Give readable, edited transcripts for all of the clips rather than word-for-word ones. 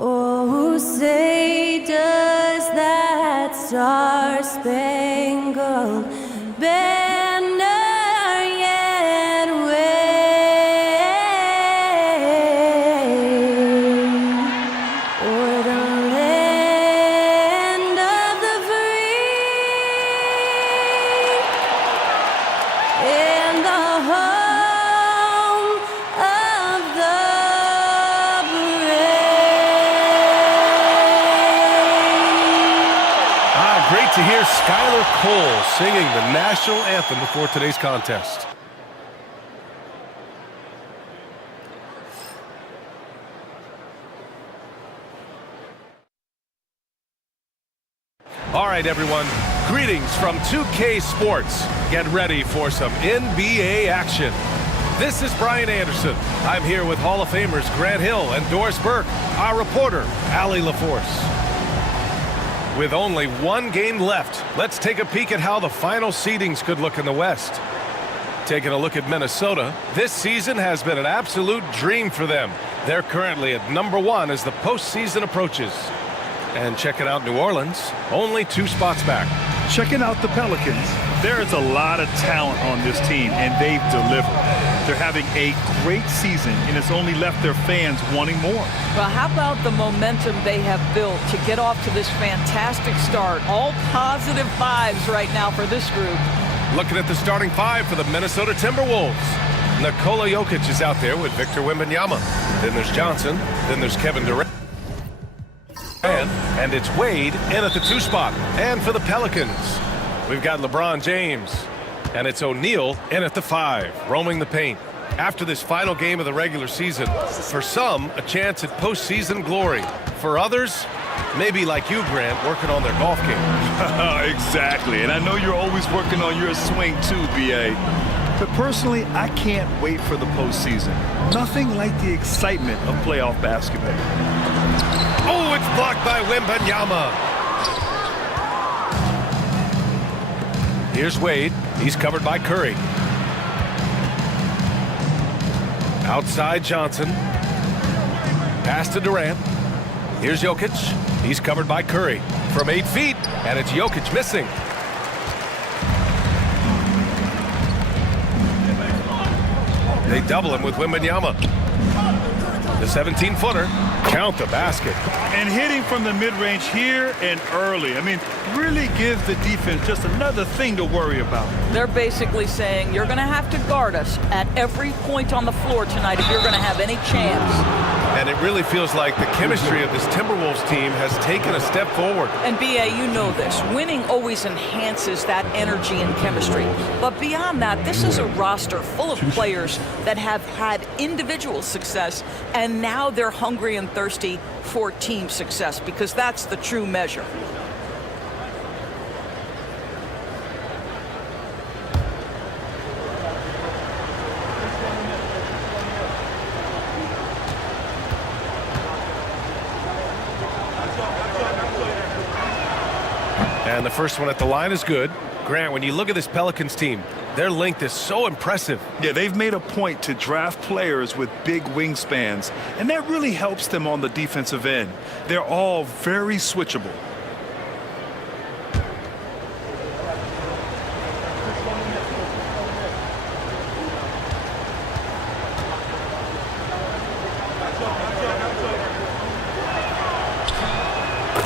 Oh, say does that star-spangled banner yet wave o'er the land of the free and the home of the Great to hear Skylar Cole singing the national anthem before today's contest. All right, everyone. Greetings from 2K Sports. Get ready for some NBA action. This is Brian Anderson. I'm here with Hall of Famers Grant Hill and Doris Burke, our reporter, Allie LaForce. With only one game left, let's take a peek at how the final seedings could look in the West. Taking a look at Minnesota, this season has been an absolute dream for them. They're currently at #1 as the postseason approaches. And checking out New Orleans, only 2 spots back. Checking out the Pelicans, there is a lot of talent on this team, and they've delivered. They're having a great season, and it's only left their fans wanting more. Well, how about the momentum they have built to get off to this fantastic start? All positive vibes right now for this group. Looking at the starting 5 for the Minnesota Timberwolves. Nikola Jokic is out there with Victor Wembanyama. Then there's Johnson. Then there's Kevin Durant. And it's Wade in at the 2 spot. And for the Pelicans, we've got LeBron James. And it's O'Neal in at the 5, roaming the paint. After this final game of the regular season, for some, a chance at postseason glory. For others, maybe like you, Grant, working on their golf game. Exactly, and I know you're always working on your swing too, B.A. But personally, I can't wait for the postseason. Nothing like the excitement of playoff basketball. Oh, it's blocked by Wembanyama. Here's Wade. He's covered by Curry. Outside Johnson. Pass to Durant. Here's Jokic. He's covered by Curry from 8 feet, and it's Jokic missing. They double him with Wembanyama. The 17-footer. Count the basket. And hitting from the mid-range here and early. I mean, really gives the defense just another thing to worry about. They're basically saying you're going to have to guard us at every point on the floor tonight if you're going to have any chance. And it really feels like the chemistry of this Timberwolves team has taken a step forward. And B.A., you know this. Winning always enhances that energy and chemistry. But beyond that, this is a roster full of players that have had individual success, and now they're hungry and thirsty for team success, because that's the true measure. And the first one at the line is good. Grant, when you look at this Pelicans team, their length is so impressive. Yeah, they've made a point to draft players with big wingspans, and that really helps them on the defensive end. They're all very switchable.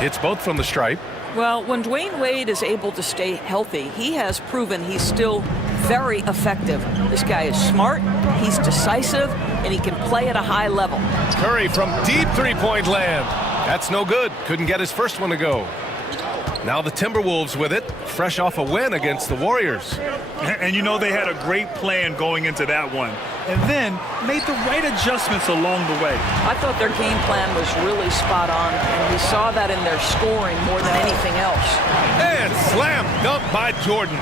It's both from the stripe. Well, when Dwayne Wade is able to stay healthy, he has proven he's still very effective. This guy is smart, he's decisive, and he can play at a high level. Curry from deep three-point land. That's no good. Couldn't get his first one to go. Now the Timberwolves with it, fresh off a win against the Warriors. And you know they had a great plan going into that one, and then made the right adjustments along the way. I thought their game plan was really spot on, and we saw that in their scoring more than anything else. And slam dunk by Jordan.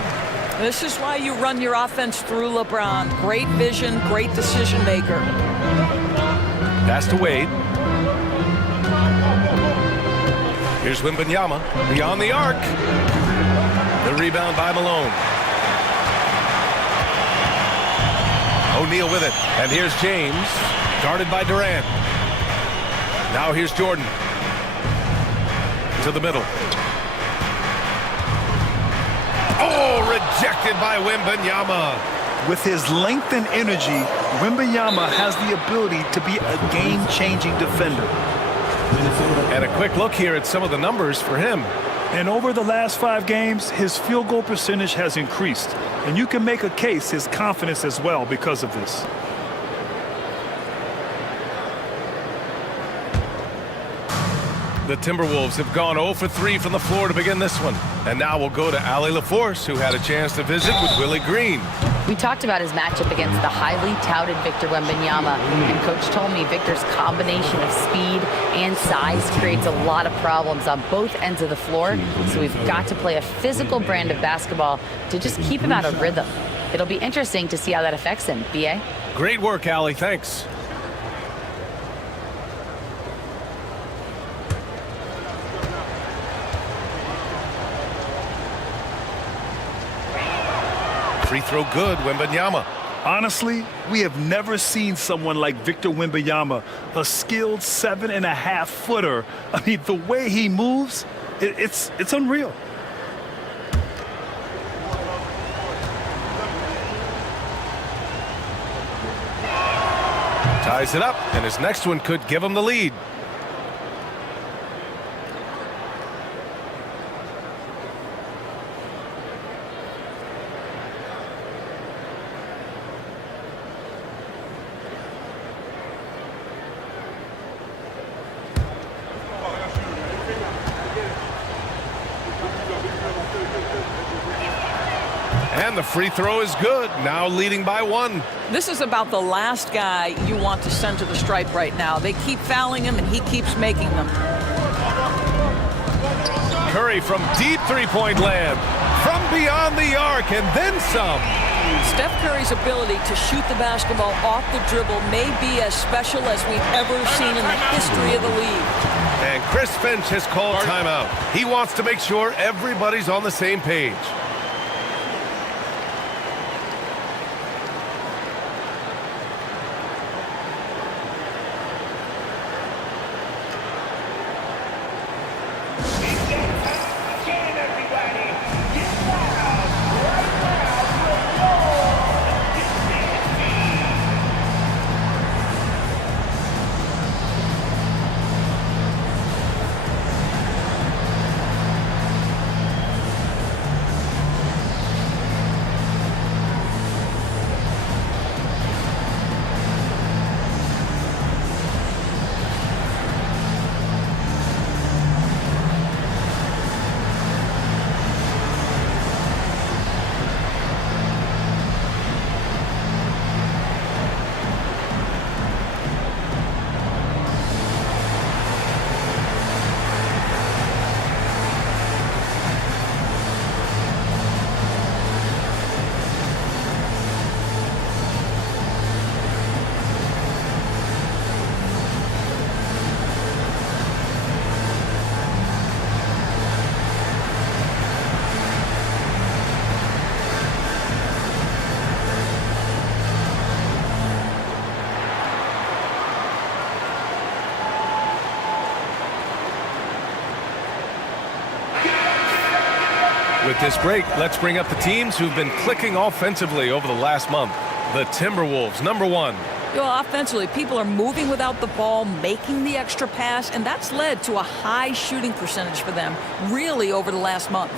This is why you run your offense through LeBron. Great vision, great decision maker. Pass to Wade. Here's Wembanyama beyond the arc. The rebound by Malone. O'Neal with it. And here's James, guarded by Durant. Now here's Jordan. To the middle. Oh, rejected by Wembanyama. With his length and energy, Wembanyama has the ability to be a game-changing defender. And a quick look here at some of the numbers for him. And over the last 5 games, his field goal percentage has increased. And you can make a case his confidence as well because of this. The Timberwolves have gone 0 for 3 from the floor to begin this one. And now we'll go to Allie LaForce, who had a chance to visit with Willie Green. We talked about his matchup against the highly touted Victor Wembanyama, and Coach told me Victor's combination of speed and size creates a lot of problems on both ends of the floor, so we've got to play a physical brand of basketball to just keep him out of rhythm. It'll be interesting to see how that affects him. B.A.? Great work, Allie. Thanks. Free throw good, Wembanyama. Honestly, we have never seen someone like Victor Wembanyama, a skilled 7.5-footer. I mean, the way he moves, it's unreal. Ties it up, and his next one could give him the lead. And the free throw is good, now leading by 1. This is about the last guy you want to send to the stripe right now. They keep fouling him, and he keeps making them. Curry from deep three-point land, from beyond the arc, and then some. Steph Curry's ability to shoot the basketball off the dribble may be as special as we've ever seen in the history of the league. And Chris Finch has called timeout. He wants to make sure everybody's on the same page. With this break, let's bring up the teams who've been clicking offensively over the last month. The Timberwolves, number 1. Well, offensively, people are moving without the ball, making the extra pass, and that's led to a high shooting percentage for them, really, over the last month.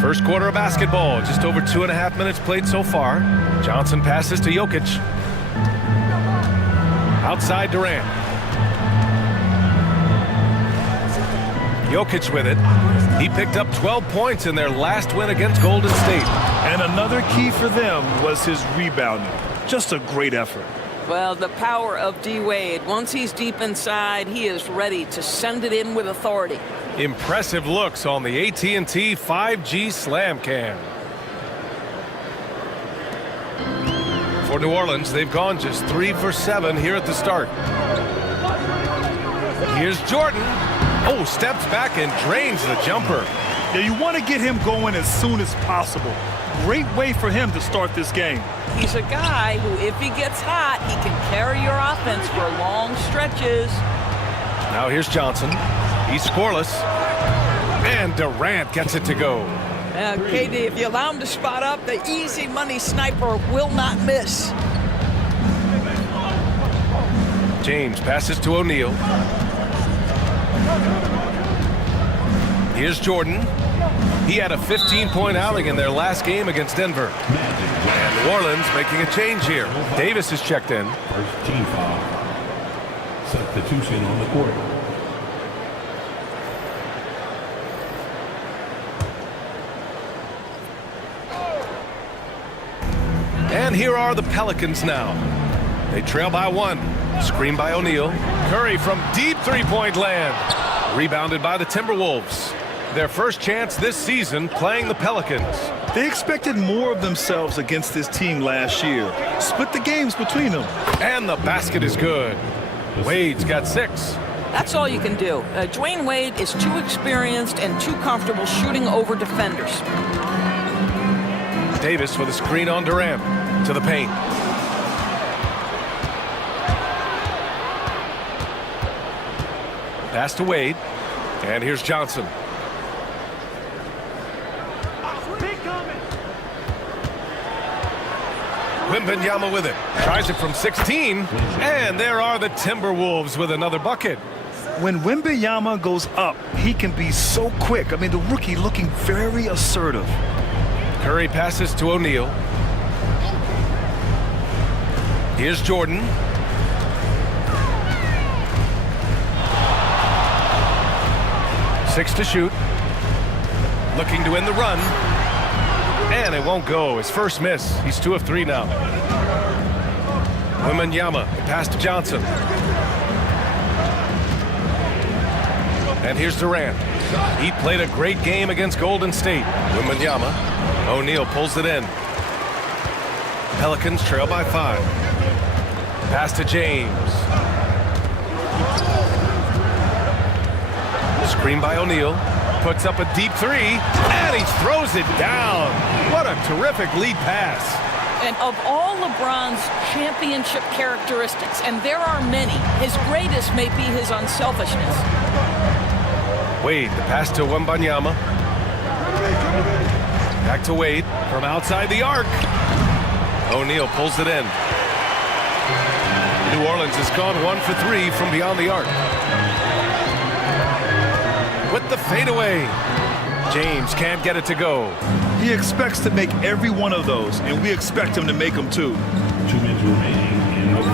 First quarter of basketball, just over 2.5 minutes played so far. Johnson passes to Jokic. Outside Durant. Jokic with it. He picked up 12 points in their last win against Golden State. And another key for them was his rebounding. Just a great effort. Well, the power of D-Wade. Once he's deep inside, he is ready to send it in with authority. Impressive looks on the AT&T 5G Slam Cam. For New Orleans, they've gone just 3 for 7 here at the start. Here's Jordan. Oh, steps back and drains the jumper. Yeah, you want to get him going as soon as possible. Great way for him to start this game. He's a guy who, if he gets hot, he can carry your offense for long stretches. Now here's Johnson. He's scoreless. And Durant gets it to go. KD, if you allow him to spot up, the easy money sniper will not miss. James passes to O'Neal. Here's Jordan. He had a 15-point outing in their last game against Denver. And New Orleans making a change here. Davis is checked in. First team foul. Substitution on the court. And here are the Pelicans now. They trail by 1. Screen by O'Neal. Curry from deep three-point land. Rebounded by the Timberwolves. Their first chance this season playing the Pelicans. They expected more of themselves against this team last year. Split the games between them. And the basket is good. Wade's got 6. That's all you can do. Dwayne Wade is too experienced and too comfortable shooting over defenders. Davis with a screen on Durant. To the paint. Pass to Wade. And here's Johnson. Wembanyama with it. Tries it from 16. And there are the Timberwolves with another bucket. When Wembanyama goes up, he can be so quick. I mean, the rookie looking very assertive. Curry passes to O'Neal. Here's Jordan. Six to shoot. Looking to end the run. And it won't go. His first miss. He's 2 of 3 now. Wembanyama. Pass to Johnson. And here's Durant. He played a great game against Golden State. Wembanyama. O'Neal pulls it in. Pelicans trail by 5. Pass to James. Screen by O'Neal. Puts up a deep 3. And he throws it down. What a terrific lead pass. And of all LeBron's championship characteristics, and there are many, his greatest may be his unselfishness. Wade, the pass to Wembanyama. Back to Wade from outside the arc. O'Neal pulls it in. New Orleans has gone 1 for 3 from beyond the arc. With the fadeaway. James can't get it to go. He expects to make every one of those, and we expect him to make them too. 2 minutes remaining in over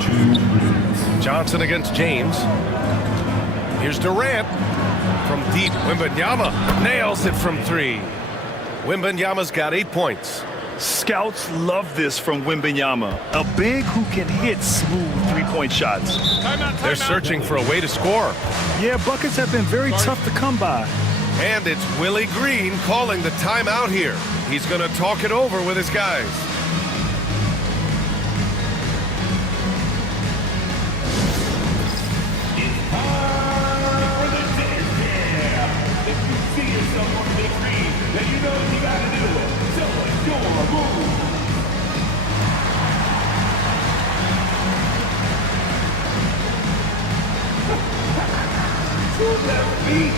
2 minutes. Johnson against James. Here's Durant. From deep, Wembanyama nails it from 3. Wembanyama's got 8 points. Scouts love this from Wembanyama, a big who can hit smooth three-point shots. They're searching for a way to score. Yeah, buckets have been very tough to come by. And it's Willie Green calling the timeout here. He's going to talk it over with his guys. It's time for the dance jam. If you see yourself on the big screen, then you know what you got to do. Select your move. To the beat.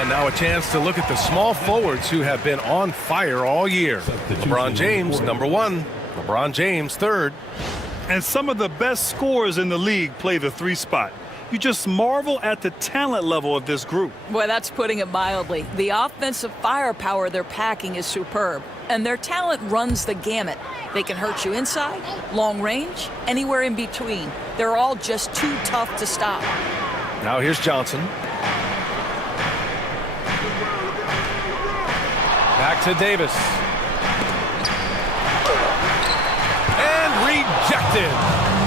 And now a chance to look at the small forwards who have been on fire all year. LeBron James, number 1. LeBron James, 3rd. And some of the best scorers in the league play the 3 spot. You just marvel at the talent level of this group. Boy, that's putting it mildly. The offensive firepower they're packing is superb, and their talent runs the gamut. They can hurt you inside, long range, anywhere in between. They're all just too tough to stop. Now here's Johnson. Back to Davis. And rejected.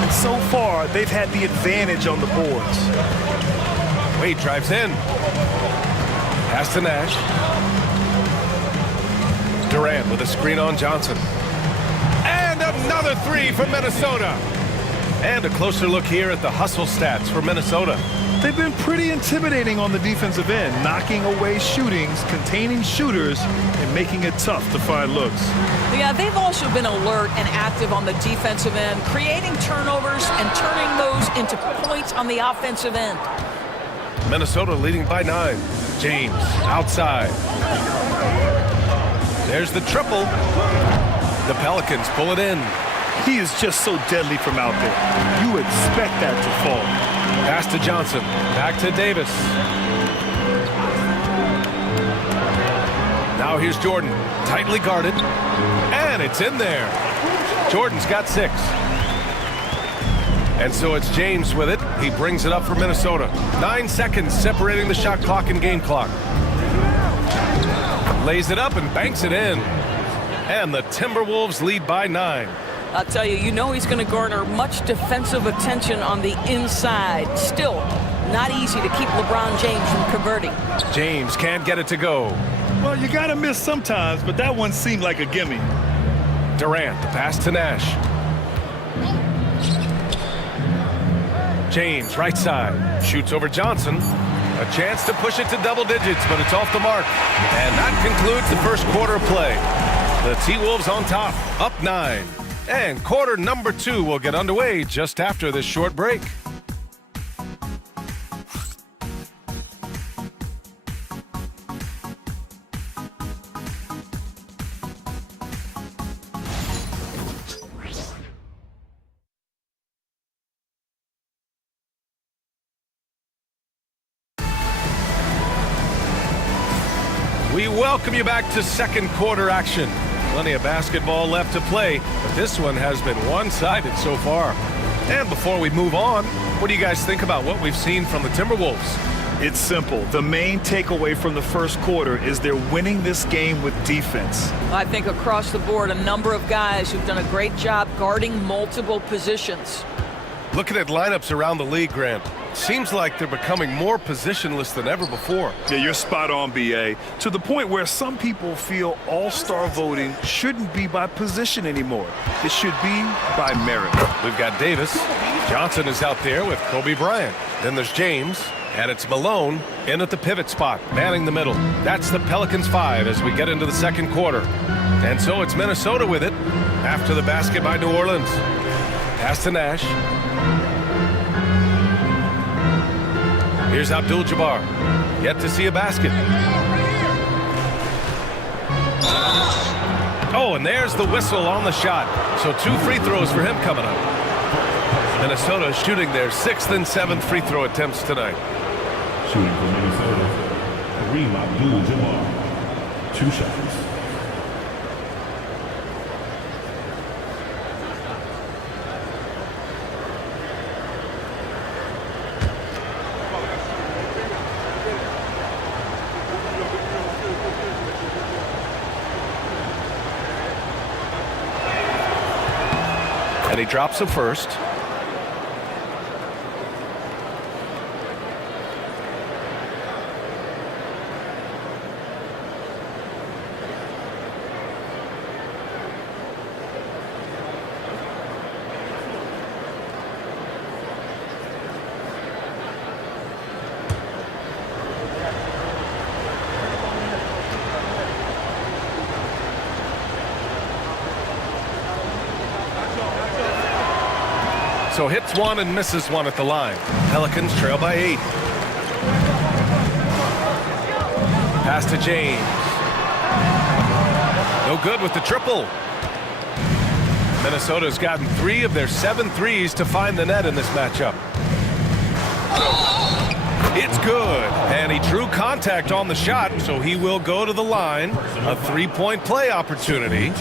And so far, they've had the advantage on the boards. Wade drives in. Pass to Nash. Durant with a screen on Johnson. And another 3 for Minnesota. And a closer look here at the hustle stats for Minnesota. They've been pretty intimidating on the defensive end, knocking away shootings, containing shooters, and making it tough to find looks. Yeah, they've also been alert and active on the defensive end, creating turnovers and turning those into points on the offensive end. Minnesota leading by 9. James outside. There's the triple. The Pelicans pull it in. He is just so deadly from out there. You expect that to fall. Pass to Johnson. Back to Davis. Now here's Jordan. Tightly guarded. And it's in there. Jordan's got 6. And so it's James with it. He brings it up for Minnesota. 9 seconds separating the shot clock and game clock. Lays it up and banks it in. And the Timberwolves lead by 9. I'll tell you, you know he's going to garner much defensive attention on the inside. Still, not easy to keep LeBron James from converting. James can't get it to go. Well, you got to miss sometimes, but that one seemed like a gimme. Durant, the pass to Nash. James, right side, shoots over Johnson. A chance to push it to double digits, but it's off the mark. And that concludes the first quarter of play. The T-Wolves on top, up 9. And quarter number 2 will get underway just after this short break. We welcome you back to second quarter action. Plenty of basketball left to play, but this one has been one-sided so far. And before we move on, what do you guys think about what we've seen from the Timberwolves? It's simple. The main takeaway from the first quarter is they're winning this game with defense. I think across the board, a number of guys who've done a great job guarding multiple positions. Looking at lineups around the league, Grant, seems like they're becoming more positionless than ever before. Yeah, you're spot on, B.A. To the point where some people feel all-star voting shouldn't be by position anymore. It should be by merit. We've got Davis. Johnson is out there with Kobe Bryant. Then there's James. And it's Malone in at the pivot spot, manning the middle. That's the Pelicans 5 as we get into the second quarter. And so it's Minnesota with it after the basket by New Orleans. Pass to Nash. Here's Abdul-Jabbar. Yet to see a basket. Oh, and there's the whistle on the shot. So 2 free throws for him coming up. Minnesota shooting their 6th and 7th free throw attempts tonight. Shooting for Minnesota, Kareem Abdul-Jabbar. 2 shots. And he drops the first. So hits 1 and misses 1 at the line. Pelicans trail by 8. Pass to James. No good with the triple. Minnesota's gotten 3 of their 7 threes to find the net in this matchup. It's good, and he drew contact on the shot, so he will go to the line. A 3-point play opportunity.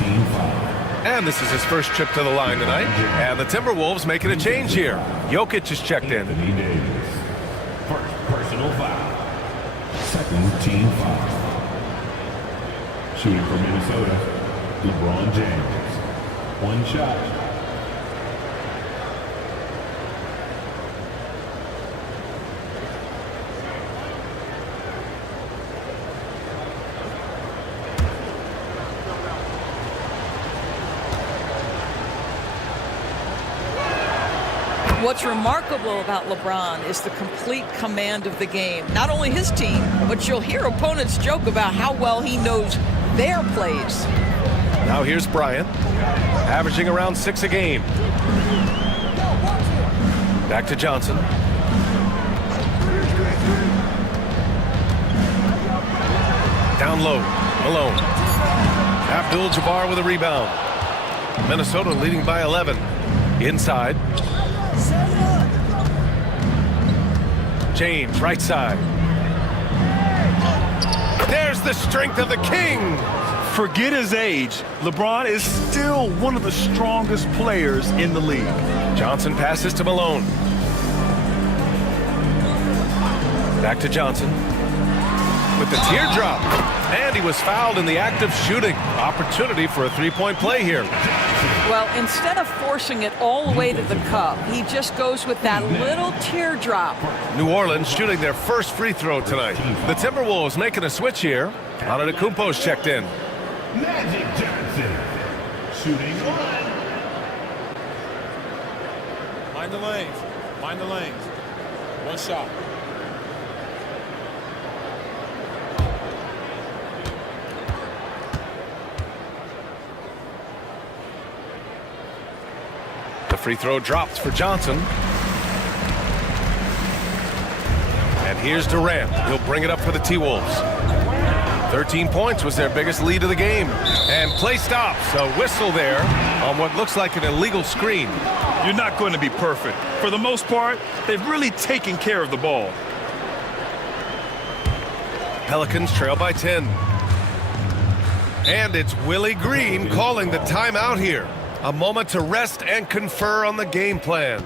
And this is his first trip to the line tonight. And the Timberwolves making a change here. Jokic is checked in. First personal foul. Second team foul. Shooting for Minnesota, LeBron James. 1 shot. What's remarkable about LeBron is the complete command of the game. Not only his team, but you'll hear opponents joke about how well he knows their plays. Now here's Bryant, averaging around 6 a game. Back to Johnson. Down low, Malone. Abdul-Jabbar with a rebound. Minnesota leading by 11. Inside. James, right side. There's the strength of the king. Forget his age. LeBron is still one of the strongest players in the league. Johnson passes to Malone. Back to Johnson. With the teardrop. And he was fouled in the act of shooting. Opportunity for a 3-point play here. Well, instead of forcing it all the way to the cup, he just goes with that little teardrop. New Orleans shooting their first free throw tonight. The Timberwolves making a switch here. Antetokounmpo's checked in. Magic Johnson. Shooting 1. Mind the lanes. Mind the lanes. 1 shot. The free throw drops for Johnson. And here's Durant. He'll bring it up for the T-Wolves. 13 points was their biggest lead of the game. And play stops. A whistle there on what looks like an illegal screen. You're not going to be perfect. For the most part, they've really taken care of the ball. Pelicans trail by 10. And it's Willie Green calling the timeout here. A moment to rest and confer on the game plan.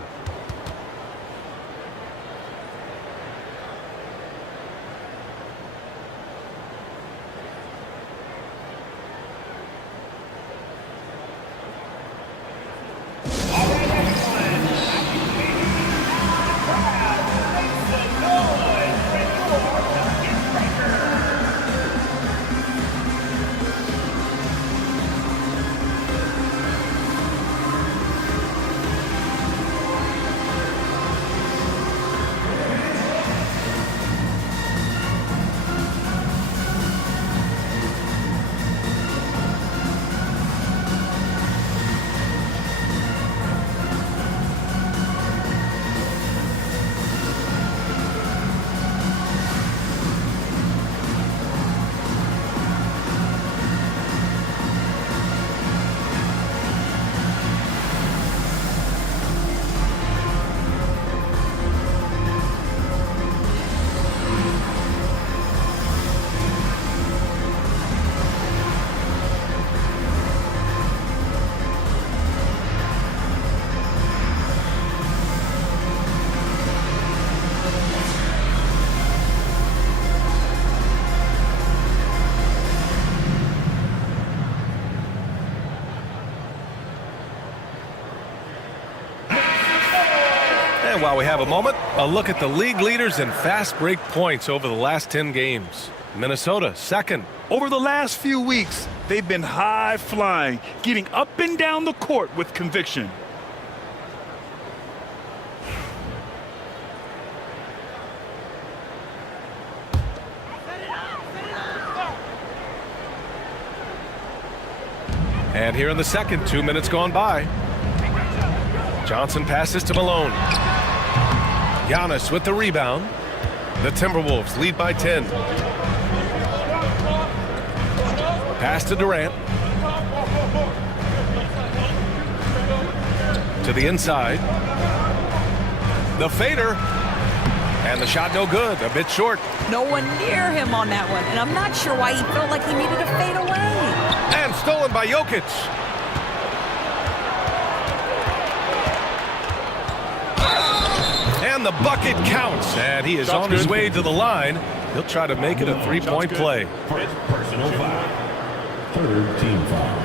And while we have a moment, a look at the league leaders in fast break points over the last 10 games. Minnesota, second. Over the last few weeks, they've been high flying, getting up and down the court with conviction. And here in the second, 2 minutes gone by. Johnson passes to Malone. Giannis with the rebound. The Timberwolves lead by 10. Pass to Durant. To the inside. The fader. And the shot no good. A bit short. No one near him on that one, and I'm not sure why he felt like he needed to fade away. And stolen by Jokic. And the bucket counts. And he is on his way to the line. He'll try to make it a three-point play. Personal foul. Third team foul.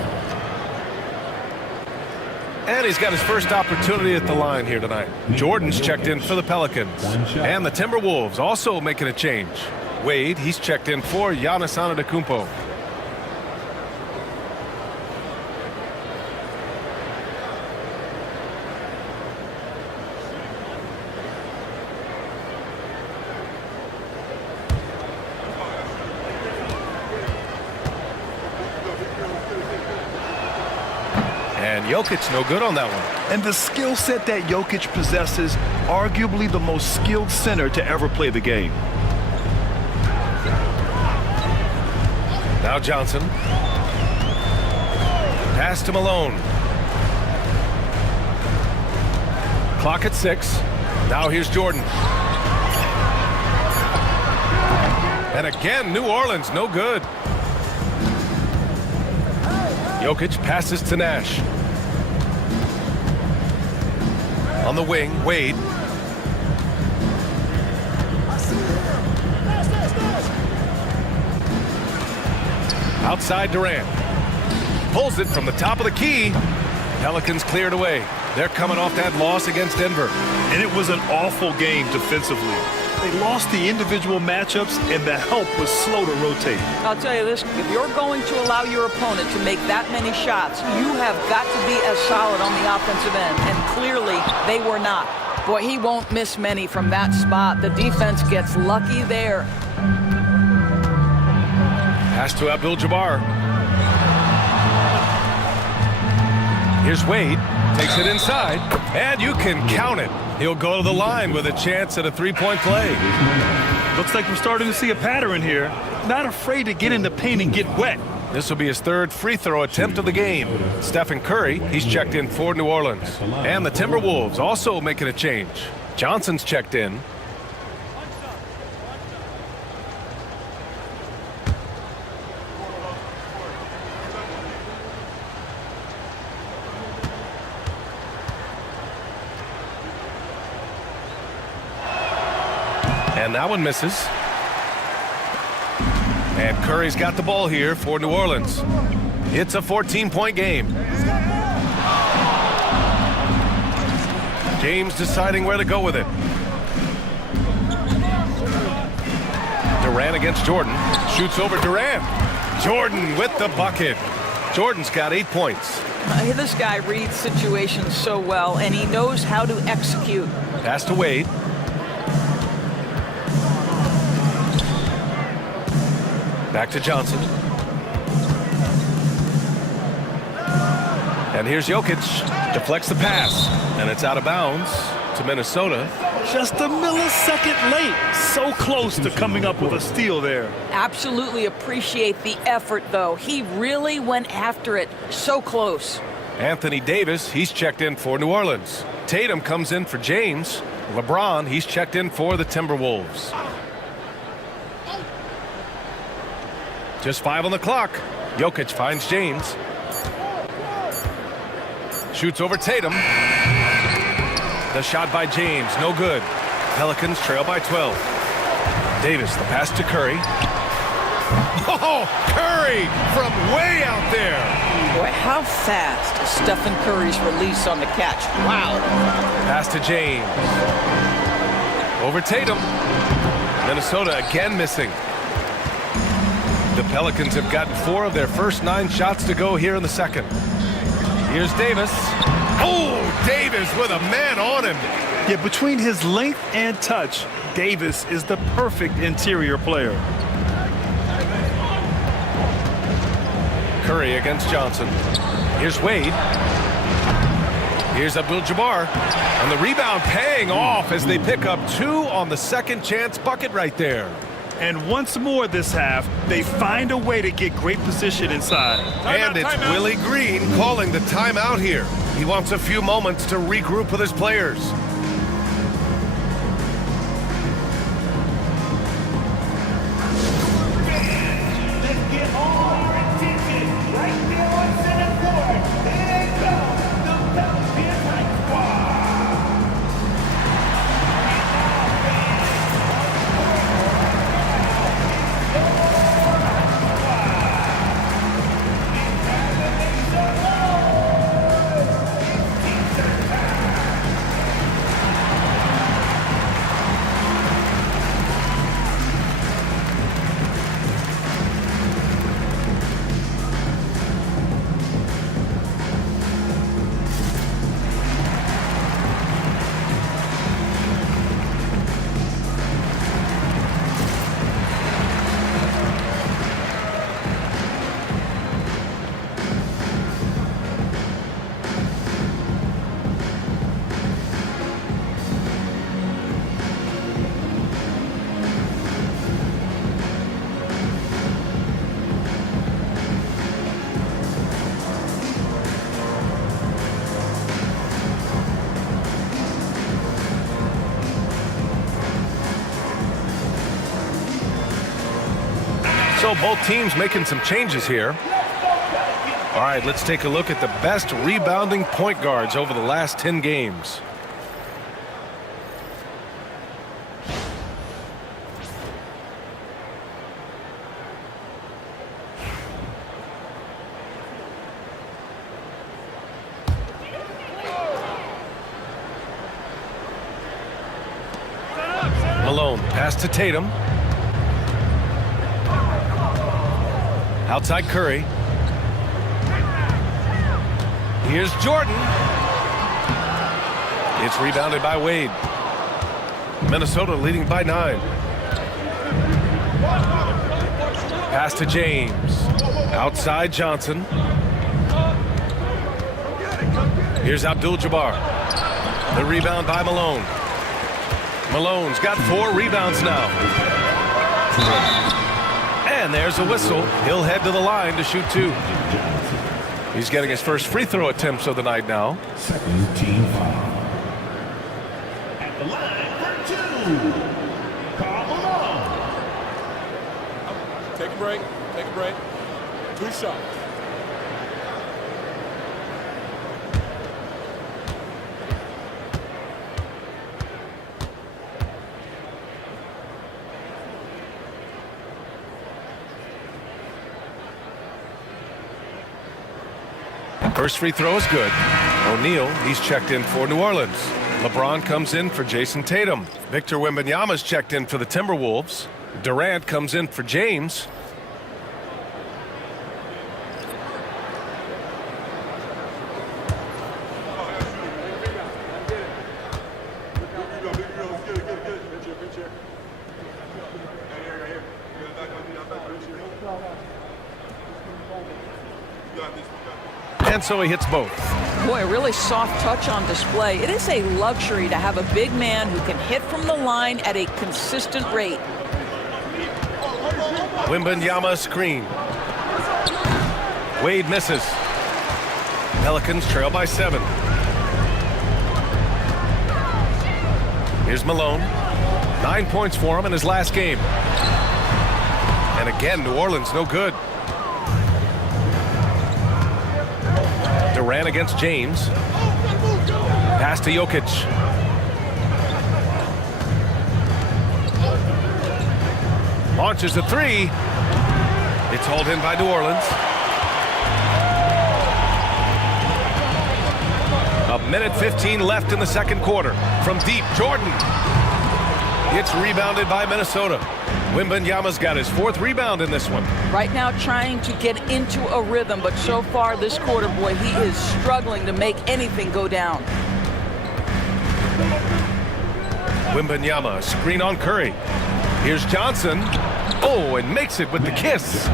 And he's got his first opportunity at the line here tonight. Jordan's checked in for the Pelicans. And the Timberwolves also making a change. Wade, he's checked in for Giannis Antetokounmpo. And Jokic no good on that one. And the skill set that Jokic possesses, arguably the most skilled center to ever play the game. Now Johnson. Pass to Malone. Clock at 6. Now here's Jordan. And again, New Orleans, no good. Jokic passes to Nash. On the wing, Wade. Outside Durant. Pulls it from the top of the key. Pelicans cleared away. They're coming off that loss against Denver. And it was an awful game defensively. They lost the individual matchups, and the help was slow to rotate. I'll tell you this, if you're going to allow your opponent to make that many shots, you have got to be as solid on the offensive end, and clearly they were not. Boy, he won't miss many from that spot. The defense gets lucky there. Pass to Abdul-Jabbar. Here's Wade. Takes it inside, and you can count it. He'll go to the line with a chance at a three-point play. Looks like we're starting to see a pattern here. Not afraid to get in the paint and get wet. This will be his third free throw attempt of the game. Stephen Curry, he's checked in for New Orleans. And the Timberwolves also making a change. Johnson's checked in. And that one misses. And Curry's got the ball here for New Orleans. It's a 14-point game. James deciding where to go with it. Durant against Jordan. Shoots over Durant. Jordan with the bucket. Jordan's got 8 points. This guy reads situations so well, and he knows how to execute. Pass to Wade. Back to Johnson. And here's Jokic. Deflects the pass. And it's out of bounds to Minnesota. Just a millisecond late. So close to coming up with a steal there. Absolutely appreciate the effort, though. He really went after it. So close. Anthony Davis, he's checked in for New Orleans. Tatum comes in for James. LeBron, he's checked in for the Timberwolves. Just 5 on the clock. Jokic finds James. Shoots over Tatum. The shot by James, no good. Pelicans trail by 12. Davis, the pass to Curry. Oh, Curry from way out there. Boy, how fast is Stephen Curry's release on the catch. Wow. Pass to James. Over Tatum. Minnesota again missing. The Pelicans have gotten 4 of their first 9 shots to go here in the second. Here's Davis. Oh, Davis with a man on him. Yeah, between his length and touch, Davis is the perfect interior player. Curry against Johnson. Here's Wade. Here's Abdul-Jabbar. And the rebound paying off as they pick up 2 on the second chance bucket right there. And once more this half, they find a way to get great position inside. And it's Willie Green calling the timeout here. He wants a few moments to regroup with his players. Let's get all our attention right there on center court. Here comes the Pelicans High Squad. So both teams making some changes here. All right, let's take a look at the best rebounding point guards over the last 10 games. Malone, pass to Tatum. Outside Curry. Here's Jordan. It's rebounded by Wade. Minnesota leading by 9. Pass to James. Outside Johnson. Here's Abdul-Jabbar. The rebound by Malone. Malone's got 4 rebounds now. And there's a whistle. He'll head to the line to shoot 2. He's getting his first free throw attempts of the night now. Second team foul. At the line for 2. Karl Malone. Take a break. Take a break. 2 shots. First free throw is good. O'Neal, he's checked in for New Orleans. LeBron comes in for Jason Tatum. Victor Wembanyama's checked in for the Timberwolves. Durant comes in for James. And so he hits both. Boy, a really soft touch on display. It is a luxury to have a big man who can hit from the line at a consistent rate. Wembanyama screen. Wade misses. Pelicans trail by 7. Here's Malone. 9 points for him in his last game. And again, New Orleans no good. Durant against James. Pass to Jokic. Launches a 3. It's hauled in by New Orleans. A minute 15 left in the second quarter. From deep, Jordan. It's rebounded by Minnesota. Wembanyama's got his 4th rebound in this one. Right now trying to get into a rhythm, but so far this quarter, boy, he is struggling to make anything go down. Wembanyama, screen on Curry. Here's Johnson. Oh, and makes it with the kiss.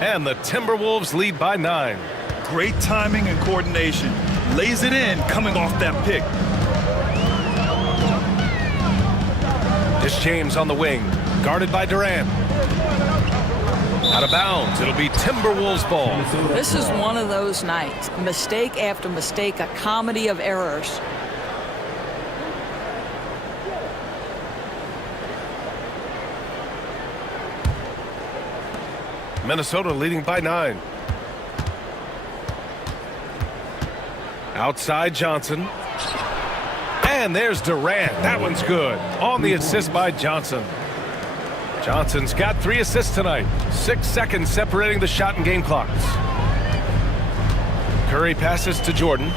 And the Timberwolves lead by 9. Great timing and coordination. Lays it in coming off that pick. It's James on the wing. Guarded by Durant. Out of bounds. It'll be Timberwolves ball. This is one of those nights. Mistake after mistake, a comedy of errors. Minnesota leading by 9. Outside Johnson. And there's Durant. That one's good. On the assist by Johnson. Johnson's got 3 assists tonight. 6 seconds separating the shot and game clocks. Curry passes to Jordan.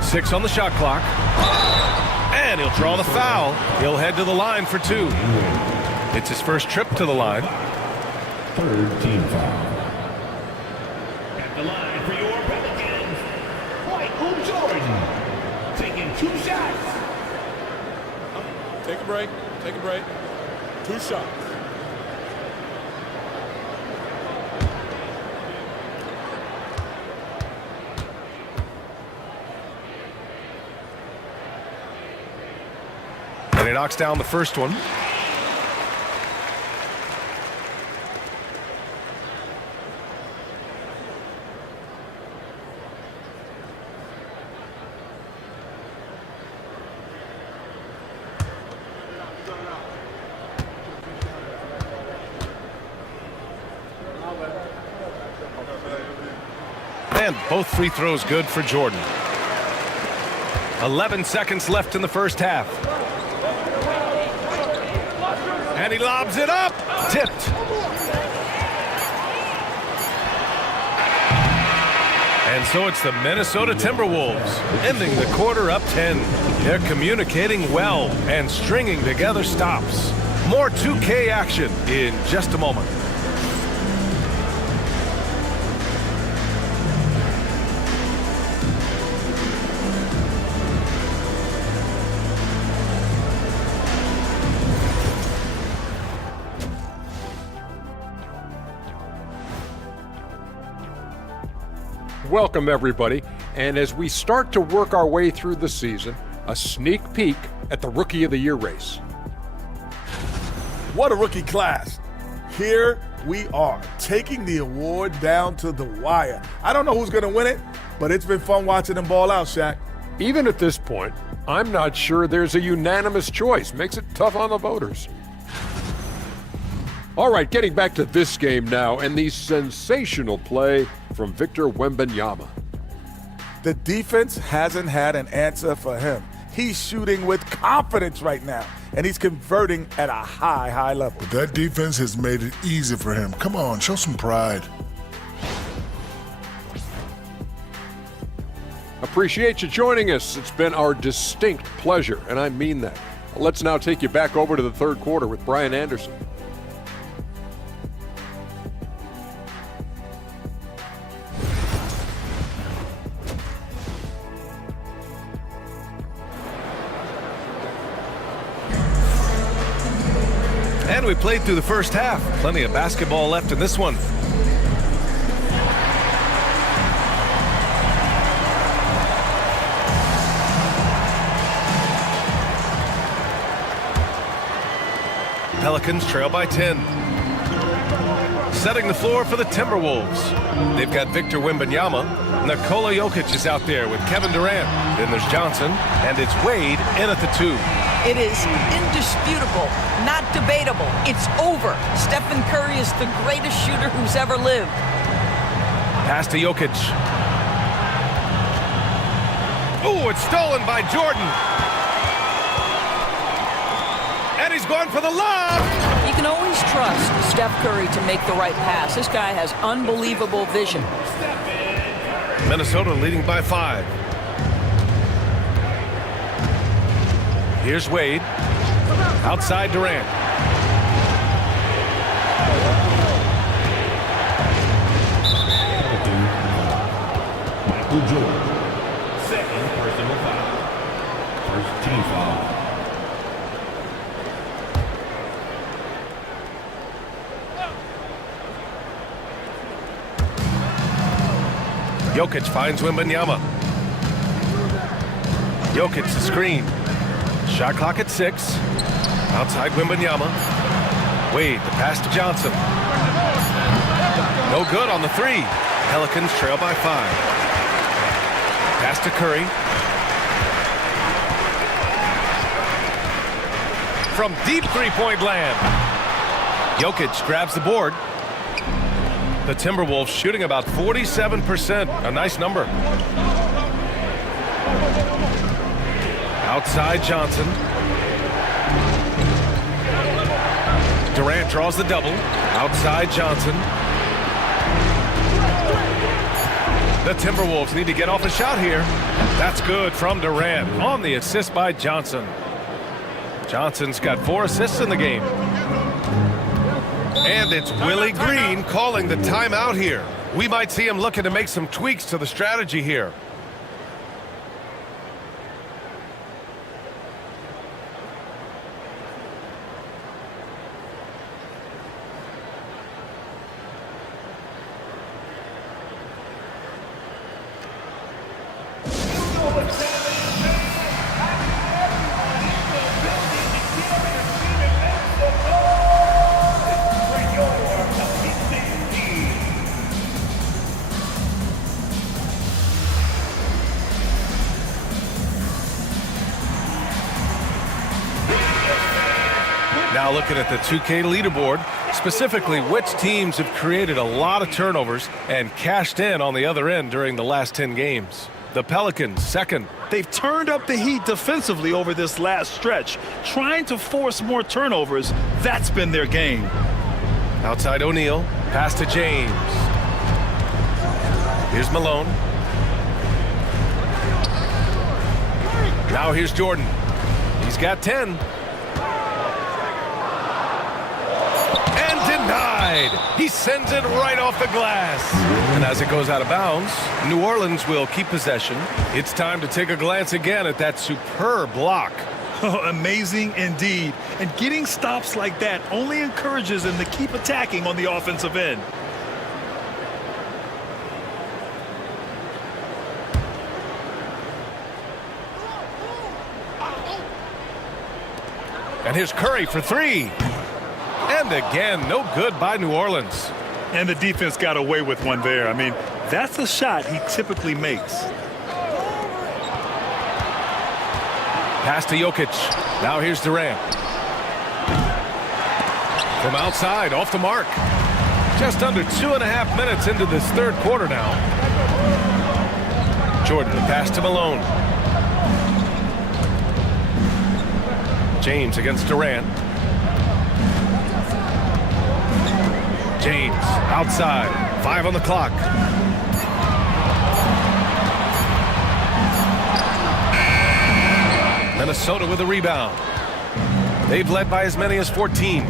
Six on the shot clock. And he'll draw the foul. He'll head to the line for 2. It's his first trip to the line. Third team foul. At the line for your Pelicans, Michael Jordan. Taking 2 shots. Take a break. Take a break. 2 shots. And he knocks down the first one. And both free throws good for Jordan. 11 seconds left in the first half. And he lobs it up. Tipped. And so it's the Minnesota Timberwolves ending the quarter up 10. They're communicating well and stringing together stops. More 2K action in just a moment. Welcome, everybody. And as we start to work our way through the season, a sneak peek at the Rookie of the Year race. What a rookie class. Here we are, taking the award down to the wire. I don't know who's going to win it, but it's been fun watching them ball out, Shaq. Even at this point, I'm not sure there's a unanimous choice. Makes it tough on the voters. All right, getting back to this game now and the sensational play from Victor Wembanyama. The defense hasn't had an answer for him. He's shooting with confidence right now, and he's converting at a high level. That defense has made it easy for him. Come on, show some pride. Appreciate you joining us. It's been our distinct pleasure, and I mean that. Let's now take you back over to the third quarter with Brian Anderson. And we played through the first half. Plenty of basketball left in this one. Pelicans trail by 10. Setting the floor for the Timberwolves. They've got Victor Wembanyama. Nikola Jokic is out there with Kevin Durant. Then there's Johnson, and it's Wade in at the 2. It is indisputable, not debatable. It's over. Stephen Curry is the greatest shooter who's ever lived. Pass to Jokic. Oh, it's stolen by Jordan. And he's going for the lob. You can always trust Steph Curry to make the right pass. This guy has unbelievable vision. Minnesota leading by 5. Here's Wade. Outside Durant. Michael Jordan. Second personal foul. First team foul. Jokic finds Wembanyama. Jokic the screen. Shot clock at 6. Outside Wembanyama. Wade, the pass to Johnson. No good on the 3. Pelicans trail by 5. Pass to Curry. From deep three-point land. Jokic grabs the board. The Timberwolves shooting about 47%. A nice number. Outside Johnson. Durant draws the double. Outside Johnson. The Timberwolves need to get off a shot here. That's good from Durant on the assist by Johnson. Johnson's got 4 assists in the game. And it's Willie Green calling the timeout here. We might see him looking to make some tweaks to the strategy here. Now looking at the 2K leaderboard, specifically which teams have created a lot of turnovers and cashed in on the other end during the last 10 games. The Pelicans, second. They've turned up the heat defensively over this last stretch, trying to force more turnovers. That's been their game. Outside O'Neal, pass to James. Here's Malone. Now here's Jordan. He's got 10. He sends it right off the glass. And as it goes out of bounds, New Orleans will keep possession. It's time to take a glance again at that superb block. Oh, amazing indeed. And getting stops like that only encourages them to keep attacking on the offensive end. And here's Curry for 3. And again, no good by New Orleans. And the defense got away with one there. I mean, that's a shot he typically makes. Pass to Jokic. Now here's Durant. From outside, off the mark. Just under 2.5 minutes into this third quarter now. Jordan, the pass to Malone. James against Durant. James outside, 5 on the clock. Minnesota with a rebound. They've led by as many as 14.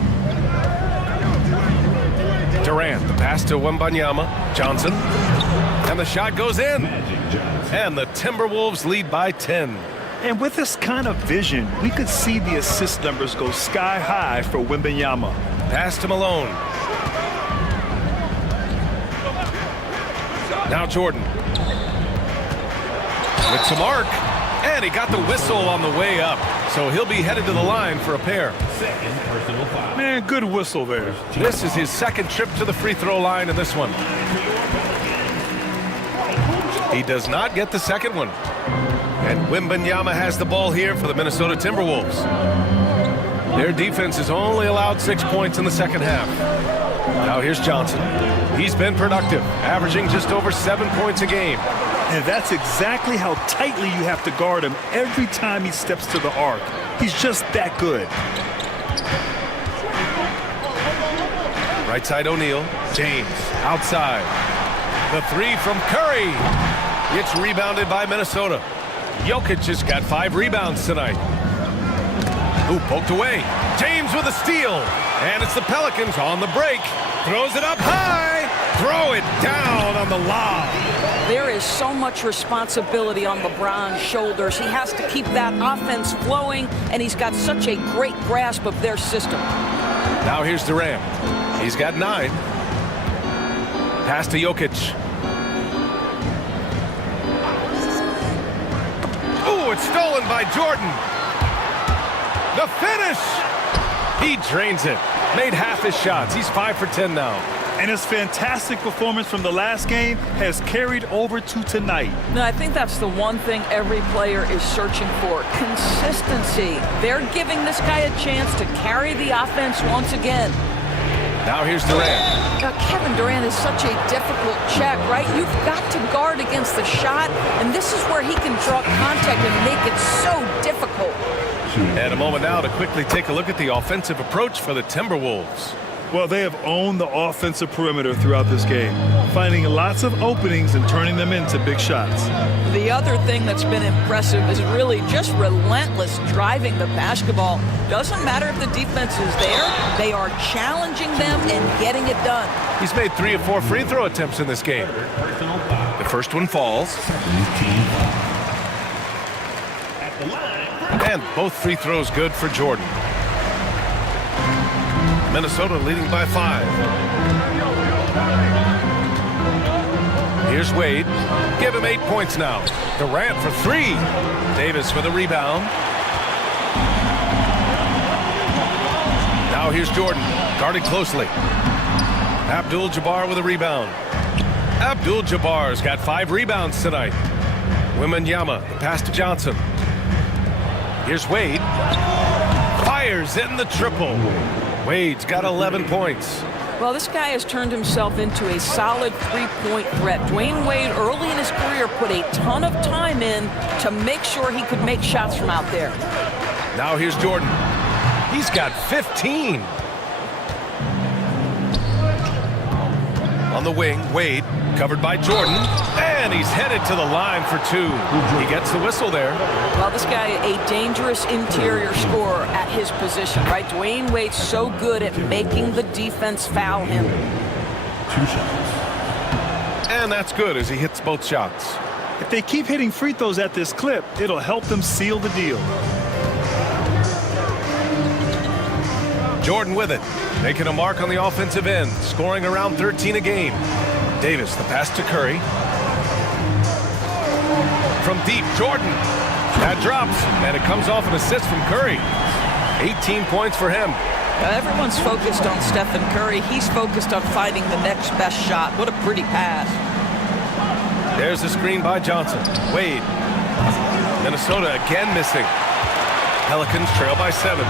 Durant, the pass to Wembanyama. Johnson. And the shot goes in. And the Timberwolves lead by 10. And with this kind of vision, we could see the assist numbers go sky high for Wembanyama. Pass to Malone. Now Jordan. With some arc. And he got the whistle on the way up. So he'll be headed to the line for a pair. Second personal foul. Man, good whistle there. This is his second trip to the free throw line in this one. He does not get the second one. And Wembanyama has the ball here for the Minnesota Timberwolves. Their defense has only allowed 6 points in the second half. Now here's Johnson. He's been productive, averaging just over 7 points a game. And that's exactly how tightly you have to guard him every time he steps to the arc. He's just that good. Right side O'Neal. James outside. The 3 from Curry. It's rebounded by Minnesota. Jokic has got 5 rebounds tonight. Ooh, poked away. James with a steal. And it's the Pelicans on the break. Throws it up high. Throw it down on the lob. There is so much responsibility on LeBron's shoulders. He has to keep that offense flowing, and he's got such a great grasp of their system. Now here's Durant. He's got 9. Pass to Jokic. it's stolen by Jordan. The finish! He drains it. Made half his shots. He's 5 for 10 now. And his fantastic performance from the last game has carried over to tonight. No, I think that's the one thing every player is searching for. Consistency. They're giving this guy a chance to carry the offense once again. Now here's Durant. Kevin Durant is such a difficult check, right? You've got to guard against the shot, and this is where he can draw contact and make it so difficult. And a moment now to quickly take a look at the offensive approach for the Timberwolves. Well, they have owned the offensive perimeter throughout this game, finding lots of openings and turning them into big shots. The other thing that's been impressive is really just relentless driving the basketball. Doesn't matter if the defense is there, they are challenging them and getting it done. He's made 3 of 4 free throw attempts in this game. The first one falls. And both free throws good for Jordan. Minnesota leading by 5. Here's Wade. Give him 8 points now. Durant for 3. Davis for the rebound. Now here's Jordan, guarded closely. Abdul-Jabbar with a rebound. Abdul-Jabbar's got 5 rebounds tonight. Wembanyama, the pass to Johnson. Here's Wade. Fires in the triple. Wade's got 11 points. Well, this guy has turned himself into a solid three-point threat. Dwayne Wade, early in his career, put a ton of time in to make sure he could make shots from out there. Now here's Jordan. He's got 15. On the wing, Wade, covered by Jordan, and he's headed to the line for 2. He gets the whistle there. Well, this guy, a dangerous interior scorer at his position, right? Dwayne Wade's so good at making the defense foul him. 2 shots. And that's good as he hits both shots. If they keep hitting free throws at this clip, it'll help them seal the deal. Jordan with it, making a mark on the offensive end, scoring around 13 a game. Davis, the pass to Curry. From deep, Jordan. That drops, and it comes off an assist from Curry. 18 points for him. Everyone's focused on Stephen Curry. He's focused on finding the next best shot. What a pretty pass. There's the screen by Johnson. Wade. Minnesota again missing. Pelicans trail by 7.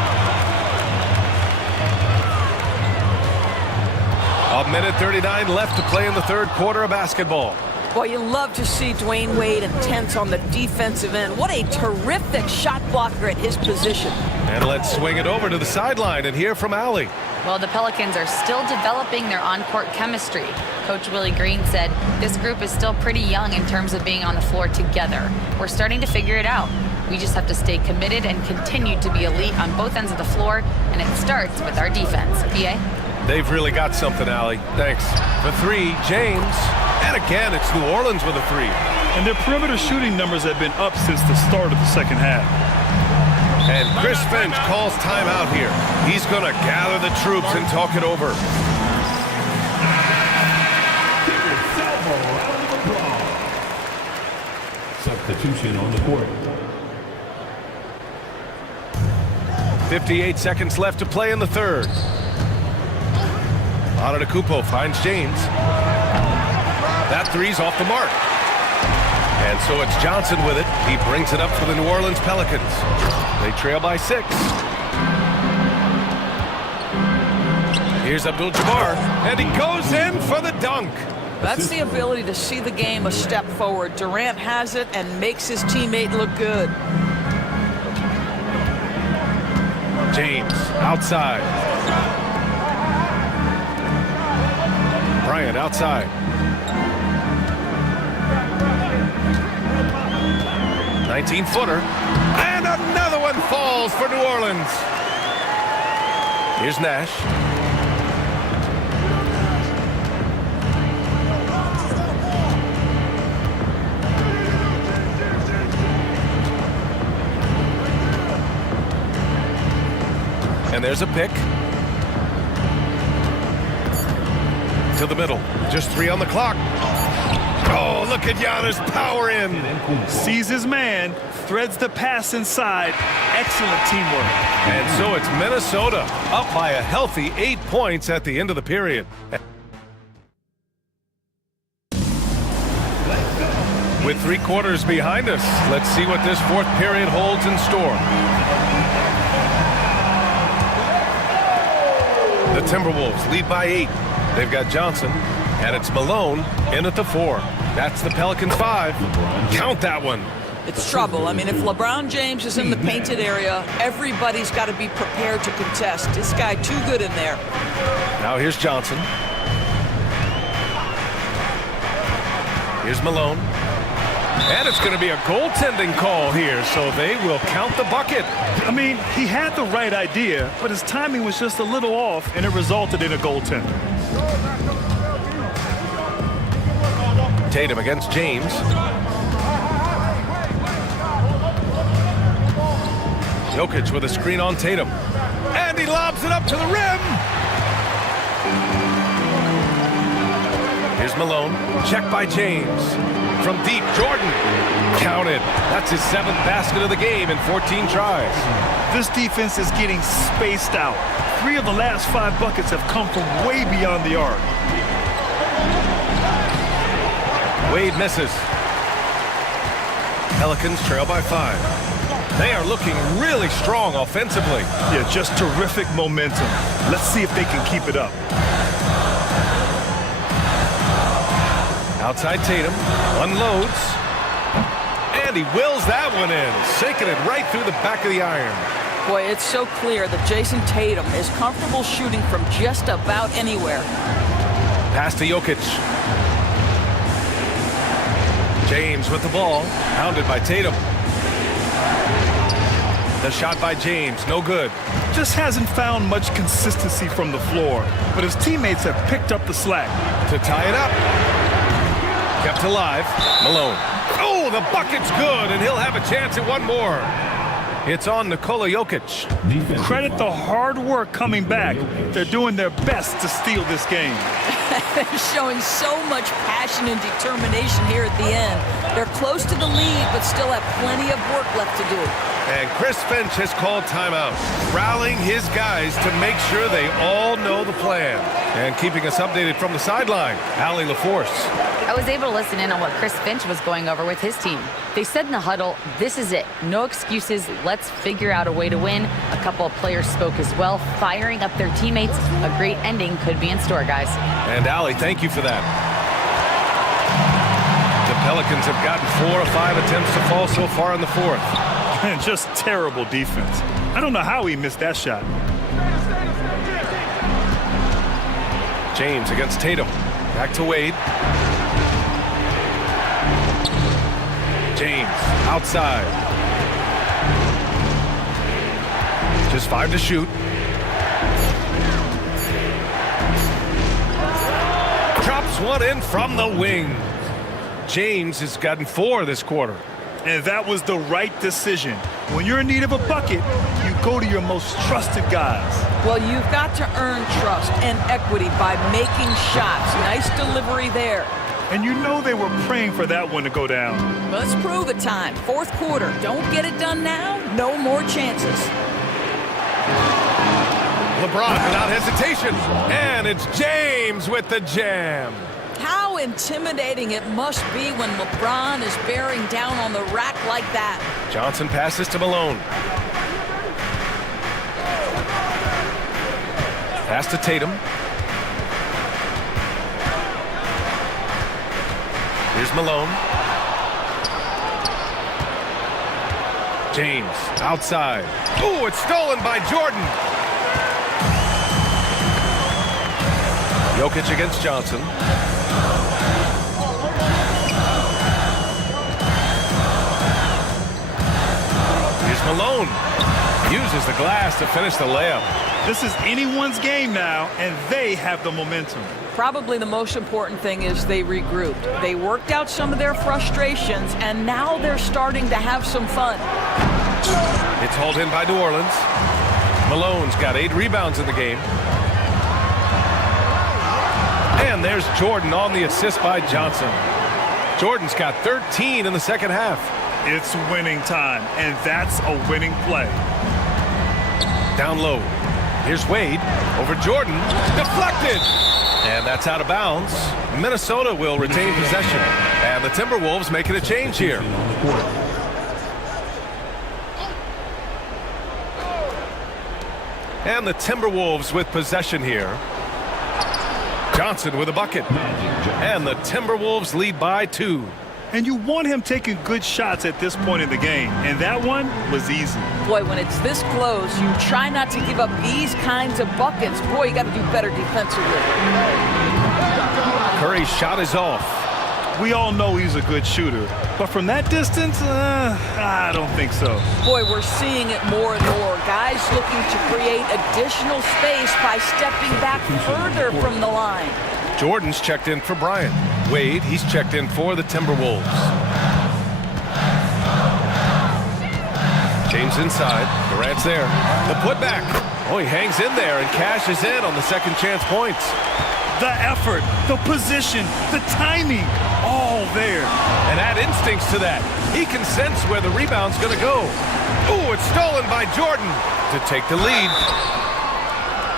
A minute 39 left to play in the third quarter of basketball. Boy, you love to see Dwayne Wade intense on the defensive end. What a terrific shot blocker at his position. And let's swing it over to the sideline and hear from Allie. Well, the Pelicans are still developing their on-court chemistry. Coach Willie Green said this group is still pretty young in terms of being on the floor together. We're starting to figure it out. We just have to stay committed and continue to be elite on both ends of the floor, and it starts with our defense. BA? They've really got something, Allie. Thanks. For 3, James. And again, it's New Orleans with a 3. And their perimeter shooting numbers have been up since the start of the second half. And Chris Finch calls timeout here. He's going to gather the troops and talk it over. Substitution on the court. 58 seconds left to play in the third. Antetokounmpo finds James. That 3's off the mark. And so it's Johnson with it. He brings it up for the New Orleans Pelicans. They trail by 6. Here's Abdul-Jabbar, and he goes in for the dunk. That's the ability to see the game a step forward. Durant has it and makes his teammate look good. James outside. Bryant outside. 19-footer. And another one falls for New Orleans. Here's Nash. And there's a pick. To the middle. Just 3 on the clock. Oh, look at Giannis power in. Sees his man, threads the pass inside. Excellent teamwork. And so it's Minnesota up by a healthy 8 points at the end of the period. With 3 quarters behind us, let's see what this fourth period holds in store. The Timberwolves lead by 8. They've got Johnson, and it's Malone in at the 4. That's the Pelicans 5. Count that one. It's trouble. I mean, if LeBron James is in the painted area, everybody's got to be prepared to contest. This guy too good in there. Now here's Johnson. Here's Malone. And it's going to be a goaltending call here, so they will count the bucket. I mean, he had the right idea, but his timing was just a little off, and it resulted in a goaltender. Tatum against James. Jokic with a screen on Tatum. And he lobs it up to the rim. Here's Malone. Check by James. From deep, Jordan. Counted. That's his 7th basket of the game in 14 tries. This defense is getting spaced out. 3 of the last 5 buckets have come from way beyond the arc. Wade misses. Pelicans trail by 5. They are looking really strong offensively. Yeah, just terrific momentum. Let's see if they can keep it up. Outside Tatum, unloads, and he wills that one in, sinking it right through the back of the iron. Boy, it's so clear that Jason Tatum is comfortable shooting from just about anywhere. Pass to Jokic. James with the ball, pounded by Tatum. The shot by James, no good. Just hasn't found much consistency from the floor, but his teammates have picked up the slack. To tie it up. Kept alive. Malone. Oh, the bucket's good, and he'll have a chance at one more. It's on Nikola Jokic. Credit the hard work coming back. They're doing their best to steal this game. They're showing so much passion and determination here at the end. They're close to the lead, but still have plenty of work left to do. And Chris Finch has called timeout, rallying his guys to make sure they all know the plan. And keeping us updated from the sideline, Allie LaForce. I was able to listen in on what Chris Finch was going over with his team. They said in the huddle, this is it. No excuses. Let's figure out a way to win. A couple of players spoke as well, firing up their teammates. A great ending could be in store, guys. And Allie, thank you for that. The Pelicans have gotten 4 of 5 attempts to fall so far in the 4th. And just terrible defense. I don't know how he missed that shot. James against Tatum. Back to Wade. James outside. Just 5 to shoot. Drops one in from the wing. James has gotten 4 this quarter. And that was the right decision. When you're in need of a bucket, you go to your most trusted guys. Well, you've got to earn trust and equity by making shots. Nice delivery there. And you know they were praying for that one to go down. Let's prove it time. 4th quarter. Don't get it done now. No more chances. LeBron without hesitation. And it's James with the jam. How intimidating it must be when LeBron is bearing down on the rack like that. Johnson passes to Malone. Pass to Tatum. Here's Malone. James outside. Oh, it's stolen by Jordan. Jokic against Johnson. Here's Malone. Uses the glass to finish the layup. This is anyone's game now, and they have the momentum. Probably the most important thing is they regrouped. They worked out some of their frustrations, and now they're starting to have some fun. It's hauled in by New Orleans. Malone's got 8 rebounds in the game. And there's Jordan on the assist by Johnson. Jordan's got 13 in the second half. It's winning time, and that's a winning play. Down low. Here's Wade over Jordan. Deflected. And that's out of bounds. Minnesota will retain possession. And the Timberwolves making a change here. And the Timberwolves with possession here. Johnson with a bucket. And the Timberwolves lead by 2. And you want him taking good shots at this point in the game. And that one was easy. Boy, when it's this close, you try not to give up these kinds of buckets. Boy, you got to do better defensively. Curry's shot is off. We all know he's a good shooter. But from that distance, I don't think so. Boy, we're seeing it more and more. Guys looking to create additional space by stepping back further from the line. Jordan's checked in for Bryant. Wade, he's checked in for the Timberwolves. James inside. Durant's there. The putback. Oh, he hangs in there and cashes in on the second chance points. The effort, the position, the timing, all there. And add instincts to that. He can sense where the rebound's going to go. Oh, it's stolen by Jordan to take the lead.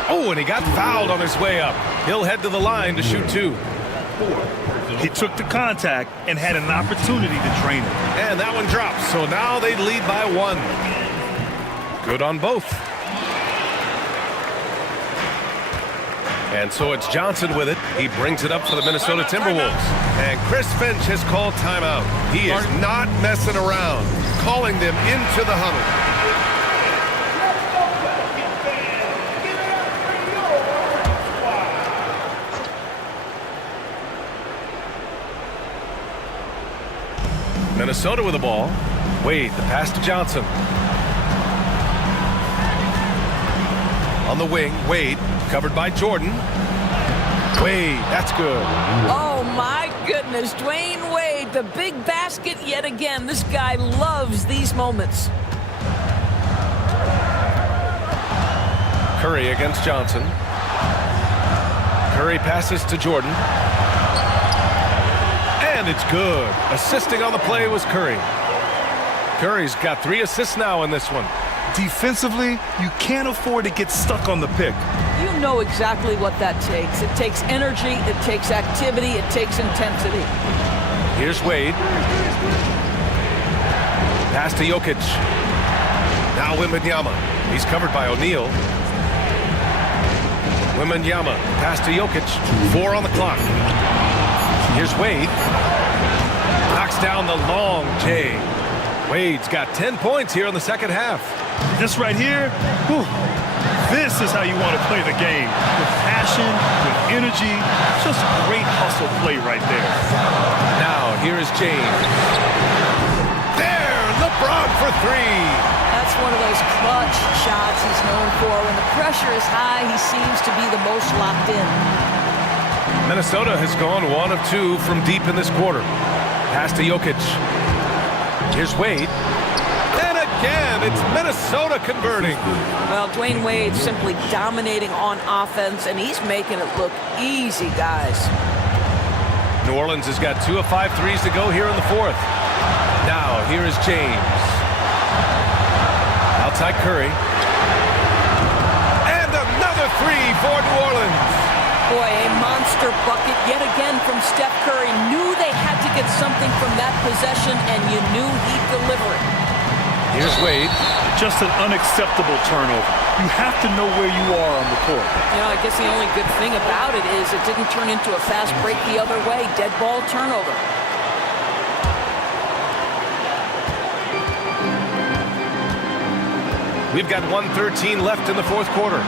Oh, and he got fouled on his way up. He'll head to the line to shoot 2. He took the contact and had an opportunity to drain it. And that one drops, so now they lead by 1. Good on both. And so it's Johnson with it. He brings it up for the Minnesota Timberwolves. And Chris Finch has called timeout. He is not messing around, calling them into the huddle. Minnesota with the ball. Wade, the pass to Johnson. On the wing, Wade, covered by Jordan. Wade, that's good. Oh, my goodness. Dwayne Wade, the big basket yet again. This guy loves these moments. Curry against Johnson. Curry passes to Jordan. And it's good. Assisting on the play was Curry. Curry's got 3 assists now in this one. Defensively, you can't afford to get stuck on the pick. You know exactly what that takes. It takes energy, it takes activity, it takes intensity. Here's Wade. Pass to Jokic. Now Wembanyama. He's covered by O'Neal. Wembanyama. Pass to Jokic. 4 on the clock. Here's Wade. Knocks down the long J. Wade's got 10 points here in the second half. This right here, whew, this is how you want to play the game. With passion, with energy, just great hustle play right there. Now, here is James. There, LeBron for 3. That's one of those clutch shots he's known for. When the pressure is high, he seems to be the most locked in. Minnesota has gone 1 of 2 from deep in this quarter. Pass to Jokic. Here's Wade. And again, it's Minnesota converting. Well, Dwayne Wade simply dominating on offense, and he's making it look easy, guys. New Orleans has got 2 of 5 threes to go here in the 4th. Now, here is James. Outside Curry. And another 3 for New Orleans. Boy, a monster bucket yet again from Steph Curry. Knew they had to get something from that possession, and you knew he'd deliver it. Here's Wade. Just an unacceptable turnover. You have to know where you are on the court. You know, I guess the only good thing about it is it didn't turn into a fast break the other way. Dead ball turnover. We've got 1:13 left in the 4th quarter.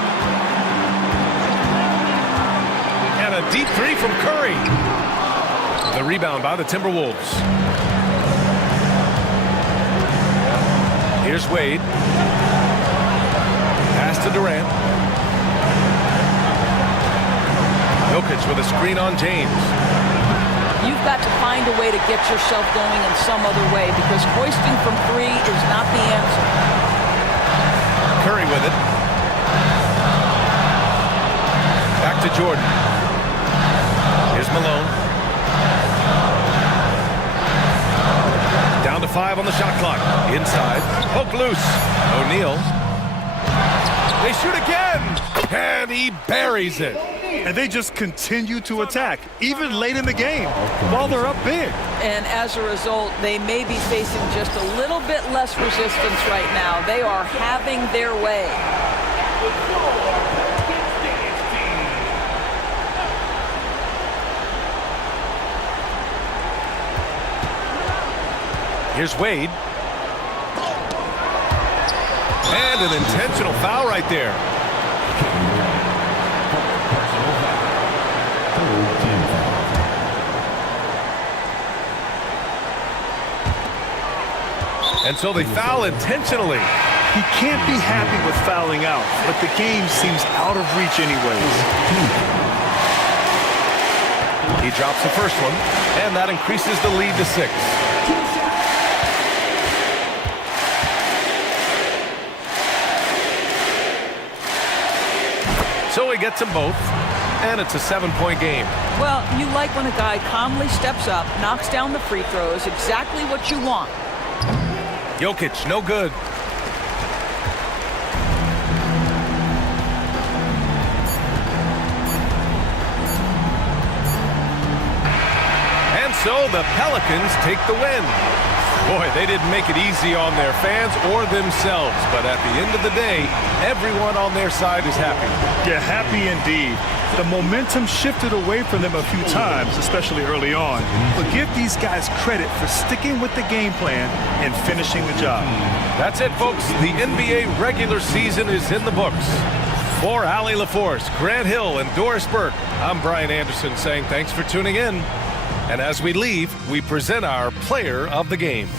And a deep 3 from Curry. The rebound by the Timberwolves. Here's Wade. Pass to Durant. Jokic with a screen on James. You've got to find a way to get yourself going in some other way, because hoisting from 3 is not the answer. Curry with it. Back to Jordan. Here's Malone. 5 on the shot clock. Inside. Poke loose. O'Neal. They shoot again. And he buries it. And they just continue to attack, even late in the game, while they're up big. And as a result, they may be facing just a little bit less resistance right now. They are having their way. Here's Wade. And an intentional foul right there. And so they foul intentionally. He can't be happy with fouling out, but the game seems out of reach anyways. He drops the first one, and that increases the lead to 6. So he gets them both, and it's a 7-point game. Well, you like when a guy calmly steps up, knocks down the free throws, exactly what you want. Jokic, no good. And so the Pelicans take the win. Boy, they didn't make it easy on their fans or themselves, but at the end of the day, everyone on their side is happy. Yeah, happy indeed. The momentum shifted away from them a few times, especially early on. But give these guys credit for sticking with the game plan and finishing the job. That's it, folks. The NBA regular season is in the books. For Allie LaForce, Grant Hill, and Doris Burke, I'm Brian Anderson saying thanks for tuning in. And as we leave, we present our player of the game.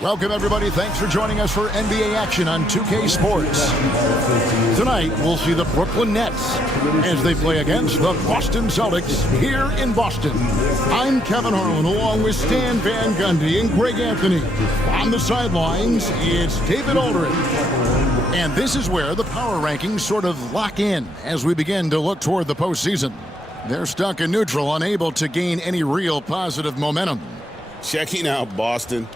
Welcome, everybody. Thanks for joining us for NBA action on 2K Sports. Tonight, we'll see the Brooklyn Nets as they play against the Boston Celtics here in Boston. I'm Kevin Harlan, along with Stan Van Gundy and Greg Anthony. On the sidelines, it's David Aldridge. And this is where the power rankings sort of lock in as we begin to look toward the postseason. They're stuck in neutral, unable to gain any real positive momentum. Checking out Boston.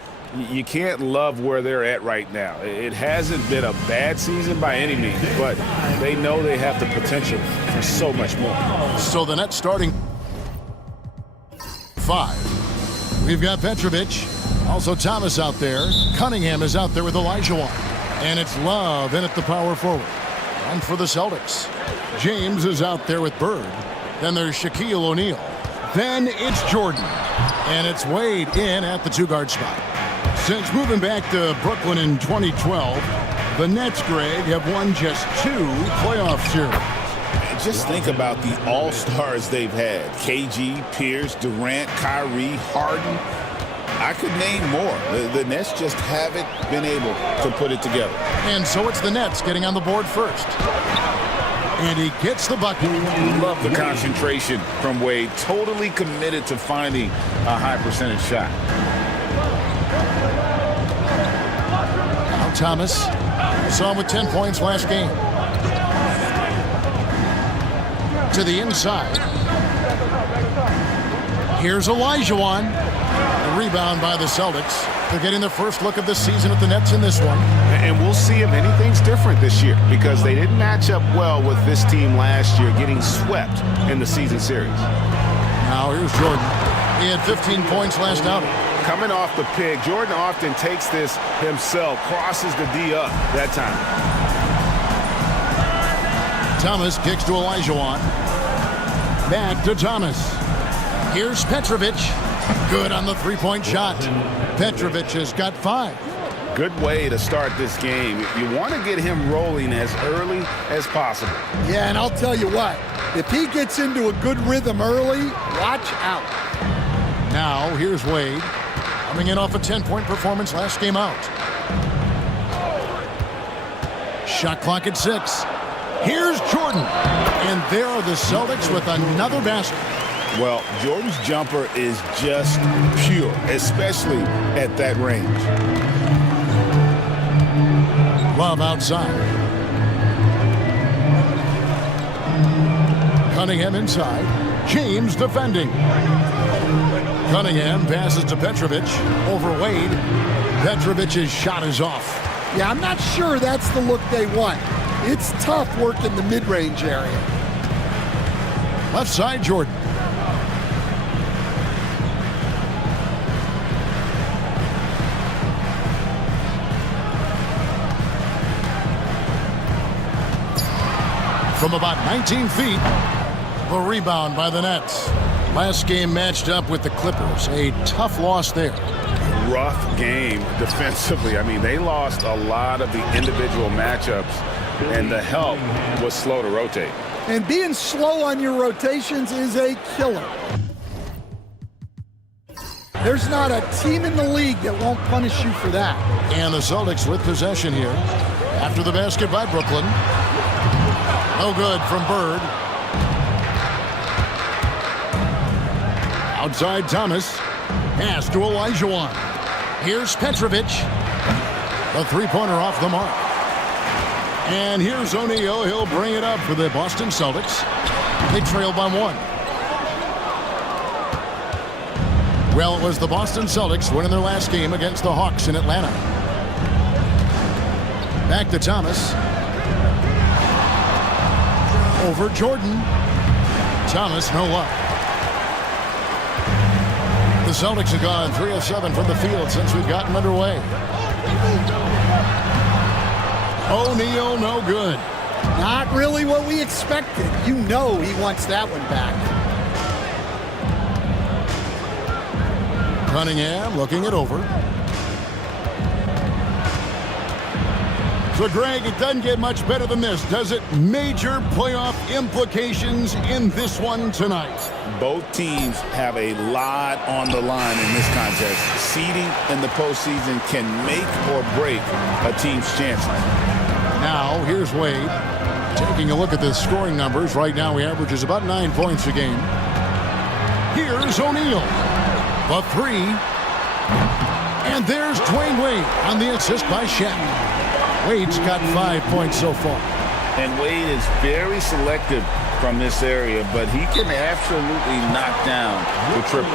You can't love where they're at right now. It hasn't been a bad season by any means, but they know they have the potential for so much more. So the Nets starting 5. We've got Petrovic, also Thomas out there. Cunningham is out there with Elijah. And it's Love in at the power forward. And for the Celtics, James is out there with Bird. Then there's Shaquille O'Neal. Then it's Jordan. And it's Wade in at the 2-guard spot. Since moving back to Brooklyn in 2012, the Nets, Greg, have won just 2 playoff series. Just think about the all-stars they've had. KG, Pierce, Durant, Kyrie, Harden. I could name more. The Nets just haven't been able to put it together. And so it's the Nets getting on the board first. And he gets the bucket. Love the concentration from Wade. Totally committed to finding a high percentage shot. Now Thomas saw him with 10 points last game. To the inside. Here's Olajuwon. The rebound by the Celtics. They're getting their first look of the season at the Nets in this one. And we'll see if anything's different this year because they didn't match up well with this team last year, getting swept in the season series. Now here's Jordan. He had 15 points last outing. Coming off the pick, Jordan often takes this himself, crosses the D up that time. Thomas kicks to Olajuwon. Back to Thomas. Here's Petrovic. Good on the three-point shot. Petrovic has got 5. Good way to start this game. You want to get him rolling as early as possible. Yeah, and I'll tell you what. If he gets into a good rhythm early, watch out. Now, here's Wade. Coming in off a 10-point performance last game out. Shot clock at 6. Here's Jordan. And there are the Celtics with another basket. Well, Jordan's jumper is just pure, especially at that range. Love outside. Cunningham inside. James defending. Cunningham passes to Petrovic. Over Wade. Petrovic's shot is off. Yeah, I'm not sure that's the look they want. It's tough work in the mid-range area. Left side, Jordan. From about 19 feet, the rebound by the Nets. Last game matched up with the Clippers. A tough loss there. Rough game defensively. I mean, they lost a lot of the individual matchups, and the help was slow to rotate. And being slow on your rotations is a killer. There's not a team in the league that won't punish you for that. And the Celtics with possession here. After the basket by Brooklyn. No good from Bird. Outside Thomas. Pass to Olajuwon. Here's Petrovic. A three-pointer off the mark. And here's O'Neal. He'll bring it up for the Boston Celtics. They trail by 1. Well, it was the Boston Celtics winning their last game against the Hawks in Atlanta. Back to Thomas. Over Jordan. Thomas, no luck. The Celtics have gone 3 of 7 from the field since we've gotten underway. O'Neal, no good. Not really what we expected. You know he wants that one back. Cunningham looking it over. So, Greg, it doesn't get much better than this, does it? Major playoff implications in this one tonight. Both teams have a lot on the line in this contest. Seeding in the postseason can make or break a team's chances. Now, here's Wade. Taking a look at the scoring numbers. Right now, he averages about 9 points a game. Here's O'Neal. The 3. And there's Dwayne Wade on the assist by Shaq. Wade's got 5 points so far. And Wade is very selective from this area, but he can absolutely knock down the triple.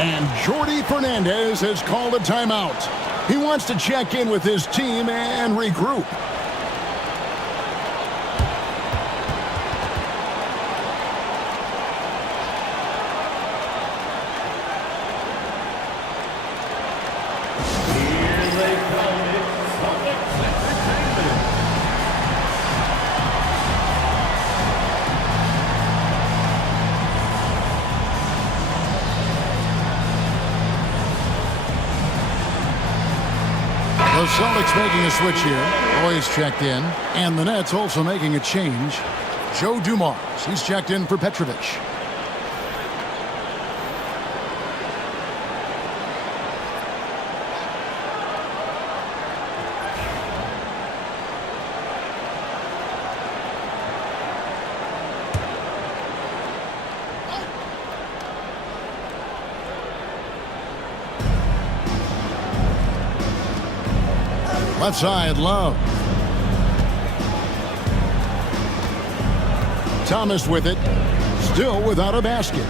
And Jordi Fernandez has called a timeout. He wants to check in with his team and regroup. The Celtics making a switch here. Always checked in. And the Nets also making a change. Joe Dumars. He's checked in for Petrovic. Left side, Love. Thomas with it. Still without a basket.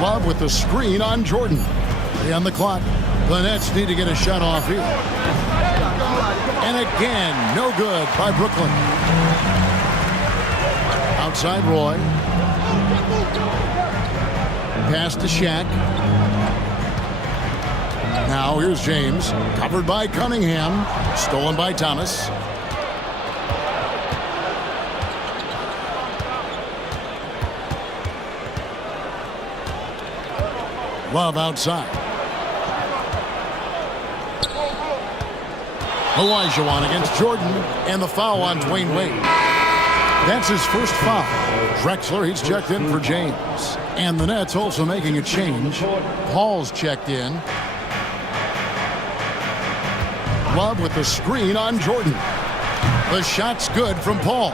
Love with the screen on Jordan. 3 on the clock. The Nets need to get a shot off here. And again, no good by Brooklyn. Outside Roy. Pass to Shaq. Now here's James. Covered by Cunningham. Stolen by Thomas. Love outside. Olajuwon against Jordan, and the foul on Dwayne Wade. That's his first foul. Drexler, he's checked in for James. And the Nets also making a change. Paul's checked in. Love with the screen on Jordan. The shot's good from Paul.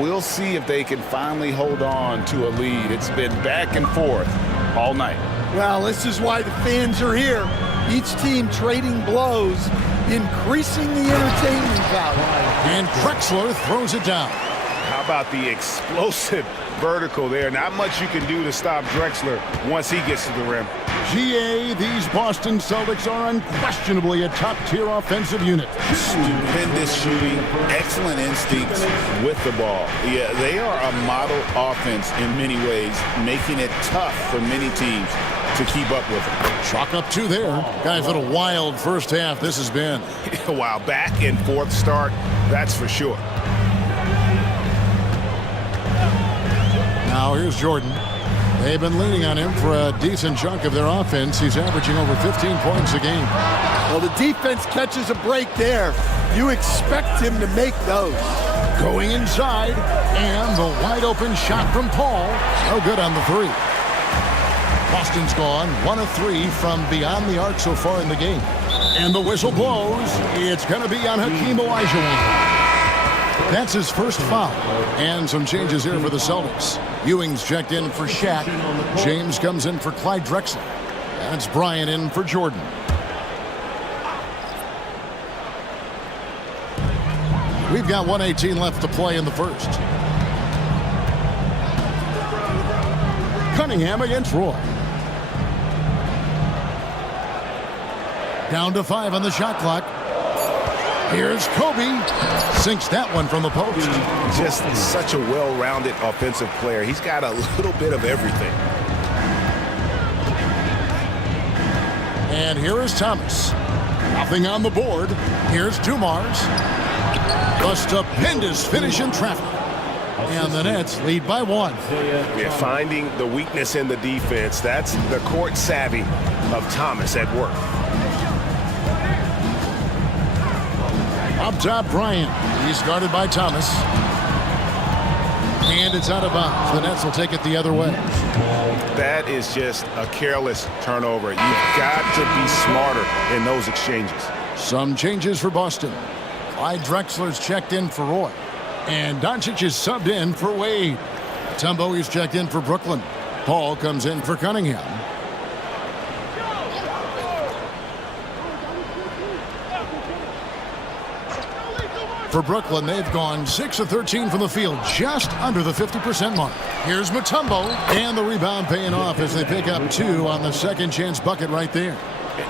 We'll see if they can finally hold on to a lead. It's been back and forth all night. Well, this is why the fans are here. Each team trading blows, increasing the entertainment value. And Drexler throws it down. How about the explosive vertical there? Not much you can do to stop Drexler once he gets to the rim. GA, these Boston Celtics are unquestionably a top-tier offensive unit. Stupendous shooting, excellent instincts with the ball. Yeah, they are a model offense in many ways, making it tough for many teams to keep up with them. Chalk up 2 there. Guys, what a wild first half this has been. Wow, back and forth start, that's for sure. Now here's Jordan. They've been leaning on him for a decent chunk of their offense. He's averaging over 15 points a game. Well, the defense catches a break there. You expect him to make those. Going inside, and the wide open shot from Paul. No good on the 3. Boston's gone 1 of 3 from beyond the arc so far in the game. And the whistle blows. It's going to be on Hakeem Olajuwon. That's his first foul. And some changes here for the Celtics. Ewing's checked in for Shaq. James comes in for Clyde Drexler. That's Bryant in for Jordan. We've got 1:18 left to play in the first. Cunningham against Roy. Down to 5 on the shot clock. Here's Kobe. Sinks that one from the post. Just such a well-rounded offensive player. He's got a little bit of everything. And here is Thomas. Nothing on the board. Here's Dumars. A stupendous finish in traffic. And the Nets lead by 1. Yeah, finding the weakness in the defense. That's the court savvy of Thomas at work. Up top, Bryant. He's guarded by Thomas. And it's out of bounds. The Nets will take it the other way. That is just a careless turnover. You've got to be smarter in those exchanges. Some changes for Boston. Clyde Drexler's checked in for Roy. And Doncic is subbed in for Wade. Tumbo is checked in for Brooklyn. Paul comes in for Cunningham. For Brooklyn, they've gone 6 of 13 from the field, just under the 50% mark. Here's Mutombo, and the rebound paying off as they pick up 2 on the second chance bucket right there.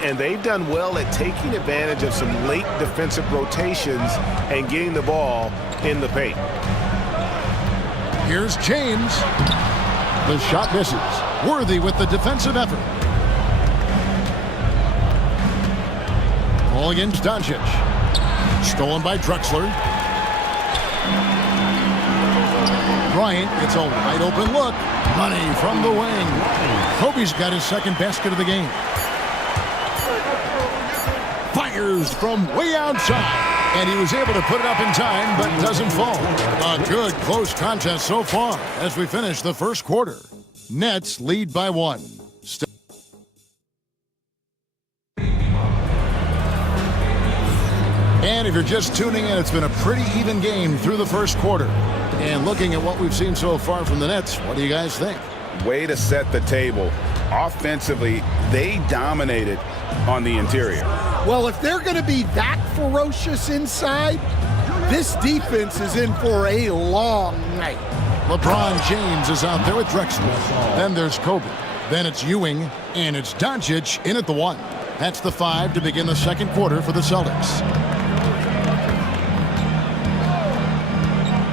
And they've done well at taking advantage of some late defensive rotations and getting the ball in the paint. Here's James. The shot misses. Worthy with the defensive effort. Ball against Doncic. Stolen by Drexler. Bryant gets a wide open look. Money from the wing. Kobe's got his second basket of the game. Fires from way outside. And he was able to put it up in time, but doesn't fall. A good close contest so far as we finish the first quarter. Nets lead by 1. And if you're just tuning in, it's been a pretty even game through the first quarter. And looking at what we've seen so far from the Nets, what do you guys think? Way to set the table. Offensively, they dominated on the interior. Well, if they're going to be that ferocious inside, This defense is in for a long night. LeBron James is out there with Drexler. Then there's Kobe. Then it's Ewing. And it's Doncic in at the 1. That's the 5 to begin the second quarter for the Celtics.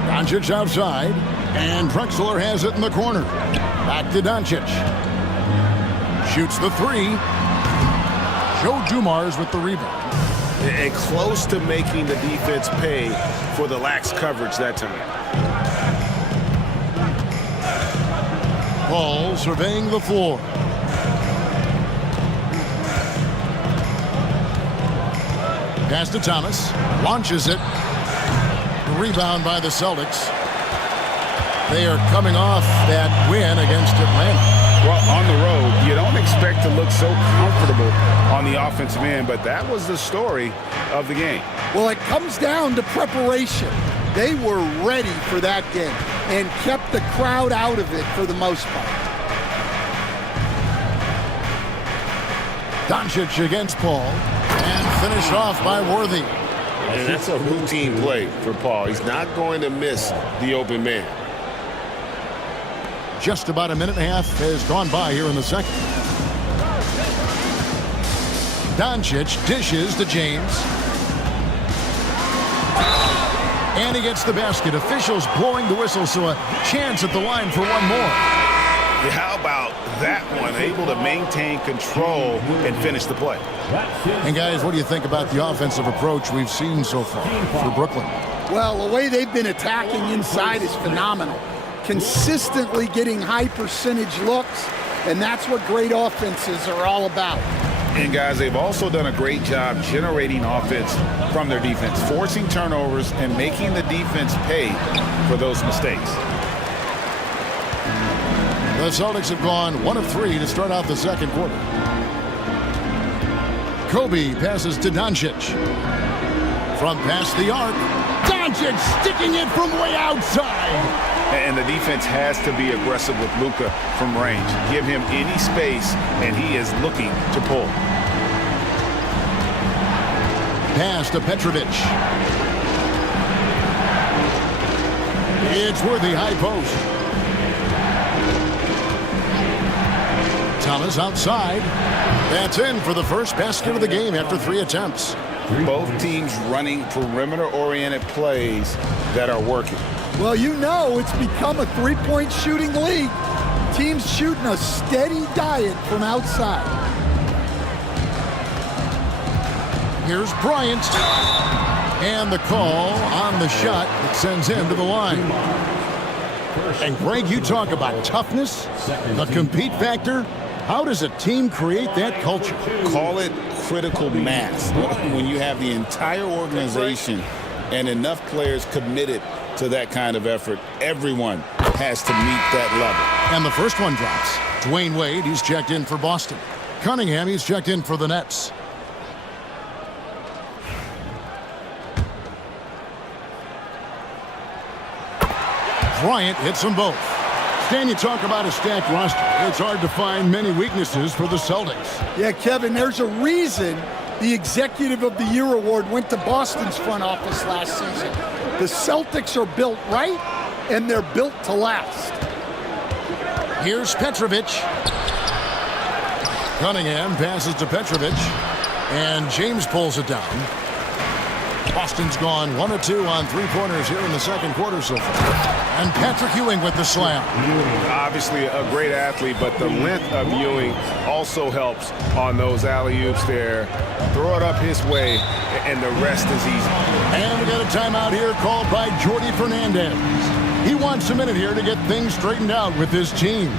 Doncic outside. And Drexler has it in the corner. Back to Doncic. Shoots the 3. Joe Dumars with the rebound. And close to making the defense pay for the lax coverage that time. Paul surveying the floor. Pass to Thomas. Launches it. The rebound by the Celtics. They are coming off that win against Atlanta. Well, on the road, you don't expect to look so comfortable on the offensive end, but that was the story of the game. Well, it comes down to preparation. They were ready for that game and kept the crowd out of it for the most part. Doncic against Paul, and finished off by Worthy. And that's a routine play for Paul. He's not going to miss the open man. Just about a minute and a half has gone by here in the second. Doncic dishes to James. And he gets the basket. Officials blowing the whistle, so a chance at the line for one more. Yeah, how about that one? Able to maintain control and finish the play. And guys, what do you think about the offensive approach we've seen so far for Brooklyn? Well, the way they've been attacking inside is phenomenal. Consistently getting high percentage looks, and that's what great offenses are all about. And guys, they've also done a great job generating offense from their defense, forcing turnovers and making the defense pay for those mistakes. The Celtics have gone 1 of 3 to start out the second quarter. Kobe passes to Doncic. From past the arc, Doncic sticking it from way outside. And the defense has to be aggressive with Luka from range. Give him any space, and he is looking to pull. Pass to Petrovic. It's Worthy high post. Thomas outside. That's in for the first basket of the game after 3 attempts. Both teams running perimeter-oriented plays that are working. Well, you know it's become a three-point shooting league. Teams shooting a steady diet from outside. Here's Bryant. And the call on the shot that sends him to the line. And Greg, you talk about toughness, the compete factor. How does a team create that culture? Call it critical mass. When you have the entire organization and enough players committed to that kind of effort, everyone has to meet that level. And the first one drops. Dwayne Wade, he's checked in for Boston. Cunningham, he's checked in for the Nets. Bryant hits them both. Stan, you talk about a stacked roster. It's hard to find many weaknesses for the Celtics. Yeah, Kevin, there's a reason the Executive of the Year award went to Boston's front office last season. The Celtics are built right, and they're built to last. Here's Petrovic. Cunningham passes to Petrovic, and James pulls it down. Boston's gone 1 of 2 on 3-pointers here in the second quarter so far. And Patrick Ewing with the slam. Obviously a great athlete, but the length of Ewing also helps on those alley-oops there. Throw it up his way, and the rest is easy. And we got a timeout here called by Jordi Fernandez. He wants a minute here to get things straightened out with his team.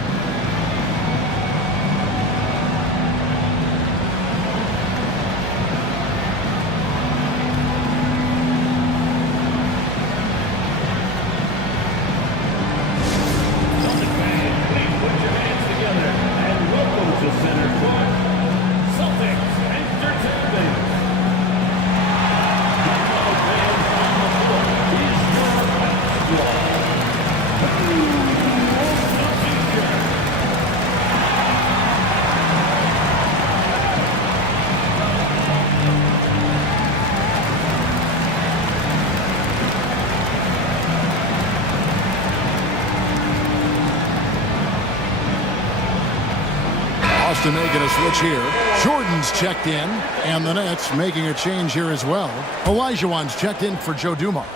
Boston making a switch here. Jordan's checked in, and the Nets making a change here as well. Olajuwon's checked in for Joe Dumars.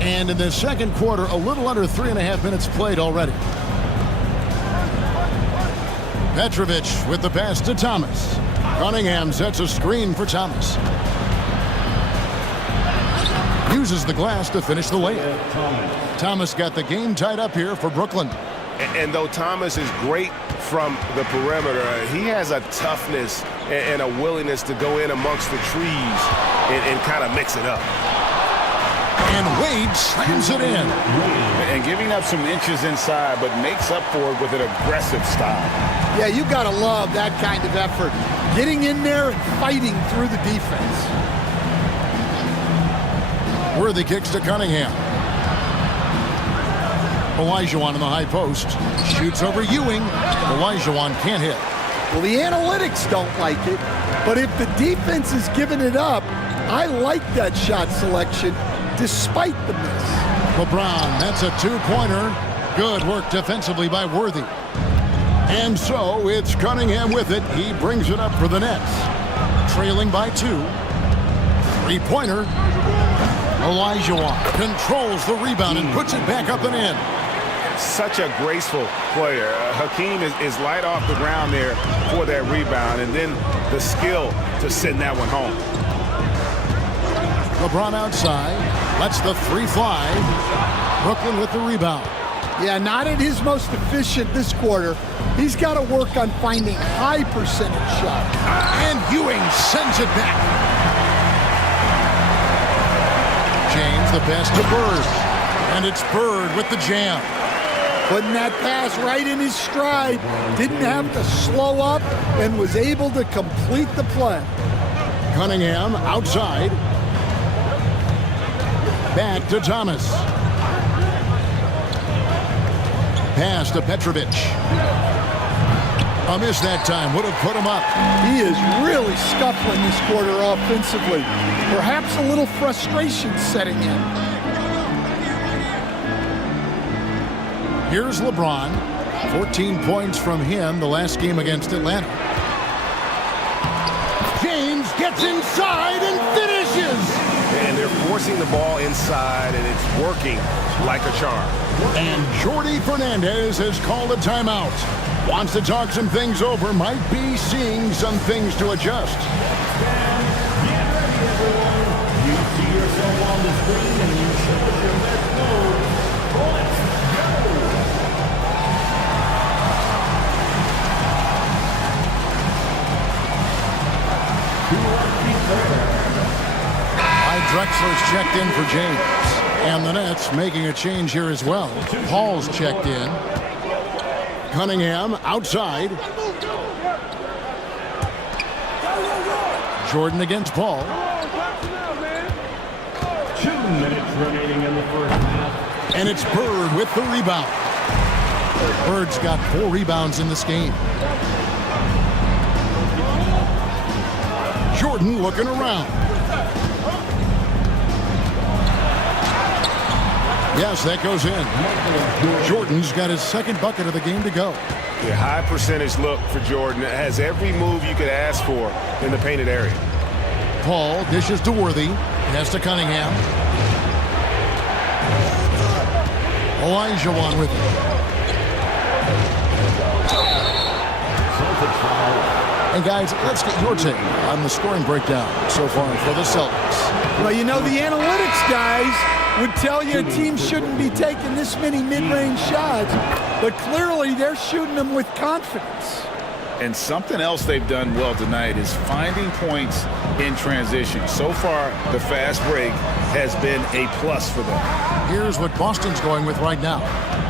And in the second quarter, a little under 3.5 minutes played already. Petrovic with the pass to Thomas. Cunningham sets a screen for Thomas. Uses the glass to finish the layup. Thomas got the game tied up here for Brooklyn. And though Thomas is great from the perimeter, he has a toughness and a willingness to go in amongst the trees and kind of mix it up. And Wade slams it in. And giving up some inches inside, but makes up for it with an aggressive style. Yeah, you got to love that kind of effort. Getting in there and fighting through the defense. Worthy kicks to Cunningham. Olajuwon in the high post. Shoots over Ewing. Olajuwon can't hit. Well, the analytics don't like it, but if the defense is giving it up, I like that shot selection despite the miss. LeBron, that's a two-pointer. Good work defensively by Worthy. And so it's Cunningham with it. He brings it up for the Nets. Trailing by 2. Three-pointer. Olajuwon controls the rebound and puts it back up and in. Such a graceful player. Hakeem is light off the ground there for that rebound, and then the skill to send that one home. LeBron outside. Lets the three fly. Brooklyn with the rebound. Yeah, not at his most efficient this quarter. He's got to work on finding high percentage shots. And Ewing sends it back. James the pass to Bird. And it's Bird with the jam. Putting that pass right in his stride. Didn't have to slow up and was able to complete the play. Cunningham outside. Back to Thomas. Pass to Petrovic. A miss that time would have put him up. He is really scuffling this quarter offensively. Perhaps a little frustration setting in. Here's LeBron. 14 points from him the last game against Atlanta. James gets inside and finishes. And they're forcing the ball inside, and it's working like a charm. And Jordi Fernandez has called a timeout. Wants to talk some things over, might be seeing some things to adjust. You see yourself on the screen and you show us your best move. Let's Drexler's checked in for James. And the Nets making a change here as well. Paul's checked in. Cunningham outside. Jordan against Paul. 2 minutes remaining in the first half. And it's Bird with the rebound. Bird's got 4 rebounds in this game. Jordan looking around. Yes, that goes in. Jordan's got his second bucket of the game to go. A high percentage look for Jordan. It has every move you could ask for in the painted area. Paul dishes to Worthy. Pass to Cunningham. Olajuwon with it. And guys, let's get your take on the scoring breakdown so far for the Celtics. Well, you know, the analytics guys would tell you a team shouldn't be taking this many mid-range shots, but clearly they're shooting them with confidence. And something else they've done well tonight is finding points in transition. So far, the fast break has been a plus for them. Here's what Boston's going with right now.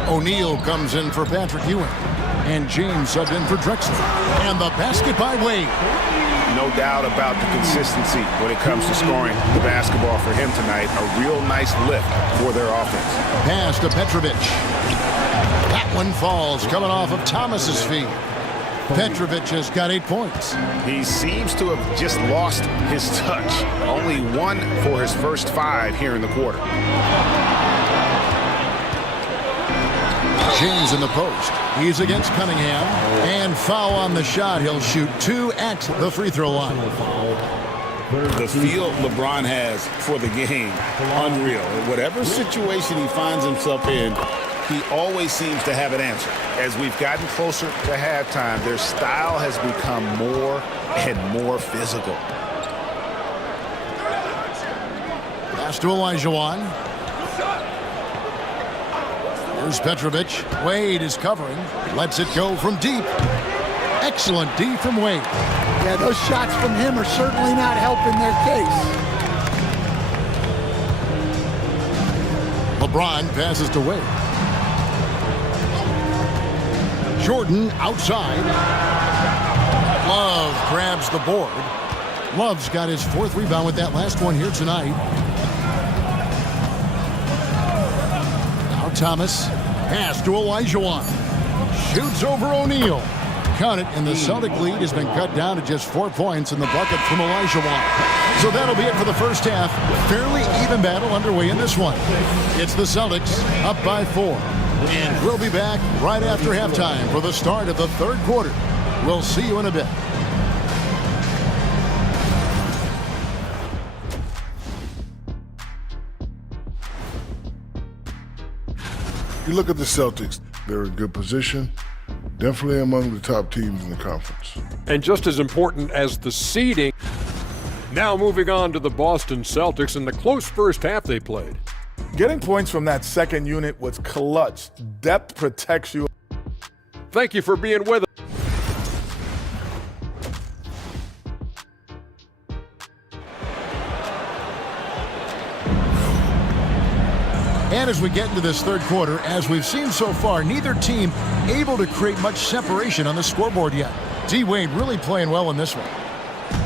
O'Neal comes in for Patrick Ewing. And James subbed in for Drexler. And the basket by Wade. No doubt about the consistency when it comes to scoring the basketball for him tonight. A real nice lift for their offense. Pass to Petrovic. That one falls coming off of Thomas's feet. Petrovic has got 8 points. He seems to have just lost his touch. Only 1 for his first 5 here in the quarter. James in the post. He's against Cunningham. And foul on the shot. He'll shoot 2 at the free throw line. The feel LeBron has for the game, unreal. Whatever situation he finds himself in, he always seems to have an answer. As we've gotten closer to halftime, their style has become more and more physical. Pass to Olajuwon. Here's Petrovic. Wade is covering. Lets it go from deep. Excellent D from Wade. Yeah, those shots from him are certainly not helping their case. LeBron passes to Wade. Jordan outside. Love grabs the board. Love's got his 4th rebound with that last one here tonight. Now Thomas. Pass to Olajuwon. Shoots over O'Neal. Count it, and the Celtic lead has been cut down to just 4 points in the bucket from Olajuwon. So that'll be it for the first half. Fairly even battle underway in this one. It's the Celtics up by 4. And we'll be back right after halftime for the start of the 3rd quarter. We'll see you in a bit. You look at the Celtics, they're in good position. Definitely among the top teams in the conference. And just as important as the seeding, now moving on to the Boston Celtics and the close first half they played. Getting points from that second unit was clutch. Depth protects you. Thank you for being with us. And as we get into this 3rd quarter, as we've seen so far, neither team able to create much separation on the scoreboard yet. D-Wade really playing well in this one.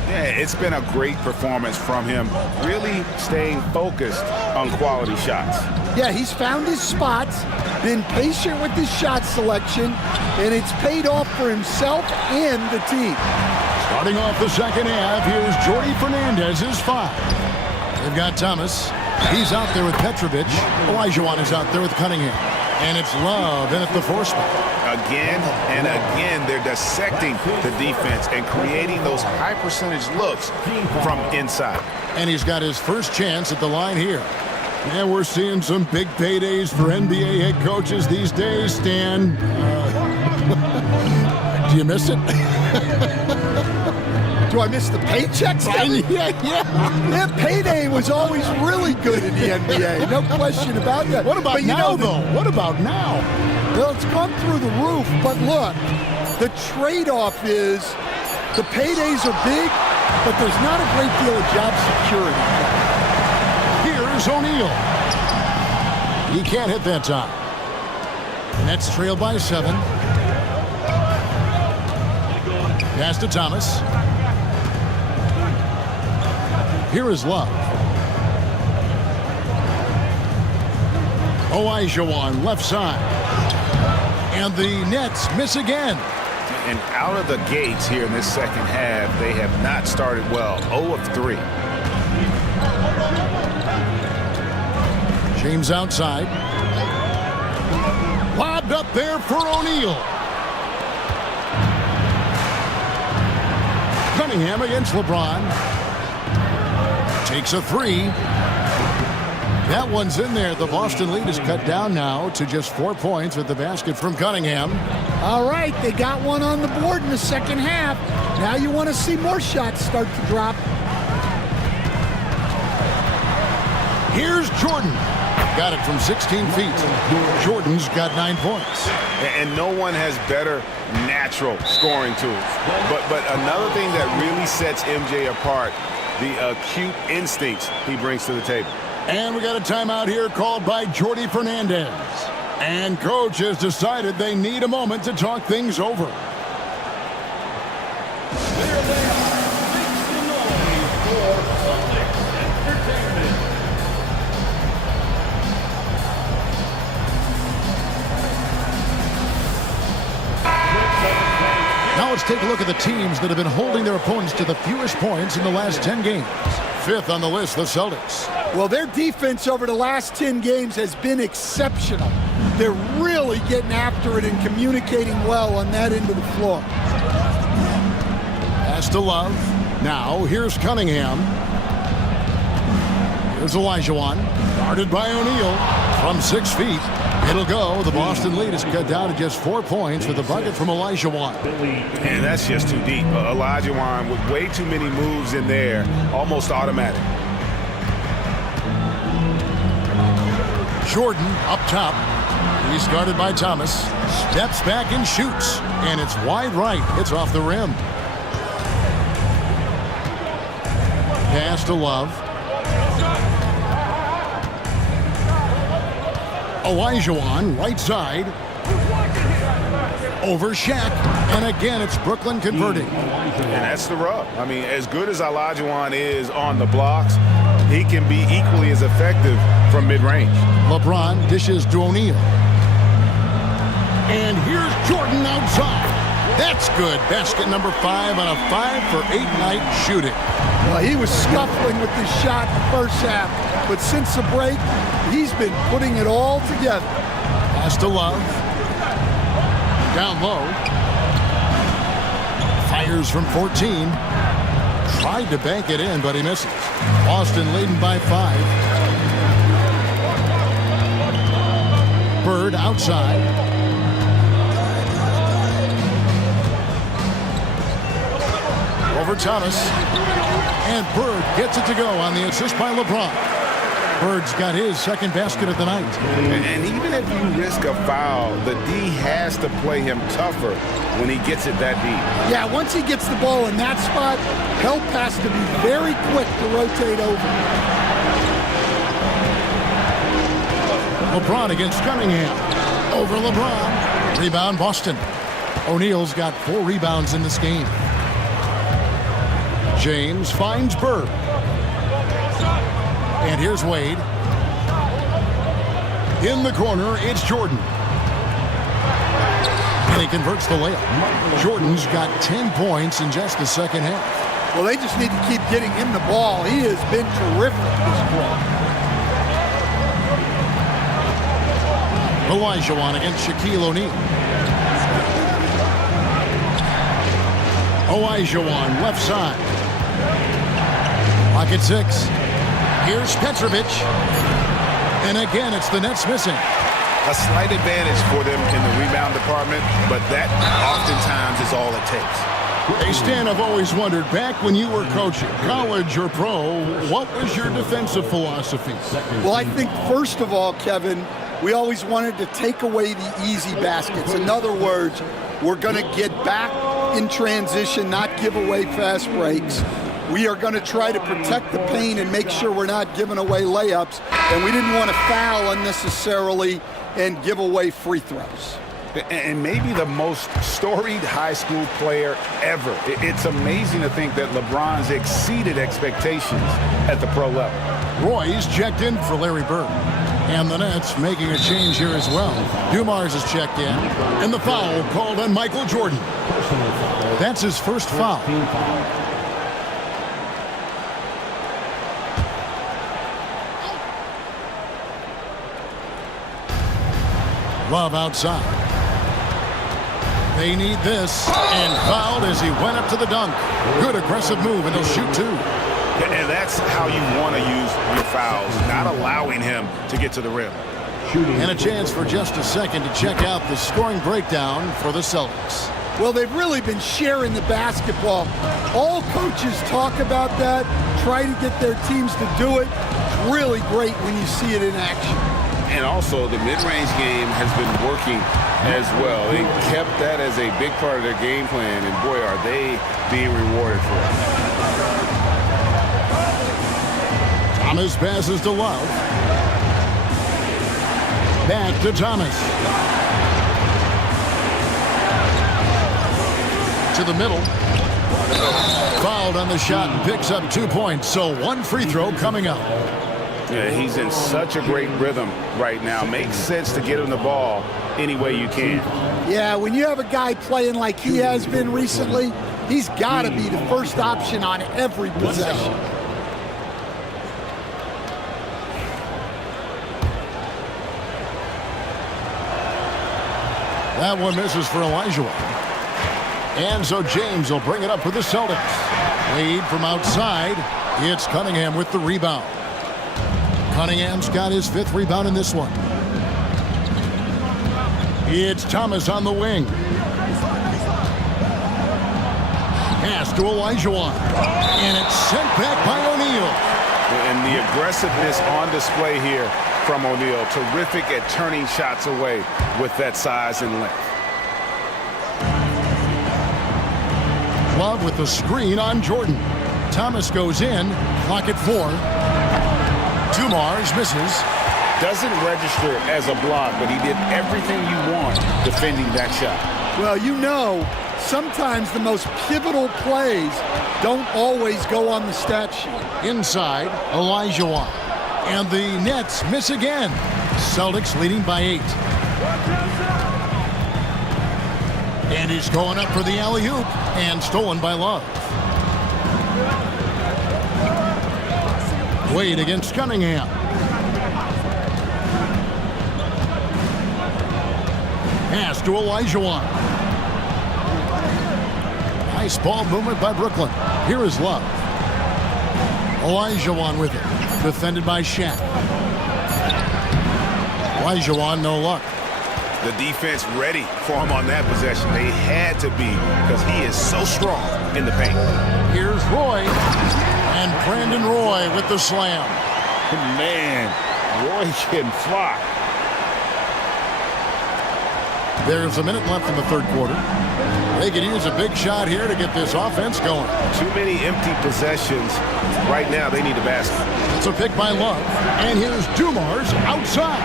Yeah, it's been a great performance from him, really staying focused on quality shots. Yeah, he's found his spots, been patient with his shot selection, and it's paid off for himself and the team. Starting off the second half, here's Jordi Fernandez's 5. They've got Thomas. He's out there with Petrovic. Olajuwon is out there with Cunningham. And it's Love in at the 4 spot. Again and again, they're dissecting the defense and creating those high percentage looks from inside. And he's got his first chance at the line here. And we're seeing some big paydays for NBA head coaches these days, Stan. Do you miss it? Do I miss the paychecks? Yeah. That payday was always really good in the NBA. No question about that. What about now, though? What about now? Well, it's gone through the roof. But look, the trade-off is the paydays are big, but there's not a great deal of job security. Here's O'Neal. He can't hit that time. Nets trail by 7. Pass to Thomas. Here is Love. Olajuwon left side. And the Nets miss again. And out of the gates here in this second half, they have not started well. 0 of 3. James outside. Lobbed up there for O'Neal. Cunningham against LeBron. Takes a 3. That one's in there. The Boston lead is cut down now to just 4 points with the basket from Cunningham. All right, they got one on the board in the second half. Now you want to see more shots start to drop. Here's Jordan. Got it from 16 feet. Jordan's got 9 points. And no one has better natural scoring tools. But another thing that really sets MJ apart, the acute instincts he brings to the table. And we got a timeout here called by Jordi Fernandez. And coach has decided they need a moment to talk things over. There they are. Make some noise for Celtics Entertainment. Now let's take a look at the teams that have been holding their opponents to the fewest points in the last 10 games. 5th on the list, the Celtics. Well, their defense over the last 10 games has been exceptional. They're really getting after it and communicating well on that end of the floor. Pass to Love. Now, here's Cunningham. Here's Olajuwon. Guarded by O'Neal from 6 feet. It'll go. The Boston lead is cut down to just 4 points with the bucket from Olajuwon. And that's just too deep. Olajuwon with way too many moves in there, almost automatic. Jordan up top. He's guarded by Thomas. Steps back and shoots. And it's wide right. It's off the rim. Pass to Love. Olajuwon, right side. Over Shaq. And again, it's Brooklyn converting. And that's the rub. I mean, as good as Olajuwon is on the blocks, he can be equally as effective from mid-range. LeBron dishes to O'Neal. And here's Jordan outside. That's good. Basket number 5 on a 5-for-8 night shooting. Well, he was scuffling with this shot in the first half, but since the break, he's been putting it all together. Pass to Love. Down low. Fires from 14. Tried to bank it in, but he misses. Boston leading by 5. Bird outside. Over Thomas. And Bird gets it to go on the assist by LeBron. Bird's got his second basket of the night. And even if you risk a foul, the D has to play him tougher when he gets it that deep. Yeah, once he gets the ball in that spot, help has to be very quick to rotate over. LeBron against Cunningham. Over LeBron. Rebound Boston. O'Neal's got 4 rebounds in this game. James finds Bird. And here's Wade. In the corner, it's Jordan. And he converts the layup. Jordan's got 10 points in just the second half. Well, they just need to keep getting him the ball. He has been terrific this quarter. Olajuwon against Shaquille O'Neal. Olajuwon, left side. Pocket 6. Here's Petrovic. And again, it's the Nets missing. A slight advantage for them in the rebound department, but that oftentimes is all it takes. Hey, Stan, I've always wondered, back when you were coaching, college or pro, what was your defensive philosophy? Well, I think, first of all, Kevin, we always wanted to take away the easy baskets. In other words, we're going to get back in transition, not give away fast breaks. We are going to try to protect the paint and make sure we're not giving away layups. And we didn't want to foul unnecessarily and give away free throws. And maybe the most storied high school player ever. It's amazing to think that LeBron's exceeded expectations at the pro level. Roy's checked in for Larry Bird. And the Nets making a change here as well. Dumars is checked in. And the foul called on Michael Jordan. That's his first foul. Love outside. They need this. And fouled as he went up to the dunk. Good aggressive move, and he'll shoot 2. And that's how you want to use your fouls, not allowing him to get to the rim. And a chance for just a second to check out the scoring breakdown for the Celtics. Well, they've really been sharing the basketball. All coaches talk about that, try to get their teams to do it. It's really great when you see it in action. And also, the mid-range game has been working as well. They kept that as a big part of their game plan, and boy, are they being rewarded for it. Thomas passes to Love. Back to Thomas. To the middle. Fouled on the shot and picks up 2 points. So 1 free throw coming up. Yeah, he's in such a great rhythm right now. Makes sense to get him the ball any way you can. Yeah, when you have a guy playing like he has been recently, he's got to be the first option on every possession. That one misses for Elijah. And so James will bring it up for the Celtics. Lead from outside. It's Cunningham with the rebound. Cunningham's got his 5th rebound in this one. It's Thomas on the wing. Pass to Olajuwon. And it's sent back by O'Neal. And the aggressiveness on display here from O'Neal. Terrific at turning shots away with that size and length. Love with the screen on Jordan. Thomas goes in. Clock at 4. Dumars misses. Doesn't register as a block, but he did everything you want defending that shot. Well, you know, sometimes the most pivotal plays don't always go on the stat sheet. Inside, Olajuwon. And the Nets miss again. Celtics leading by 8. And he's going up for the alley-oop. And stolen by Love. Wade against Cunningham. Pass to Olajuwon. Nice ball movement by Brooklyn. Here is Love. Olajuwon with it. Defended by Shaq. Olajuwon, no luck. The defense ready for him on that possession. They had to be because he is so strong in the paint. Here's Roy. And Brandon Roy with the slam. Man, Roy can fly. There's a minute left in the 3rd quarter. They could use a big shot here to get this offense going. Too many empty possessions. Right now, they need a basket. It's a pick by Love. And here's Dumars outside.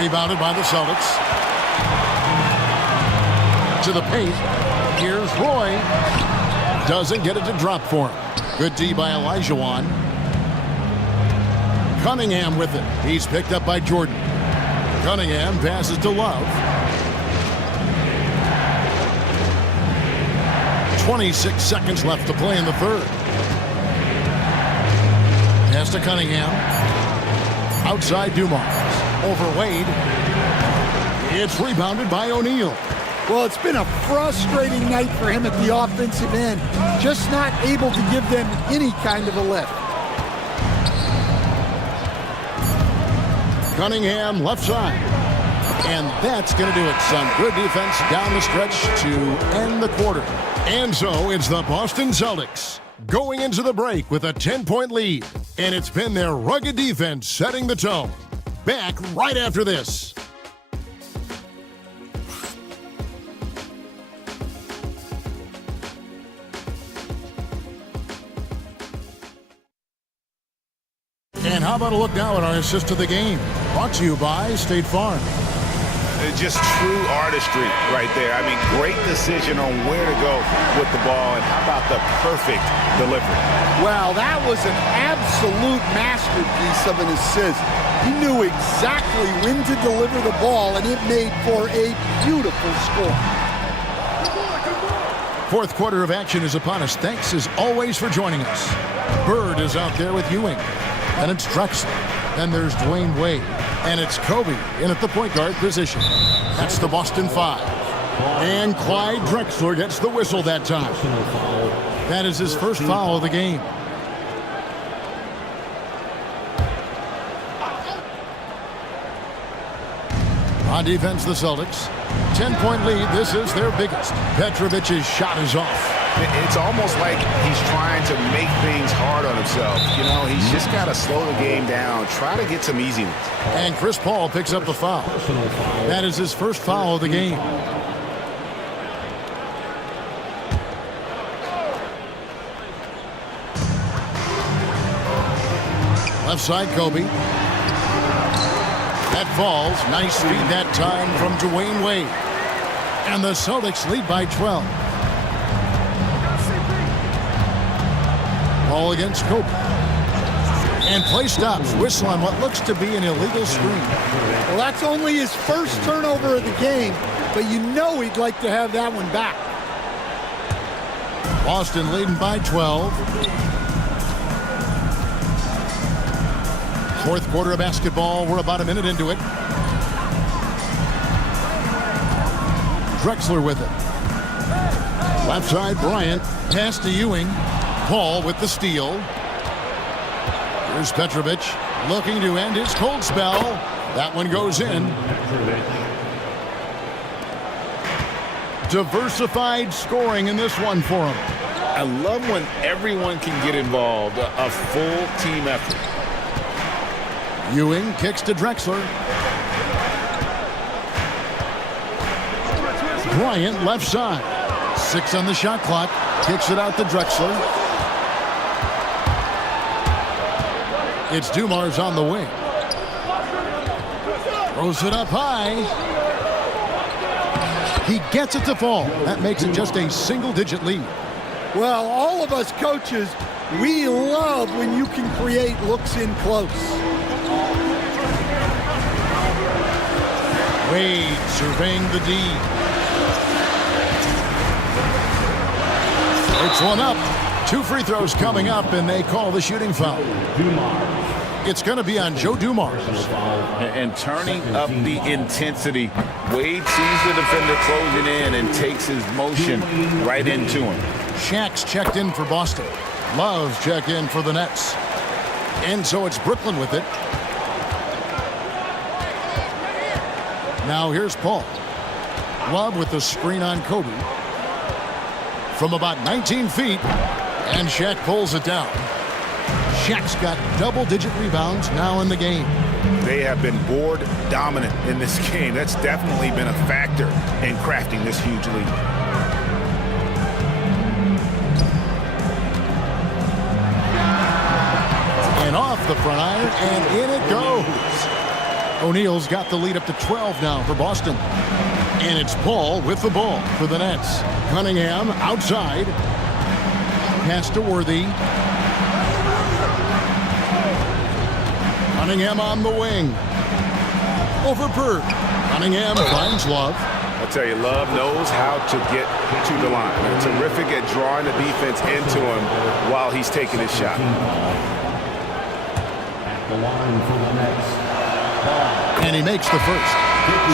Rebounded by the Celtics. To the paint. Here's Roy. Doesn't get it to drop for him. Good D by Olajuwon. Cunningham with it. He's picked up by Jordan. Cunningham passes to Love. 26 seconds left to play in the 3rd. Pass to Cunningham. Outside Dumars. Over Wade. It's rebounded by O'Neal. Well, it's been a frustrating night for him at the offensive end. Just not able to give them any kind of a lift. Cunningham left side. And that's going to do it. Some good defense down the stretch to end the quarter. And so it's the Boston Celtics going into the break with a 10-point lead. And it's been their rugged defense setting the tone. Back right after this. And how about a look now at our assist of the game? Brought to you by State Farm. Just true artistry right there. I mean, great decision on where to go with the ball, and how about the perfect delivery? Well, that was an absolute masterpiece of an assist. He knew exactly when to deliver the ball, and it made for a beautiful score. 4th quarter of action is upon us. Thanks as always for joining us. Bird is out there with Ewing. And it's Drexler. Then there's Dwayne Wade. And it's Kobe in at the point guard position. That's the Boston 5. And Clyde Drexler gets the whistle that time. That is his first foul of the game. On defense, the Celtics. 10-point lead. This is their biggest. Petrovic's shot is off. It's almost like he's trying to make things hard on himself. You know, he's just got to slow the game down, try to get some easy ones. And Chris Paul picks up the foul. That is his first foul of the game. Left side, Kobe. That falls. Nice feed that time from Dwayne Wade. And the Celtics lead by 12. Ball against Kobe. And play stops. Whistle on what looks to be an illegal screen. Well, that's only his first turnover of the game, but you know he'd like to have that one back. Boston leading by 12. 4th quarter of basketball. We're about a minute into it. Drexler with it. Left side, Bryant. Pass to Ewing. Paul with the steal. Here's Petrovic looking to end his cold spell. That one goes in. Diversified scoring in this one for him. I love when everyone can get involved, a full team effort. Ewing kicks to Drexler. Bryant left side. 6 on the shot clock. Kicks it out to Drexler. It's Dumars on the wing. Throws it up high. He gets it to fall. That makes it just a single-digit lead. Well, all of us coaches, we love when you can create looks in close. Wade surveying the D. It's one up. 2 free throws coming up, and they call the shooting foul. It's going to be on Joe Dumars. And turning up the intensity. Wade sees the defender closing in and takes his motion right into him. Shaq's checked in for Boston. Love's checked in for the Nets. And so it's Brooklyn with it. Now here's Paul. Love with the screen on Kobe. From about 19 feet. And Shaq pulls it down. Shaq's got double-digit rebounds now in the game. They have been board dominant in this game. That's definitely been a factor in crafting this huge lead. And off the front iron, and in it goes. O'Neal's got the lead up to 12 now for Boston. And it's Paul with the ball for the Nets. Cunningham outside. Pass to Worthy. Cunningham on the wing. Over Bird. Cunningham finds Love. I tell you, Love knows how to get to the line. They're terrific at drawing the defense into him while he's taking his shot. And he makes the first.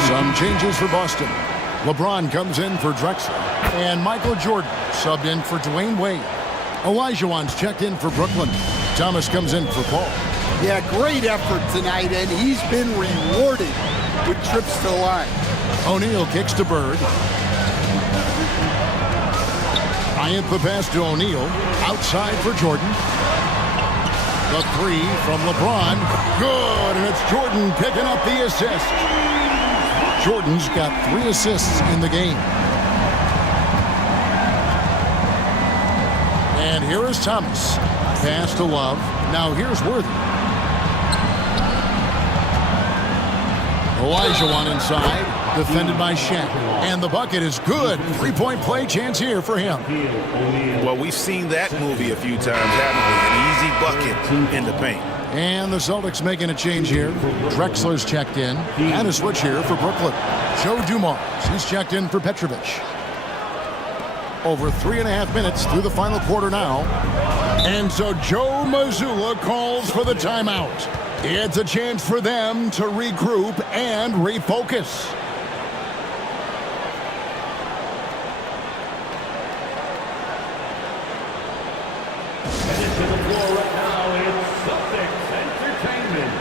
Some changes for Boston. LeBron comes in for Drexler. And Michael Jordan subbed in for Dwayne Wade. Olajuwon's checked in for Brooklyn. Thomas comes in for Paul. Yeah, great effort tonight, and he's been rewarded with trips to the line. O'Neal kicks to Bird. Bryant the pass to O'Neal. Outside for Jordan. The 3 from LeBron. Good, and it's Jordan picking up the assist. Jordan's got 3 assists in the game. And here is Thomas. Pass to Love. Now here's Worthy. Olajuwon inside. Defended by Shaq. And the bucket is good. 3-point play chance here for him. Well, we've seen that movie a few times, haven't we? An easy bucket in the paint. And the Celtics making a change here. Drexler's checked in. And a switch here for Brooklyn. Joe Dumars. He's checked in for Petrovic. Over 3.5 minutes through the final quarter now. And so Joe Mazzulla calls for the timeout. It's a chance for them to regroup and refocus. Headed to the floor right now, it's Celtics Entertainment.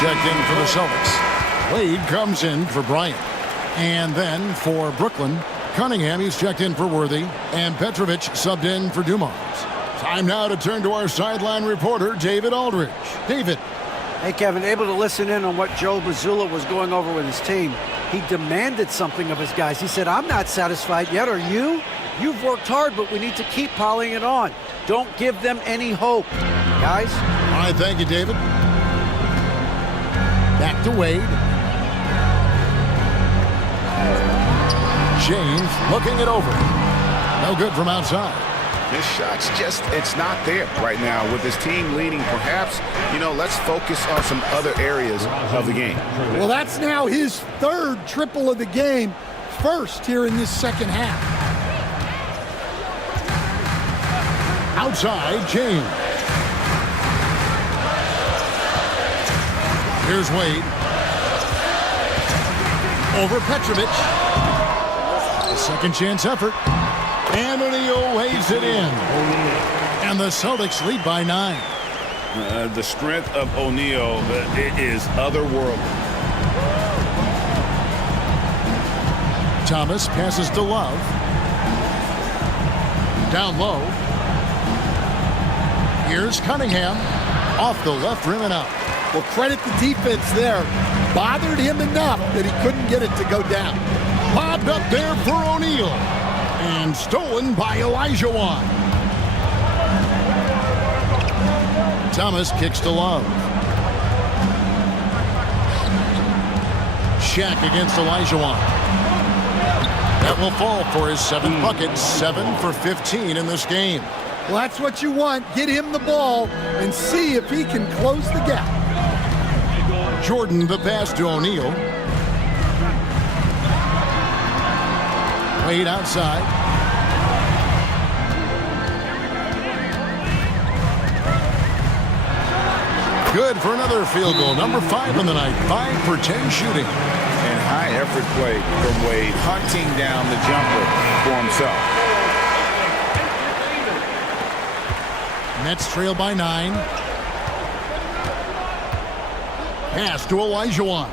checked in for the Celtics. Wade comes in for Bryant. And then for Brooklyn, Cunningham, he's checked in for Worthy. And Petrovic subbed in for Dumars. Time now to turn to our sideline reporter, David Aldridge. David. Hey, Kevin, able to listen in on what Joe Mazzulla was going over with his team. He demanded something of his guys. He said, I'm not satisfied yet, are you? You've worked hard, but we need to keep piling it on. Don't give them any hope, guys. All right, thank you, David. Back to Wade. James looking it over. No good from outside. His shot's just, it's not there right now with his team leading. Perhaps, let's focus on some other areas of the game. Well, that's now his third triple of the game, first here in this second half. Outside, James. Here's Wade. Over Petrovic. A second chance effort. And O'Neal lays it in. And the Celtics lead by 9. The strength of O'Neal is otherworldly. Thomas passes to Love. Down low. Here's Cunningham. Off the left rim and out. Well, credit the defense there. Bothered him enough that he couldn't get it to go down. Lobbed up there for O'Neal. And stolen by Olajuwon. Thomas kicks to Love. Shaq against Olajuwon. That will fall for his 7th bucket. 7 for 15 in this game. Well, that's what you want. Get him the ball and see if he can close the gap. Jordan the pass to O'Neal. Wade outside. Good for another field goal. Number 5 on the night. 5 for 10 shooting. And high effort play from Wade, hunting down the jumper for himself. Nets trail by 9. Pass to Olajuwon.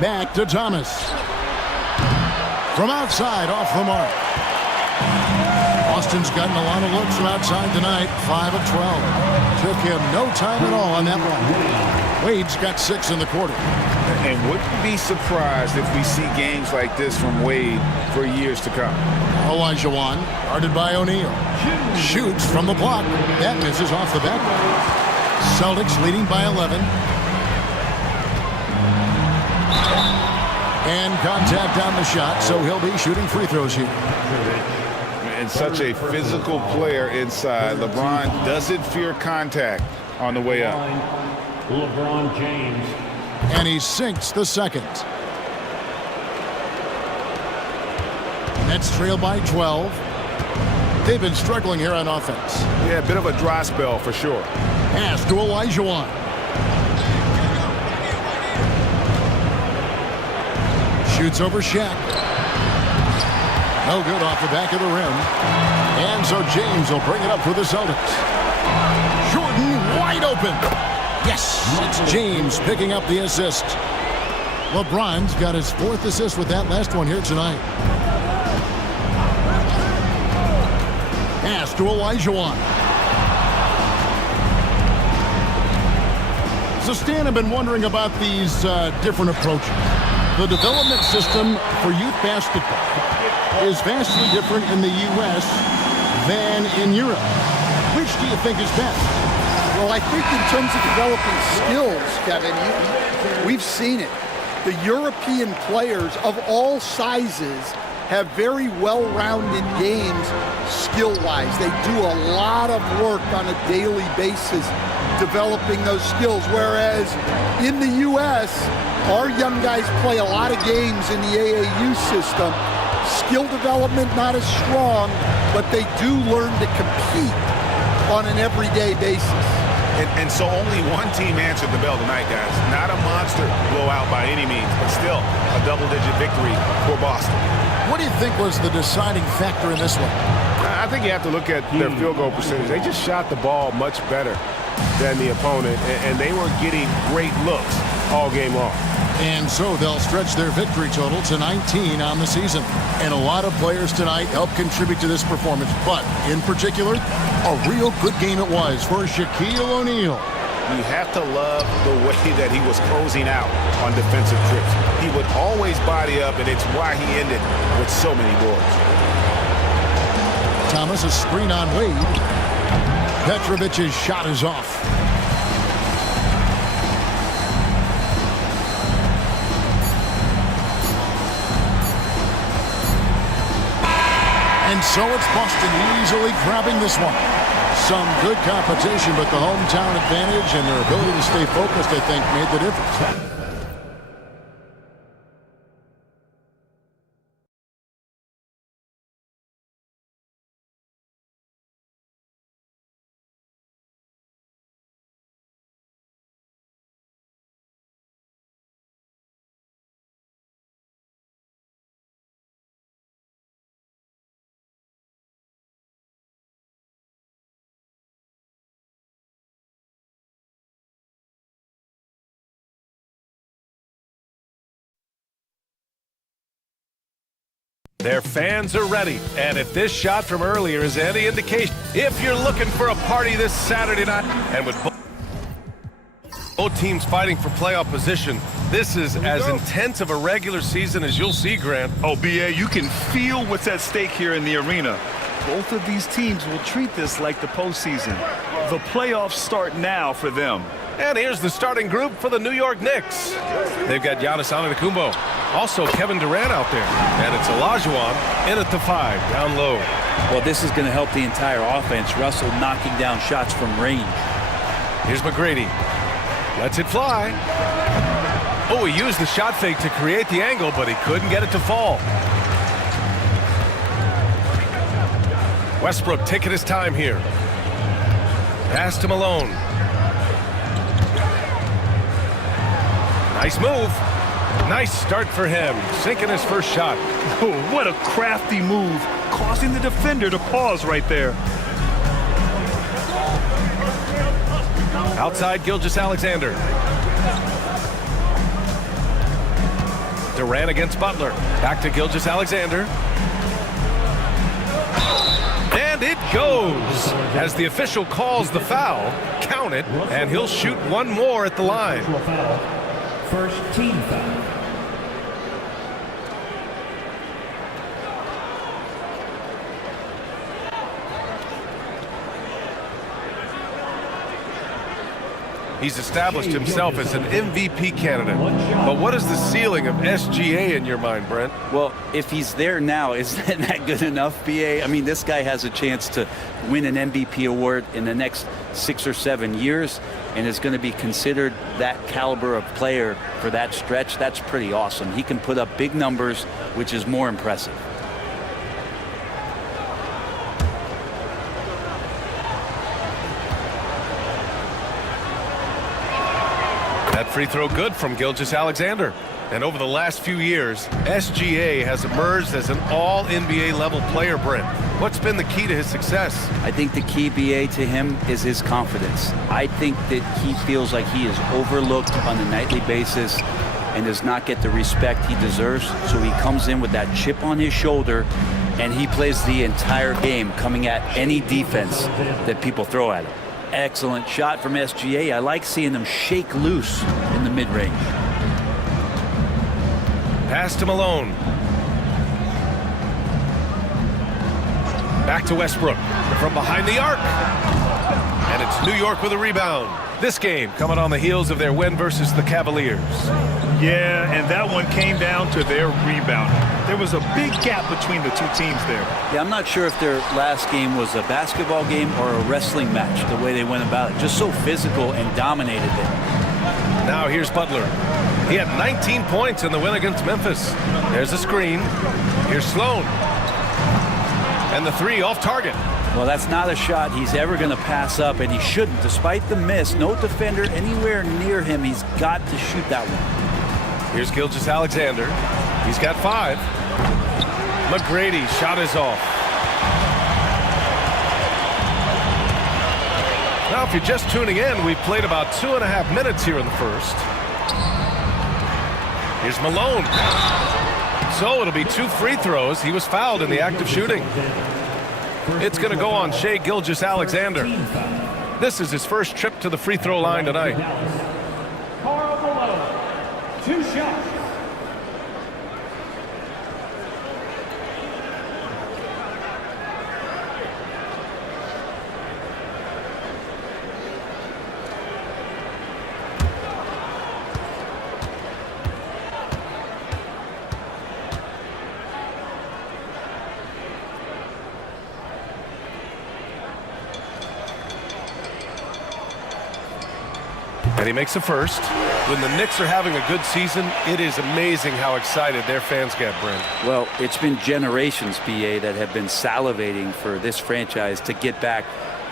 Back to Thomas. From outside, off the mark. Austin's gotten a lot of looks from outside tonight. 5 of 12. Took him no time at all on that one. Wade's got 6 in the quarter. And wouldn't be surprised if we see games like this from Wade for years to come. Olajuwon, guarded by O'Neal. Shoots from the block. That misses off the backboard. Celtics leading by 11. And contact on the shot, so he'll be shooting free throws here. And such a physical player inside. LeBron doesn't fear contact on the way up. LeBron James. And he sinks the second. Nets trail by 12. They've been struggling here on offense. Yeah, a bit of a dry spell for sure. Pass to Olajuwon. Shoots over Shaq. No good off the back of the rim. And so James will bring it up for the Celtics. Jordan wide open. Yes, it's James picking up the assist. LeBron's got his 4th assist with that last one here tonight. Pass to Olajuwon. So Stan, I've been wondering about these different approaches. The development system for youth basketball is vastly different in the U.S. than in Europe. Which do you think is best? Well, I think in terms of developing skills, Kevin, we've seen it. The European players of all sizes have very well-rounded games skill-wise. They do a lot of work on a daily basis developing those skills, whereas in the U.S., our young guys play a lot of games in the AAU system. Skill development not as strong, but they do learn to compete on an everyday basis. And so only one team answered the bell tonight, guys. Not a monster blowout by any means, but still a double-digit victory for Boston. What do you think was the deciding factor in this one? I think you have to look at their field goal percentage. They just shot the ball much better than the opponent, and they were getting great looks all game long. And so they'll stretch their victory total to 19 on the season. And a lot of players tonight helped contribute to this performance, but in particular, a real good game it was for Shaquille O'Neal. You have to love the way that he was closing out on defensive trips. He would always body up, and it's why he ended with so many boards. Thomas, a screen on Wade. Petrovic's shot is off. And so it's Boston easily grabbing this one. Some good competition, but the hometown advantage and their ability to stay focused, I think, made the difference. Their fans are ready, and if this shot from earlier is any indication, if you're looking for a party this Saturday night, and with both teams fighting for playoff position, this is as intense of a regular season as you'll see, Grant. Oh, B.A., you can feel what's at stake here in the arena. Both of these teams will treat this like the postseason. The playoffs start now for them. And here's the starting group for the New York Knicks. They've got Giannis Antetokounmpo, also Kevin Durant out there, and it's Olajuwon in at the 5, down low. Well, this is going to help the entire offense. Russell knocking down shots from range. Here's McGrady. Lets it fly. Oh, he used the shot fake to create the angle, but he couldn't get it to fall. Westbrook taking his time here. Pass to Malone. Nice move. Nice start for him. Sinking his first shot. Oh, what a crafty move, causing the defender to pause right there. Outside Gilgeous-Alexander. Durant against Butler. Back to Gilgeous-Alexander. And it goes. As the official calls the foul, count it, and he'll shoot one more at the line. First team foul. He's established himself as an MVP candidate. But what is the ceiling of SGA in your mind, Brent? Well, if he's there now, isn't that good enough, BA? I mean, this guy has a chance to win an MVP award in the next 6 or 7 years and is going to be considered that caliber of player for that stretch. That's pretty awesome. He can put up big numbers, which is more impressive. That free throw good from Gilgeous-Alexander. And over the last few years, SGA has emerged as an all-NBA level player, Brent. What's been the key to his success? I think the key, BA, to him is his confidence. I think that he feels like he is overlooked on a nightly basis and does not get the respect he deserves. So he comes in with that chip on his shoulder and he plays the entire game coming at any defense that people throw at him. Excellent shot from SGA. I like seeing them shake loose in the mid-range. Pass to Malone. Back to Westbrook from behind the arc. And it's New York with a rebound. This game coming on the heels of their win versus the Cavaliers. Yeah, and that one came down to their rebound. There was a big gap between the two teams there. Yeah, I'm not sure if their last game was a basketball game or a wrestling match, the way they went about it. Just so physical and dominated them. Now here's Butler. He had 19 points in the win against Memphis. There's a screen. Here's Sloan. And the three off target. Well, that's not a shot he's ever going to pass up, and he shouldn't. Despite the miss, no defender anywhere near him. He's got to shoot that one. Here's Gilgeous-Alexander. He's got 5. McGrady, shot is off. Now, if you're just tuning in, we've played about 2.5 minutes here in the first. Here's Malone. So it'll be 2 free throws. He was fouled in the act of shooting. It's going to go on Shai Gilgeous-Alexander. This is his first trip to the free throw line tonight. Carl Malone, 2 shots. And he makes the first. When the Knicks are having a good season, it is amazing how excited their fans get, Brent. Well, it's been generations, BA, that have been salivating for this franchise to get back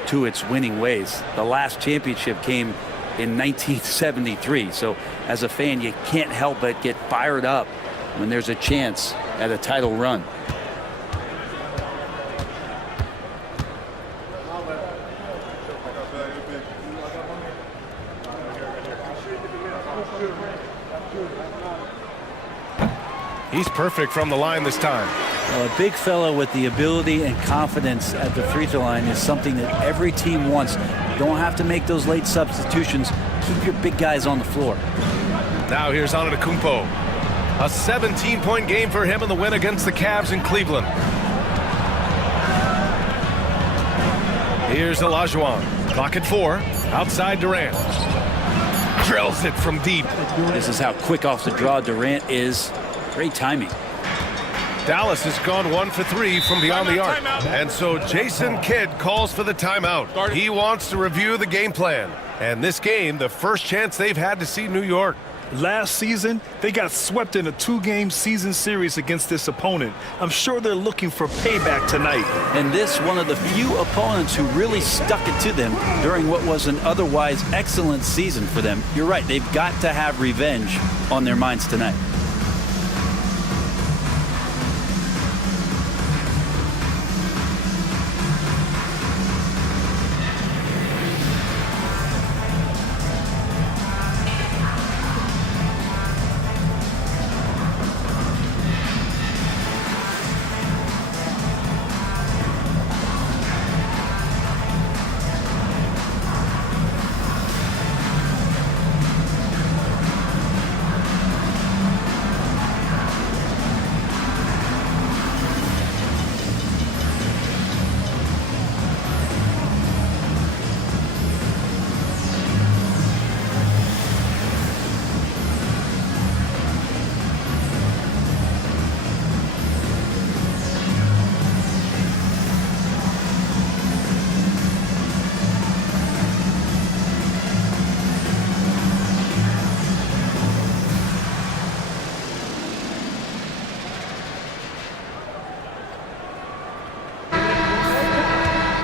to its winning ways. The last championship came in 1973. So as a fan, you can't help but get fired up when there's a chance at a title run. He's perfect from the line this time. Well, a big fellow with the ability and confidence at the free throw line is something that every team wants. You don't have to make those late substitutions. Keep your big guys on the floor. Now here's Antetokounmpo. A 17-point game for him in the win against the Cavs in Cleveland. Here's Olajuwon. Clock at 4. Outside Durant. Drills it from deep. This is how quick off the draw Durant is. Great timing. Dallas has gone 1 for 3 from beyond the arc. And so Jason Kidd calls for the timeout. He wants to review the game plan. And this game, the first chance they've had to see New York. Last season, they got swept in a 2-game season series against this opponent. I'm sure they're looking for payback tonight. And this, one of the few opponents who really stuck it to them during what was an otherwise excellent season for them. You're right, they've got to have revenge on their minds tonight.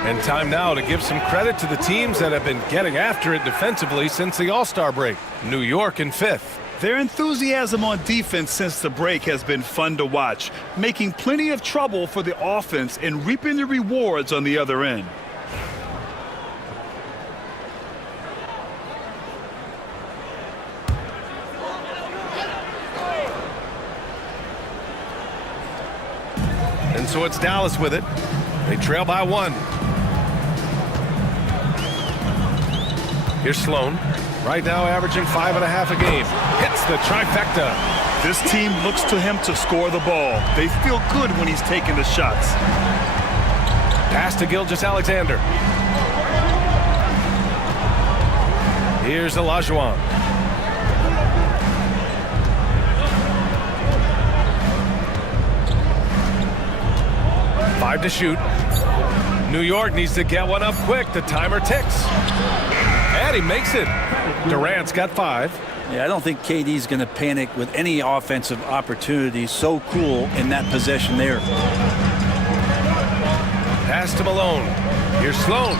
And time now to give some credit to the teams that have been getting after it defensively since the All-Star break. New York in 5th. Their enthusiasm on defense since the break has been fun to watch, making plenty of trouble for the offense and reaping the rewards on the other end. And so it's Dallas with it. They trail by 1. Here's Sloan. Right now averaging 5.5 a game. Hits the trifecta. This team looks to him to score the ball. They feel good when he's taking the shots. Pass to Gilgeous-Alexander. Here's Olajuwon. Five to shoot. New York needs to get one up quick. The timer ticks. And he makes it. Durant's got 5. Yeah, I don't think KD's going to panic with any offensive opportunity. So cool in that possession there. Pass to Malone. Here's Sloan.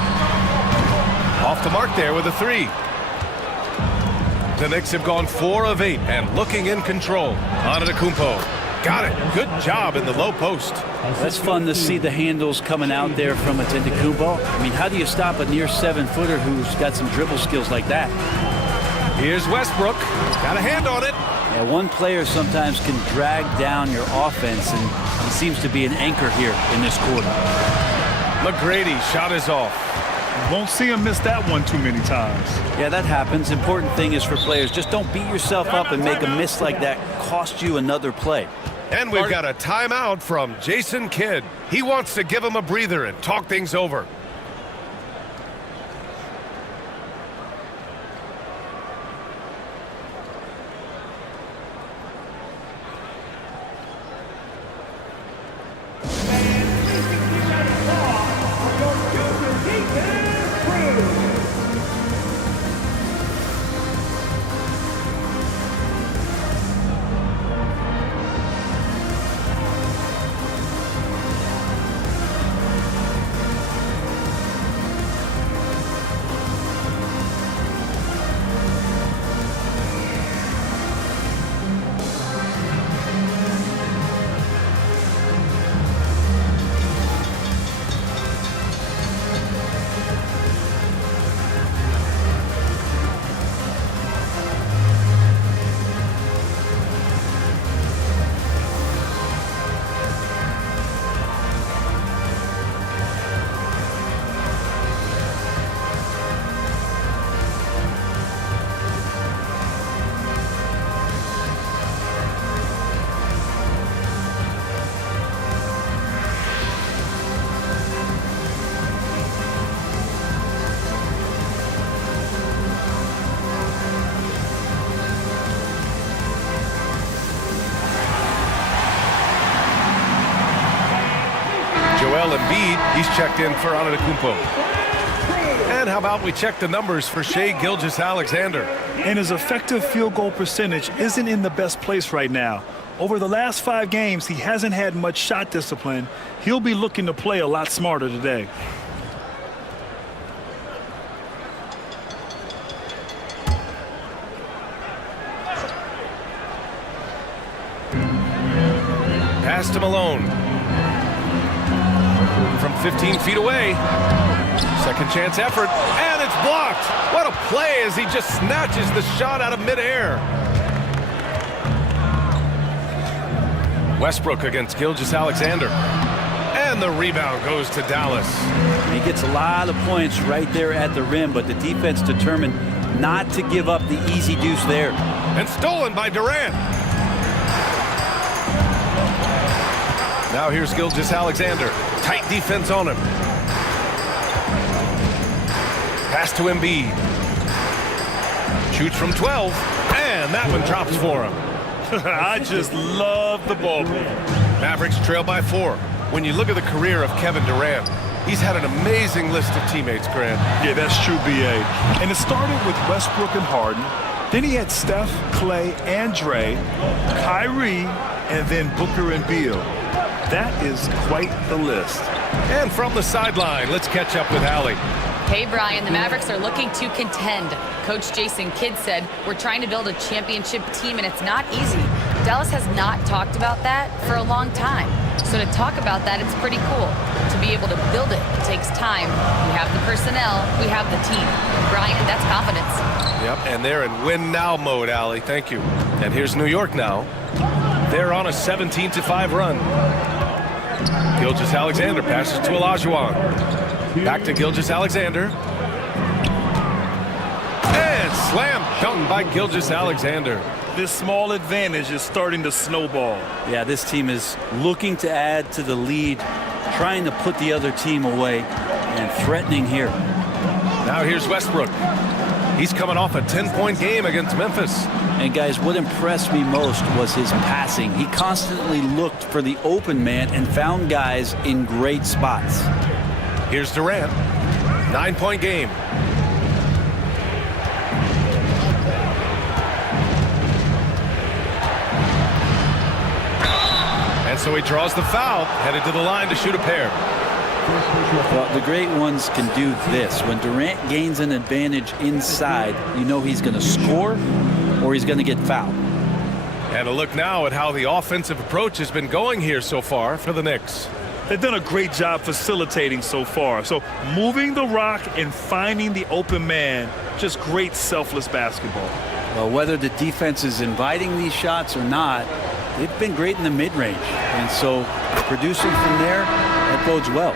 Off the mark there with a 3. The Knicks have gone 4 of 8 and looking in control. Antetokounmpo got it. Good job in the low post. That's fun to see the handles coming out there from Antetokounmpo. I mean, how do you stop a near 7-footer who's got some dribble skills like that? Here's Westbrook. Got a hand on it. Yeah, one player sometimes can drag down your offense, and he seems to be an anchor here in this quarter. McGrady shot is off. Won't see him miss that one too many times. Yeah, that happens. Important thing is for players, just don't beat yourself up and make a miss like that cost you another play. And we've got a timeout from Jason Kidd. He wants to give him a breather and talk things over. Embiid, he's checked in for Antetokounmpo. And how about we check the numbers for Shai Gilgeous-Alexander? And his effective field goal percentage isn't in the best place right now. Over the last 5 games, he hasn't had much shot discipline. He'll be looking to play a lot smarter today. Pass to Malone. From 15 feet away. Second chance effort, and it's blocked. What a play as he just snatches the shot out of midair. Westbrook against Gilgeous-Alexander. And the rebound goes to Dallas. He gets a lot of points right there at the rim, but the defense determined not to give up the easy deuce there. And stolen by Durant. Now here's Gilgeous-Alexander. Tight defense on him. Pass to Embiid. Shoots from 12, and that one drops for him. I just love the ball. Mavericks trail by 4. When you look at the career of Kevin Durant, he's had an amazing list of teammates, Grant. Yeah, that's true, B.A. And it started with Westbrook and Harden. Then he had Steph, Clay, and Dre, Kyrie, and then Booker and Beal. That is quite the list. And from the sideline, let's catch up with Allie. Hey, Brian, the Mavericks are looking to contend. Coach Jason Kidd said, we're trying to build a championship team, and it's not easy. Dallas has not talked about that for a long time. So to talk about that, it's pretty cool. To be able to build it takes time. We have the personnel, we have the team. Brian, that's confidence. Yep, and they're in win-now mode, Allie. Thank you. And here's New York now. They're on a 17-5 run. Gilgeous-Alexander passes to Olajuwon. Back to Gilgeous-Alexander. And slam dunk by Gilgeous-Alexander. This small advantage is starting to snowball. Yeah, this team is looking to add to the lead, trying to put the other team away, and threatening here. Now here's Westbrook. He's coming off a 10-point game against Memphis. And guys, what impressed me most was his passing. He constantly looked for the open man and found guys in great spots. Here's Durant. 9-point game. And so he draws the foul, headed to the line to shoot a pair. Well, the great ones can do this. When Durant gains an advantage inside, you know he's going to score or he's going to get fouled. And a look now at how the offensive approach has been going here so far for the Knicks. They've done a great job facilitating so far. So moving the rock and finding the open man, just great selfless basketball. Well, whether the defense is inviting these shots or not, they've been great in the mid-range. And so producing from there, that bodes well.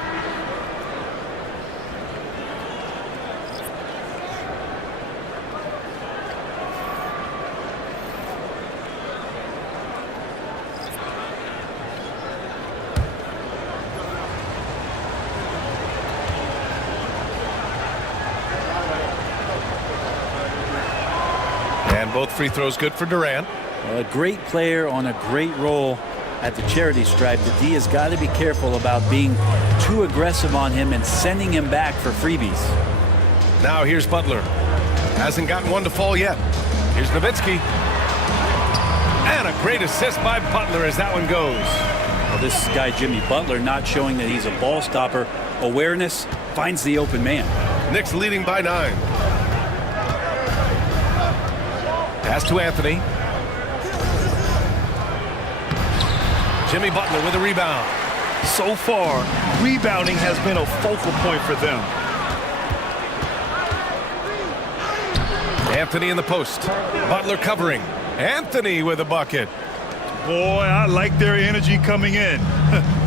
And both free throws good for Durant. Well, a great player on a great role at the charity stripe. The D has got to be careful about being too aggressive on him and sending him back for freebies. Now here's Butler. Hasn't gotten one to fall yet. Here's Nowitzki. And a great assist by Butler as that one goes. Well, this guy, Jimmy Butler, not showing that he's a ball stopper. Awareness, finds the open man. Knicks leading by 9. Pass to Anthony. Jimmy Butler with a rebound. So far, rebounding has been a focal point for them. Anthony in the post. Butler covering. Anthony with a bucket. Boy, I like their energy coming in.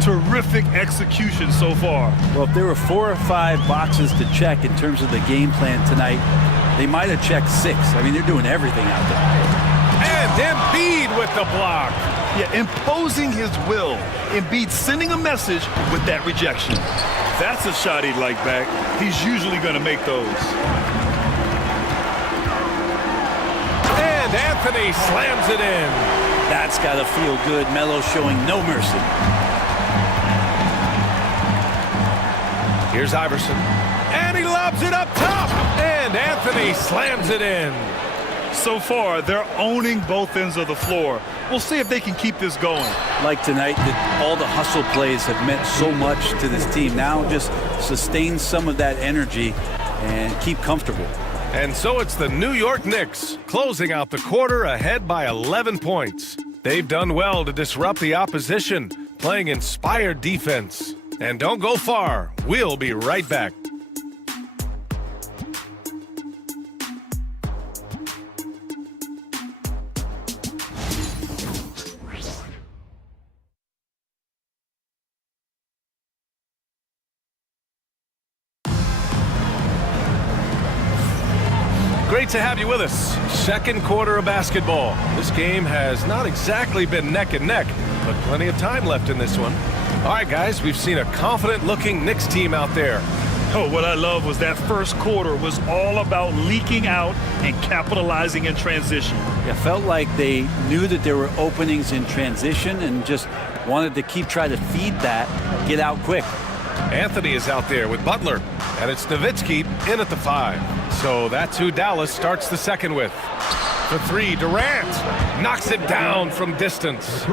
Terrific execution so far. Well, if there were 4 or 5 boxes to check in terms of the game plan tonight, they might have checked 6. I mean, they're doing everything out there. And Embiid with the block. Yeah, imposing his will. Embiid sending a message with that rejection. That's a shot he'd like back. He's usually going to make those. And Anthony slams it in. That's got to feel good. Melo showing no mercy. Here's Iverson. And he lobs it up top. And Anthony slams it in. So far, they're owning both ends of the floor. We'll see if they can keep this going. Like tonight, all the hustle plays have meant so much to this team. Now just sustain some of that energy and keep comfortable. And so it's the New York Knicks closing out the quarter ahead by 11 points. They've done well to disrupt the opposition, playing inspired defense. And don't go far. We'll be right back. Great to have you with us. Second quarter of basketball. This game has not exactly been neck and neck, but plenty of time left in this one. All right, guys, we've seen a confident-looking Knicks team out there. Oh, what I love was that first quarter was all about leaking out and capitalizing in transition. It felt like they knew that there were openings in transition and just wanted to keep trying to feed that, get out quick. Anthony is out there with Butler, and it's Nowitzki in at the 5. So that's who Dallas starts the second with. For 3, Durant knocks it down from distance.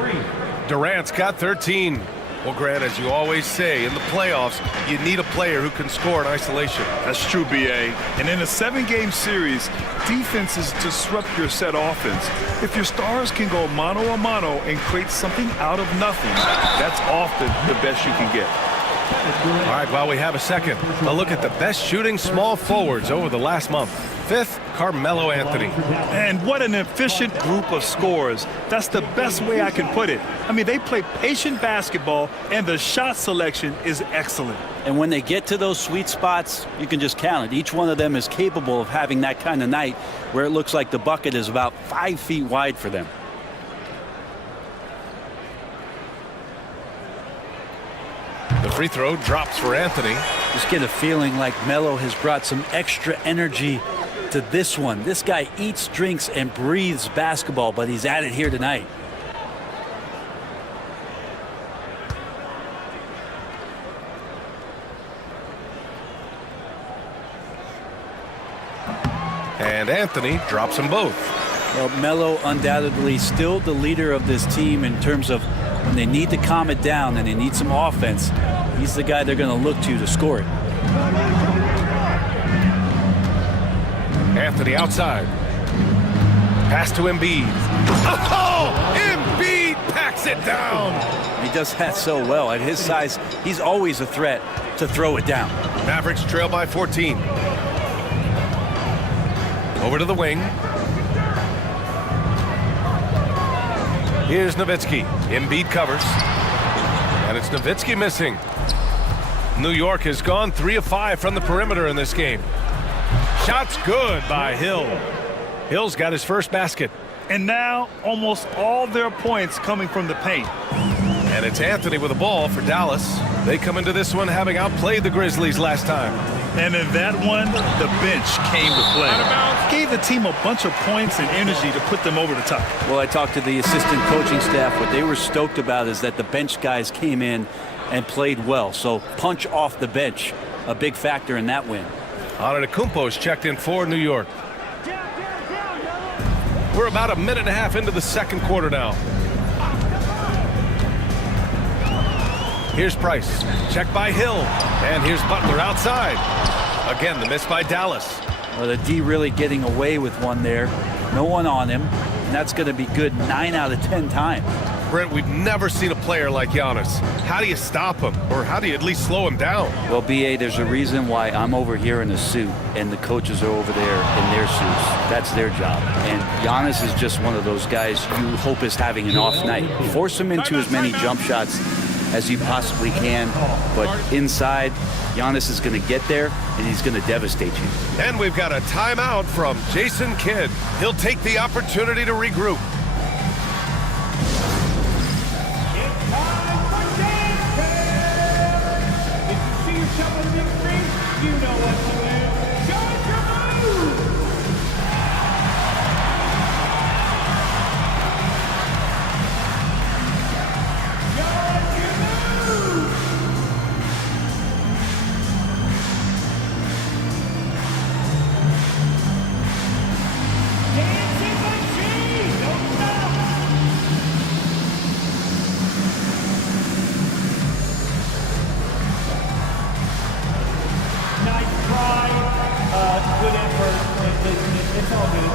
Durant's got 13. Well, Grant, as you always say, in the playoffs, you need a player who can score in isolation. That's true, B.A. And in a 7-game series, defenses disrupt your set offense. If your stars can go mano-a-mano and create something out of nothing, that's often the best you can get. All right, while we have a second, a look at the best shooting small forwards over the last month. 5th, Carmelo Anthony. And what an efficient group of scorers. That's the best way I can put it. I mean, they play patient basketball, and the shot selection is excellent. And when they get to those sweet spots, you can just count it. Each one of them is capable of having that kind of night where it looks like the bucket is about 5 feet wide for them. The free throw drops for Anthony. Just get a feeling like Melo has brought some extra energy to this one. This guy eats, drinks, and breathes basketball, but he's at it here tonight. And Anthony drops them both. Well, Melo undoubtedly still the leader of this team in terms of when they need to calm it down and they need some offense. He's the guy they're going to look to score it. Anthony outside. Pass to Embiid. Oh, Embiid packs it down. He does that so well. At his size, he's always a threat to throw it down. Mavericks trail by 14. Over to the wing. Here's Nowitzki. Embiid covers. And it's Nowitzki missing. New York has gone 3 of 5 from the perimeter in this game. Shots good by Hill. Hill's got his first basket. And now almost all their points coming from the paint. And it's Anthony with the ball for Dallas. They come into this one having outplayed the Grizzlies last time. And in that one, the bench came to play. Gave the team a bunch of points and energy to put them over the top. Well, I talked to the assistant coaching staff. What they were stoked about is that the bench guys came in and played well. So punch off the bench, a big factor in that win. Antetokounmpo's checked in for New York. We're about a minute and a half into the second quarter now. Here's Price. Check by Hill. And here's Butler outside. Again, the miss by Dallas. Well, the D really getting away with one there. No one on him. And that's going to be good 9 out of 10 times. Brent, we've never seen a player like Giannis. How do you stop him? Or how do you at least slow him down? Well, B.A., there's a reason why I'm over here in a suit and the coaches are over there in their suits. That's their job. And Giannis is just one of those guys you hope is having an off night. Force him into as many jump shots as you possibly can. But inside, Giannis is going to get there, and he's going to devastate you. And we've got a timeout from Jason Kidd. He'll take the opportunity to regroup. It's all good.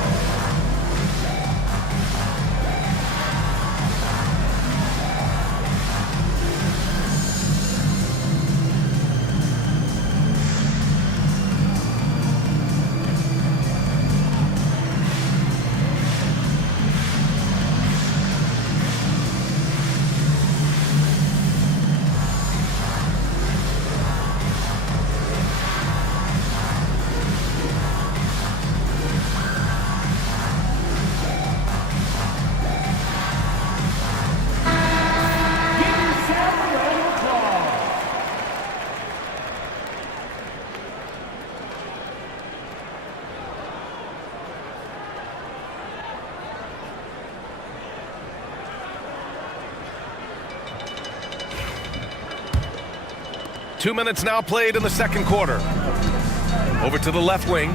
Two minutes now played in the second quarter. Over to the left wing.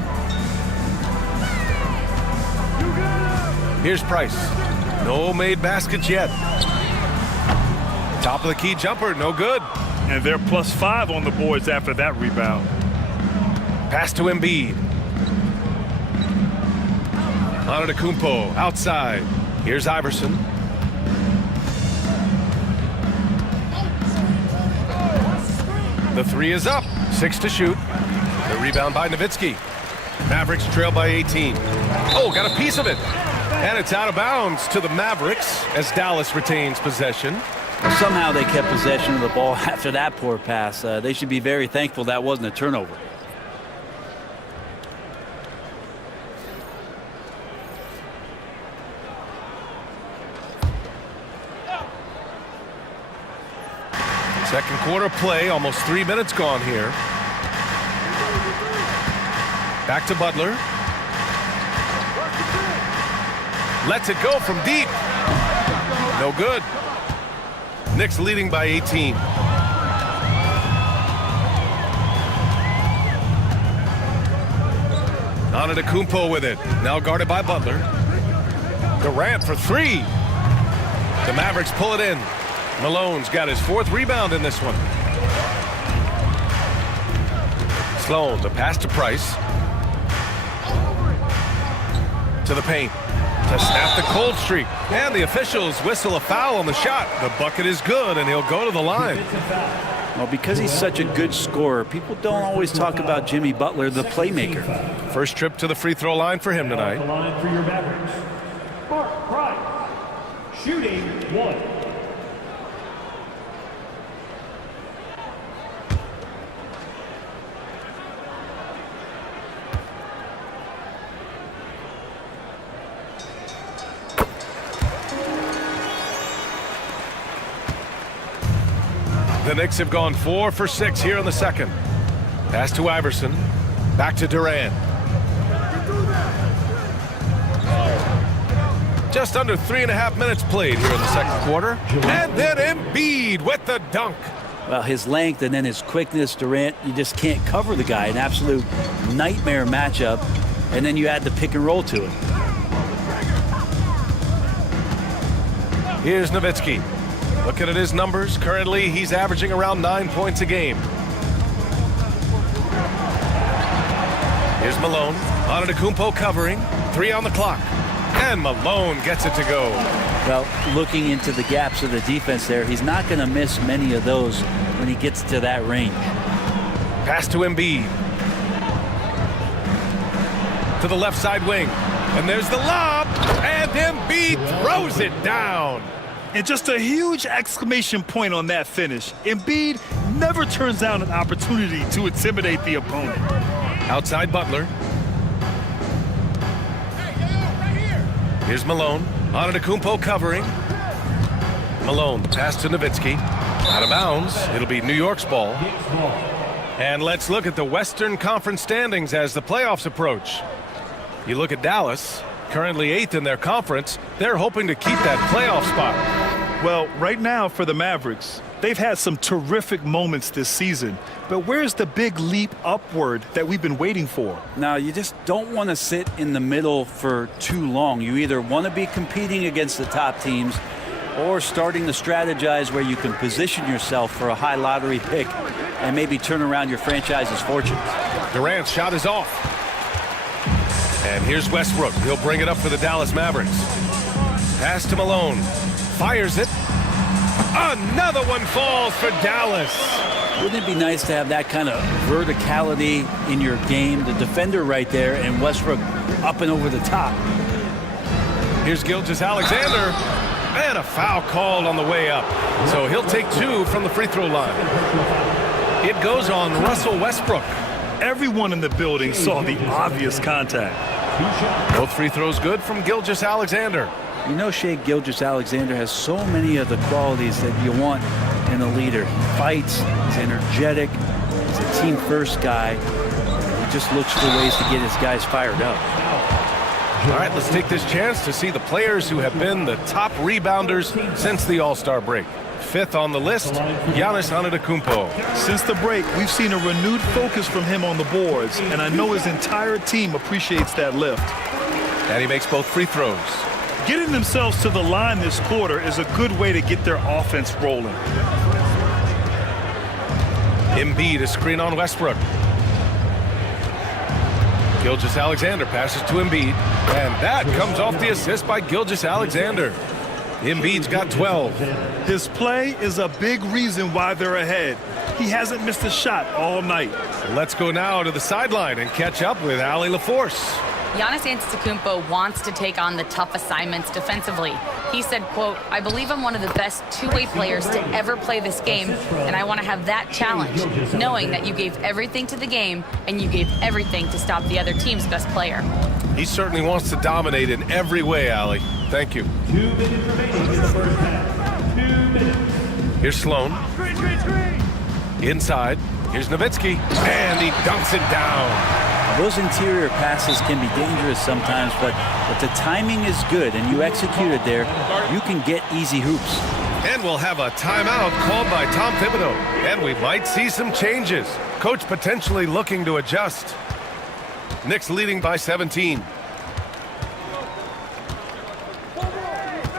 Here's Price. No made baskets yet. Top of the key jumper, no good. And they're +5 on the boards after that rebound. Pass to Embiid. Antetokounmpo outside. Here's Iverson. The three is up. 6 to shoot. The rebound by Nowitzki. Mavericks trail by 18. Oh, got a piece of it. And it's out of bounds to the Mavericks as Dallas retains possession. Somehow they kept possession of the ball after that poor pass. They should be very thankful that wasn't a turnover. Second quarter play, almost 3 minutes gone here. Back to Butler. Lets it go from deep. No good. Knicks leading by 18. Antetokounmpo with it. Now guarded by Butler. Durant for 3. The Mavericks pull it in. Malone's got his 4th rebound in this one. Sloan, the pass to Price. To the paint. to snap the cold streak. And the officials whistle a foul on the shot. The bucket is good, and he'll go to the line. Well, because he's such a good scorer, people don't always talk about Jimmy Butler, the playmaker. First trip to the free throw line for him tonight. The line for your Mavericks. Mark Price, shooting 1. The Knicks have gone 4 for 6 here in the second. Pass to Iverson. Back to Durant. Just under 3.5 minutes played here in the second quarter. And then Embiid with the dunk. Well, his length and then his quickness, Durant, you just can't cover the guy. An absolute nightmare matchup. And then you add the pick and roll to it. Here's Nowitzki. Looking at his numbers, currently he's averaging around 9 points a game. Here's Malone. Antetokounmpo covering. 3 on the clock. And Malone gets it to go. Well, looking into the gaps of the defense there, he's not going to miss many of those when he gets to that range. Pass to Embiid. To the left side wing. And there's the lob. And Embiid throws it down. And just a huge exclamation point on that finish. Embiid never turns down an opportunity to intimidate the opponent. Outside Butler. Here's Malone. Antetokounmpo covering. Malone, pass to Nowitzki. Out of bounds. It'll be New York's ball. And let's look at the Western Conference standings as the playoffs approach. You look at Dallas, currently 8th in their conference. They're hoping to keep that playoff spot. Well, right now for the Mavericks, they've had some terrific moments this season. But where's the big leap upward that we've been waiting for? Now, you just don't want to sit in the middle for too long. You either want to be competing against the top teams or starting to strategize where you can position yourself for a high lottery pick and maybe turn around your franchise's fortunes. Durant's shot is off. And here's Westbrook. He'll bring it up for the Dallas Mavericks. Pass to Malone. Fires it. Another one falls for Dallas. Wouldn't it be nice to have that kind of verticality in your game? The defender right there and Westbrook up and over the top. Here's Gilgeous-Alexander. And a foul called on the way up. So he'll take 2 from the free throw line. It goes on Russell Westbrook. Everyone in the building saw the obvious contact. Both free throws good from Gilgeous-Alexander. You know, Shai Gilgeous-Alexander has so many of the qualities that you want in a leader. He fights, he's energetic, he's a team-first guy. He just looks for ways to get his guys fired up. All right, let's take this chance to see the players who have been the top rebounders since the All-Star break. 5th on the list, Giannis Antetokounmpo. Since the break, we've seen a renewed focus from him on the boards, and I know his entire team appreciates that lift. And he makes both free throws. Getting themselves to the line this quarter is a good way to get their offense rolling. Embiid, a screen on Westbrook. Gilgeous-Alexander passes to Embiid, and that comes off the assist by Gilgeous-Alexander. Embiid's got 12. His play is a big reason why they're ahead. He hasn't missed a shot all night. Let's go now to the sideline and catch up with Allie LaForce. Giannis Antetokounmpo wants to take on the tough assignments defensively. He said, quote, "I believe I'm one of the best two-way players to ever play this game, and I want to have that challenge, knowing that you gave everything to the game and you gave everything to stop the other team's best player." He certainly wants to dominate in every way, Allie. Thank you. 2 minutes remaining in the first half. 2 minutes. Here's Sloan. Inside. Here's Nowitzki. And he dunks it down. Those interior passes can be dangerous sometimes, but if the timing is good and you execute it there, you can get easy hoops. And we'll have a timeout called by Tom Thibodeau. And we might see some changes. Coach potentially looking to adjust. Knicks leading by 17.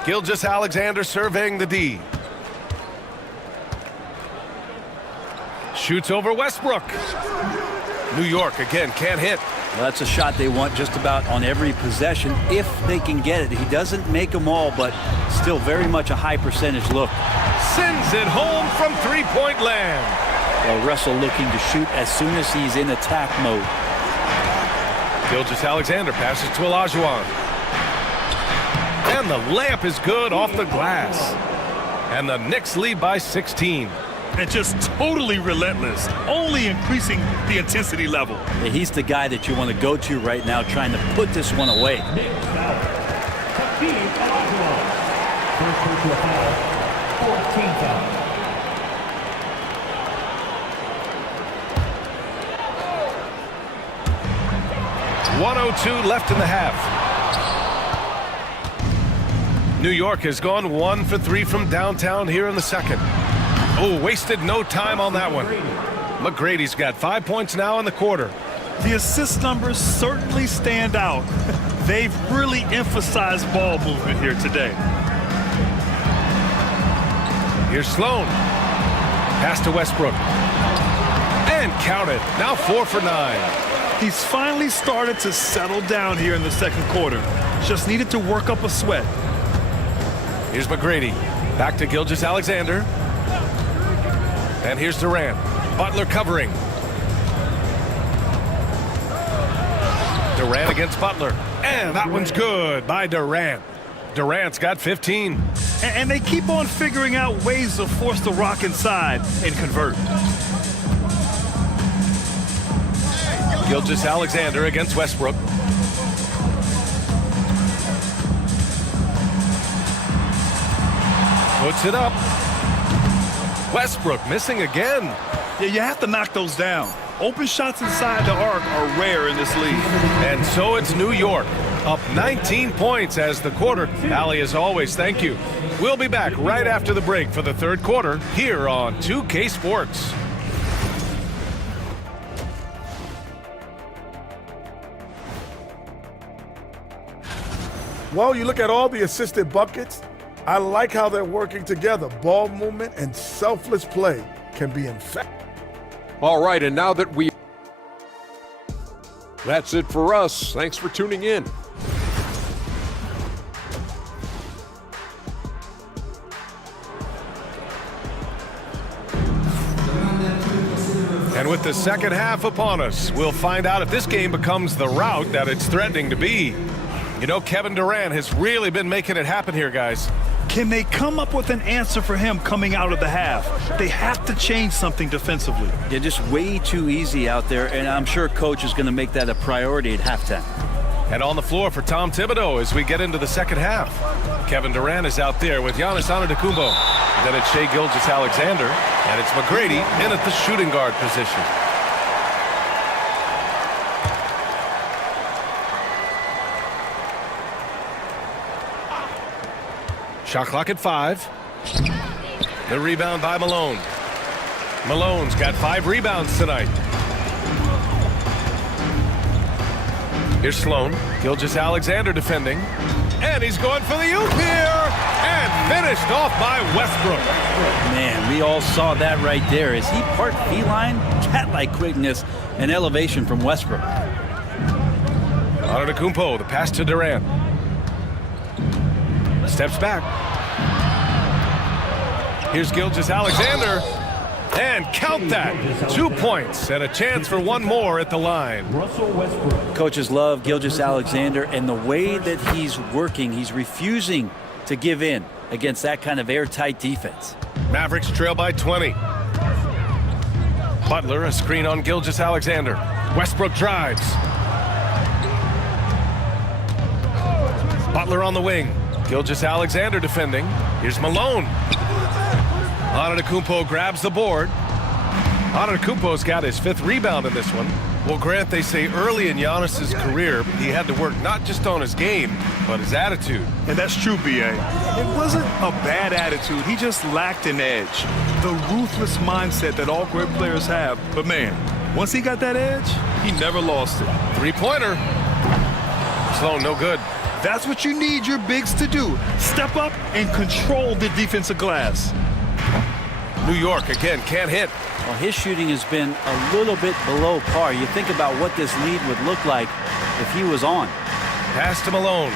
Gilgeous-Alexander surveying the D. Shoots over Westbrook. New York again can't hit. Well, that's a shot they want just about on every possession if they can get it. He doesn't make them all, but still very much a high percentage look. Sends it home from three-point land. Well, Russell looking to shoot as soon as he's in attack mode. Gilgeous-Alexander passes to Olajuwon. And the layup is good off the glass. And the Knicks lead by 16. And just totally relentless, only increasing the intensity level. Yeah, he's the guy that you want to go to right now, trying to put this one away. First personal foul, 14 foul. .102 left in the half. New York has gone 1 for 3 from downtown here in the second. Oh, wasted no time on that one. McGrady's got 5 points now in the quarter. The assist numbers certainly stand out. They've really emphasized ball movement here today. Here's Sloan. Pass to Westbrook. And counted. Now 4 for 9. He's finally started to settle down here in the second quarter. Just needed to work up a sweat. Here's McGrady. Back to Gilgeous-Alexander. And here's Durant. Butler covering. Durant against Butler. And that one's good by Durant. Durant's got 15. And they keep on figuring out ways to force the rock inside and convert. Gilgeous-Alexander against Westbrook. Puts it up. Westbrook missing again. Yeah, you have to knock those down. Open shots inside the arc are rare in this league. And so it's New York, up 19 points as the quarter. Allie, as always, thank you. We'll be back right after the break for the third quarter here on 2K Sports. Well, you look at all the assisted buckets. I like how they're working together. Ball movement and selfless play can be infectious. All right, and now that that's it for us. Thanks for tuning in. And with the second half upon us, we'll find out if this game becomes the rout that it's threatening to be. You know, Kevin Durant has really been making it happen here, guys. Can they come up with an answer for him coming out of the half? They have to change something defensively. They're just way too easy out there, and I'm sure Coach is going to make that a priority at halftime. And on the floor for Tom Thibodeau as we get into the second half. Kevin Durant is out there with Giannis Antetokounmpo. Then it's Shai Gilgeous-Alexander, and it's McGrady in at the shooting guard position. Shot clock at 5. The rebound by Malone. Malone's got 5 rebounds tonight. Here's Sloan. Gilgeous-Alexander defending. And he's going for the oop here. And finished off by Westbrook. Man, we all saw that right there. Is he part feline? Cat-like quickness and elevation from Westbrook. Antetokounmpo, the pass to Durant. Steps back. Here's Gilgeous-Alexander. And count that. 2 points and a chance for one more at the line. Coaches love Gilgeous-Alexander, and the way that he's working, he's refusing to give in against that kind of airtight defense. Mavericks trail by 20. Butler, a screen on Gilgeous-Alexander. Westbrook drives. Butler on the wing. Gilgeous-Alexander defending. Here's Malone. Antetokounmpo grabs the board. Antetokounmpo's got his 5th rebound in this one. Well, Grant, they say early in Giannis's career, he had to work not just on his game, but his attitude. And that's true, B.A. It wasn't a bad attitude. He just lacked an edge. The ruthless mindset that all great players have. But, man, once he got that edge, he never lost it. 3-pointer. Sloan, no good. That's what you need your bigs to do. Step up and control the defensive glass. New York, again, can't hit. Well, his shooting has been a little bit below par. You think about what this lead would look like if he was on. Pass to Malone.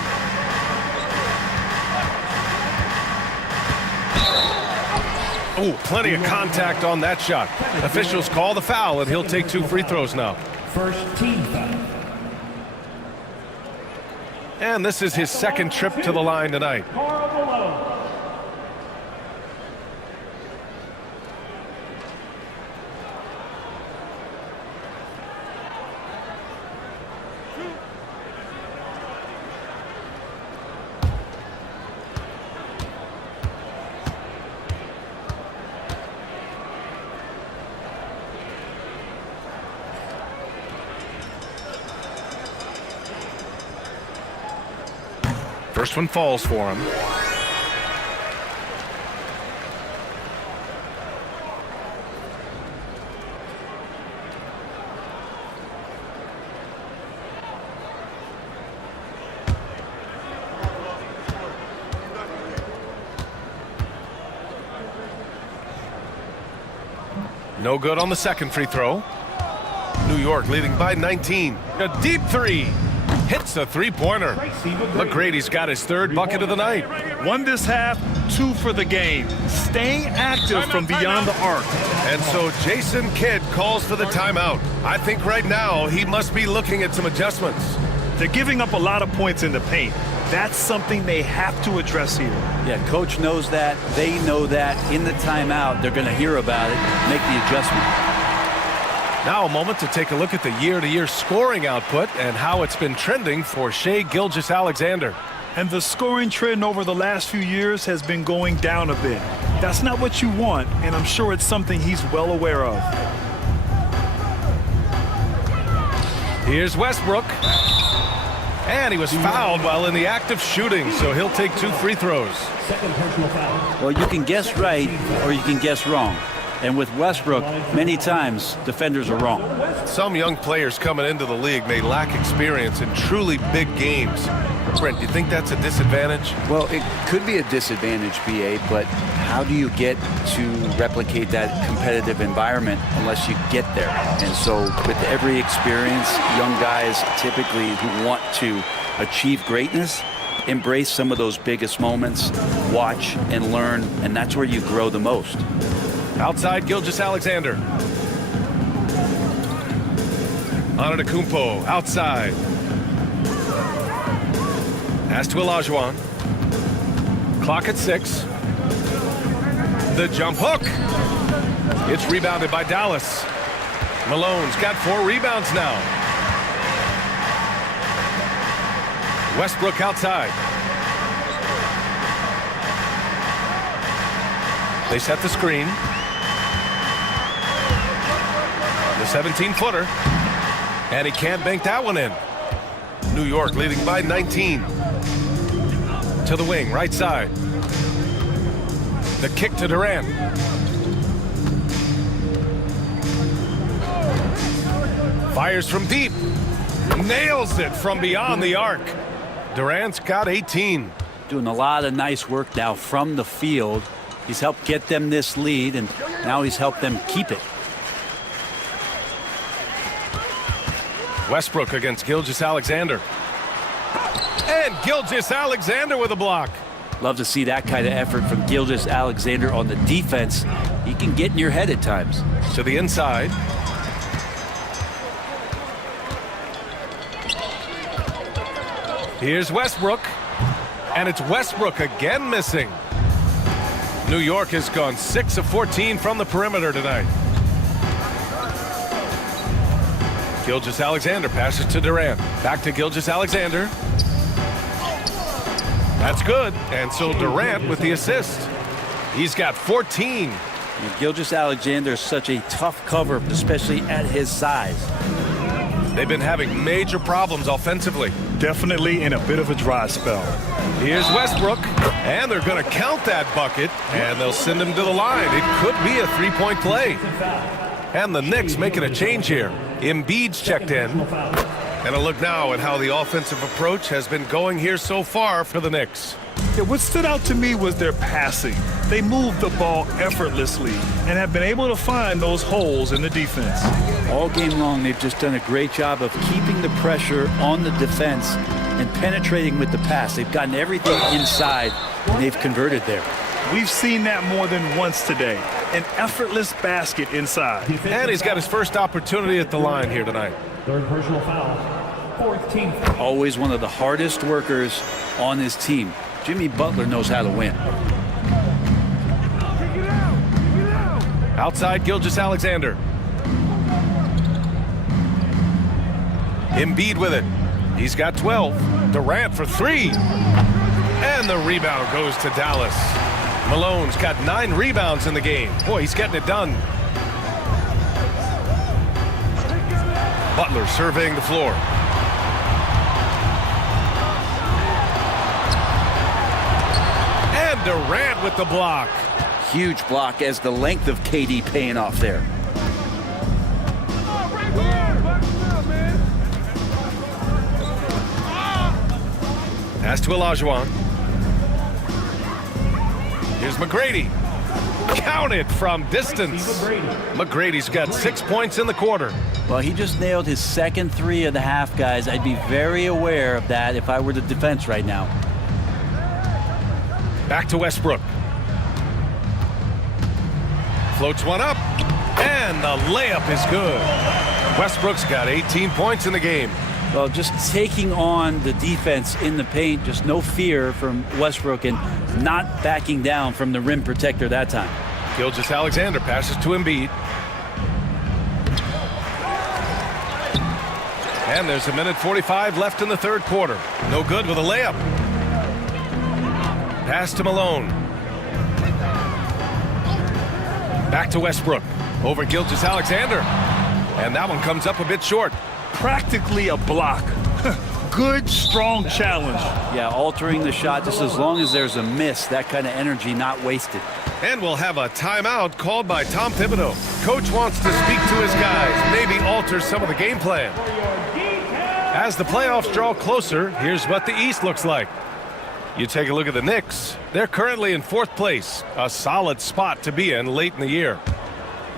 Oh, plenty of contact on that shot. Officials call the foul, and he'll take 2 free throws now. First team foul. And this is his second trip to the line tonight. First one falls for him. No good on the second free throw. New York leading by 19. A deep three. Hits a three-pointer. McGrady's got his third bucket of the night. 1 this half, 2 for the game. Staying active from beyond the arc. And so Jason Kidd calls for the timeout. I think right now he must be looking at some adjustments. They're giving up a lot of points in the paint. That's something they have to address here. Yeah, coach knows that. They know that. In the timeout, they're going to hear about it, make the adjustment. Now a moment to take a look at the year-to-year scoring output and how it's been trending for Shai Gilgeous-Alexander. And the scoring trend over the last few years has been going down a bit. That's not what you want, and I'm sure it's something he's well aware of. Here's Westbrook. And he was fouled while in the act of shooting, so he'll take 2 free throws. Second personal foul. Well, you can guess right or you can guess wrong. And with Westbrook, many times defenders are wrong. Some young players coming into the league may lack experience in truly big games. Brent, do you think that's a disadvantage? Well, it could be a disadvantage, BA, but how do you get to replicate that competitive environment unless you get there? And so with every experience, young guys typically who want to achieve greatness embrace some of those biggest moments, watch and learn, and that's where you grow the most. Outside Gilgeous-Alexander. Antetokounmpo outside. Pass to Olajuwon. Clock at 6. The jump hook. It's rebounded by Dallas. Malone's got 4 rebounds now. Westbrook outside. They set the screen. The 17-footer. And he can't bank that one in. New York leading by 19. To the wing, right side. The kick to Durant. Fires from deep. Nails it from beyond the arc. Durant's got 18. Doing a lot of nice work now from the field. He's helped get them this lead, and now he's helped them keep it. Westbrook against Gilgeous-Alexander. And Gilgeous-Alexander with a block. Love to see that kind of effort from Gilgeous-Alexander on the defense. He can get in your head at times. To the inside. Here's Westbrook. And it's Westbrook again missing. New York has gone 6 of 14 from the perimeter tonight. Gilgeous-Alexander passes to Durant. Back to Gilgeous-Alexander. That's good. And so Durant with the assist. He's got 14. Gilgeous-Alexander is such a tough cover, especially at his size. They've been having major problems offensively. Definitely in a bit of a dry spell. Here's Westbrook, and they're going to count that bucket, and they'll send him to the line. It could be a three-point play. And the Knicks making a change here. Embiid's checked in. And a look now at how the offensive approach has been going here so far for the Knicks. Yeah, what stood out to me was their passing. They moved the ball effortlessly and have been able to find those holes in the defense. All game long, they've just done a great job of keeping the pressure on the defense and penetrating with the pass. They've gotten everything inside, and they've converted there. We've seen that more than once today. An effortless basket inside. And he's got his first opportunity at the line here tonight. Third personal foul. Fourth team. Always one of the hardest workers on his team. Jimmy Butler knows how to win. Outside, Gilgeous-Alexander. Embiid with it. He's got 12. Durant for 3. And the rebound goes to Dallas. Malone's got 9 rebounds in the game. Boy, he's getting it done. Butler surveying the floor. And Durant with the block. Huge block as the length of KD paying off there. Pass to Olajuwon. Here's McGrady. Counted from distance. McGrady's got 6 points in the quarter. Well, he just nailed his second 3 of the half, guys. I'd be very aware of that if I were the defense right now. Back to Westbrook. Floats one up. And the layup is good. Westbrook's got 18 points in the game. Well, just taking on the defense in the paint, just no fear from Westbrook and not backing down from the rim protector that time. Gilgeous-Alexander passes to Embiid. And there's 1:45 left in the third quarter. No good with a layup. Pass to Malone. Back to Westbrook. Over Gilgeous-Alexander. And that one comes up a bit short. Practically a block. Good, strong challenge. Yeah, altering the shot just as long as there's a miss. That kind of energy not wasted. And we'll have a timeout called by Tom Thibodeau. Coach wants to speak to his guys, maybe alter some of the game plan. As the playoffs draw closer, here's what the East looks like. You take a look at the Knicks. They're currently in 4th place, a solid spot to be in late in the year.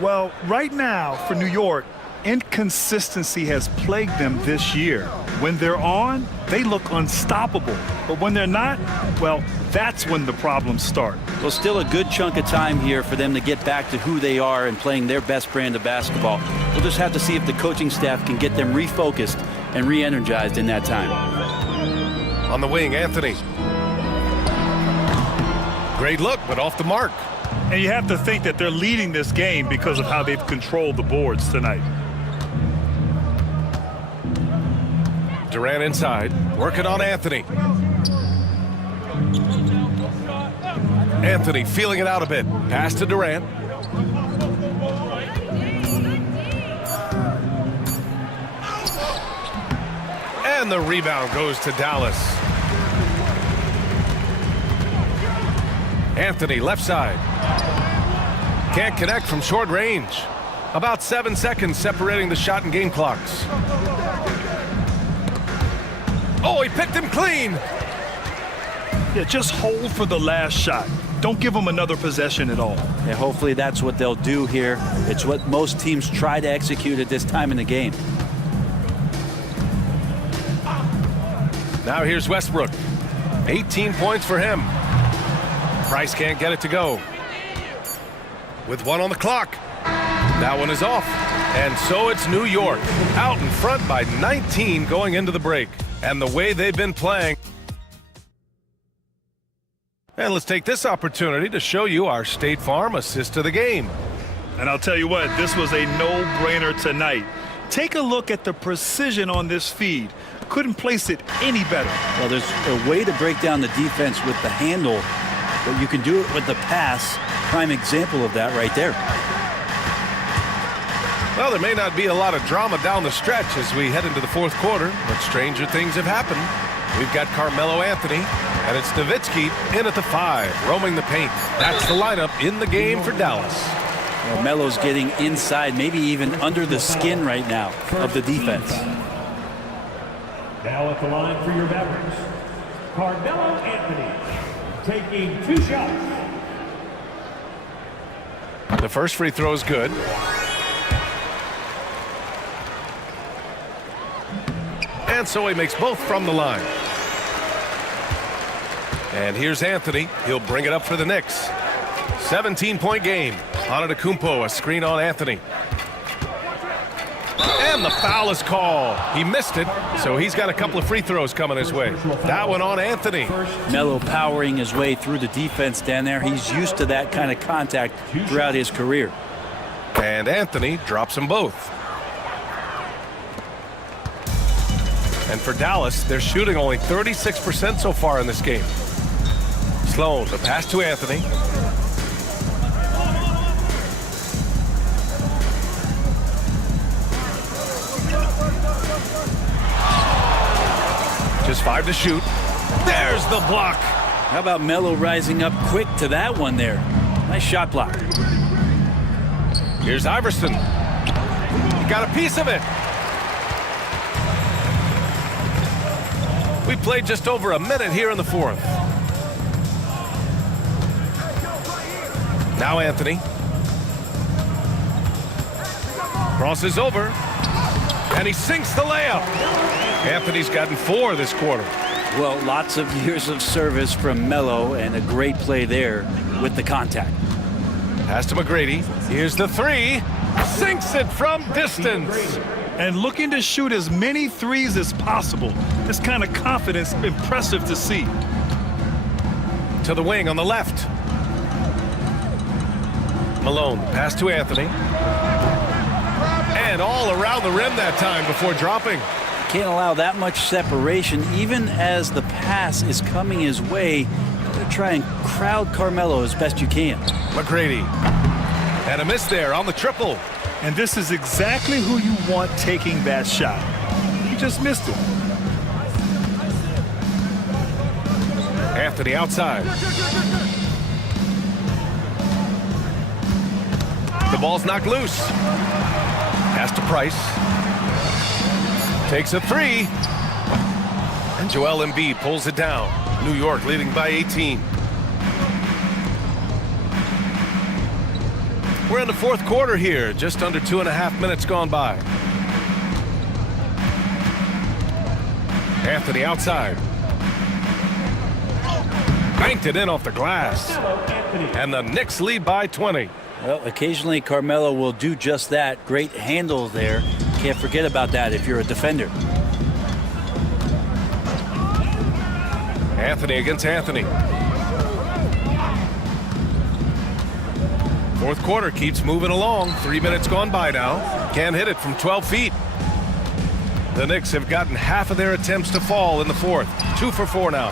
Well, right now for New York, inconsistency has plagued them this year. When they're on, they look unstoppable. But when they're not, well, that's when the problems start. Well, still a good chunk of time here for them to get back to who they are and playing their best brand of basketball. We'll just have to see if the coaching staff can get them refocused and re-energized in that time. On the wing, Anthony. Great look, but off the mark. And you have to think that they're leading this game because of how they've controlled the boards tonight. Durant inside, working on Anthony. Anthony feeling it out a bit. Pass to Durant. And the rebound goes to Dallas. Anthony left side. Can't connect from short range. About 7 seconds separating the shot and game clocks. Oh, he picked him clean. Yeah, just hold for the last shot. Don't give them another possession at all. Yeah, hopefully that's what they'll do here. It's what most teams try to execute at this time in the game. Now here's Westbrook. 18 points for him. Price can't get it to go. With 1 on the clock. That one is off. And so it's New York, out in front by 19 going into the break. And the way they've been playing. And let's take this opportunity to show you our State Farm assist of the game. And I'll tell you what, this was a no-brainer tonight. Take a look at the precision on this feed. Couldn't place it any better. Well, there's a way to break down the defense with the handle, but you can do it with the pass. Prime example of that right there. Well, there may not be a lot of drama down the stretch as we head into the fourth quarter, but stranger things have happened. We've got Carmelo Anthony, and it's Nowitzki in at the 5, roaming the paint. That's the lineup in the game for Dallas. Well, Melo's getting inside, maybe even under the skin right now of the defense. Now at the line for your Mavericks, Carmelo Anthony. taking 2 shots. The first free throw is good. And so he makes both from the line. And here's Anthony. He'll bring it up for the Knicks. 17-point game. Antetokounmpo, a screen on Anthony. And the foul is called. He missed it, so he's got a couple of free throws coming his way. That one on Anthony. Melo powering his way through the defense down there. He's used to that kind of contact throughout his career. And Anthony drops them both. And for Dallas, they're shooting only 36% so far in this game. Sloan, the pass to Anthony. Just 5 to shoot. There's the block. How about Melo rising up quick to that one there? Nice shot block. Here's Iverson. He got a piece of it. We played just over a minute here in the fourth. Now Anthony. Crosses over. And he sinks the layup. Anthony's gotten 4 this quarter. Well, lots of years of service from Melo and a great play there with the contact. Pass to McGrady. Here's the 3. Sinks it from distance. And looking to shoot as many threes as possible. This kind of confidence, impressive to see. To the wing on the left. Malone, pass to Anthony. And all around the rim that time before dropping. Can't allow that much separation, even as the pass is coming his way. Try and crowd Carmelo as best you can. McGrady. And a miss there on the triple. And this is exactly who you want taking that shot. He just missed it. Anthony outside. The ball's knocked loose. Pass to Price. Takes a 3. And Joel Embiid pulls it down. New York leading by 18. We're in the fourth quarter here. Just under 2.5 minutes gone by. Anthony outside. Banked it in off the glass. And the Knicks lead by 20. Well, occasionally Carmelo will do just that. Great handle there. Can't forget about that if you're a defender. Anthony against Anthony. Fourth quarter keeps moving along. 3 minutes gone by now. Can't hit it from 12 feet. The Knicks have gotten half of their attempts to fall in the fourth. 2 for 4 now.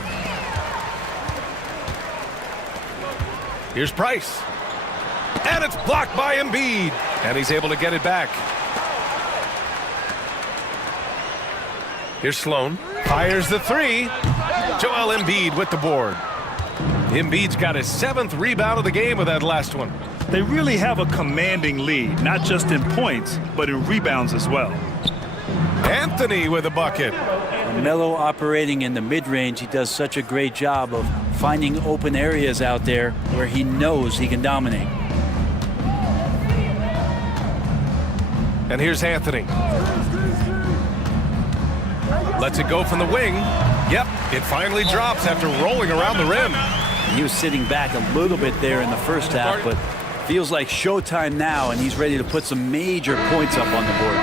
Here's Price. And it's blocked by Embiid. And he's able to get it back. Here's Sloan. Fires the 3. Joel Embiid with the board. Embiid's got his 7th rebound of the game with that last one. They really have a commanding lead, not just in points, but in rebounds as well. Anthony with a bucket. Melo operating in the mid-range. He does such a great job of finding open areas out there where he knows he can dominate. And here's Anthony. Lets it go from the wing. Yep, it finally drops after rolling around the rim. He was sitting back a little bit there in the first half, but feels like showtime now, and he's ready to put some major points up on the board.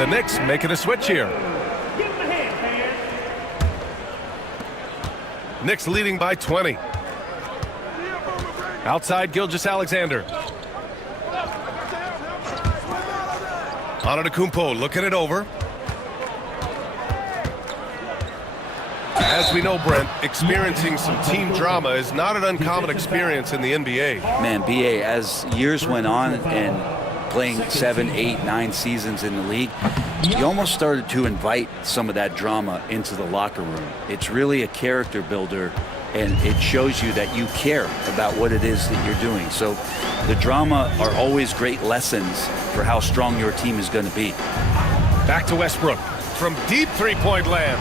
The Knicks making a switch here. Knicks leading by 20. Outside Gilgeous-Alexander. Antetokounmpo looking it over. As we know, Brent, experiencing some team drama is not an uncommon experience in the NBA. Man, BA, as years went on and playing 7, 8, 9 seasons in the league, you almost started to invite some of that drama into the locker room. It's really a character builder, and it shows you that you care about what it is that you're doing. So the drama are always great lessons for how strong your team is going to be. Back to Westbrook from deep three-point land.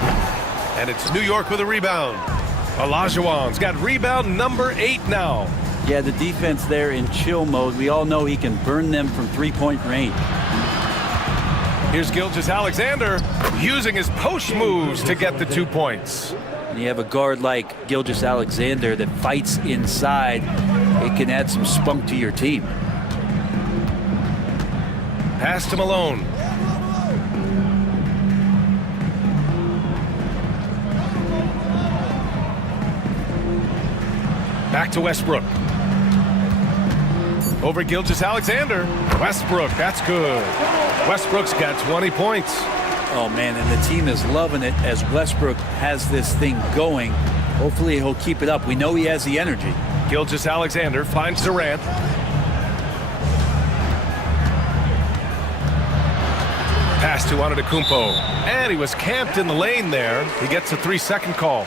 And it's New York with a rebound. Olajuwon's got rebound number 8 now. Yeah, the defense there in chill mode. We all know he can burn them from three-point range. Here's Gilgeous-Alexander using his post moves to get the 2 points. And you have a guard like Gilgeous-Alexander that fights inside. It can add some spunk to your team. Pass to Malone. Back to Westbrook. Over Gilgeous-Alexander. Westbrook, that's good. Westbrook's got 20 points. Oh, man, and the team is loving it as Westbrook has this thing going. Hopefully he'll keep it up. We know he has the energy. Gilgeous-Alexander finds Durant. Pass to Antetokounmpo. And he was camped in the lane there. He gets a 3-second call.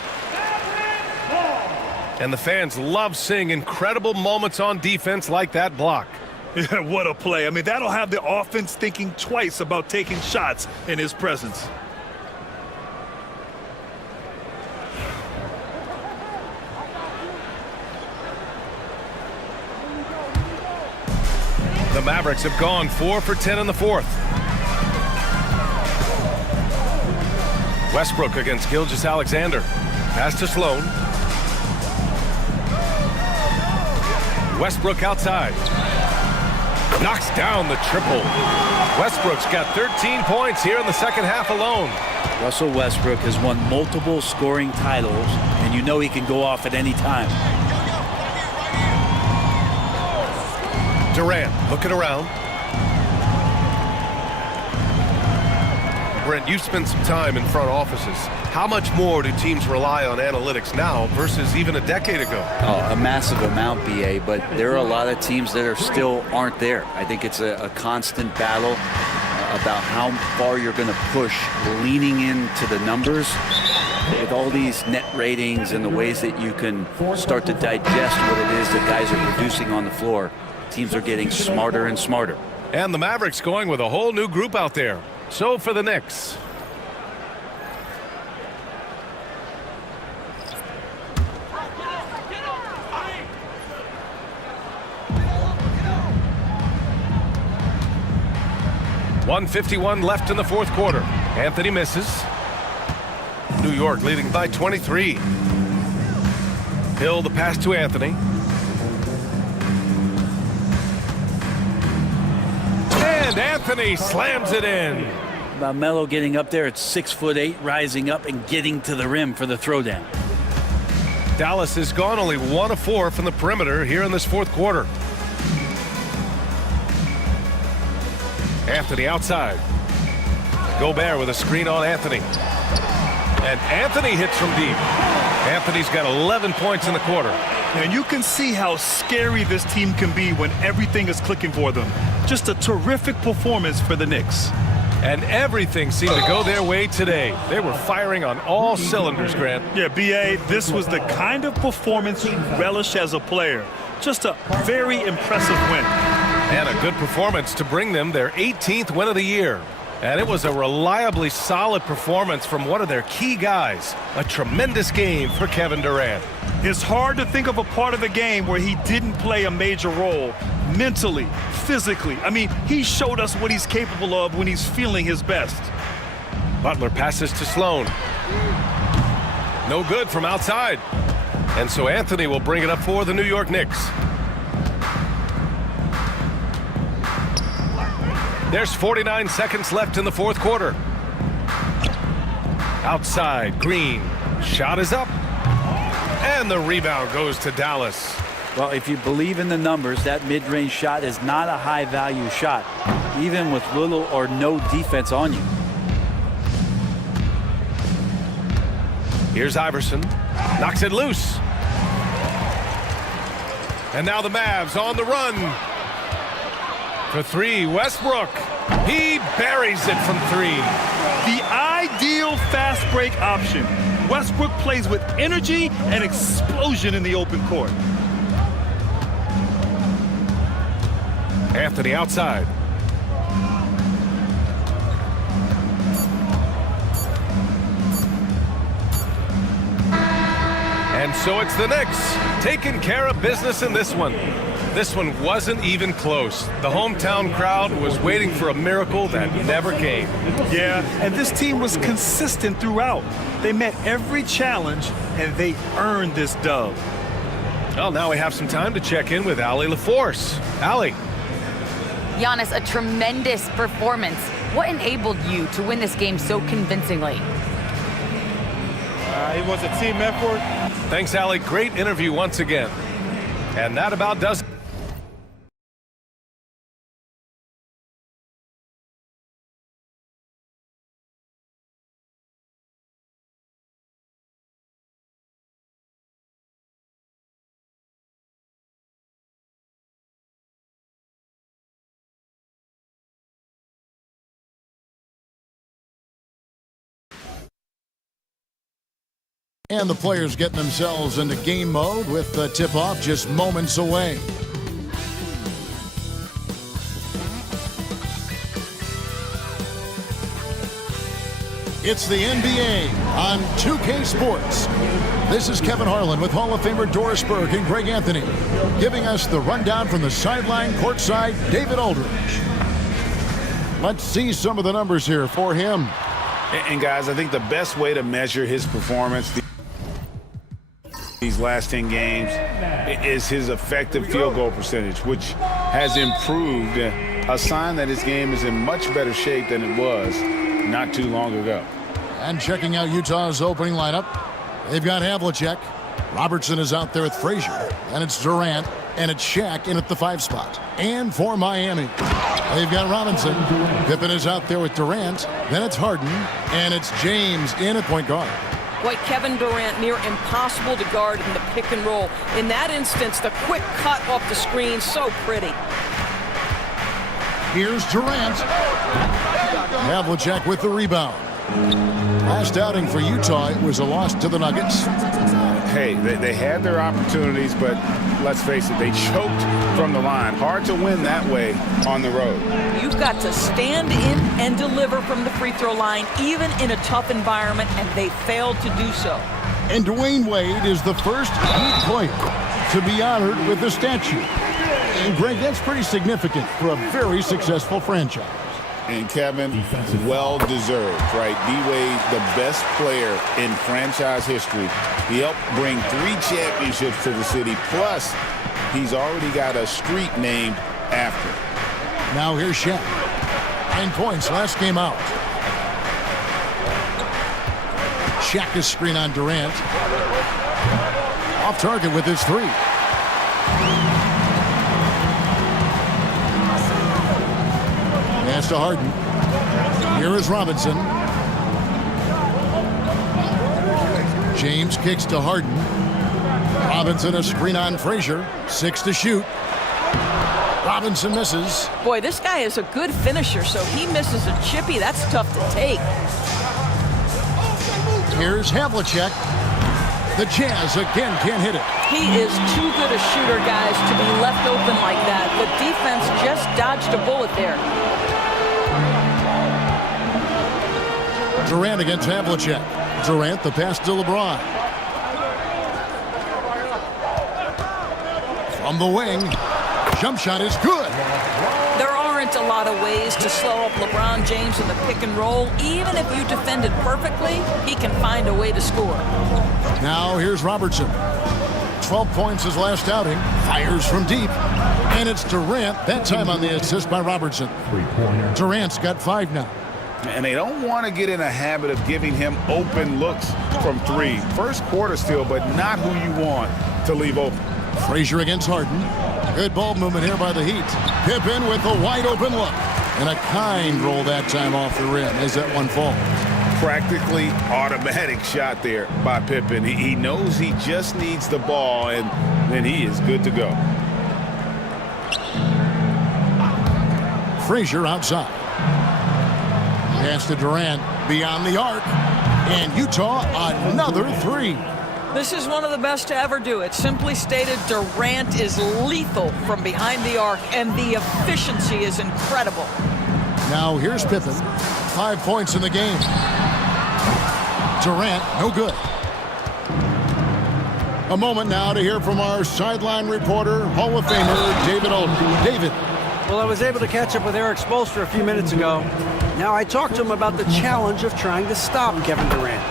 And the fans love seeing incredible moments on defense like that block. Yeah, what a play. I mean, that'll have the offense thinking twice about taking shots in his presence. The Mavericks have gone 4 for 10 in the fourth. Westbrook against Gilgeous-Alexander. Pass to Sloan. Westbrook outside. Knocks down the triple. Westbrook's got 13 points here in the second half alone. Russell Westbrook has won multiple scoring titles, and you know he can go off at any time. Durant looking around. Brent, you've spent some time in front offices. How much more do teams rely on analytics now versus even a decade ago? Oh, a massive amount, BA, but there are a lot of teams that still aren't there. I think it's a constant battle about how far you're going to push, leaning into the numbers with all these net ratings and the ways that you can start to digest what it is that guys are producing on the floor. Teams are getting smarter and smarter. And the Mavericks going with a whole new group out there. So for the Knicks. .151 left in the fourth quarter. Anthony misses. New York leading by 23. Hill the pass to Anthony. And Anthony slams it in. Melo getting up there at 6'8", rising up and getting to the rim for the throwdown. Dallas has gone only 1 of 4 from the perimeter here in this fourth quarter. Anthony outside. Gobert with a screen on Anthony. And Anthony hits from deep. Anthony's got 11 points in the quarter. And you can see how scary this team can be when everything is clicking for them. Just a terrific performance for the Knicks. And everything seemed to go their way today. They were firing on all cylinders, Grant. Yeah, B.A., this was the kind of performance you relish as a player. Just a very impressive win. And a good performance to bring them their 18th win of the year. And it was a reliably solid performance from one of their key guys. A tremendous game for Kevin Durant. It's hard to think of a part of the game where he didn't play a major role. Mentally, physically. I mean, he showed us what he's capable of when he's feeling his best. Butler passes to Sloan. No good from outside. And so Anthony will bring it up for the New York Knicks. There's 49 seconds left in the fourth quarter. Outside, Green. Shot is up. And the rebound goes to Dallas. Well, if you believe in the numbers, that mid-range shot is not a high-value shot, even with little or no defense on you. Here's Iverson. Knocks it loose. And now the Mavs on the run. For 3, Westbrook. He buries it from 3. The ideal fast break option. Westbrook plays with energy and explosion in the open court. Anthony outside. And so it's the Knicks taking care of business in this one. This one wasn't even close. The hometown crowd was waiting for a miracle that never came. Yeah, and this team was consistent throughout. They met every challenge, and they earned this dub. Well, now we have some time to check in with Allie LaForce. Allie. Giannis, a tremendous performance. What enabled you to win this game so convincingly? It was a team effort. Thanks, Allie. Great interview once again. And that about does it. And the players getting themselves into game mode with the tip-off just moments away. It's the NBA on 2K Sports. This is Kevin Harlan with Hall of Famer Doris Burke and Greg Anthony, giving us the rundown from the sideline courtside, David Aldridge. Let's see some of the numbers here for him. And guys, I think the best way to measure his performance these last 10 games is his effective field goal percentage, which has improved, a sign that his game is in much better shape than it was not too long ago. And checking out Utah's opening lineup, they've got Havlicek. Robertson is out there with Frazier. And it's Durant. And it's Shaq in at the 5 spot. And for Miami, they've got Robinson. Pippen is out there with Durant. Then it's Harden. And it's James in at point guard. Boy, Kevin Durant near impossible to guard in the pick and roll. In that instance, the quick cut off the screen, so pretty. Here's Durant. Havlicek with the rebound. Last outing for Utah, it was a loss to the Nuggets. Hey, they had their opportunities, but let's face it, they choked from the line. Hard to win that way on the road. You've got to stand in and deliver from the free throw line, even in a tough environment, and they failed to do so. And Dwayne Wade is the first Heat player to be honored with a statue. And Greg, that's pretty significant for a very successful franchise. And Kevin, well-deserved, right? D-Wade, the best player in franchise history. He helped bring 3 championships to the city, plus he's already got a street named after him. Now here's Shaq. 9 points last game out. Shaq is screen on Durant. Off target with his 3. Pass to Harden. Here is Robinson. James kicks to Harden. Robinson a screen on Frazier. 6 to shoot. Robinson misses. Boy, this guy is a good finisher, so he misses a chippy. That's tough to take. Here's Havlicek. The Jazz again can't hit it. He is too good a shooter, guys, to be left open like that. The defense just dodged a bullet there. Durant against Havlicek. Durant, the pass to LeBron. From the wing. Jump shot is good. There aren't a lot of ways to slow up LeBron James in the pick and roll. Even if you defend it perfectly, he can find a way to score. Now here's Robertson. 12 points his last outing. Fires from deep. And it's Durant, that time on the assist by Robertson. Durant's got 5 now. And they don't want to get in a habit of giving him open looks from 3. First quarter still, but not who you want to leave open. Frazier against Harden. Good ball movement here by the Heat. Pippen with a wide open look. And a kind roll that time off the rim as that one falls. Practically automatic shot there by Pippen. He knows he just needs the ball, and then he is good to go. Frazier outside. Pass to Durant beyond the arc. And Utah another 3. This is one of the best to ever do it. Simply stated, Durant is lethal from behind the arc, and the efficiency is incredible. Now here's Pippen. 5 points in the game. Durant, no good. A moment now to hear from our sideline reporter, Hall of Famer David Olden. David. Well, I was able to catch up with Eric Spoelstra a few minutes ago. Now, I talked to him about the challenge of trying to stop Kevin Durant.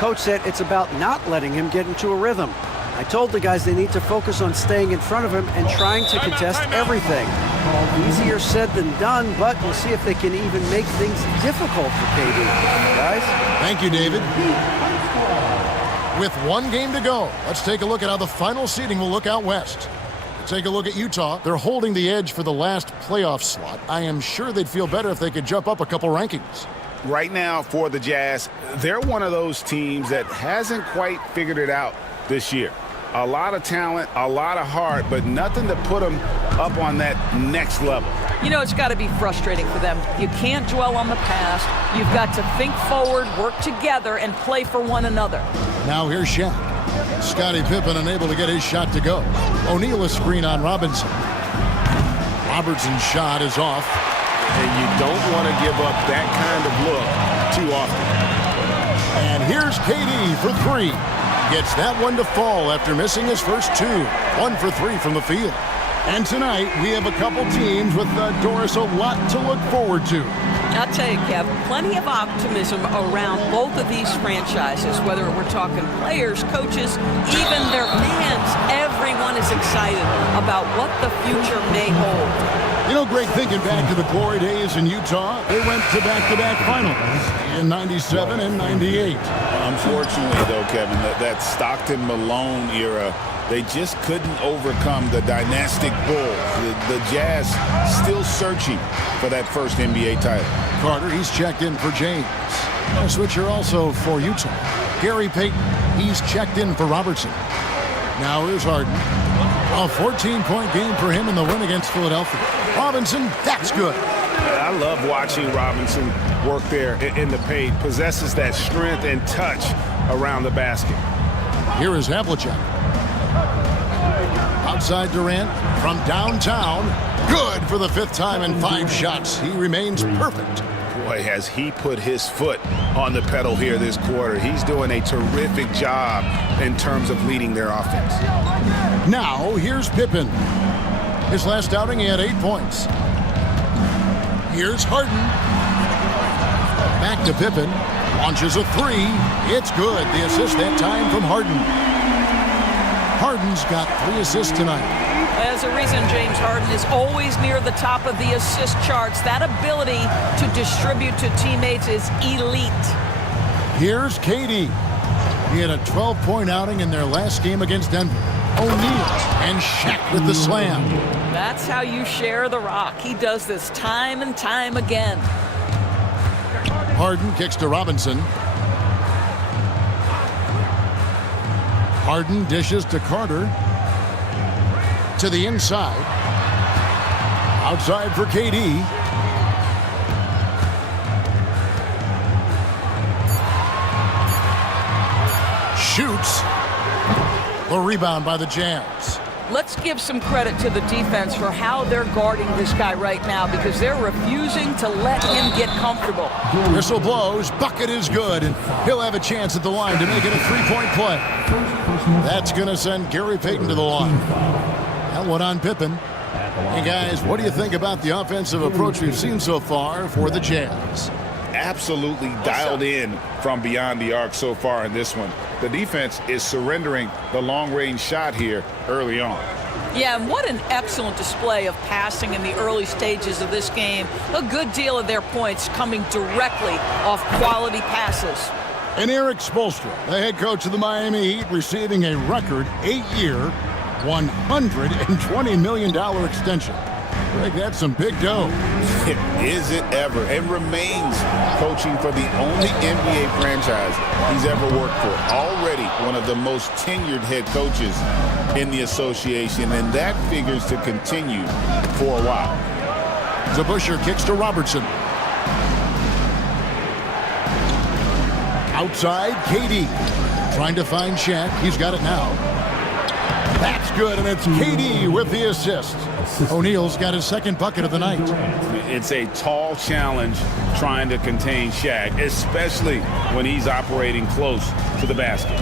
Coach said it's about not letting him get into a rhythm. I told the guys they need to focus on staying in front of him and trying to contest everything. Easier said than done, but we'll see if they can even make things difficult for KD. Guys? Thank you, David. With one game to go, let's take a look at how the final seeding will look out west. Take a look at Utah. They're holding the edge for the last playoff slot. I am sure they'd feel better if they could jump up a couple rankings. Right now for the Jazz, they're one of those teams that hasn't quite figured it out this year. A lot of talent, a lot of heart, but nothing to put them up on that next level. You know, it's got to be frustrating for them. You can't dwell on the past. You've got to think forward, work together, and play for one another. Now here's Shaq. Scottie Pippen unable to get his shot to go. O'Neal a screen on Robinson. Robertson's shot is off. And you don't want to give up that kind of look too often. And here's KD for three. Gets that one to fall after missing his first two. 1 for 3 from the field. And tonight, we have a couple teams with, Doris, a lot to look forward to. I'll tell you, Kev, plenty of optimism around both of these franchises, whether we're talking players, coaches, even their fans. Everyone is excited about what the future may hold. You know, Greg, thinking back to the glory days in Utah, they went to back-to-back finals in 97 and 98. Unfortunately, though, Kevin, that Stockton-Malone era, they just couldn't overcome the dynastic Bulls. The Jazz still searching for that first NBA title. Carter, he's checked in for James. A switcher also for Utah. Gary Payton, he's checked in for Robertson. Now here's Harden. A 14-point game for him in the win against Philadelphia. Robinson, that's good. I love watching Robinson work there in the paint. Possesses that strength and touch around the basket. Here is Havlicek. Outside Durant from downtown. Good for the 5th time in 5 shots. He remains perfect. Boy, has he put his foot on the pedal here this quarter. He's doing a terrific job in terms of leading their offense. Now, here's Pippen. His last outing, he had 8 points. Here's Harden. Back to Pippen. Launches a 3. It's good. The assist that time from Harden. Harden's got 3 assists tonight. There's a reason James Harden is always near the top of the assist charts. That ability to distribute to teammates is elite. Here's KD. He had a 12-point outing in their last game against Denver. O'Neal and Shaq with the slam. That's how you share the rock. He does this time and time again. Harden kicks to Robinson. Harden dishes to Carter. To the inside. Outside for KD. Shoots. The rebound by the Jazz. Let's give some credit to the defense for how they're guarding this guy right now, because they're refusing to let him get comfortable. Whistle blows, bucket is good, and he'll have a chance at the line to make it a 3-point play. That's going to send Gary Payton to the line. That one on Pippen. Hey guys, what do you think about the offensive approach we've seen so far for the Jazz? Absolutely dialed in from beyond the arc so far in this one. The defense is surrendering the long-range shot here early on. Yeah, and what an excellent display of passing in the early stages of this game. A good deal of their points coming directly off quality passes. And Eric Spoelstra, the head coach of the Miami Heat, receiving a record 8-year, $120 million extension. Greg, that's some big dough. Is it ever? And remains coaching for the only NBA franchise he's ever worked for. Already one of the most tenured head coaches in the association, and that figures to continue for a while. Zabusher kicks to Robertson. Outside, KD. Trying to find Shaq. He's got it now. That's good, and it's KD with the assist. O'Neal's got his second bucket of the night. It's a tall challenge trying to contain Shaq, especially when he's operating close to the basket.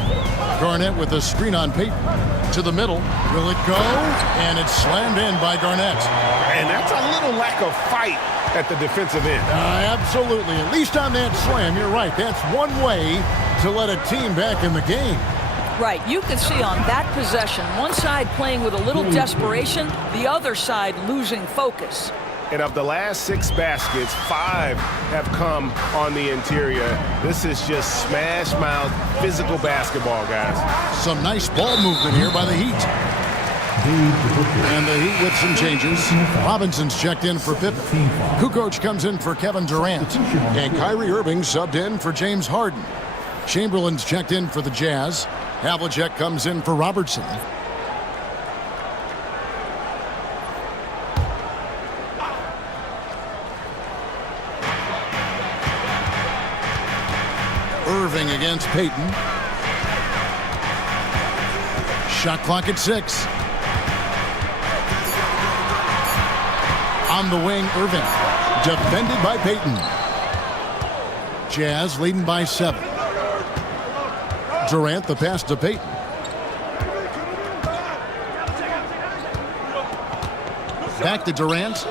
Garnett with a screen on Payton. To the middle. Will it go? And it's slammed in by Garnett. And that's a little lack of fight at the defensive end. Absolutely. At least on that slam, you're right. That's one way to let a team back in the game. Right, you can see on that possession, one side playing with a little desperation, the other side losing focus. And of the last 6 baskets, 5 have come on the interior. This is just smash mouth physical basketball, guys. Some nice ball movement here by the Heat. And the Heat with some changes. Robinson's checked in for Pippen. Kukoc comes in for Kevin Durant. And Kyrie Irving subbed in for James Harden. Chamberlain's checked in for the Jazz. Havlicek comes in for Robertson. Irving against Payton. Shot clock at 6. On the wing, Irving. Defended by Payton. Jazz leading by 7. Durant, the pass to Payton. Back to Durant.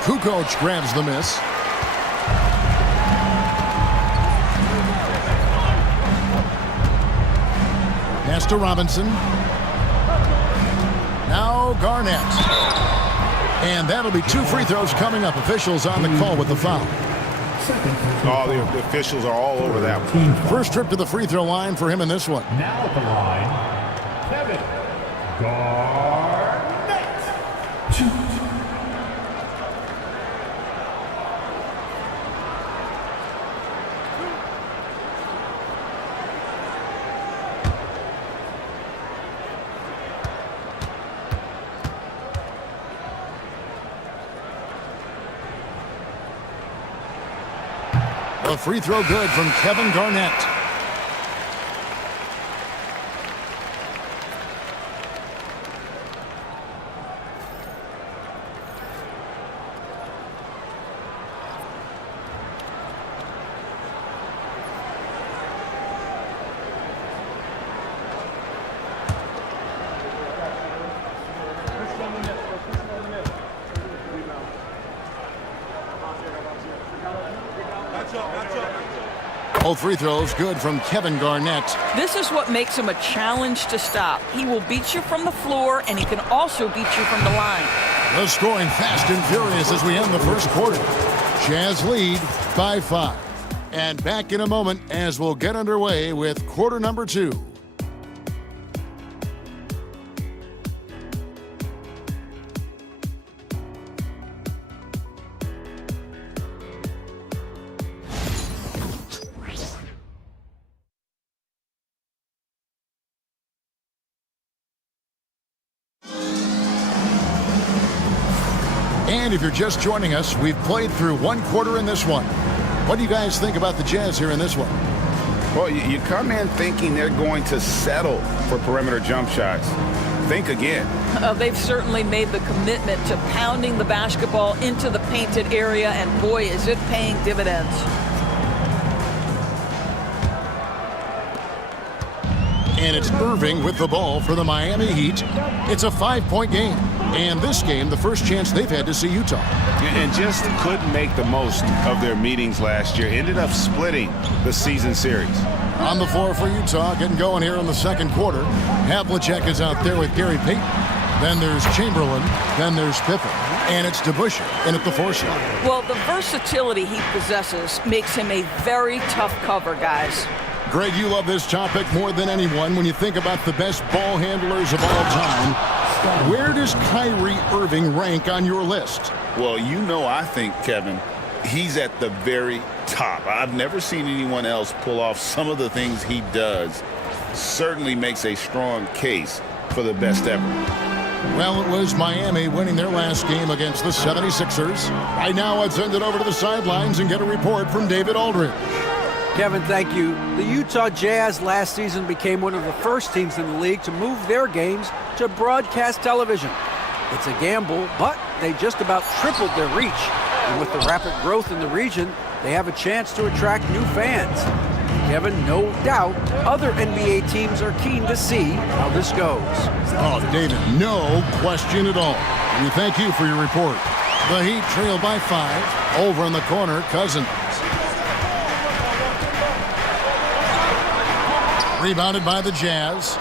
Kukoc grabs the miss. Pass to Robinson. Now Garnett. And that'll be 2 free throws coming up. Officials on the call with the foul. Oh, the officials are all over that one. First trip to the free throw line for him in this one. Now at the line, Kevin Garnett. A free throw good from Kevin Garnett. Both free throws good from Kevin Garnett. This is what makes him a challenge to stop. He will beat you from the floor, and he can also beat you from the line. The scoring fast and furious as we end the first quarter. Jazz lead by 5. And back in a moment as we'll get underway with quarter number 2. And if you're just joining us, we've played through 1 quarter in this one. What do you guys think about the Jazz here in this one? Well, you come in thinking they're going to settle for perimeter jump shots. Think again. They've certainly made the commitment to pounding the basketball into the painted area, and boy, is it paying dividends. And it's Irving with the ball for the Miami Heat. It's a 5-point game. And this game, the first chance they've had to see Utah. And just couldn't make the most of their meetings last year. Ended up splitting the season series. On the floor for Utah, getting going here in the second quarter. Havlicek is out there with Gary Payton. Then there's Chamberlain. Then there's Pippen. And it's DeBusschere in at the 4 slot. Well, the versatility he possesses makes him a very tough cover, guys. Greg, you love this topic more than anyone when you think about the best ball handlers of all time. Where does Kyrie Irving rank on your list? Well, you know, I think, Kevin, he's at the very top. I've never seen anyone else pull off some of the things he does. Certainly makes a strong case for the best ever. Well, it was Miami winning their last game against the 76ers. Right now, let's send it over to the sidelines and get a report from David Aldridge. Kevin, thank you. The Utah Jazz last season became one of the first teams in the league to move their games to broadcast television. It's a gamble, but they just about tripled their reach. And with the rapid growth in the region, they have a chance to attract new fans. Kevin, no doubt other NBA teams are keen to see how this goes. Oh, David, no question at all. And we thank you for your report. The Heat trail by 5. Over in the corner, Cousins. Rebounded by the Jazz.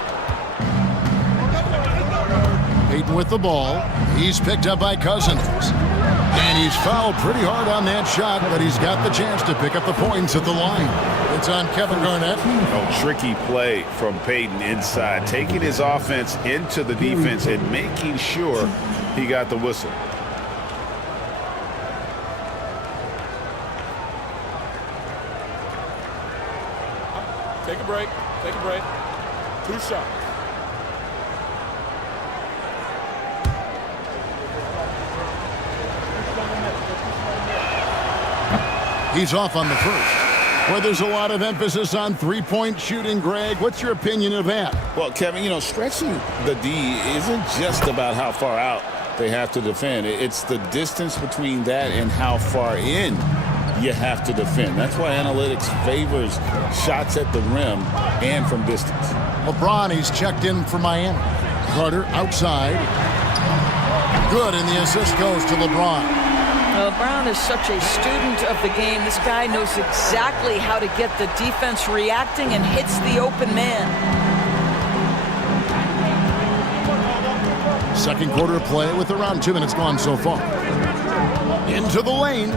Payton with the ball. He's picked up by Cousins. And he's fouled pretty hard on that shot, but he's got the chance to pick up the points at the line. It's on Kevin Garnett. Oh, tricky play from Payton inside, taking his offense into the defense and making sure he got the whistle. Take a break. Take a break. 2 shots. He's off on the first. Well, there's a lot of emphasis on three-point shooting, Greg. What's your opinion of that? Well, Kevin, you know, stretching the D isn't just about how far out they have to defend. It's the distance between that and how far in you have to defend. That's why analytics favors shots at the rim and from distance. LeBron, he's checked in for Miami. Carter outside. Good, and the assist goes to LeBron. LeBron is such a student of the game. This guy knows exactly how to get the defense reacting and hits the open man. Second quarter play with around 2 minutes gone so far. Into the lane.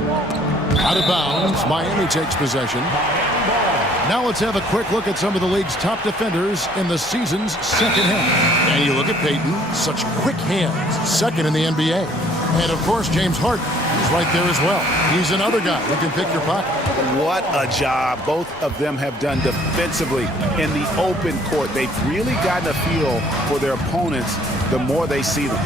Out of bounds. Miami takes possession. Now let's have a quick look at some of the league's top defenders in the season's second half. And you look at Payton, such quick hands, second in the NBA. And of course, James Harden is right there as well. He's another guy who can pick your pocket. What a job both of them have done defensively in the open court. They've really gotten a feel for their opponents the more they see them.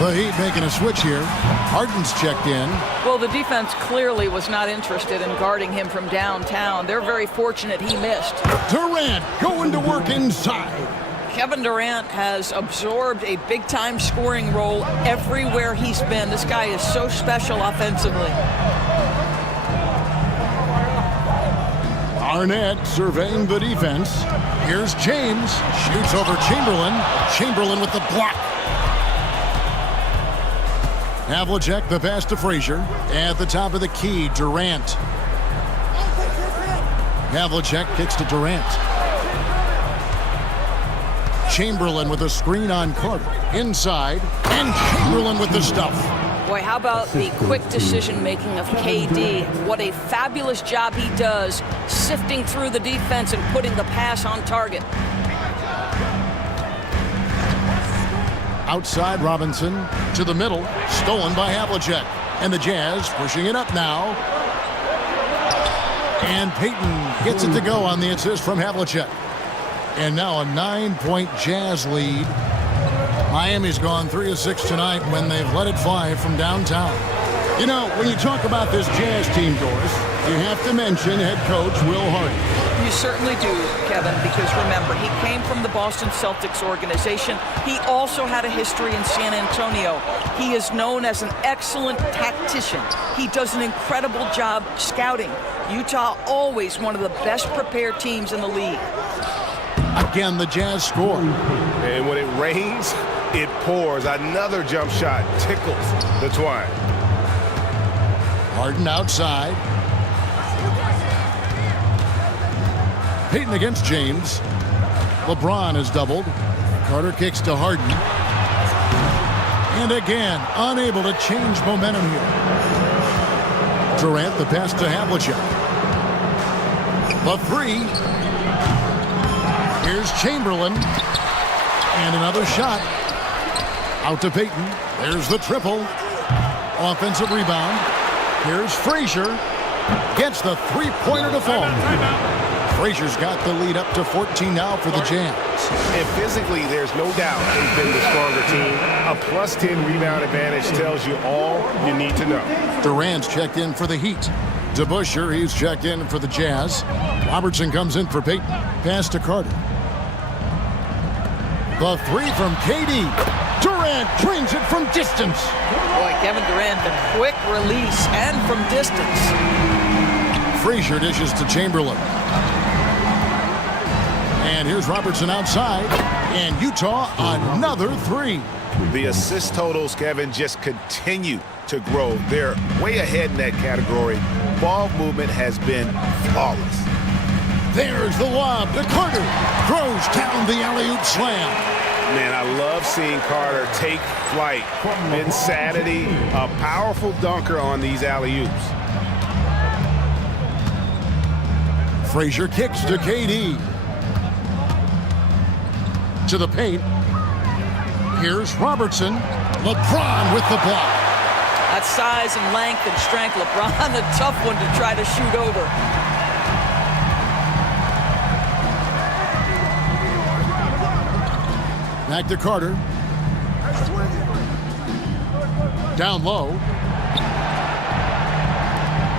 The Heat making a switch here. Harden's checked in. Well, the defense clearly was not interested in guarding him from downtown. They're very fortunate he missed. Durant going to work inside. Kevin Durant has absorbed a big-time scoring role everywhere he's been. This guy is so special offensively. Arnett surveying the defense. Here's James. Shoots over Chamberlain. Chamberlain with the block. Havlicek, the pass to Frazier. At the top of the key, Durant. Havlicek kicks to Durant. Chamberlain with a screen on Carter. Inside, and Chamberlain with the stuff. Boy, how about the quick decision-making of KD? What a fabulous job he does sifting through the defense and putting the pass on target. Outside Robinson to the middle, stolen by Havlicek. And the Jazz pushing it up now. And Payton gets it to go on the assist from Havlicek. And now a 9-point Jazz lead. Miami's gone 3 of 6 tonight when they've let it fly from downtown. You know, when you talk about this Jazz team, Doris, you have to mention head coach Will Hardy. You certainly do, Kevin, because remember, he came from the Boston Celtics organization. He also had a history in San Antonio. He is known as an excellent tactician. He does an incredible job scouting. Utah always one of the best prepared teams in the league. Again, the Jazz score. And when it rains, it pours. Another jump shot tickles the twine. Harden outside. Payton against James. LeBron is doubled. Carter kicks to Harden. And again, unable to change momentum here. Durant, the pass to Havlicek. The three. Here's Chamberlain. And another shot. Out to Payton. There's the triple. Offensive rebound. Here's Frazier. Gets the three-pointer to fall. Frazier's got the lead up to 14 now for the Jazz. And physically, there's no doubt they've been the stronger team. A +10 rebound advantage tells you all you need to know. Durant's checked in for the Heat. DeBusschere, he's checked in for the Jazz. Robertson comes in for Payton. Pass to Carter. The three from KD. Durant drains it from distance. Boy, Kevin Durant, the quick release and from distance. Frazier dishes to Chamberlain. And here's Robertson outside. And Utah, another three. The assist totals, Kevin, just continue to grow. They're way ahead in that category. Ball movement has been flawless. There's the lob to Carter. Throws down the alley-oop slam. Man, I love seeing Carter take flight. Insanity, a powerful dunker on these alley-oops. Frazier kicks to KD. To the paint. Here's Robertson. LeBron with the block. That size and length and strength, LeBron, a tough one to try to shoot over. Back to Carter. Down low.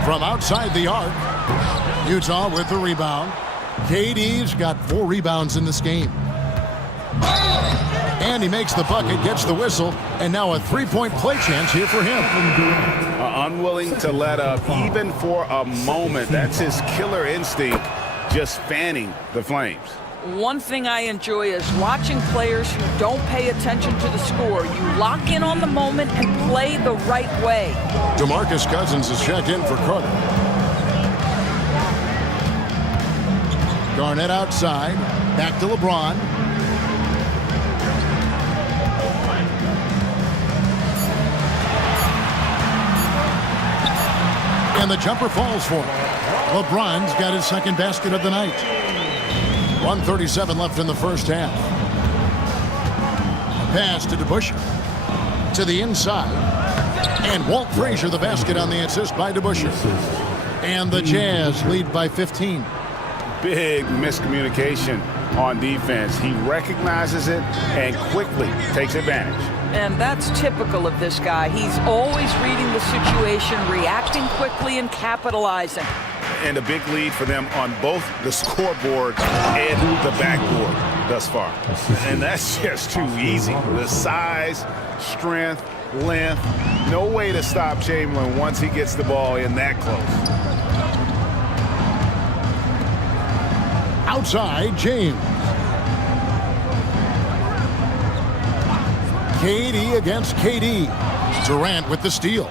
From outside the arc. Utah with the rebound. KD's got 4 rebounds in this game. And he makes the bucket, gets the whistle, and now a three-point play chance here for him. Unwilling to let up even for a moment. That's his killer instinct, just fanning the Flames. One thing I enjoy is watching players who don't pay attention to the score. You lock in on the moment and play the right way. DeMarcus Cousins is checked in for Carter. Garnett outside. Back to LeBron. And the jumper falls for him. LeBron's got his second basket of the night. 1:37 left in the first half. A pass to DeBusschere. To the inside. And Walt Frazier the basket on the assist by DeBusschere. And the Jazz lead by 15. Big miscommunication on defense. He recognizes it and quickly takes advantage. And that's typical of this guy. He's always reading the situation, reacting quickly, and capitalizing. And a big lead for them on both the scoreboard and the backboard thus far. And that's just too easy. The size, strength, length, no way to stop Chamberlain once he gets the ball in that close. Outside, James. KD against KD. Durant with the steal.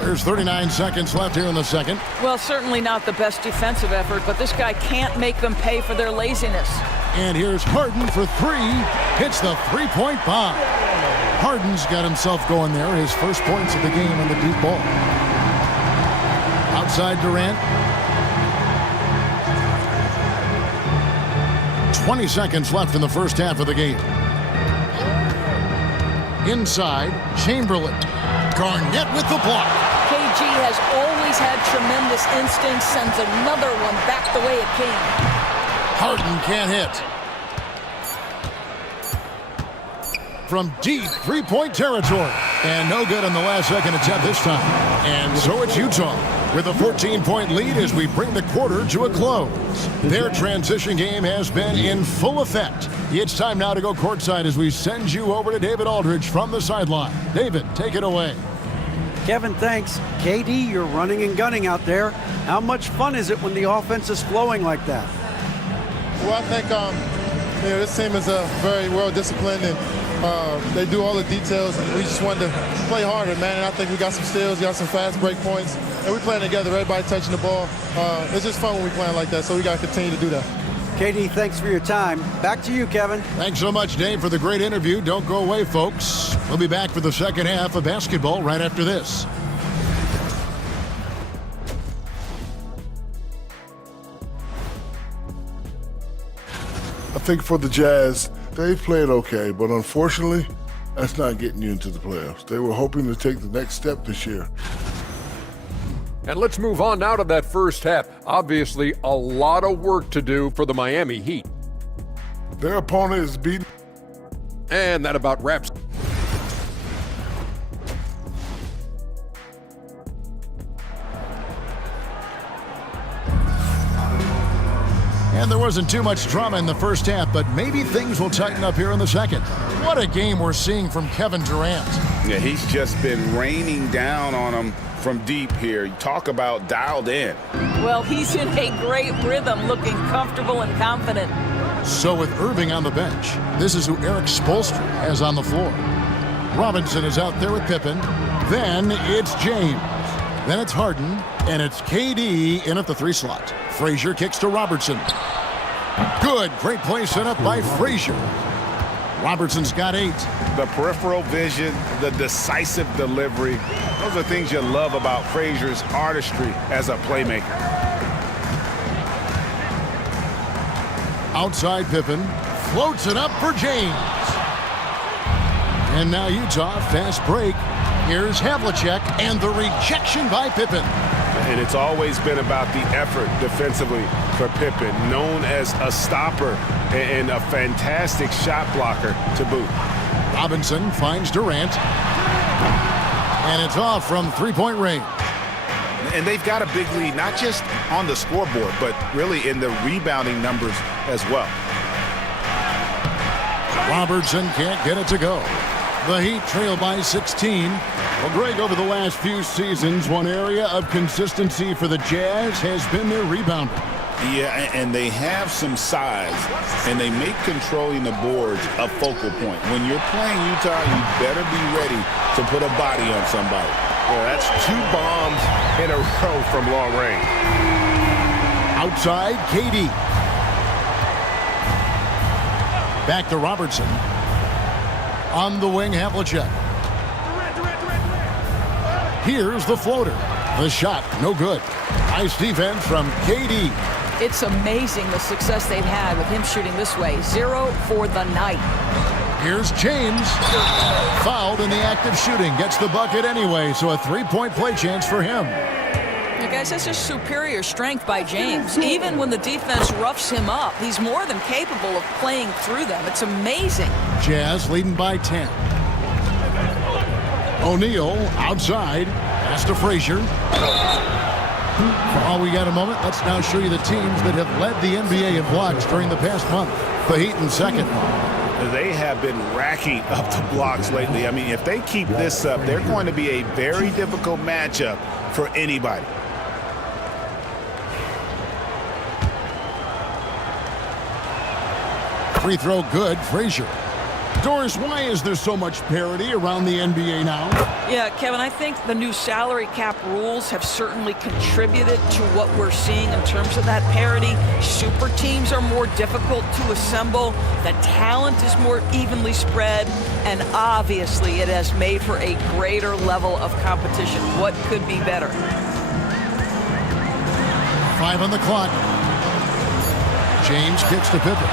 There's 39 seconds left here in the second. Well, certainly not the best defensive effort, but this guy can't make them pay for their laziness. And here's Harden for three. Hits the three-point bomb. Harden's got himself going there. His first points of the game on the deep ball. Outside Durant. 20 seconds left in the first half of the game. Inside, Chamberlain. Garnett with the block. KG has always had tremendous instincts, sends another one back the way it came. Harden can't hit. From deep three-point territory. And no good on the last second attempt this time. And so it's Utah with a 14-point lead as we bring the quarter to a close. Their transition game has been in full effect. It's time now to go courtside as we send you over to David Aldridge from the sideline. David, take it away. Kevin, thanks. KD, you're running and gunning out there. How much fun is it when the offense is flowing like that? Well, I think this team is very well disciplined, and they do all the details, and we just wanted to play harder, man. And I think we got some steals, got some fast break points, and we're playing together, everybody touching the ball. It's just fun when we playing like that, so we got to continue to do that. KD, thanks for your time. Back to you, Kevin. Thanks so much, Dave, for the great interview. Don't go away, folks. We'll be back for the second half of basketball right after this. I think for the Jazz, they played okay, but unfortunately, that's not getting you into the playoffs. They were hoping to take the next step this year. And let's move on now to that first half. Obviously, a lot of work to do for the Miami Heat. Their opponent is beaten. And that about wraps. And there wasn't too much drama in the first half, but maybe things will tighten up here in the second. What a game we're seeing from Kevin Durant. Yeah, he's just been raining down on him from deep here. You talk about dialed in. Well, he's in a great rhythm, looking comfortable and confident. So with Irving on the bench, this is who Eric Spoelstra has on the floor. Robinson is out there with Pippen. Then it's James. Then it's Harden. And it's KD in at the 3 slot. Frazier kicks to Robertson. Good. Great play set up by Frazier. Robertson's got 8. The peripheral vision, the decisive delivery. Those are things you love about Frazier's artistry as a playmaker. Outside Pippen. Floats it up for James. And now Utah, fast break. Here's Havlicek and the rejection by Pippen. And it's always been about the effort defensively for Pippen, known as a stopper and a fantastic shot blocker to boot. Robinson finds Durant. And it's off from three-point range. And they've got a big lead, not just on the scoreboard, but really in the rebounding numbers as well. Robertson can't get it to go. The Heat trail by 16. Well, Greg, over the last few seasons, one area of consistency for the Jazz has been their rebounding. Yeah, and they have some size, and they make controlling the boards a focal point. When you're playing Utah, you better be ready to put a body on somebody. Well, that's 2 bombs in a row from long range. Outside, KD. Back to Robertson. On the wing, Havlicek. Here's the floater. The shot, no good. Nice defense from KD. It's amazing the success they've had with him shooting this way. 0 for the night. Here's James. Fouled in the act of shooting. Gets the bucket anyway, so a 3-point play chance for him. You guys, that's just superior strength by James. Even when the defense roughs him up, he's more than capable of playing through them. It's amazing. Jazz leading by 10. O'Neal outside. Pass to Frazier. For all we got a moment, let's now show you the teams that have led the NBA in blocks during the past month. The Heat in second. They have been racking up the blocks lately. I mean, if they keep this up, they're going to be a very difficult matchup for anybody. Free throw good, Frazier. Doris, why is there so much parity around the NBA now? Yeah, Kevin, I think the new salary cap rules have certainly contributed to what we're seeing in terms of that parity. Super teams are more difficult to assemble. The talent is more evenly spread. And obviously, it has made for a greater level of competition. What could be better? 5 on the clock. James kicks to Pippen.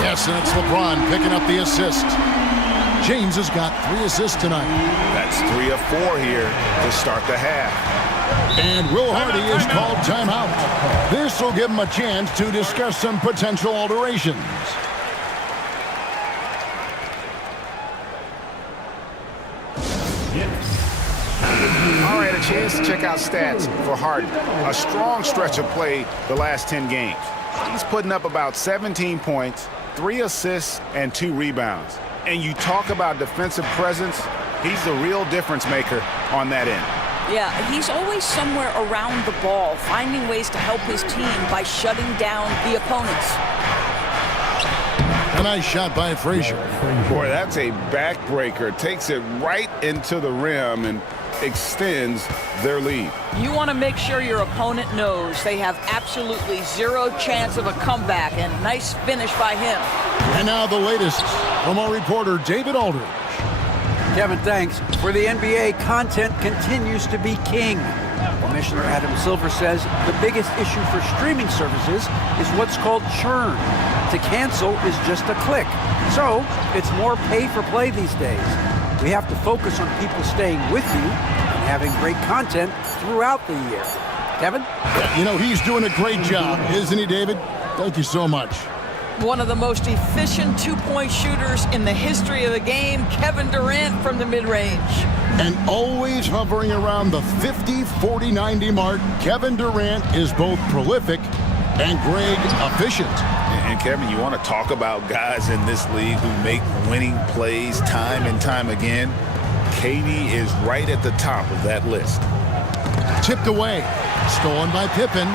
Yes, and it's LeBron picking up the assist. James has got 3 assists tonight. That's 3 of 4 here to start the half. And Will Hardy is called timeout. This will give him a chance to discuss some potential alterations. All right, a chance to check out stats for Harden. A strong stretch of play the last 10 games. He's putting up about 17 points, 3 assists, and 2 rebounds. And you talk about defensive presence, he's the real difference maker on that end. Yeah, he's always somewhere around the ball, finding ways to help his team by shutting down the opponents. A nice shot by Frazier. Boy, that's a backbreaker. Takes it right into the rim and extends their lead. You want to make sure your opponent knows they have absolutely 0 chance of a comeback, and nice finish by him. And now the latest from our reporter, David Aldridge. Kevin, thanks. For the NBA, content continues to be king. Commissioner Adam Silver says the biggest issue for streaming services is what's called churn. To cancel is just a click. So it's more pay for play these days. We have to focus on people staying with you and having great content throughout the year. Kevin? You know, he's doing a great job, isn't he, David? Thank you so much. One of the most efficient 2-point shooters in the history of the game, Kevin Durant from the mid-range. And always hovering around the 50, 40, 90 mark, Kevin Durant is both prolific And Greg efficient. And Kevin, you want to talk about guys in this league who make winning plays time and time again. KD is right at the top of that list. Tipped away. Stolen by Pippen.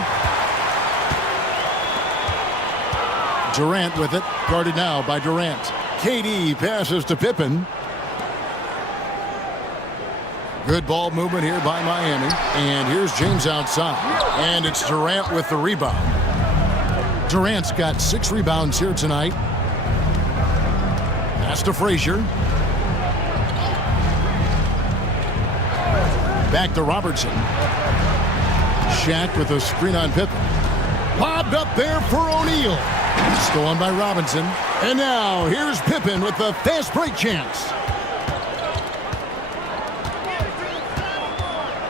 Durant with it. Guarded now by Durant. KD passes to Pippen. Good ball movement here by Miami. And here's James outside. And it's Durant with the rebound. Durant's got 6 rebounds here tonight. Pass to Frazier. Back to Robertson. Shaq with a screen on Pippen. Lobbed up there for O'Neal. Stolen by Robinson. And now here's Pippen with the fast break chance.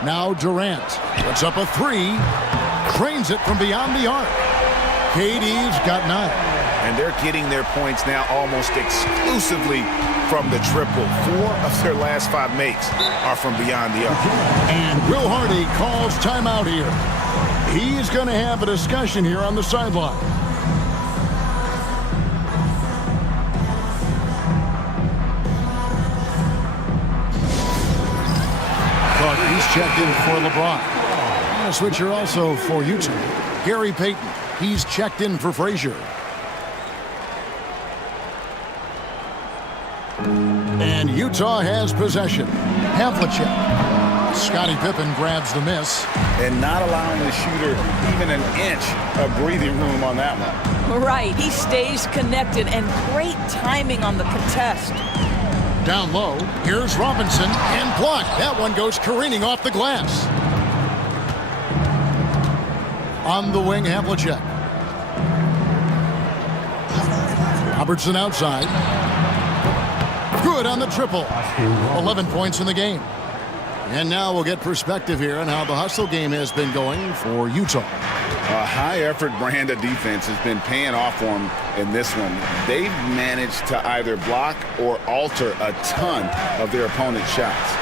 Now Durant puts up a 3. Trains it from beyond the arc. KD's got 9. And they're getting their points now almost exclusively from the triple. 4 of their last 5 makes are from beyond the arc. And Will Hardy calls timeout here. He's going to have a discussion here on the sideline. He's checked in for LeBron. And a switcher also for Utah. Gary Payton. He's checked in for Frazier. And Utah has possession. Havlicek. Scottie Pippen grabs the miss. And not allowing the shooter even an inch of breathing room on that one. Right. He stays connected, and great timing on the contest. Down low, here's Robinson, and blocked. That one goes careening off the glass. On the wing, Havlicek. Robertson outside. Good on the triple. 11 points in the game. And now we'll get perspective here on how the hustle game has been going for Utah. A high-effort brand of defense has been paying off for them in this one. They've managed to either block or alter a ton of their opponent's shots.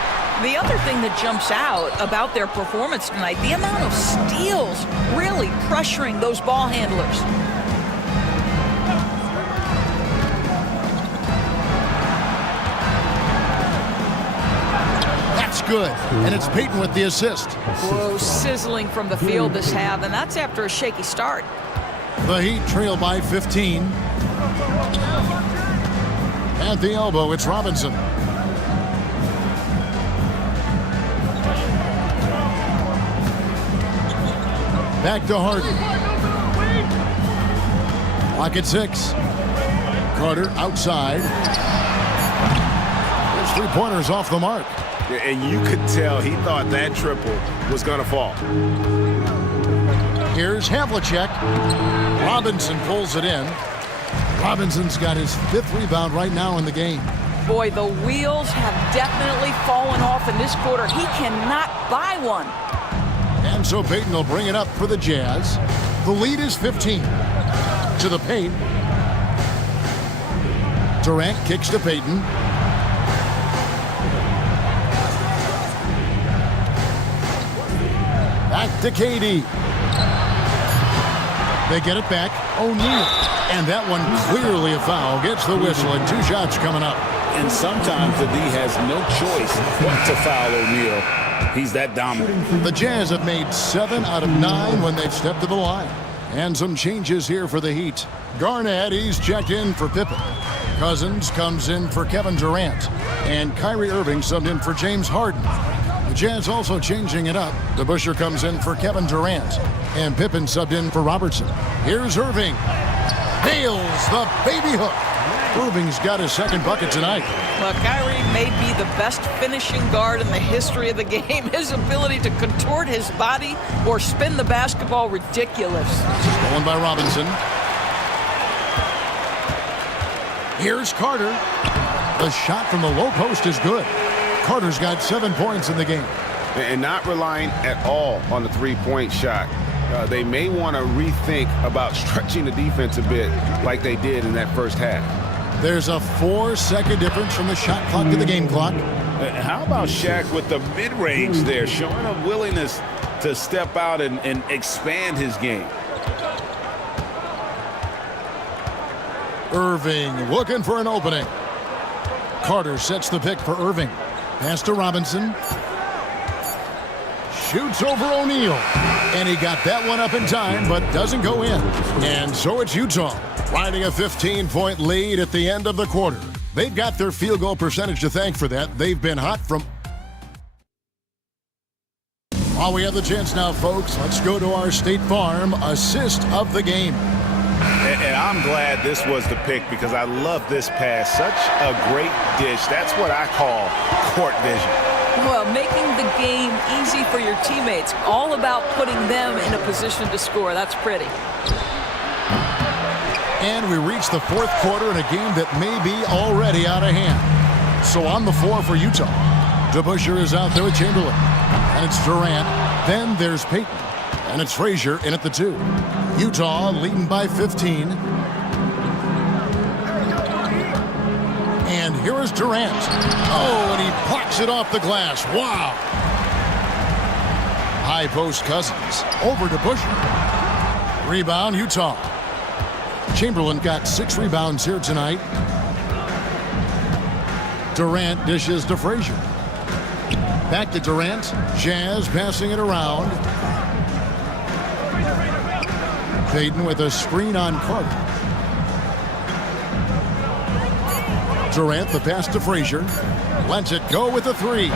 The other thing that jumps out about their performance tonight, the amount of steals really pressuring those ball handlers. That's good. And it's Payton with the assist. Whoa, sizzling from the field this half, and that's after a shaky start. The Heat trail by 15. At the elbow, it's Robinson. Back to Harden. Clock at 6. Carter outside. There's 3-pointers off the mark. And you could tell he thought that triple was going to fall. Here's Havlicek. Robinson pulls it in. Robinson's got his 5th rebound right now in the game. Boy, the wheels have definitely fallen off in this quarter. He cannot buy one. And so Payton will bring it up for the Jazz. The lead is 15. To the paint. Durant kicks to Payton. Back to KD. They get it back. O'Neal. And that one clearly a foul. Gets the whistle and 2 shots coming up. And sometimes the D has no choice but to foul O'Neal. He's that dominant. The Jazz have made 7 out of 9 when they've stepped to the line. And some changes here for the Heat. Garnett, he's checked in for Pippen. Cousins comes in for Kevin Durant. And Kyrie Irving subbed in for James Harden. The Jazz also changing it up. DeBusschere comes in for Kevin Durant. And Pippen subbed in for Robertson. Here's Irving. Nails the baby hook. Irving's got his 2nd bucket tonight. Well, Kyrie may be the best finishing guard in the history of the game. His ability to contort his body or spin the basketball, ridiculous. Stolen by Robinson. Here's Carter. The shot from the low post is good. Carter's got 7 points in the game. And not relying at all on the 3-point shot. They may want to rethink about stretching the defense a bit like they did in that first half. There's a 4-second difference from the shot clock to the game clock. How about Shaq with the mid-range there, showing a willingness to step out and expand his game. Irving looking for an opening. Carter sets the pick for Irving. Pass to Robinson. Shoots over O'Neal. And he got that one up in time, but doesn't go in. And so it's Utah, riding a 15-point lead at the end of the quarter. They've got their field goal percentage to thank for that. They've been hot from... While we have the chance now, folks, let's go to our State Farm assist of the game. And I'm glad this was the pick because I love this pass. Such a great dish. That's what I call court vision. Well, making the game easy for your teammates. All about putting them in a position to score. That's pretty. And we reach the fourth quarter in a game that may be already out of hand. So on the floor for Utah, DeBusschere is out there with Chamberlain. And it's Durant. Then there's Payton. And it's Frazier in at the 2. Utah leading by 15. And here is Durant. Oh, and he blocks it off the glass. Wow. High post Cousins. Over to DeBusschere. Rebound, Utah. Chamberlain got 6 rebounds here tonight. Durant dishes to Frazier. Back to Durant. Jazz passing it around. Payton with a screen on Carter. Durant, the pass to Frazier. Lets it go with a 3.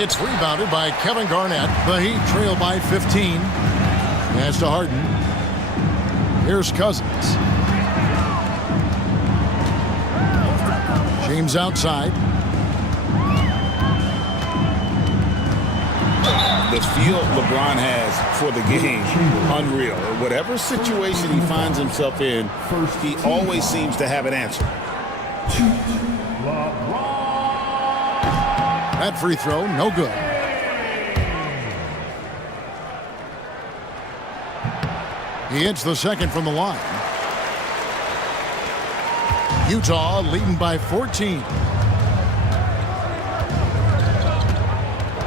It's rebounded by Kevin Garnett. The Heat trail by 15. Pass to Harden. Here's Cousins. James outside. The feel LeBron has for the game, unreal. Whatever situation he finds himself in, he always seems to have an answer. That free throw, no good. He hits the second from the line. Utah leading by 14.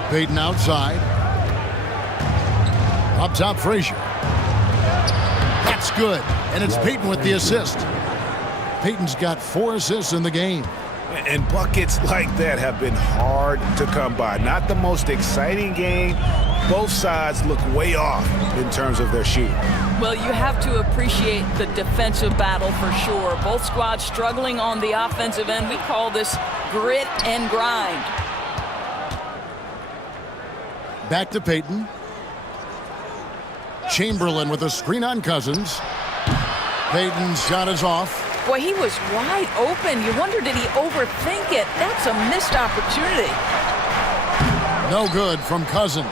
Payton outside. Up top, Frazier. That's good. And it's Payton with the assist. Payton's got 4 assists in the game. And buckets like that have been hard to come by. Not the most exciting game. Both sides look way off in terms of their shooting. Well, you have to appreciate the defensive battle for sure. Both squads struggling on the offensive end. We call this grit and grind. Back to Payton. Chamberlain with a screen on Cousins. Payton's shot is off. Boy, he was wide open. You wonder, did he overthink it? That's a missed opportunity. No good from Cousins.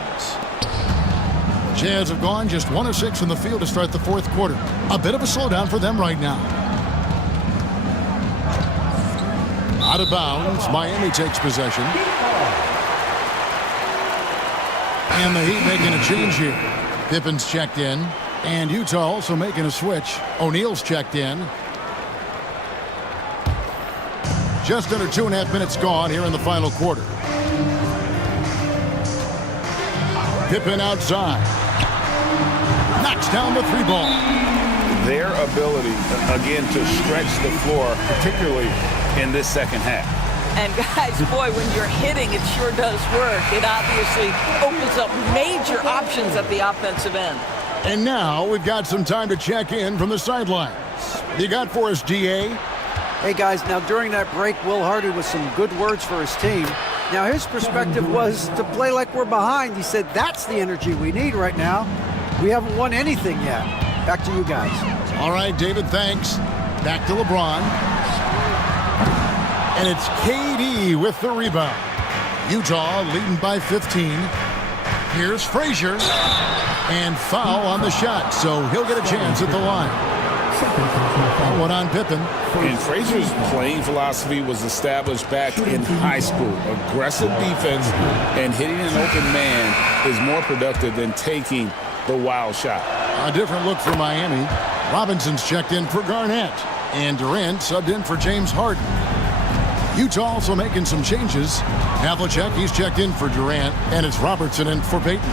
Jazz have gone just 1 of 6 from the field to start the fourth quarter. A bit of a slowdown for them right now. Out of bounds, Miami takes possession. And the Heat making a change here. Pippen's checked in. And Utah also making a switch. O'Neal's checked in. Just under 2.5 minutes gone here in the final quarter. Pippen outside. Knocks down the 3 ball. Their ability, again, to stretch the floor, particularly in this second half. And guys, boy, when you're hitting, it sure does work. It obviously opens up major options at the offensive end. And now we've got some time to check in from the sidelines. You got for us, DA? Hey, guys, now during that break, Will Hardy with some good words for his team. Now, his perspective was to play like we're behind. He said that's the energy we need right now. We haven't won anything yet. Back to you guys. All right, David, thanks. Back to LeBron. And it's KD with the rebound. Utah leading by 15. Here's Frazier. And foul on the shot, so he'll get a chance at the line. One on Pippen. And Frazier's playing philosophy was established back in high school. Aggressive defense and hitting an open man is more productive than taking the wild shot. A different look for Miami. Robinson's checked in for Garnett. And Durant subbed in for James Harden. Utah also making some changes. Havlicek, he's checked in for Durant. And it's Robertson in for Payton.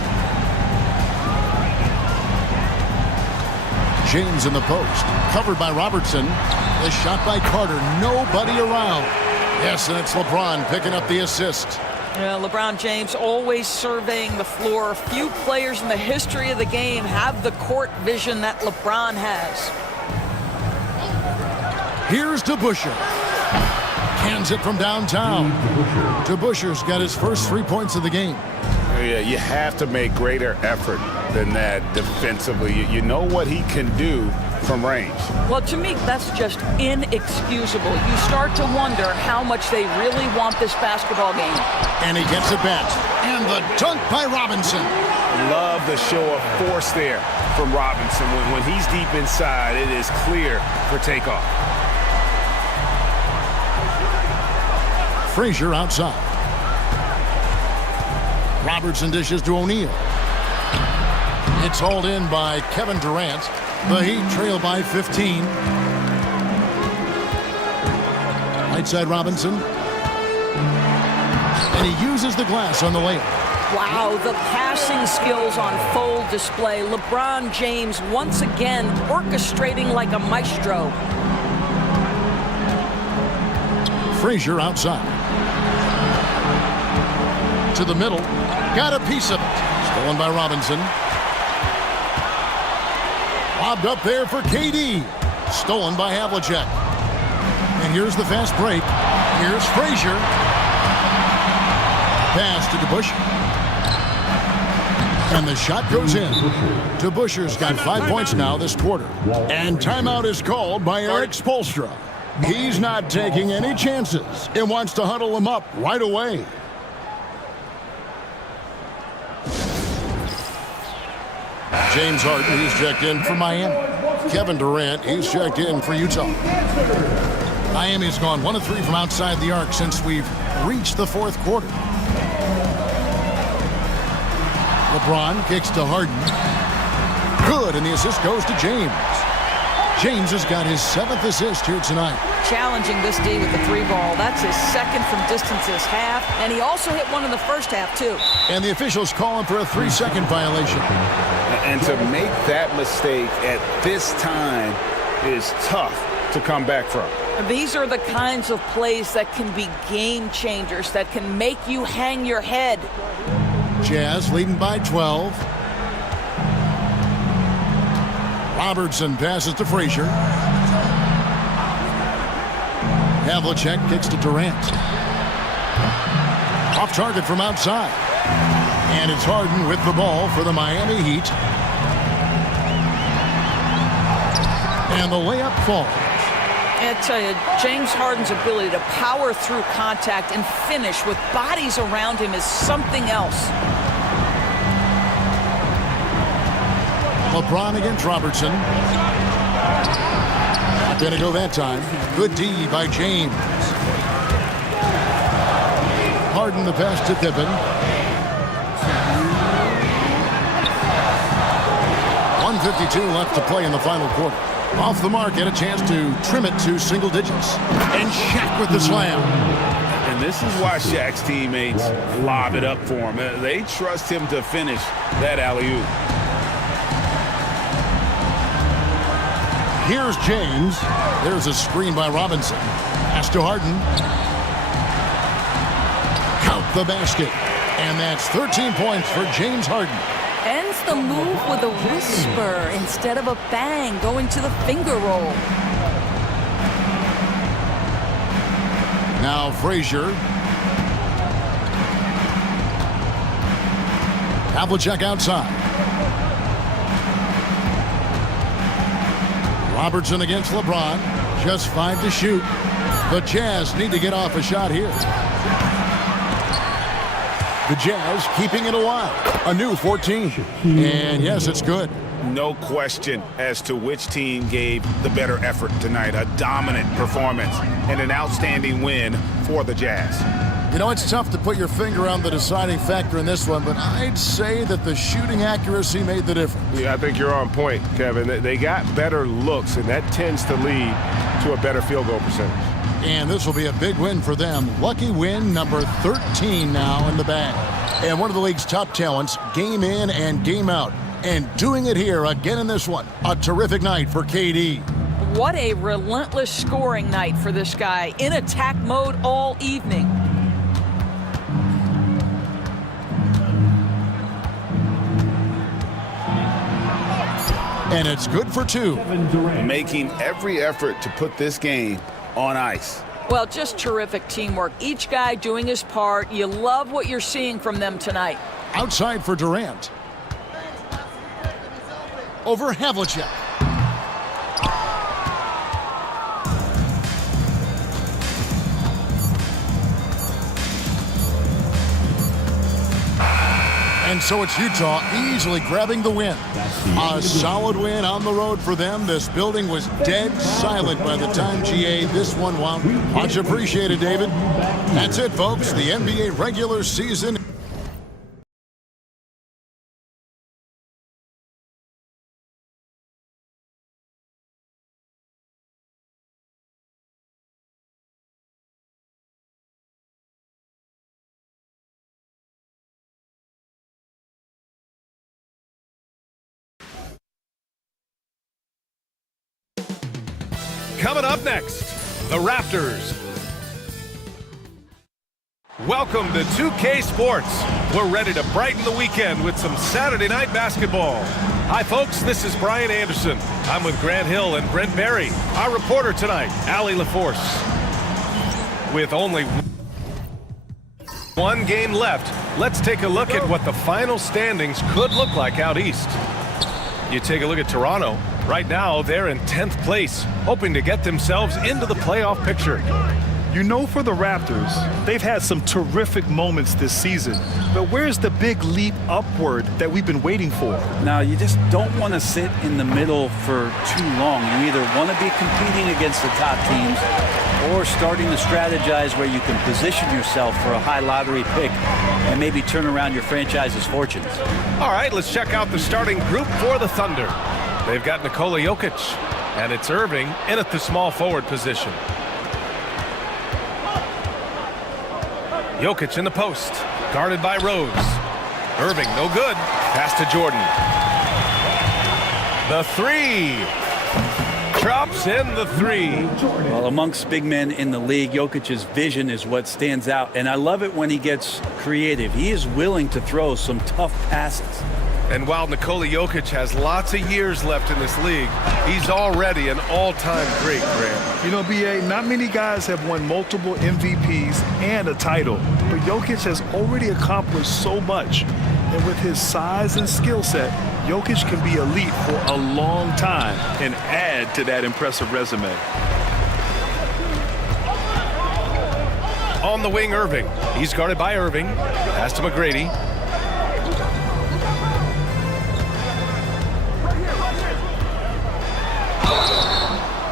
James in the post. Covered by Robertson. The shot by Carter. Nobody around. Yes, and it's LeBron picking up the assist. Yeah, LeBron James always surveying the floor. Few players in the history of the game have the court vision that LeBron has. Here's to Busher. Hands it from downtown. To Busher's got his first 3 points of the game. Yeah, you have to make greater effort than that defensively. You know what he can do from range. Well, to me, that's just inexcusable. You start to wonder how much they really want this basketball game. And he gets it back. And the dunk by Robinson. Love the show of force there from Robinson. When he's deep inside, it is clear for takeoff. Frazier outside. Robertson dishes to O'Neal. It's hauled in by Kevin Durant. The Heat trail by 15. Right side Robinson. And he uses the glass on the layup. Wow, the passing skills on full display. LeBron James once again orchestrating like a maestro. Frazier outside. To the middle. Got a piece of it. Stolen by Robinson. Lobbed up there for KD. Stolen by Havlicek. And here's the fast break. Here's Frazier. Pass to DeBuscher. And the shot goes in. DeBuscher's got 5 points now this quarter. And timeout is called by Eric Spoelstra. He's not taking any chances and wants to huddle him up right away. James Harden, he's checked in for Miami. Kevin Durant, he's checked in for Utah. Miami's gone 1 of 3 from outside the arc since we've reached the fourth quarter. LeBron kicks to Harden. Good, and the assist goes to James. James has got his 7th assist here tonight. Challenging this D with the 3-ball. That's his 2nd from distance this half. And he also hit one in the first half, too. And the officials call him for a 3-second violation. And to make that mistake at this time is tough to come back from. These are the kinds of plays that can be game changers, that can make you hang your head. Jazz leading by 12. Robertson passes to Frazier. Havlicek kicks to Durant. Off target from outside. And it's Harden with the ball for the Miami Heat. And the layup falls. I tell you, James Harden's ability to power through contact and finish with bodies around him is something else. LeBron against Robertson. Not going to go that time. Good D by James. Harden the pass to Pippen. 1:52 left to play in the final quarter. Off the mark, get a chance to trim it to single digits. And Shaq with the slam. And this is why Shaq's teammates lob it up for him. They trust him to finish that alley-oop. Here's James. There's a screen by Robinson. Pass to Harden. Count the basket. And that's 13 points for James Harden. Ends the move with a whisper instead of a bang, going to the finger roll. Now Frazier. Havlicek outside. Robertson against LeBron. Just 5 to shoot. The Jazz need to get off a shot here. The Jazz keeping it alive. A new 14. And yes, it's good. No question as to which team gave the better effort tonight. A dominant performance and an outstanding win for the Jazz. You know, it's tough to put your finger on the deciding factor in this one, but I'd say that the shooting accuracy made the difference. Yeah, I think you're on point, Kevin. They got better looks, and that tends to lead to a better field goal percentage. And this will be a big win for them. Lucky win number 13 now in the bag. And one of the league's top talents, game in and game out. and doing it here again in this one. A terrific night for KD. What a relentless scoring night for this guy, in attack mode all evening. And it's good for 2. Making every effort to put this game on ice. Well, just terrific teamwork. Each guy doing his part. You love what you're seeing from them tonight. Outside for Durant. Over Havlicek. And so it's Utah easily grabbing the win. A solid win on the road for them. This building was dead silent by the time GA this one wound. Much appreciated, David. That's it, folks. The NBA regular season. Coming up next, the Raptors. Welcome to 2K Sports. We're ready to brighten the weekend with some Saturday night basketball. Hi, folks. This is Brian Anderson. I'm with Grant Hill and Brent Barry. Our reporter tonight, Allie LaForce. With only one game left, let's take a look at what the final standings could look like out east. You take a look at Toronto. Right now, they're in 10th place, hoping to get themselves into the playoff picture. You know, for the Raptors, they've had some terrific moments this season. But where's the big leap upward that we've been waiting for? Now, you just don't want to sit in the middle for too long. You either want to be competing against the top teams or starting to strategize where you can position yourself for a high lottery pick and maybe turn around your franchise's fortunes. All right, let's check out the starting group for the Thunder. They've got Nikola Jokic, and it's Irving in at the small forward position. Jokic in the post, guarded by Rose. Irving, no good. Pass to Jordan. The three. Drops in the three. Well, amongst big men in the league, Jokic's vision is what stands out. And I love it when he gets creative. He is willing to throw some tough passes. And while Nikola Jokic has lots of years left in this league, he's already an all-time great, Grant. You know, BA, not many guys have won multiple MVPs and a title, but Jokic has already accomplished so much. And with his size and skill set, Jokic can be elite for a long time and add to that impressive resume. On the wing, Irving. He's guarded by Irving. Pass to McGrady.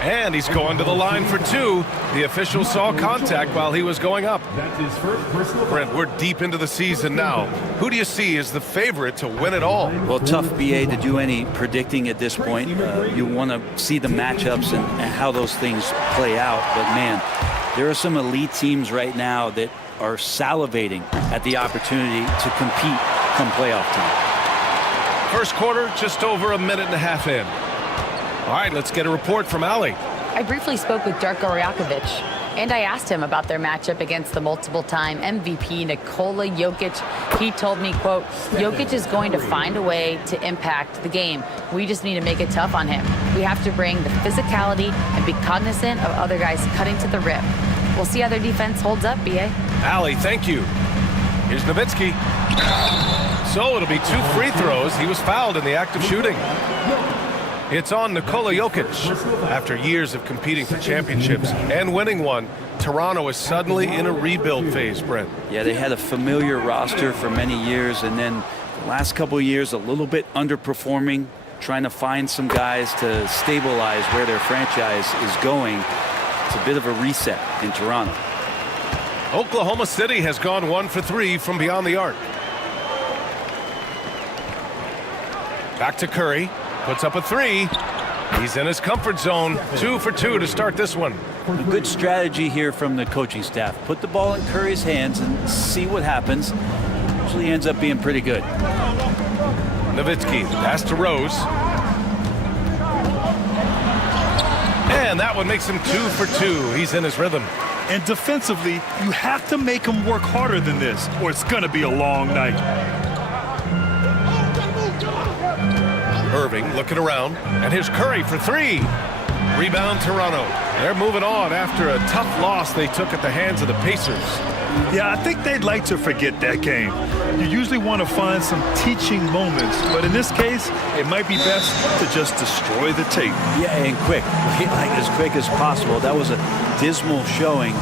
And he's going to the line for two. The official saw contact while he was going up. That's his first personal. Brent, we're deep into the season now. Who do you see as the favorite to win it all? Well, tough, BA, to do any predicting at this point. You want to see the matchups and how those things play out. But, man, there are some elite teams right now that are salivating at the opportunity to compete come playoff time. First quarter, just over a minute and a half in. All right, let's get a report from Allie. I briefly spoke with Darko Rajakovic, and I asked him about their matchup against the multiple-time MVP Nikola Jokic. He told me, quote, Jokic is going to find a way to impact the game. We just need to make it tough on him. We have to bring the physicality and be cognizant of other guys cutting to the rim. We'll see how their defense holds up, B.A. Allie, thank you. Here's Nowitzki. So it'll be 2 free throws. He was fouled in the act of shooting. It's on Nikola Jokic. After years of competing for championships and winning one, Toronto is suddenly in a rebuild phase, Brent. Yeah, they had a familiar roster for many years, and then the last couple of years a little bit underperforming, trying to find some guys to stabilize where their franchise is going. It's a bit of a reset in Toronto. Oklahoma City has gone 1 for 3 from beyond the arc. Back to Curry. Puts up a 3. He's in his comfort zone. 2 for 2 to start this one. A good strategy here from the coaching staff. Put the ball in Curry's hands and see what happens. Usually ends up being pretty good. Nowitzki, the pass to Rose. And that one makes him 2 for 2. He's in his rhythm. And defensively, you have to make him work harder than this, or it's going to be a long night. Irving looking around, and here's Curry for 3. Rebound Toronto. They're moving on after a tough loss they took at the hands of the Pacers. Yeah, I think they'd like to forget that game. You usually want to find some teaching moments, but in this case, it might be best to just destroy the tape. Yeah, and quick, like as quick as possible. That was a dismal showing,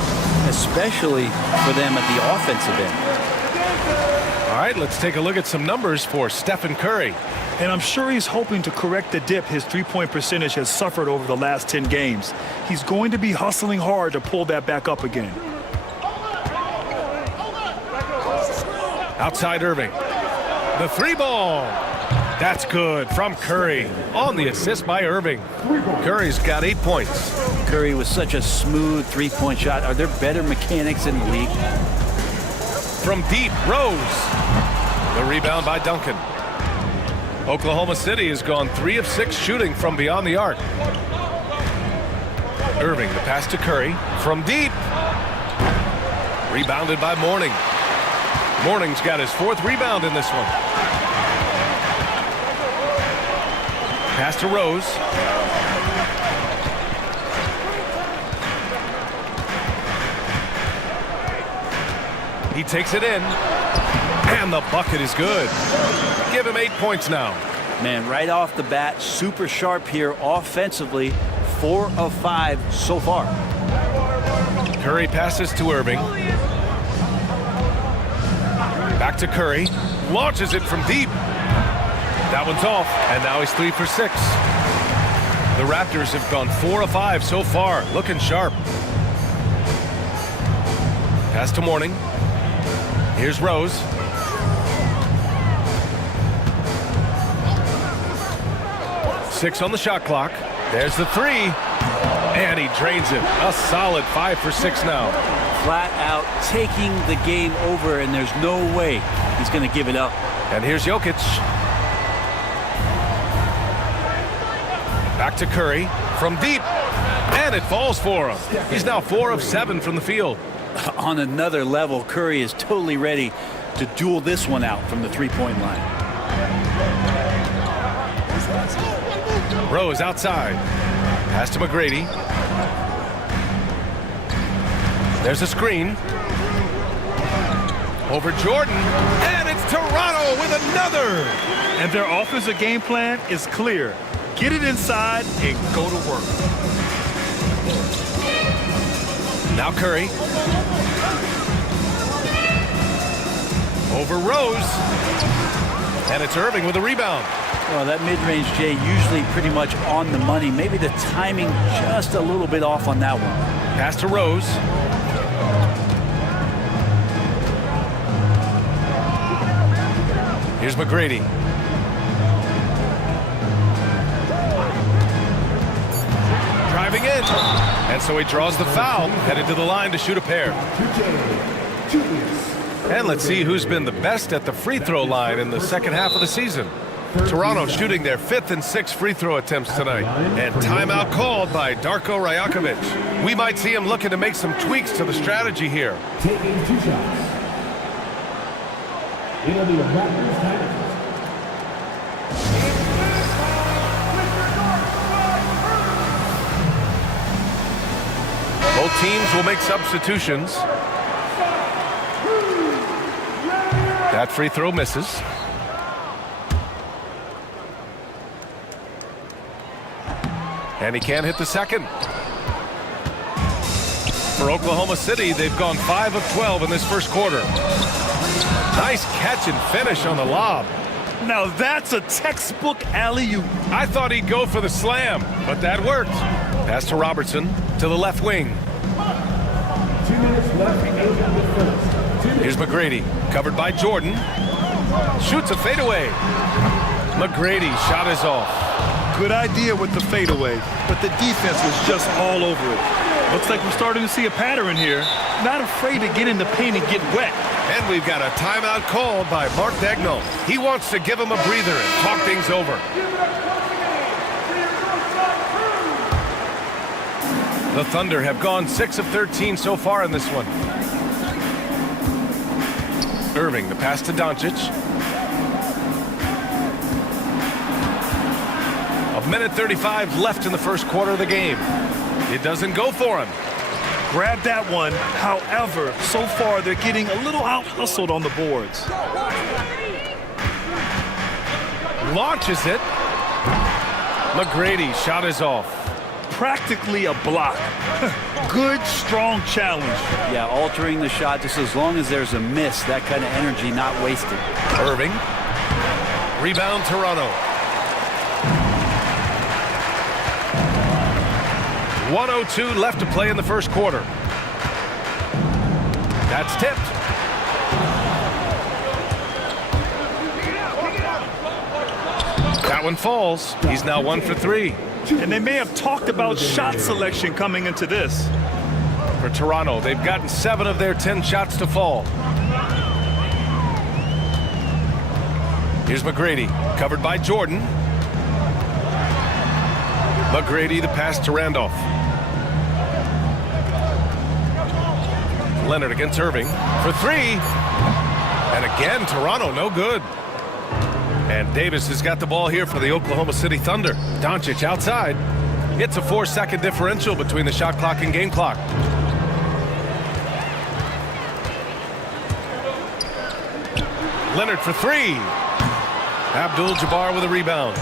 especially for them at the offensive end. All right, let's take a look at some numbers for Stephen Curry. And I'm sure he's hoping to correct the dip his three-point percentage has suffered over the last 10 games. He's going to be hustling hard to pull that back up again. Outside Irving. The 3-ball. That's good from Curry. On the assist by Irving. Curry's got 8 points. Curry with such a smooth three-point shot. Are there better mechanics in the league? From deep, Rose. The rebound by Duncan. Oklahoma City has gone 3 of 6 shooting from beyond the arc. Irving, the pass to Curry. From deep. Rebounded by Mourning. Mourning's got his 4th rebound in this one. Pass to Rose. He takes it in. And the bucket is good. Give him 8 points now. Man, right off the bat, super sharp here offensively. 4 of 5 so far. Curry passes to Irving. Back to Curry. Launches it from deep. That one's off, and now he's 3 for 6. The Raptors have gone 4 of 5 so far. Looking sharp. Pass to Mourning. Here's Rose. Six on the shot clock. There's the 3. And he drains it. A solid 5 for 6 now. Flat out taking the game over, and there's no way he's going to give it up. And here's Jokic. Back to Curry from deep. And it falls for him. He's now 4 of 7 from the field. On another level, Curry is totally ready to duel this one out from the three-point line. Rose outside. Pass to McGrady. There's a screen. Over Jordan. And it's Toronto with another. And their offensive game plan is clear. Get it inside and go to work. Now Curry. Over Rose. And it's Irving with a rebound. Well, that mid-range, Jay, usually pretty much on the money. Maybe the timing just a little bit off on that one. Pass to Rose. Here's McGrady. Driving in. And so he draws the foul, headed to the line to shoot a pair. And let's see who's been the best at the free throw line in the second half of the season. Toronto shooting their 5th and 6th free throw attempts tonight. And timeout called by Darko Rajakovic. We might see him looking to make some tweaks to the strategy here. Taking 2 shots. It'll be a Raptors time. Both teams will make substitutions. That free throw misses. And he can't hit the second. For Oklahoma City, they've gone 5 of 12 in this first quarter. Nice catch and finish on the lob. Now that's a textbook alley-oop. I thought he'd go for the slam, but that worked. Pass to Robertson to the left wing. 2 minutes left in the first. Here's McGrady, covered by Jordan. Shoots a fadeaway. McGrady shot is off. Good idea with the fadeaway, but the defense was just all over it. Looks like we're starting to see a pattern here. Not afraid to get in the paint and get wet. And we've got a timeout called by Mark Daigneault. He wants to give him a breather and talk things over. The Thunder have gone 6 of 13 so far in this one. Irving, the pass to Doncic. A minute 35 left in the first quarter of the game. It doesn't go for him. Grab that one. However, so far they're getting a little out-hustled on the boards. Launches it. McGrady shot is off. Practically a block. Good, strong challenge. Yeah, altering the shot just as long as there's a miss. That kind of energy not wasted. Irving. Rebound Toronto. 1:02 left to play in the first quarter. That's tipped. That one falls. He's now 1 for 3. And they may have talked about shot selection coming into this. For Toronto, they've gotten 7 of their 10 shots to fall. Here's McGrady, covered by Jordan. McGrady, the pass to Randolph. Leonard against Irving for 3. And again, Toronto, no good. And Davis has got the ball here for the Oklahoma City Thunder. Doncic outside. It's a 4-second differential between the shot clock and game clock. Leonard for 3. Abdul-Jabbar with a rebound.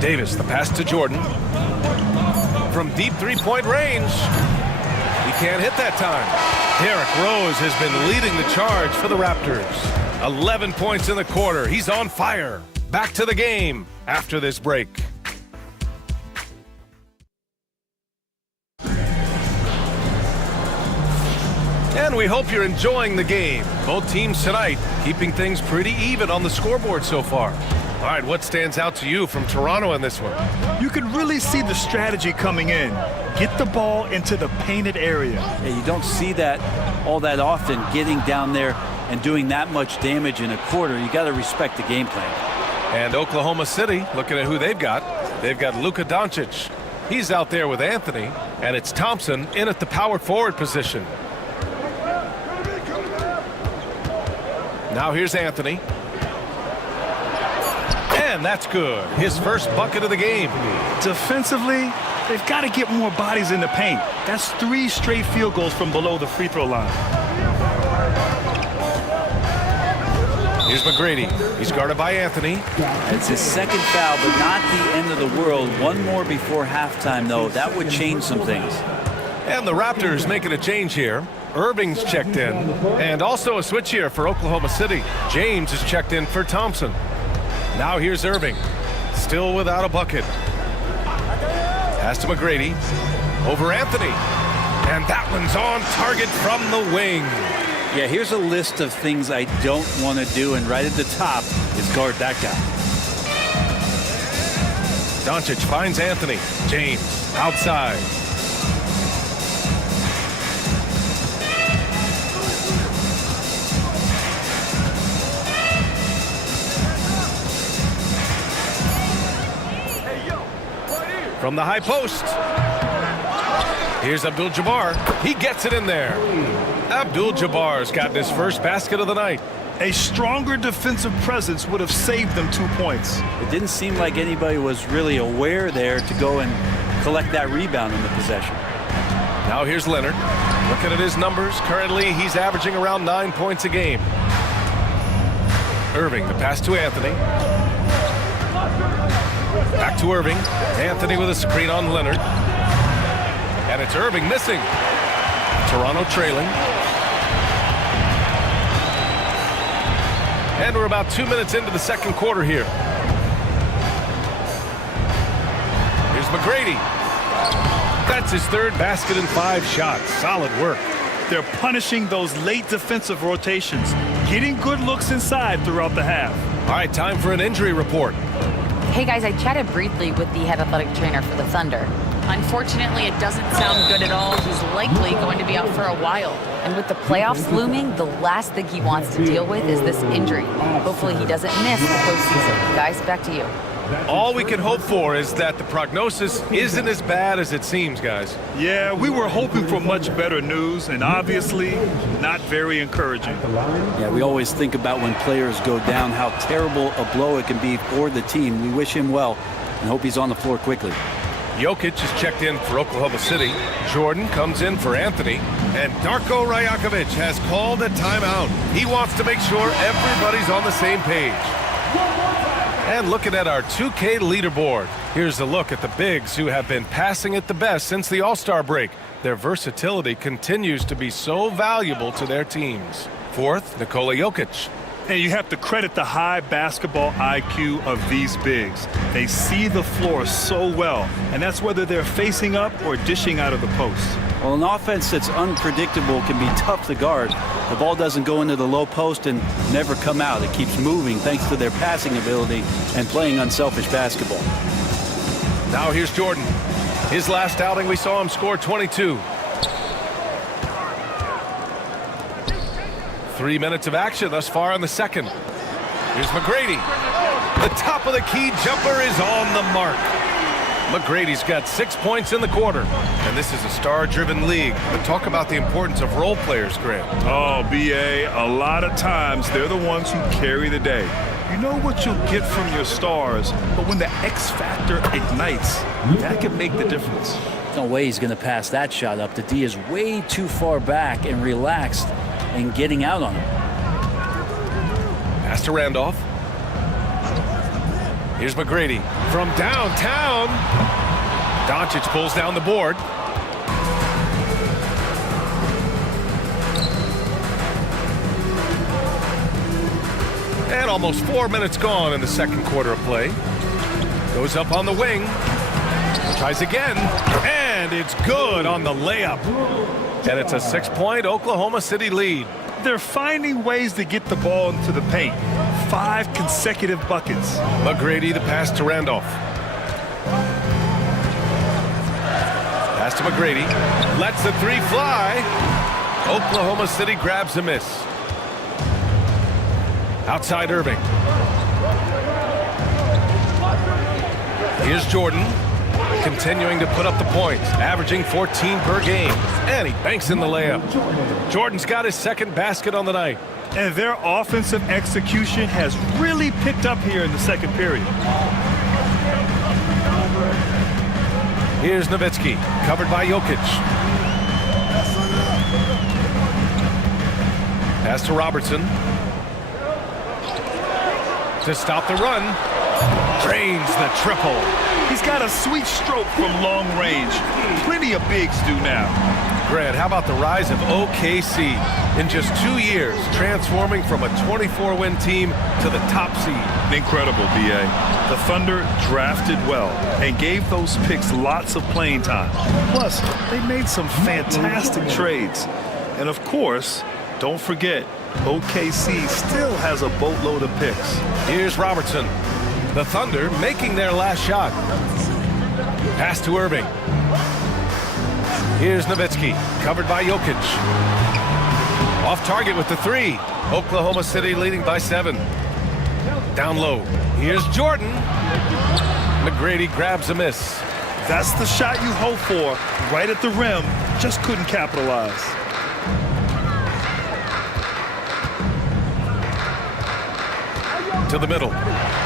Davis, the pass to Jordan. From deep three-point range. He can't hit that time. Derrick Rose has been leading the charge for the Raptors. 11 points in the quarter. He's on fire. Back to the game after this break. And we hope you're enjoying the game. Both teams tonight keeping things pretty even on the scoreboard so far. All right, what stands out to you from Toronto in this one? You can really see the strategy coming in. Get the ball into the painted area. Yeah, you don't see that all that often, getting down there and doing that much damage in a quarter. You got to respect the game plan. And Oklahoma City, looking at who they've got Luka Doncic. He's out there with Anthony, and it's Thompson in at the power forward position. Now here's Anthony. And that's good. His first bucket of the game. Defensively, they've got to get more bodies in the paint. That's 3 straight field goals from below the free throw line. Here's McGrady. He's guarded by Anthony. It's his second foul, but not the end of the world. One more before halftime, though. That would change some things. And the Raptors making a change here. Irving's checked in. And also a switch here for Oklahoma City. James is checked in for Thompson. Now here's Irving. Still without a bucket. Pass to McGrady. Over Anthony. And that one's on target from the wing. Yeah, here's a list of things I don't want to do, and right at the top is guard that guy. Doncic finds Anthony. James outside. From the high post. Here's Abdul-Jabbar. He gets it in there. Abdul-Jabbar's gotten his first basket of the night. A stronger defensive presence would have saved them 2 points. It didn't seem like anybody was really aware there to go and collect that rebound in the possession. Now here's Leonard. Looking at his numbers, currently he's averaging around 9 points a game. Irving, the pass to Anthony. Back to Irving. Anthony with a screen on Leonard. And it's Irving missing. Toronto trailing. And we're about 2 minutes into the second quarter here. Here's McGrady. That's his third basket in 5 shots. Solid work. They're punishing those late defensive rotations, getting good looks inside throughout the half. All right, time for an injury report. Hey guys, I chatted briefly with the head athletic trainer for the Thunder. Unfortunately, it doesn't sound good at all. He's likely going to be out for a while. And with the playoffs looming, the last thing he wants to deal with is this injury. Hopefully he doesn't miss the postseason. Guys, back to you. All we can hope for is that the prognosis isn't as bad as it seems, guys. Yeah, we were hoping for much better news, and obviously not very encouraging. Yeah, we always think about when players go down, how terrible a blow it can be for the team. We wish him well and hope he's on the floor quickly. Jokic is checked in for Oklahoma City. Jordan comes in for Anthony. And Darko Rajakovic has called a timeout. He wants to make sure everybody's on the same page. And looking at our 2K leaderboard, here's a look at the bigs who have been passing it the best since the All-Star break. Their versatility continues to be so valuable to their teams. Fourth, Nikola Jokic. And you have to credit the high basketball IQ of these bigs. They see the floor so well, and that's whether they're facing up or dishing out of the post. Well, an offense that's unpredictable can be tough to guard. The ball doesn't go into the low post and never come out. It keeps moving thanks to their passing ability and playing unselfish basketball. Now here's Jordan. His last outing, we saw him score 22. 3 minutes of action thus far in the second. Here's McGrady. The top of the key jumper is on the mark. McGrady's got 6 points in the quarter. And this is a star-driven league. But talk about the importance of role players, Grant. Oh, B.A., a lot of times they're the ones who carry the day. You know what you'll get from your stars, but when the X factor ignites, that can make the difference. No way he's going to pass that shot up. The D is way too far back and relaxed and getting out on him. Pass to Randolph. Here's McGrady from downtown. Doncic pulls down the board. And almost 4 minutes gone in the second quarter of play. Goes up on the wing. Tries again. And it's good on the layup. And it's a 6-point Oklahoma City lead. They're finding ways to get the ball into the paint. 5 consecutive buckets. McGrady, the pass to Randolph. Pass to McGrady. Lets the three fly. Oklahoma City grabs a miss. Outside Irving. Here's Jordan. Continuing to put up the points, averaging 14 per game. And he banks in the layup. Jordan's got his second basket on the night. And their offensive execution has really picked up here in the second period. Here's Nowitzki, covered by Jokic. Pass to Robertson. To stop the run. Drains the triple. He's got a sweet stroke from long range. Plenty of bigs do now. Grant, how about the rise of OKC? In just 2 years, transforming from a 24-win team to the top seed. Incredible, B.A. The Thunder drafted well and gave those picks lots of playing time. Plus, they made some fantastic trades. And of course, don't forget, OKC still has a boatload of picks. Here's Robertson. The Thunder making their last shot. Pass to Irving. Here's Nowitzki, covered by Jokic. Off target with the three. Oklahoma City leading by 7. Down low. Here's Jordan. McGrady grabs a miss. That's the shot you hope for. Right at the rim. Just couldn't capitalize. To the middle.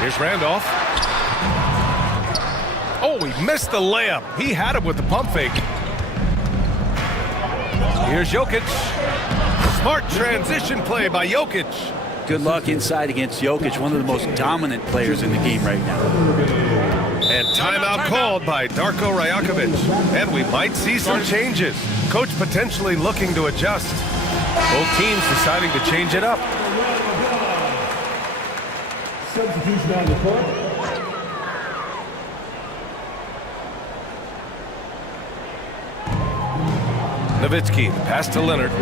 Here's Randolph. Oh, he missed the layup. He had it with the pump fake. Here's Jokic. Smart transition play by Jokic. Good luck inside against Jokic, one of the most dominant players in the game right now. And timeout called by Darko Rajakovic. And we might see some changes. Coach potentially looking to adjust. Both teams deciding to change it up. Substitution on the court. Nowitzki, pass to Leonard.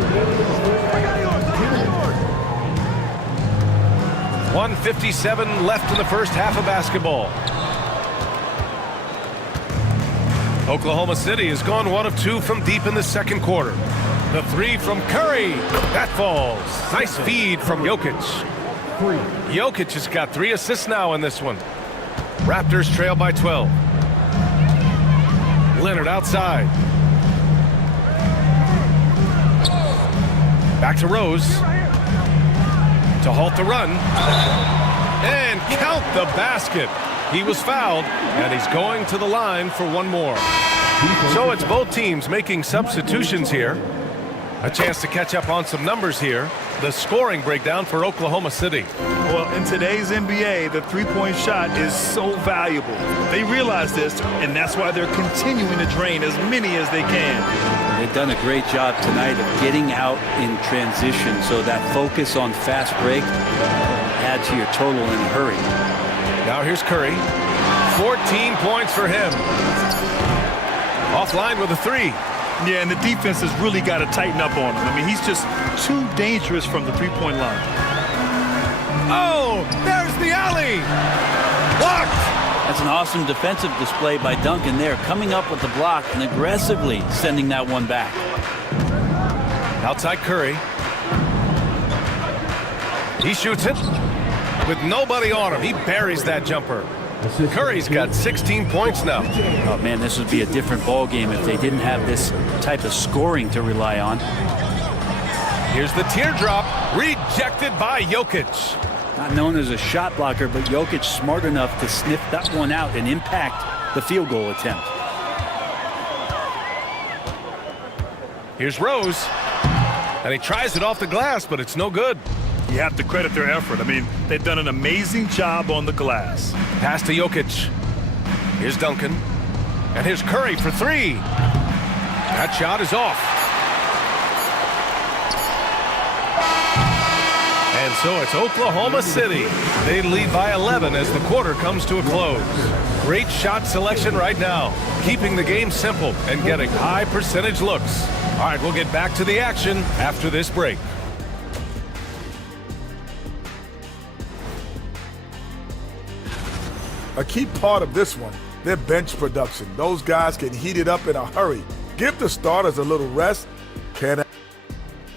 1:57 left in the first half of basketball. Oklahoma City has gone 1 of 2 from deep in the second quarter. The three from Curry. That falls. Nice feed from Jokic. Jokic has got 3 assists now in this one. Raptors trail by 12. Leonard outside. Back to Rose. To halt the run. And count the basket. He was fouled, and he's going to the line for one more. So it's both teams making substitutions here. A chance to catch up on some numbers here. The scoring breakdown for Oklahoma City. Well, in today's NBA, the three-point shot is so valuable. They realize this, and that's why they're continuing to drain as many as they can. They've done a great job tonight of getting out in transition, so that focus on fast break add to your total in a hurry. Now here's Curry. 14 points for him. Offline with a 3. Yeah, and the defense has really got to tighten up on him. I mean, he's just too dangerous from the three-point line. Oh, there's the alley. Blocked. That's an awesome defensive display by Duncan there, coming up with the block and aggressively sending that one back. Outside Curry. He shoots it with nobody on him. He buries that jumper. Curry's got 16 points now. Oh, man, this would be a different ball game if they didn't have this type of scoring to rely on. Here's the teardrop, rejected by Jokic. Not known as a shot blocker, but Jokic smart enough to sniff that one out and impact the field goal attempt. Here's Rose, and he tries it off the glass, but it's no good. You have to credit their effort. I mean, they've done an amazing job on the glass. Pass to Jokic. Here's Duncan. And here's Curry for 3. That shot is off. And so it's Oklahoma City. They lead by 11 as the quarter comes to a close. Great shot selection right now, keeping the game simple and getting high percentage looks. All right, we'll get back to the action after this break. A key part of this one, their bench production. Those guys can heat it up in a hurry. Give the starters a little rest.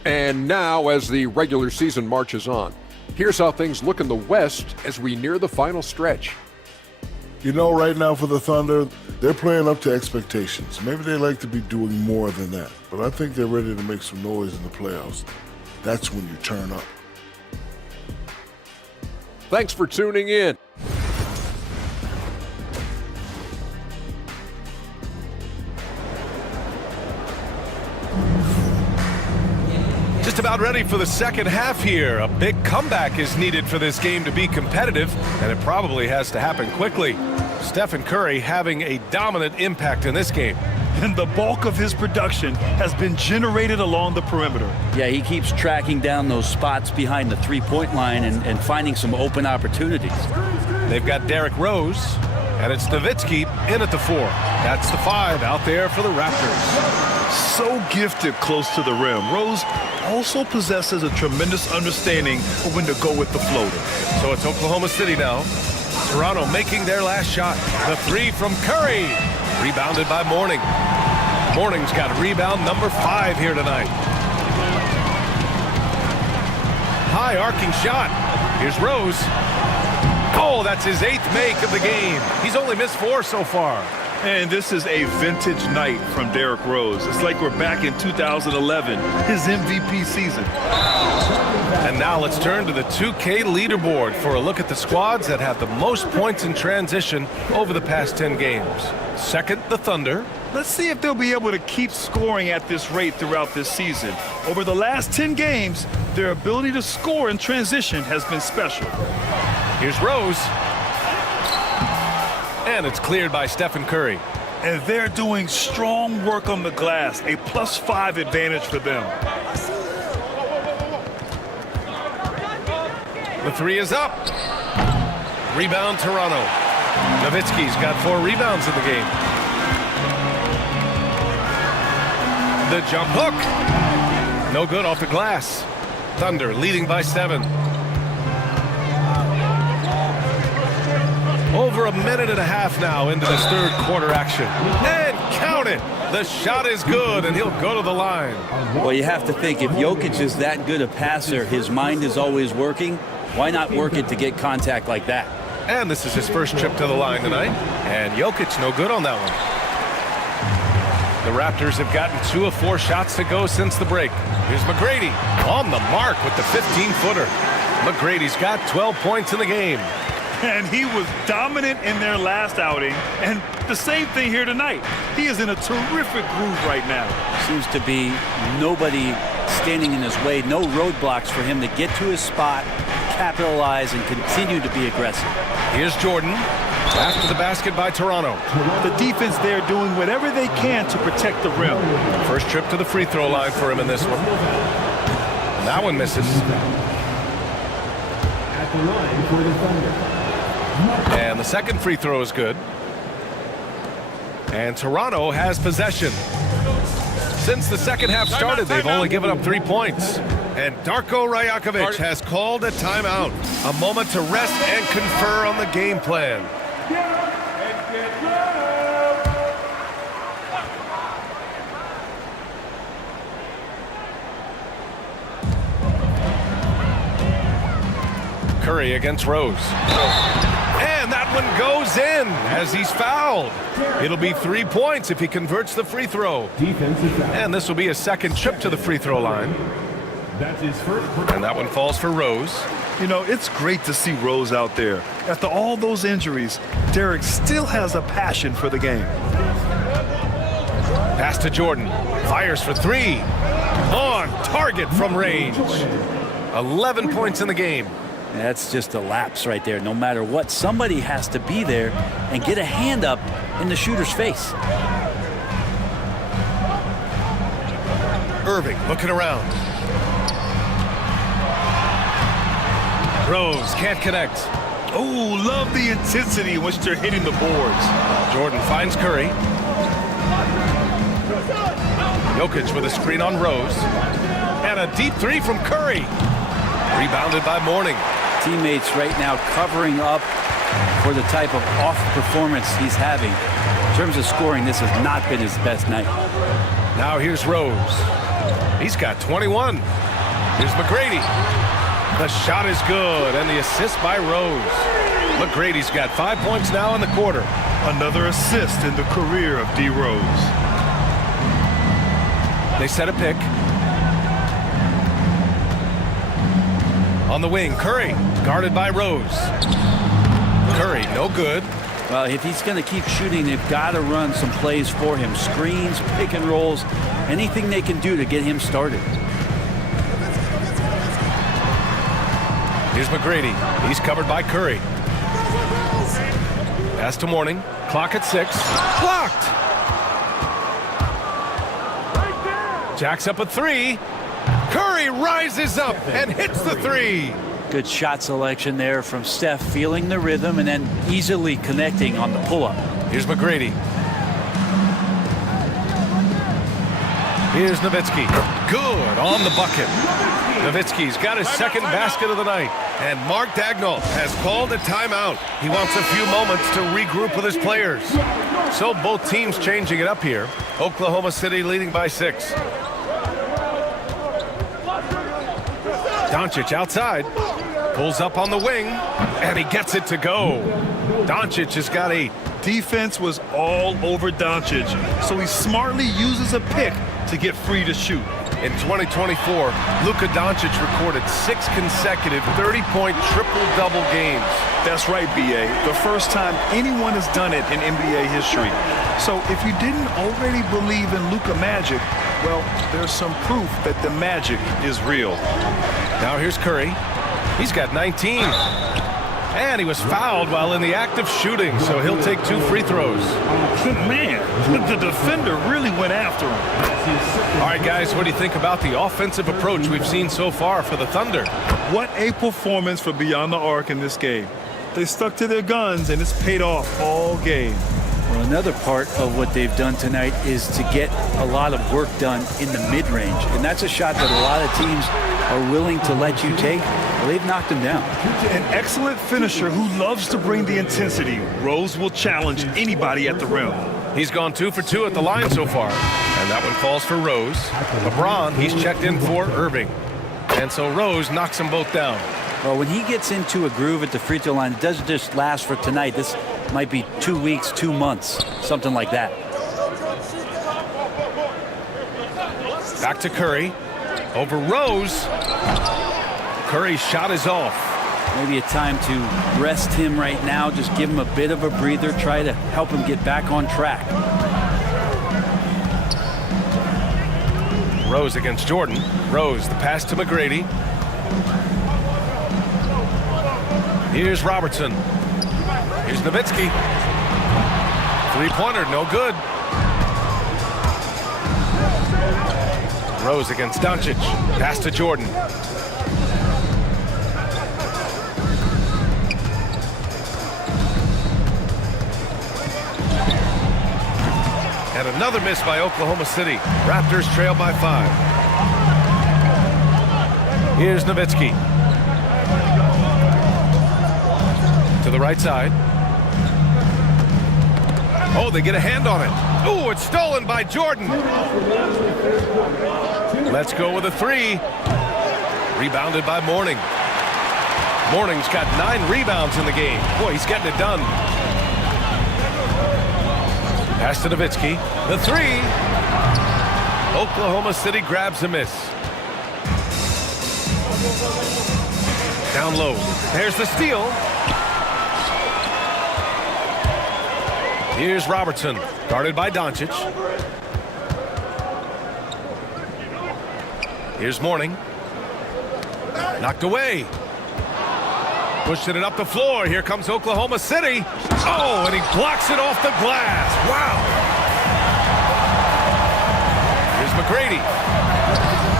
And now, as the regular season marches on, here's how things look in the West as we near the final stretch. You know, right now for the Thunder, they're playing up to expectations. Maybe they like to be doing more than that, but I think they're ready to make some noise in the playoffs. That's when you turn up. Thanks for tuning in. Just about ready for the second half here. A big comeback is needed for this game to be competitive, and it probably has to happen quickly. Stephen Curry having a dominant impact in this game. And the bulk of his production has been generated along the perimeter. Yeah, he keeps tracking down those spots behind the three-point line and finding some open opportunities. They've got Derrick Rose, and it's Nowitzki in at the 4. That's the 5 out there for the Raptors. So gifted close to the rim. Rose also possesses a tremendous understanding of when to go with the floater. So it's Oklahoma City now. Toronto making their last shot. The 3 from Curry. Rebounded by Mourning. Mourning's got rebound number 5 here tonight. High arcing shot. Here's Rose. Oh, that's his 8th make of the game. He's only missed 4 so far. And this is a vintage night from Derrick Rose. It's like we're back in 2011, his MVP season. And now let's turn to the 2K leaderboard for a look at the squads that have the most points in transition over the past 10 games. Second, the Thunder. Let's see if they'll be able to keep scoring at this rate throughout this season. Over the last 10 games, their ability to score in transition has been special. Here's Rose. And it's cleared by Stephen Curry. And they're doing strong work on the glass, a +5 advantage for them. The 3 is up. Rebound Toronto. Nowitzki's got 4 rebounds in the game. The jump hook. No good off the glass. Thunder leading by 7. Over a minute and a half now into this third quarter action. And Count it. The shot is good, and he'll go to the line. Well, you have to think, if Jokic is that good a passer, his mind is always working. Why not work it to get contact like that? And this is his first trip to the line tonight. And Jokic no good on that one. The Raptors have gotten 2 of 4 shots to go since the break. Here's McGrady on the mark with the 15-footer. McGrady's got 12 points in the game. And he was dominant in their last outing, and the same thing here tonight. He is in a terrific groove right now. Seems to be nobody standing in his way, no roadblocks for him to get to his spot, capitalize, and continue to be aggressive. Here's Jordan after the basket by Toronto. The defense there doing whatever they can to protect the rim. First trip to the free throw line for him in this one. And that one misses. At the line for the Thunder. And the second free throw is good. And Toronto has possession. Since the second half started, they've only given up 3 points. And Darko Rajakovic has called a timeout. A moment to rest and confer on the game plan. Curry against Rose. And that one goes in as he's fouled. It'll be 3 points if he converts the free throw. And this will be his second trip to the free throw line. That's his first. And that one falls for Rose. You know, it's great to see Rose out there. After all those injuries, Derek still has a passion for the game. Pass to Jordan. Fires for 3. On target from range. 11 points in the game. That's just a lapse right there. No matter what, somebody has to be there and get a hand up in the shooter's face. Irving looking around. Rose can't connect. Oh, love the intensity in which they're hitting the boards. Jordan finds Curry. Jokic with a screen on Rose. And a deep 3 from Curry. Rebounded by Mourning. Teammates right now covering up for the type of off performance he's having. In terms of scoring, this has not been his best night. Now here's Rose. He's got 21. Here's McGrady. The shot is good, and the assist by Rose. McGrady's got 5 points now in the quarter. Another assist in the career of D. Rose. They set a pick. On the wing, Curry, guarded by Rose. Curry, no good. Well, if he's going to keep shooting, they've got to run some plays for him. Screens, pick and rolls, anything they can do to get him started. Here's McGrady. He's covered by Curry. Pass to Mourning. Clock at 6. Blocked! Jacks up a 3. Curry rises up and hits the 3. Good shot selection there from Steph, feeling the rhythm and then easily connecting on the pull-up. Here's McGrady. Here's Nowitzki. Good on the bucket. Nowitzki's got his second basket of the night. And Mark Dagnall has called a timeout. He wants a few moments to regroup with his players. So both teams changing it up here. Oklahoma City leading by 6. Doncic outside, pulls up on the wing, and he gets it to go. Doncic has got 8. Defense was all over Doncic, so he smartly uses a pick to get free to shoot. In 2024, Luka Doncic recorded 6 consecutive 30-point triple-double games. That's right, B.A. The first time anyone has done it in NBA history. So if you didn't already believe in Luka magic, well, there's some proof that the magic is real. Now here's Curry. He's got 19. And he was fouled while in the act of shooting, so he'll take 2 free throws. Man, the defender really went after him. All right, guys, what do you think about the offensive approach we've seen so far for the Thunder? What a performance for Beyond the Arc in this game. They stuck to their guns, and it's paid off all game. Well, another part of what they've done tonight is to get a lot of work done in the mid-range. And that's a shot that a lot of teams are willing to let you take. Well, they've knocked him down. An excellent finisher who loves to bring the intensity. Rose will challenge anybody at the rim. He's gone 2 for 2 at the line so far. And that one falls for Rose. LeBron, he's checked in for Irving. And so Rose knocks them both down. Well, when he gets into a groove at the free throw line, it doesn't just last for tonight. This might be 2 weeks, 2 months, something like that. Back to Curry. Over Rose. Curry's shot is off. Maybe a time to rest him right now. Just give him a bit of a breather. Try to help him get back on track. Rose against Jordan. Rose, the pass to McGrady. Here's Robertson. Here's Nowitzki. Three-pointer, no good. Rose against Doncic. Pass to Jordan. And another miss by Oklahoma City. Raptors trail by 5. Here's Nowitzki. To the right side. Oh, they get a hand on it. Oh, it's stolen by Jordan. Let's go with a 3. Rebounded by Mourning. Mourning's got 9 rebounds in the game. Boy, he's getting it done. Pass to Nowitzki. The 3. Oklahoma City grabs a miss. Down low. There's the steal. Here's Robertson, guarded by Doncic. Here's Mourning. Knocked away. Pushing it up the floor. Here comes Oklahoma City. Oh, and he blocks it off the glass. Wow. Here's McGrady.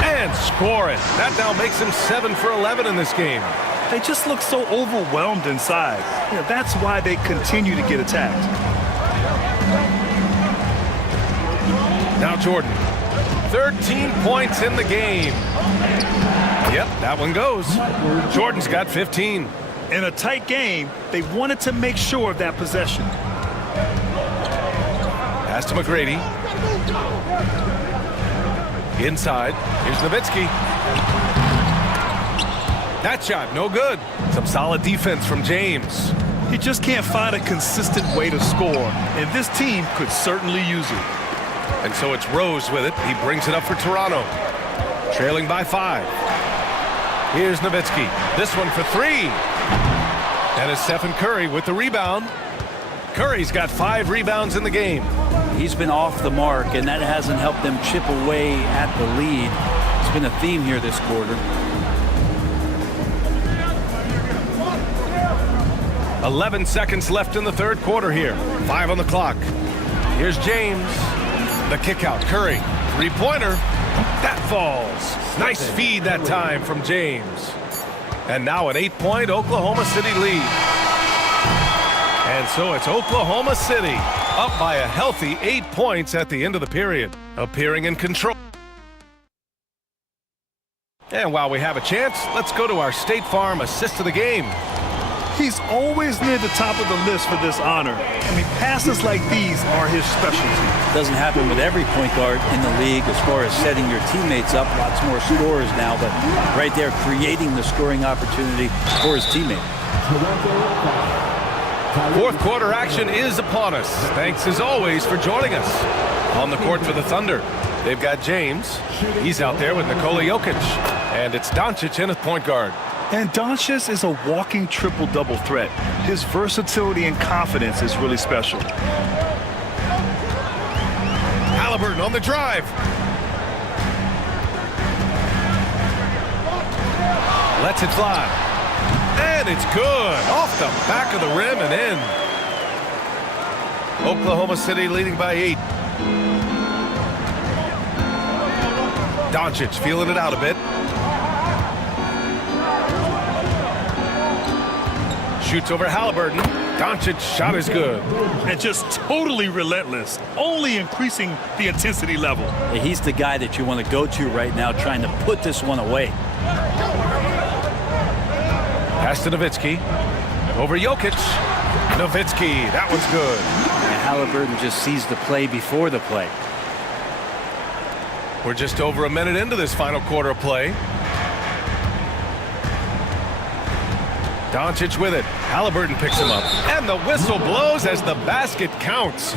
And score it. That now makes him 7 for 11 in this game. They just look so overwhelmed inside. That's why they continue to get attacked. Now Jordan. 13 points in the game. Yep, that one goes. Jordan's got 15. In a tight game, they wanted to make sure of that possession. Pass to McGrady. Inside. Here's Nowitzki. That shot, no good. Some solid defense from James. He just can't find a consistent way to score, and this team could certainly use it. And so it's Rose with it. He brings it up for Toronto. Trailing by 5. Here's Nowitzki. This one for 3. And it's Stephen Curry with the rebound. Curry's got 5 rebounds in the game. He's been off the mark, and that hasn't helped them chip away at the lead. It's been a theme here this quarter. 11 seconds left in the third quarter here. 5 on the clock. Here's James. The kick out. Curry. Three-pointer. That falls. Nice feed that time from James. And now an 8-point Oklahoma City lead. And so it's Oklahoma City up by a healthy 8 points at the end of the period. Appearing in control. And while we have a chance, let's go to our State Farm assist of the game. He's always near the top of the list for this honor. I mean, passes like these are his specialty. Doesn't happen with every point guard in the league as far as setting your teammates up. Lots more scorers now, but right there creating the scoring opportunity for his teammate. Fourth quarter action is upon us. Thanks as always for joining us. On the court for the Thunder, they've got James. He's out there with Nikola Jokic. And it's Doncic in at point guard. And Doncic is a walking triple-double threat. His versatility and confidence is really special. Halliburton on the drive. Lets it fly. And it's good. Off the back of the rim and in. Oklahoma City leading by 8. Doncic feeling it out a bit. Shoots over Halliburton. Doncic's shot is good. And just totally relentless, only increasing the intensity level. He's the guy that you want to go to right now, trying to put this one away. Pass to Nowitzki. Over Jokic. Nowitzki, that one's good. And Halliburton just sees the play before the play. We're just over a minute into this final quarter of play. Doncic with it. Halliburton picks him up. And the whistle blows as the basket counts.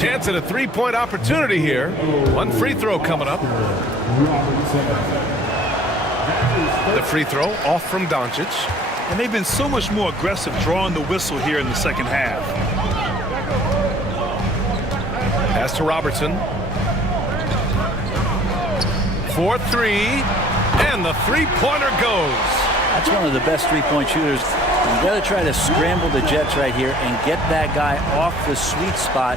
Chance at a three-point opportunity here. One free throw coming up. The free throw off from Doncic. And they've been so much more aggressive drawing the whistle here in the second half. Pass to Robertson. 4-3. And the three-pointer goes. That's one of the best three-point shooters. You got to try to scramble the Jets right here and get that guy off the sweet spot.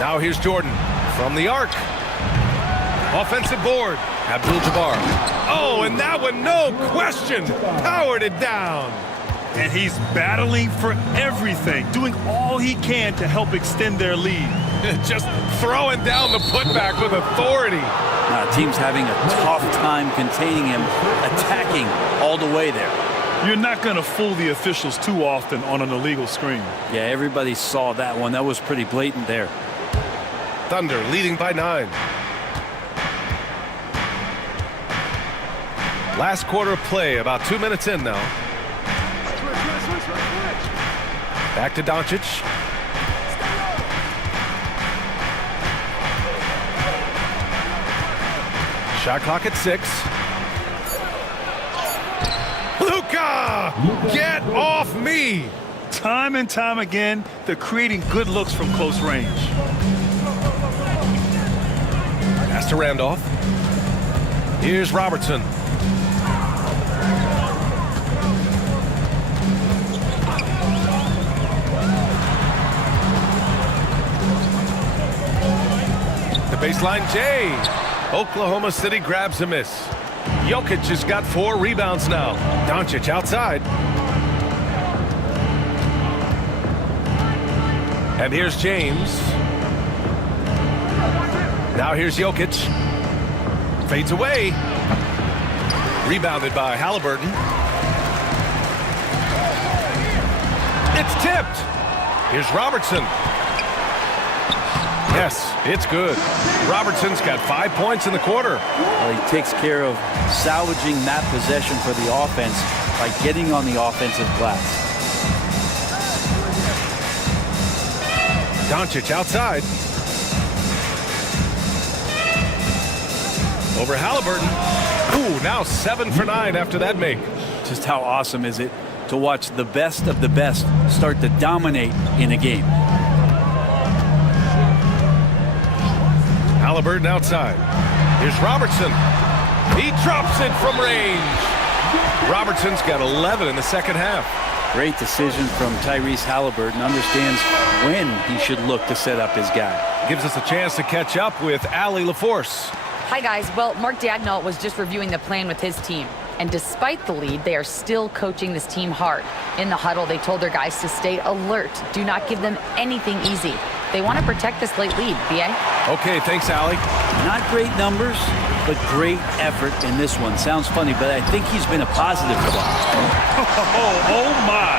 Now here's Jordan from the arc. Offensive board. Abdul-Jabbar. Oh, and that one, no question, powered it down. And he's battling for everything, doing all he can to help extend their lead. Just throwing down the putback with authority. Team's having a tough time containing him, attacking all the way there. You're not going to fool the officials too often on an illegal screen. Yeah, everybody saw that one. That was pretty blatant there. Thunder leading by 9. Last quarter of play, about 2 minutes in now. Back to Doncic. Shot clock at 6. Luka! Get off me! Time and time again, they're creating good looks from close range. Pass to Randolph. Here's Robertson. The baseline J. Oklahoma City grabs a miss. Jokic has got 4 rebounds now. Doncic outside. And here's James. Now here's Jokic. Fades away. Rebounded by Halliburton. It's tipped. Here's Robertson. Yes, it's good. Robertson's got 5 points in the quarter. Well, he takes care of salvaging that possession for the offense by getting on the offensive glass. Doncic outside. Over Halliburton. Ooh, now 7 for 9 after that make. Just how awesome is it to watch the best of the best start to dominate in a game. Halliburton outside. Here's Robertson. He drops it from range. Robertson's got 11 in the second half. Great decision from Tyrese Halliburton. Understands when he should look to set up his guy. Gives us a chance to catch up with Allie LaForce. Hi, guys. Well, Mark Daigneault was just reviewing the plan with his team. And despite the lead, they are still coaching this team hard. In the huddle, they told their guys to stay alert. Do not give them anything easy. They want to protect this late lead, B.A. Okay, thanks, Allie. Not great numbers, but great effort in this one. Sounds funny, but I think he's been a positive for them. Oh my.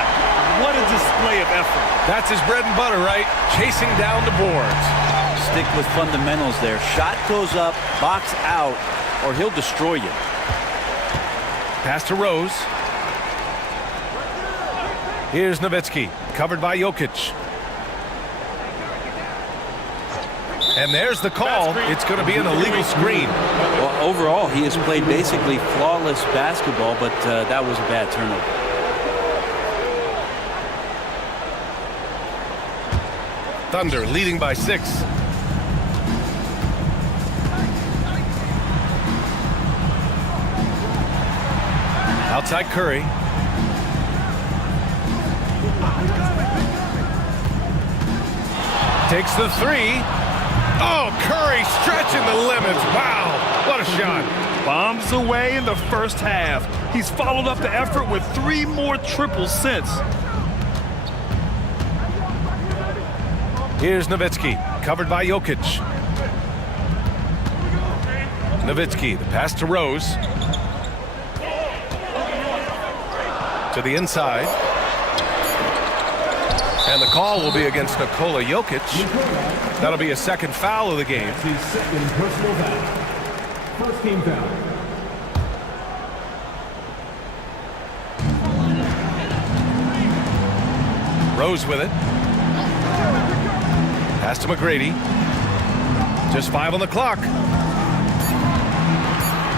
What a display of effort. That's his bread and butter, right? Chasing down the boards. Stick with fundamentals there. Shot goes up, box out, or he'll destroy you. Pass to Rose. Here's Nowitzki, covered by Jokic. And there's the call. It's going to be an illegal screen. Well, overall, he has played basically flawless basketball, but that was a bad turnover. Thunder leading by 6. Outside Curry. Takes the 3. Oh, Curry stretching the limits. Wow, what a shot. Bombs away in the first half. He's followed up the effort with 3 more triples since. Here's Nowitzki, covered by Jokic. Nowitzki, the pass to Rose. To the inside. And the call will be against Nikola Jokic. That'll be a second foul of the game. His second personal foul. First team foul. Rose with it. Pass to McGrady. Just 5 on the clock.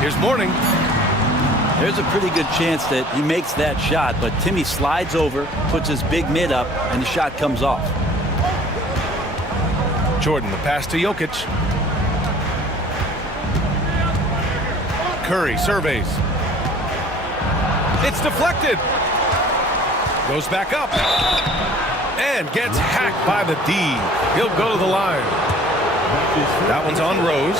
Here's Mourning. There's a pretty good chance that he makes that shot, but Timmy slides over, puts his big mid up, and the shot comes off. Jordan, the pass to Jokic. Curry surveys. It's deflected. Goes back up. And gets hacked by the D. He'll go to the line. That one's on Rose.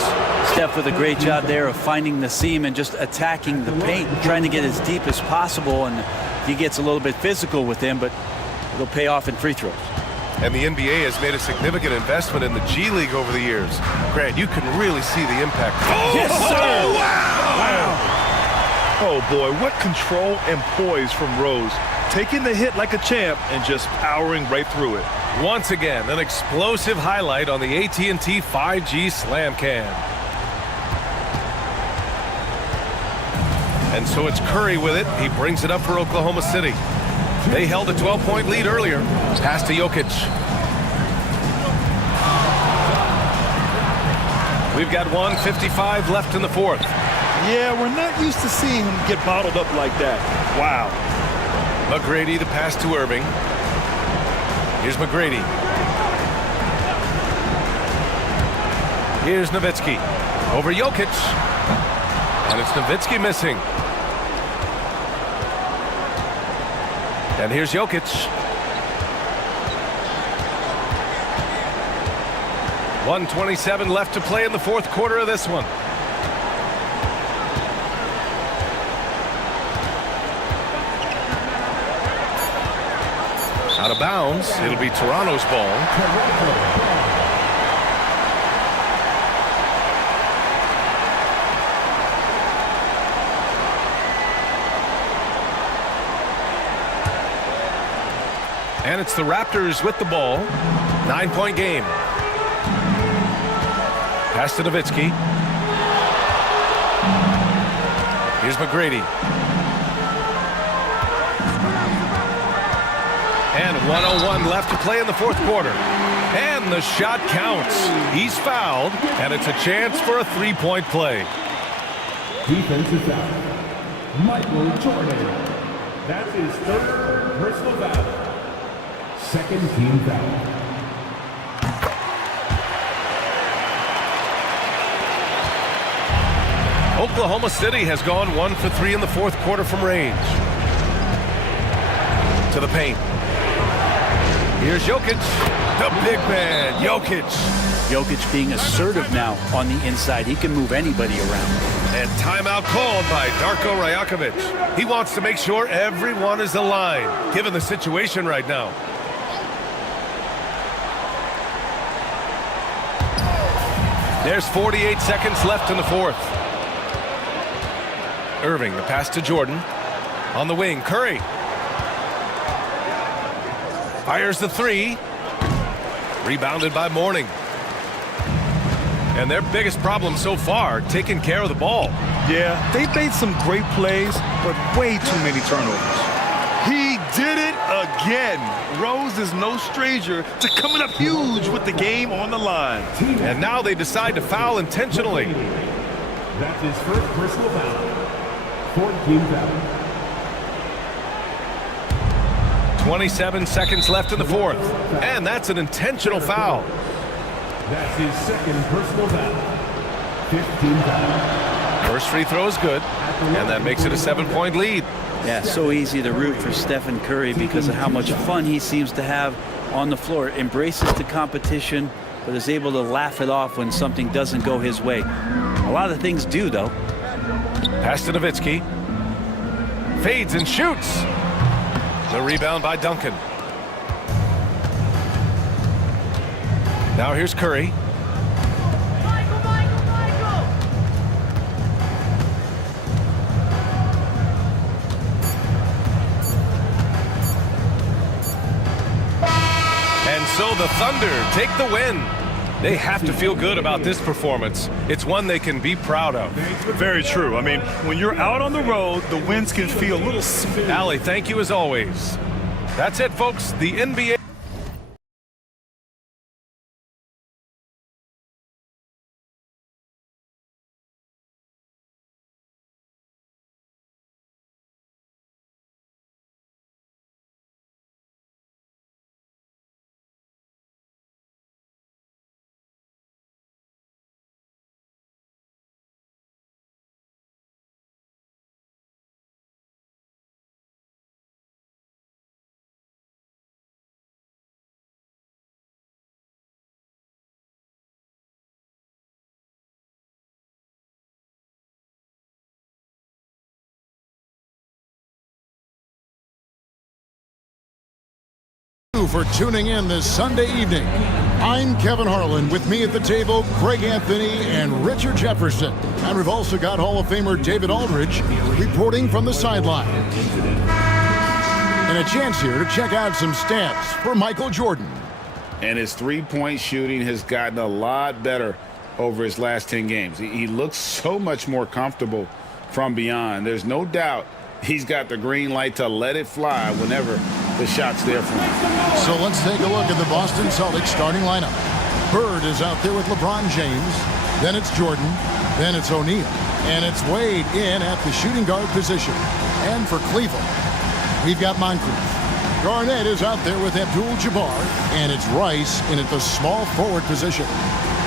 Steph with a great job there of finding the seam and just attacking the paint, trying to get as deep as possible, and he gets a little bit physical with him, but it'll pay off in free throws. And the NBA has made a significant investment in the G League over the years. Grant, you can really see the impact. Yes, sir! Wow! Oh, boy, what control and poise from Rose. Taking the hit like a champ and just powering right through it. Once again, an explosive highlight on the AT&T 5G Slam Cam. And so it's Curry with it. He brings it up for Oklahoma City. They held a 12-point lead earlier. Pass to Jokic. We've got 1:55 left in the fourth. Yeah, we're not used to seeing him get bottled up like that. Wow. McGrady, the pass to Irving. Here's McGrady. Here's Nowitzki. Over Jokic. And it's Nowitzki missing. And here's Jokic. 1:27 left to play in the fourth quarter of this one. Out of bounds. It'll be Toronto's ball. And it's the Raptors with the ball. 9-point game. Pass to Nowitzki. Here's McGrady. And 1:01 left to play in the fourth quarter. And the shot counts. He's fouled, and it's a chance for a three-point play. Defensive foul. Michael Jordan. That's his third personal foul. Second team foul. Oklahoma City has gone 1 for 3 in the fourth quarter from range. To the paint. Here's Jokic, the big man, Jokic. Jokic being assertive now on the inside. He can move anybody around. And timeout called by Darko Rajakovic. He wants to make sure everyone is aligned, given the situation right now. There's 48 seconds left in the fourth. Irving, the pass to Jordan. On the wing, Curry. Fires the three. Rebounded by Mourning. And their biggest problem so far, taking care of the ball. Yeah, they made some great plays, but way too many turnovers. He did it again. Rose is no stranger to coming up huge with the game on the line. And now they decide to foul intentionally. That's his first personal foul. 14 foul. 27 seconds left in the fourth. And that's an intentional foul. That's his second personal foul. 15 foul. First free throw is good. And that makes it a 7-point lead. Yeah, so easy to root for Stephen Curry because of how much fun he seems to have on the floor. Embraces the competition, but is able to laugh it off when something doesn't go his way. A lot of things do, though. Pass to Nowitzki. Fades and shoots. The rebound by Duncan. Now here's Curry. so the Thunder take the win. They have to feel good about this performance. It's one they can be proud of. Very true. I mean, when you're out on the road, the wins can feel a little smooth. Allie, thank you as always. That's it, folks. The NBA. For tuning in this Sunday evening. I'm Kevin Harlan. With me at the table, Greg Anthony and Richard Jefferson. And we've also got Hall of Famer David Aldridge reporting from the sideline. And a chance here to check out some stats for Michael Jordan. And his three-point shooting has gotten a lot better over his last 10 games. He looks so much more comfortable from beyond. There's no doubt he's got the green light to let it fly whenever the shot's there for him. So let's take a look at the Boston Celtics starting lineup. Bird is out there with LeBron James. Then it's Jordan. Then it's O'Neal. And it's Wade in at the shooting guard position. And for Cleveland, we've got Moncrief. Garnett is out there with Abdul-Jabbar. And it's Rice in at the small forward position.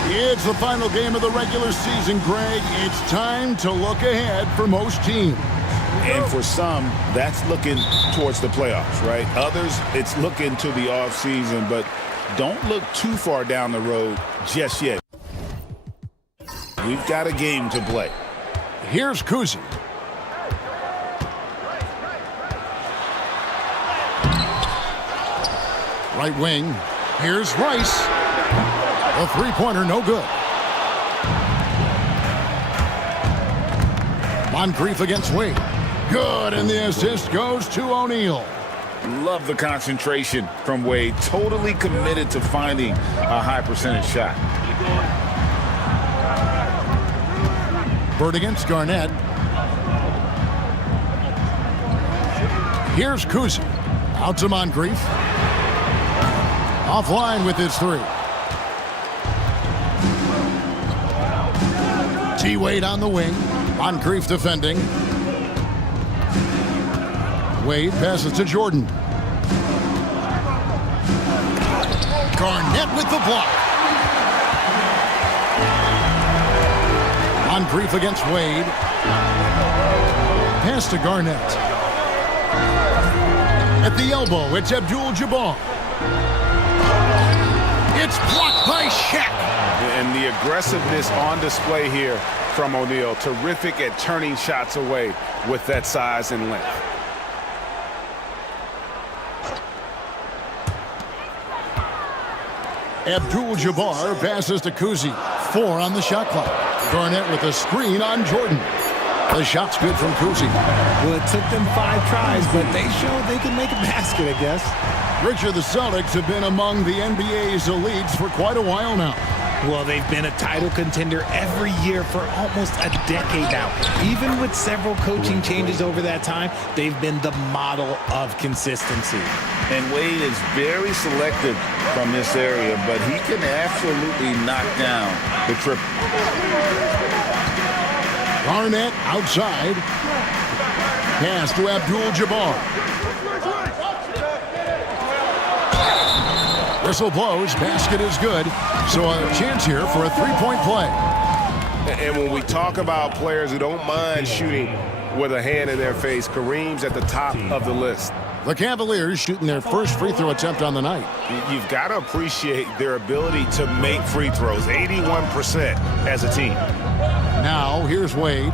It's the final game of the regular season, Greg. It's time to look ahead for most teams. And for some, that's looking towards the playoffs, right? Others, it's looking to the offseason, but don't look too far down the road just yet. We've got a game to play. Here's Kuzi. Right wing. Here's Rice. A three-pointer, no good. Moncrief against Wade. Good, and the assist goes to O'Neal. Love the concentration from Wade. Totally committed to finding a high percentage shot. Bird against Garnett. Here's Kuzi. Out to Moncrief. Offline with his three. T-Wade on the wing. Moncrief defending. Wade passes to Jordan. Garnett with the block. Moncrief against Wade. Pass to Garnett. At the elbow, it's Abdul-Jabbar. It's blocked by Shaq. And the aggressiveness on display here from O'Neal. Terrific at turning shots away with that size and length. Abdul-Jabbar passes to Kuzi. 4 on the shot clock. Garnett with a screen on Jordan. The shot's good from Kuzi. Well, it took them 5 tries, but they showed they can make a basket, I guess. Richard, the Celtics have been among the NBA's elites for quite a while now. Well, they've been a title contender every year for almost a decade now. Even with several coaching changes over that time, they've been the model of consistency. And Wade is very selective from this area, but he can absolutely knock down the triple. Garnett outside. Pass to Abdul-Jabbar. Whistle blows. Basket is good. So a chance here for a three-point play. And when we talk about players who don't mind shooting with a hand in their face, Kareem's at the top of the list. The Cavaliers shooting their first free throw attempt on the night. You've got to appreciate their ability to make free throws, 81% as a team. Now, here's Wade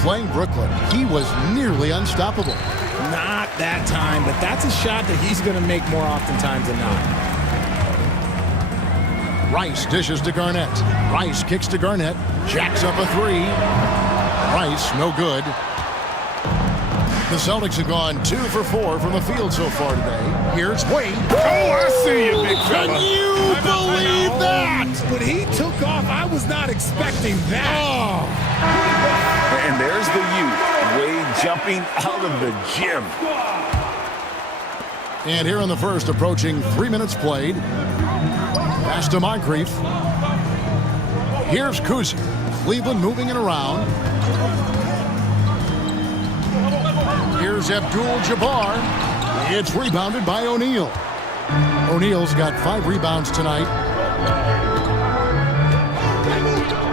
playing Brooklyn. He was nearly unstoppable. Not that time, but that's a shot that he's going to make more oftentimes than not. Rice dishes to Garnett. Rice kicks to Garnett. Jacks up a three. Rice, no good. The Celtics have gone 2 for 4 from the field so far today. Here's Wade. Oh, I see you, big fella. Can you believe that? When he took off, I was not expecting that. Oh. And there's the youth, Wade jumping out of the gym. And here in the first, approaching 3 minutes played. Pass to Moncrief. Here's Kuzi. Cleveland moving it around. Here's Abdul-Jabbar. It's rebounded by O'Neal. O'Neal's got 5 rebounds tonight.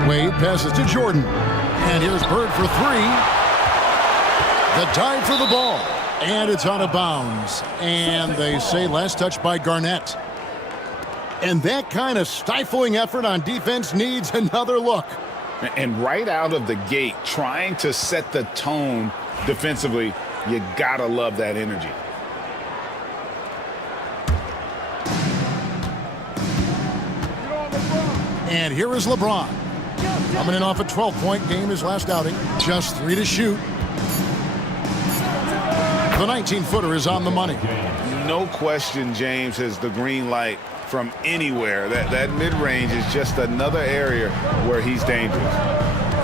Wade passes to Jordan. And here's Bird for 3. The dive for the ball. And it's out of bounds. And they say last touch by Garnett. And that kind of stifling effort on defense needs another look. And right out of the gate, trying to set the tone defensively, you gotta love that energy. And here is LeBron. Coming in off a 12-point game his last outing. Just 3 to shoot. The 19-footer is on the money. No question James has the green light from anywhere. That mid-range is just another area where he's dangerous.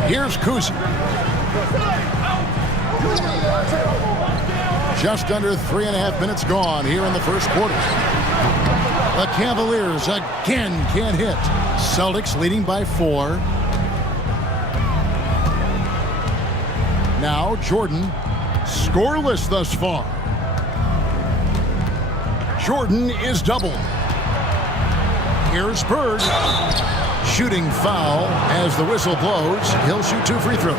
Here's Kuzi. Just under 3.5 minutes gone here in the first quarter. The Cavaliers again can't hit. Celtics leading by 4. Now Jordan, scoreless thus far. Jordan is doubled. Here's Bird. Shooting foul as the whistle blows. He'll shoot 2 free throws.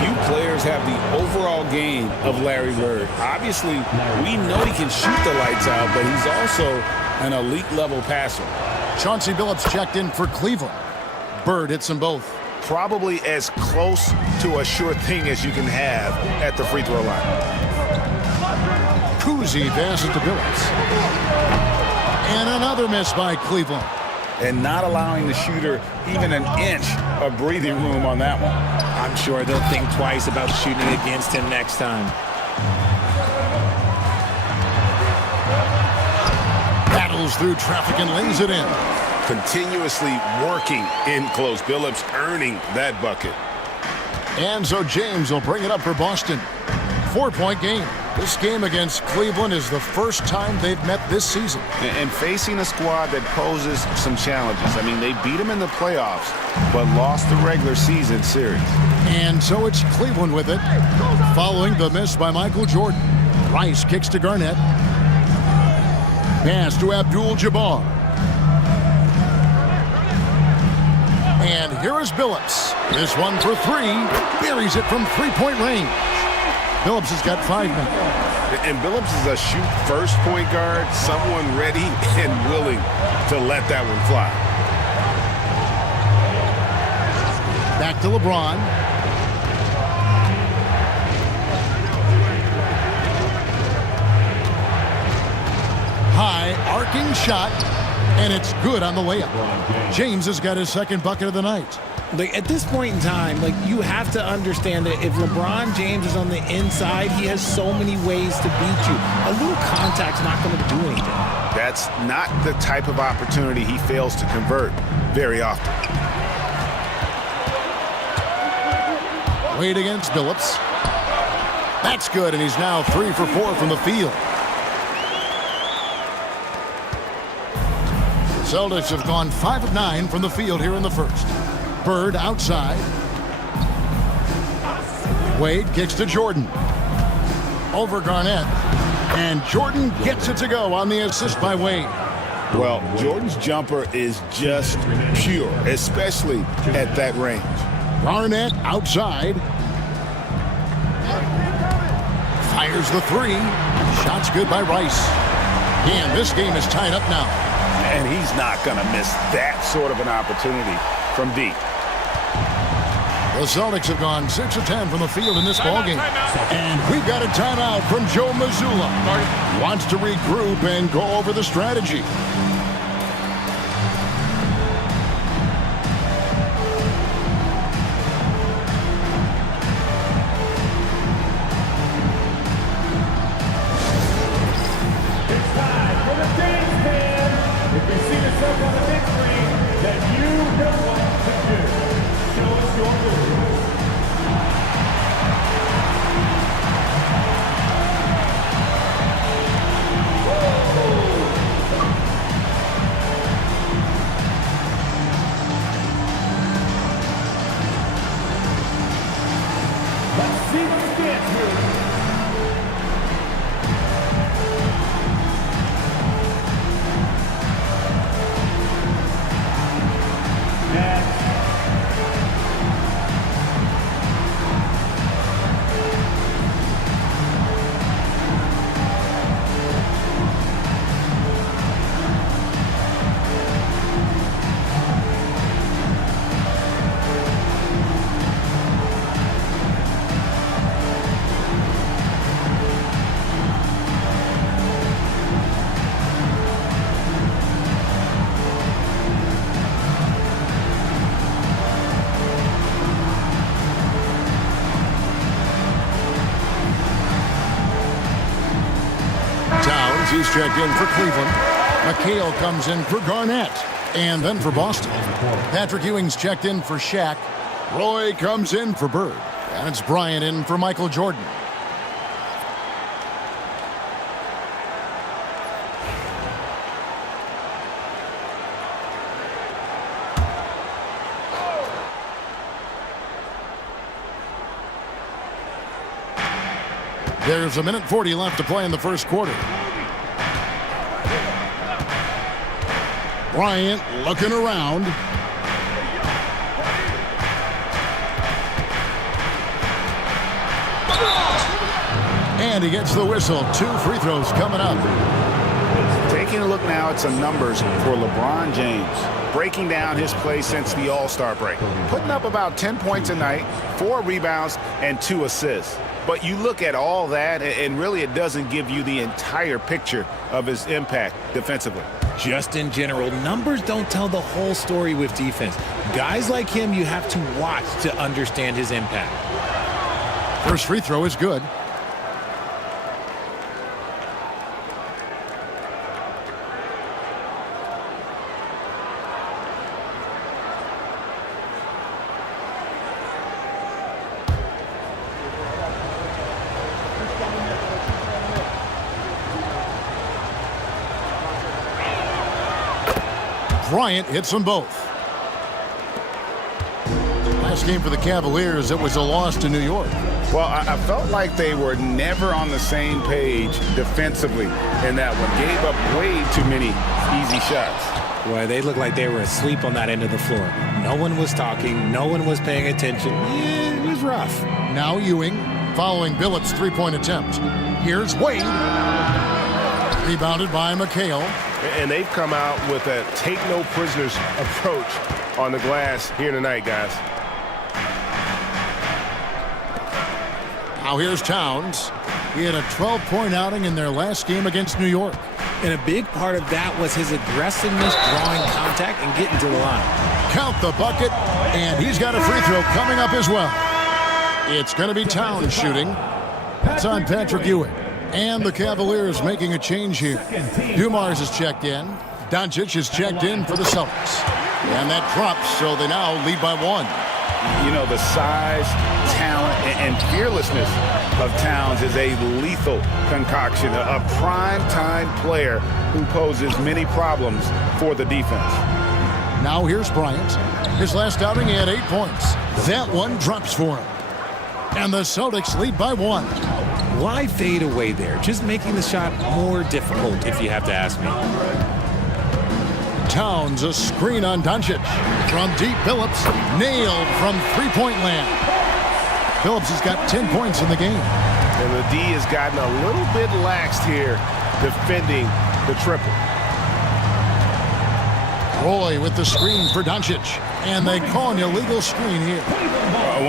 Few players have the overall game of Larry Bird. Obviously, we know he can shoot the lights out, but he's also an elite level passer. Chauncey Billups checked in for Cleveland. Bird hits them both. Probably as close to a sure thing as you can have at the free throw line. Kuzi passes to Billups. And another miss by Cleveland. And not allowing the shooter even an inch of breathing room on that one. I'm sure they'll think twice about shooting against him next time. Battles through traffic and lays it in. Continuously working in close. Billups earning that bucket. And so James will bring it up for Boston. 4-point game. This game against Cleveland is the first time they've met this season. And facing a squad that poses some challenges. I mean, they beat them in the playoffs, but lost the regular season series. And so it's Cleveland with it, following the miss by Michael Jordan. Rice kicks to Garnett. Pass to Abdul-Jabbar. And here is Billups. This one for 3. Buries it from 3-point range. Billups has got 5 now. And Billups is a shoot-first point guard, someone ready and willing to let that one fly. Back to LeBron. High arcing shot, and it's good on the layup. James has got his second bucket of the night. Like, at this point in time, like, you have to understand that if LeBron James is on the inside, he has so many ways to beat you. A little contact's not going to do anything. That's not the type of opportunity he fails to convert very often. Wade against Billups. That's good, and he's now 3 for 4 from the field. Celtics have gone 5 of 9 from the field here in the first. Bird outside. Wade kicks to Jordan. Over Garnett. And Jordan gets it to go on the assist by Wade. Well, Jordan's jumper is just pure, especially at that range. Garnett outside. Fires the 3. Shot's good by Rice. And this game is tied up now. And he's not going to miss that sort of an opportunity from deep. The Celtics have gone 6 of 10 from the field in this ballgame. And we've got a timeout from Joe Mazzulla. Wants to regroup and go over the strategy. checked in for Cleveland. McHale comes in for Garnett. And then for Boston, Patrick Ewing's checked in for Shaq. Roy comes in for Bird. And it's Bryant in for Michael Jordan. There's 1:40 left to play in the first quarter. Bryant looking around. And he gets the whistle. 2 free throws coming up. Taking a look now at some numbers for LeBron James. Breaking down his play since the All-Star break. Putting up about 10 points a night, 4 rebounds, and 2 assists. But you look at all that, and really it doesn't give you the entire picture of his impact defensively. Just in general, numbers don't tell the whole story with defense. Guys like him, you have to watch to understand his impact. First free throw is good. Bryant hits them both. Last game for the Cavaliers, it was a loss to New York. Well, I felt like they were never on the same page defensively in that one. Gave up way too many easy shots. Boy, they looked like they were asleep on that end of the floor. No one was talking. No one was paying attention. Yeah, it was rough. Now Ewing following Billups' three-point attempt. Here's Wade. Rebounded by McHale. And they've come out with a take-no-prisoners approach on the glass here tonight, guys. Now here's Towns. He had a 12-point outing in their last game against New York. And a big part of that was his aggressiveness, drawing contact, and getting to the line. Count the bucket, and he's got a free throw coming up as well. It's going to be Towns shooting. That's on Patrick Ewing. And the Cavaliers making a change here. Dumars is checked in. Doncic is checked in for the Celtics. And that drops, so they now lead by 1. You know, the size, talent, and fearlessness of Towns is a lethal concoction, a prime-time player who poses many problems for the defense. Now here's Bryant. His last outing, he had 8 points. That one drops for him. And the Celtics lead by 1. Why fade away there? Just making the shot more difficult, if you have to ask me. Towns, a screen on Doncic. From deep, Billups nailed from three-point land. Billups has got 10 points in the game. And the D has gotten a little bit laxed here defending the triple. Roy with the screen for Doncic. And they call an illegal screen here.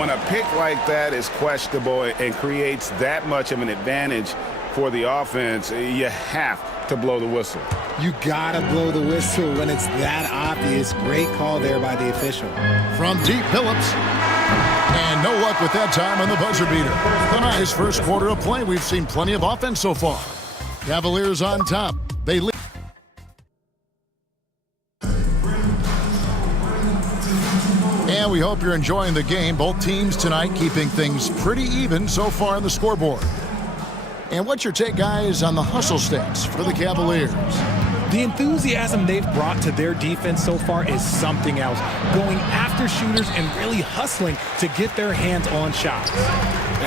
When a pick like that is questionable and creates that much of an advantage for the offense, you have to blow the whistle. You gotta blow the whistle when it's that obvious. Great call there by the official. From deep, Billups. And no luck with that time on the buzzer beater. Tonight's first quarter of play, we've seen plenty of offense so far. Cavaliers on top. They lead. And we hope you're enjoying the game. Both teams tonight keeping things pretty even so far on the scoreboard. And what's your take, guys, on the hustle stats for the Cavaliers? The enthusiasm they've brought to their defense so far is something else. Going after shooters and really hustling to get their hands on shots.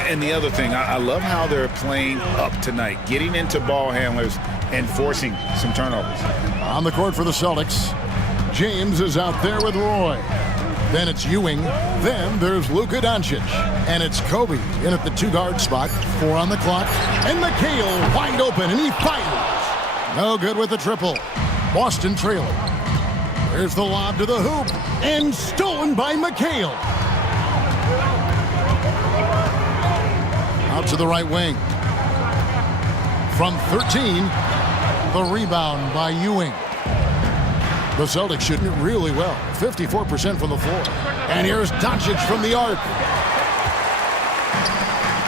And the other thing, I love how they're playing up tonight, getting into ball handlers and forcing some turnovers. On the court for the Celtics, James is out there with Roy. Then it's Ewing. Then there's Luka Doncic. And it's Kobe in at the 2-guard spot. 4 on the clock. And McHale wide open, and he fires. No good with the triple. Boston trailing. There's the lob to the hoop. And stolen by McHale. Out to the right wing. From 13, the rebound by Ewing. The Celtics shooting it really well. 54% from the floor. And here's Doncic from the arc.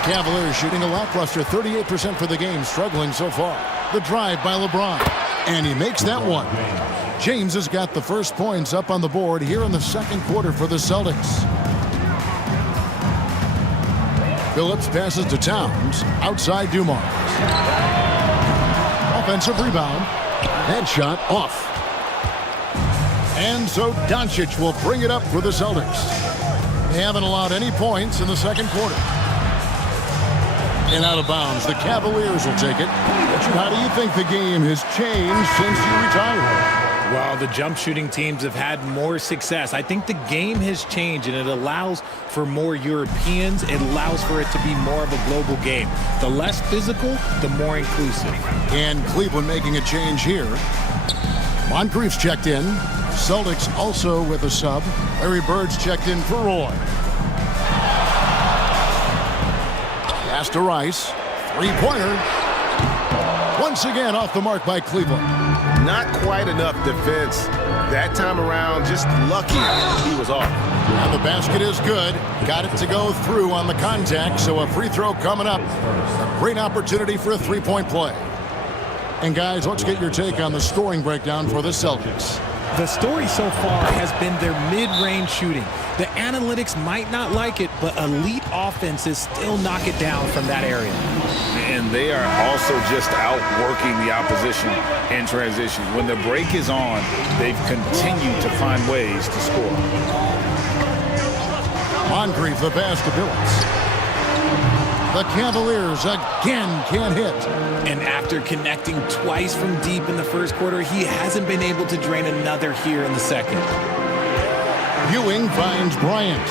Cavaliers shooting a lackluster 38% for the game, struggling so far. The drive by LeBron. And he makes that one. James has got the first points up on the board here in the second quarter for the Celtics. Phillips passes to Towns. Outside Dumars. Offensive rebound. Headshot off. And so Doncic will bring it up for the Celtics. They haven't allowed any points in the second quarter. And out of bounds, the Cavaliers will take it. How do you think the game has changed since you retired? Well, the jump shooting teams have had more success. I think the game has changed, and it allows for more Europeans. It allows for it to be more of a global game. The less physical, the more inclusive. And Cleveland making a change here. Moncrief's checked in. Celtics also with a sub. Larry Bird's checked in for Roy. Pass to Rice. Three-pointer. Once again off the mark by Cleveland. Not quite enough defense that time around. Just lucky he was off. And the basket is good. Got it to go through on the contact, so a free throw coming up. A great opportunity for a three-point play. And guys, let's get your take on the scoring breakdown for the Celtics. The story so far has been their mid-range shooting. The analytics might not like it, but elite offenses still knock it down from that area. And they are also just outworking the opposition in transition. When the break is on, they've continued to find ways to score. Moncrief the pass to Billups. The Cavaliers again can't hit. And after connecting twice from deep in the first quarter, he hasn't been able to drain another here in the second. Ewing finds Bryant.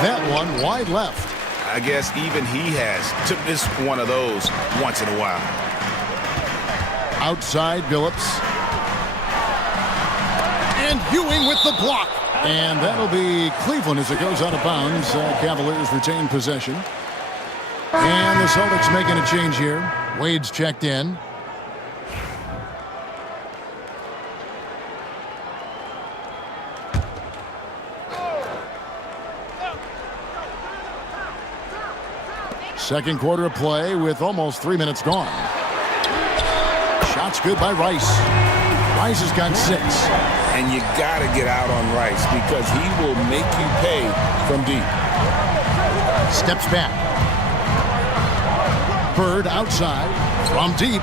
That one wide left. I guess even he has took this one of those once in a while. Outside Billups. And Ewing with the block. And that'll be Cleveland as it goes out of bounds. Cavaliers retain possession. And the Celtics making a change here. Wade's checked in. Second quarter of play with almost 3 minutes gone. Shots good by Rice. Rice has got 6. And you got to get out on Rice because he will make you pay from deep. Steps back. Bird outside from deep.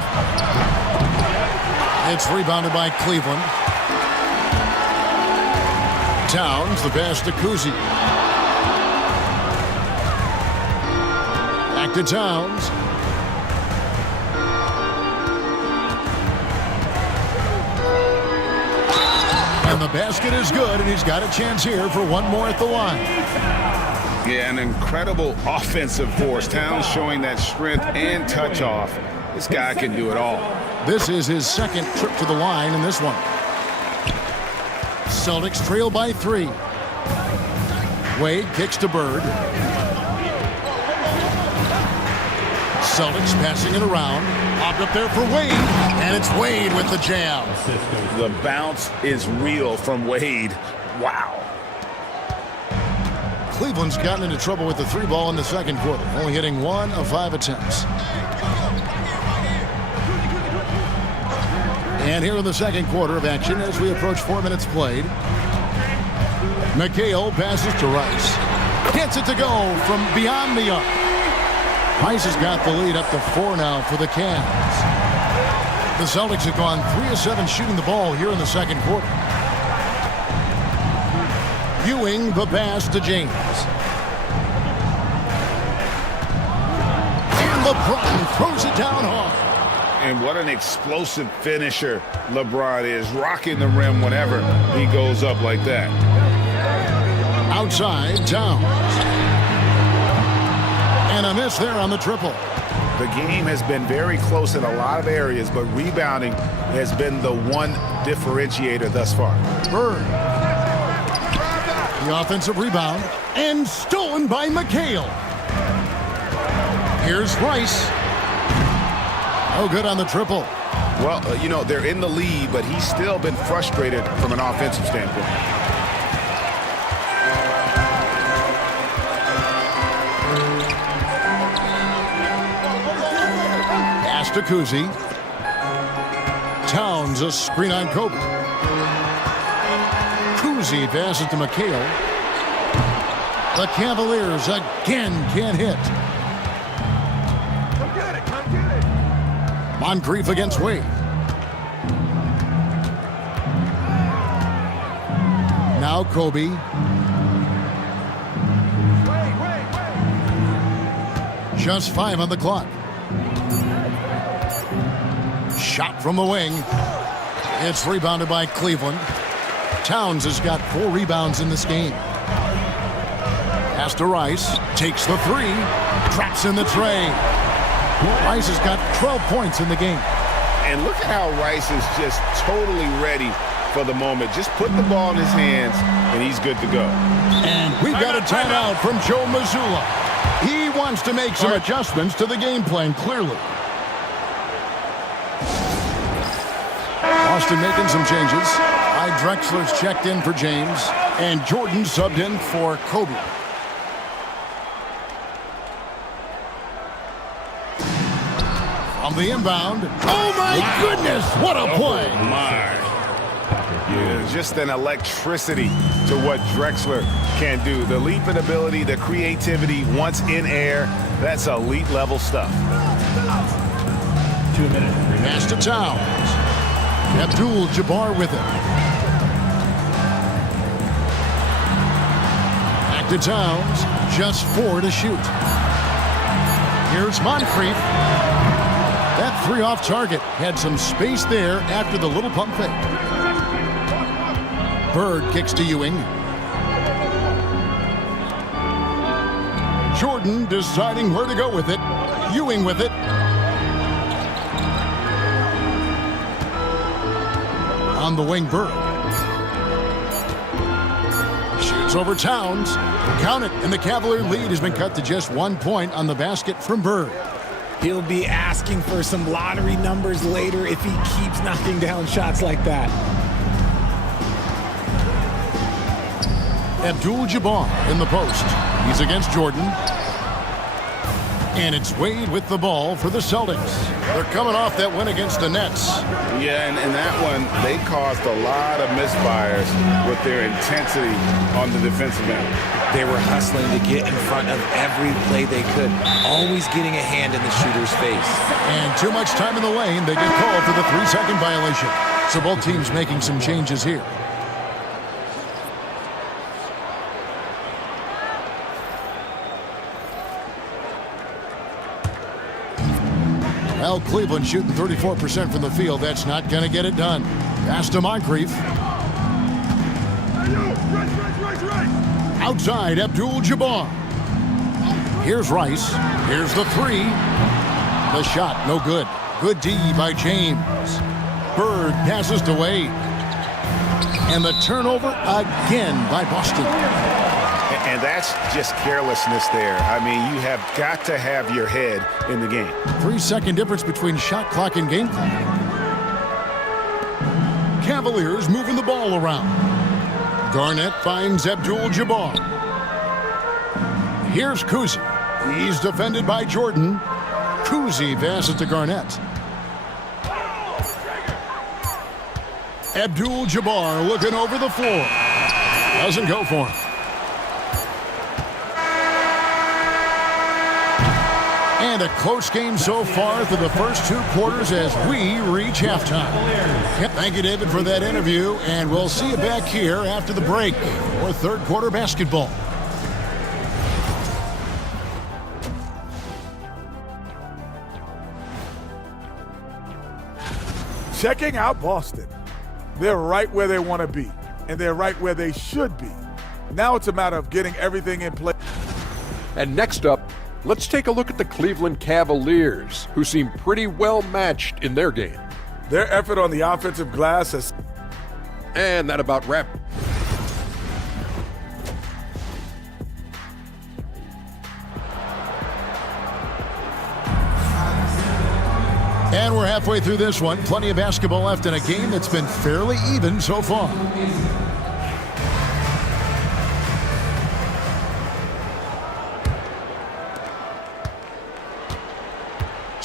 It's rebounded by Cleveland. Towns, the pass to Kuzi. Back to Towns. And the basket is good, and he's got a chance here for one more at the line. Yeah, an incredible offensive force. Towns showing that strength and touch off. This guy can do it all. This is his second trip to the line in this one. Celtics trail by 3. Wade kicks to Bird. Celtics passing it around. Popped up there for Wade. And it's Wade with the jam. The bounce is real from Wade. Wow. Cleveland's gotten into trouble with the 3 ball in the second quarter, only hitting 1 of 5 attempts. And here in the second quarter of action as we approach 4 minutes played. McHale passes to Rice. Gets it to go from beyond the arc. Rice has got the lead up to 4 now for the Cavs. The Celtics have gone 3 of 7 shooting the ball here in the second quarter. Ewing the pass to James. And LeBron throws it down hard. And what an explosive finisher LeBron is, rocking the rim whenever he goes up like that. Outside, Towns. And a miss there on the triple. The game has been very close in a lot of areas, but rebounding has been the one differentiator thus far. Bird. The offensive rebound. And stolen by McHale. Here's Rice. No good on the triple. Well, you know, they're in the lead, but he's still been frustrated from an offensive standpoint. to Kuzi. Towns a screen on Kobe. Kuzi passes to McHale. The Cavaliers again can't hit. Come get it, come get it. Moncrief against Wade. Now Kobe. Just 5 on the clock. Shot from the wing. It's rebounded by Cleveland. Towns has got 4 rebounds in this game. Pass to Rice. Takes the 3. Traps in the tray. Rice has got 12 points in the game. And look at how Rice is just totally ready for the moment. Just put the ball in his hands, and he's good to go. And we've got a timeout from Joe Mazzulla. He wants to make some adjustments to the game plan, clearly. Boston making some changes. Drexler's checked in for James, and Jordan subbed in for Kobe. On the inbound. Oh, my goodness! What a play! Oh, my. Yeah, just an electricity to what Drexler can do. The leaping ability, the creativity, once in air, that's elite level stuff. 2 minutes. Pass to Towns. Abdul-Jabbar with it. Back to Towns. Just 4 to shoot. Here's Moncrief. That 3 off target. Had some space there after the little pump fake. Bird kicks to Ewing. Jordan deciding where to go with it. Ewing with it. On the wing, Bird. Shoots over Towns. Count it, and the Cavalier lead has been cut to just 1 point on the basket from Bird. He'll be asking for some lottery numbers later if he keeps knocking down shots like that. Abdul-Jabbar in the post. He's against Jordan. And it's Wade with the ball for the Celtics. They're coming off that win against the Nets. Yeah, and that one, they caused a lot of misfires with their intensity on the defensive end. They were hustling to get in front of every play they could, always getting a hand in the shooter's face. And too much time in the lane, they get called for the 3-second violation. So both teams making some changes here. Well, Cleveland shooting 34% from the field. That's not going to get it done. Pass to Moncrief. Outside, Abdul-Jabbar. Here's Rice. Here's the 3. The shot, no good. Good D by James. Bird passes to Wade. And the turnover again by Boston. And that's just carelessness there. I mean, you have got to have your head in the game. 3-second difference between shot clock and game clock. Cavaliers moving the ball around. Garnett finds Abdul-Jabbar. Here's Kuzi. He's defended by Jordan. Kuzi passes to Garnett. Abdul-Jabbar looking over the floor. Doesn't go for him. And a close game so far through the first 2 quarters as we reach halftime. Thank you, David, for that interview, and we'll see you back here after the break for third quarter basketball. Checking out Boston. They're right where they want to be, and they're right where they should be. Now it's a matter of getting everything in place. And next up, let's take a look at the Cleveland Cavaliers, who seem pretty well matched in their game. Their effort on the offensive glass has... And that about wraps. And we're halfway through this one. Plenty of basketball left in a game that's been fairly even so far.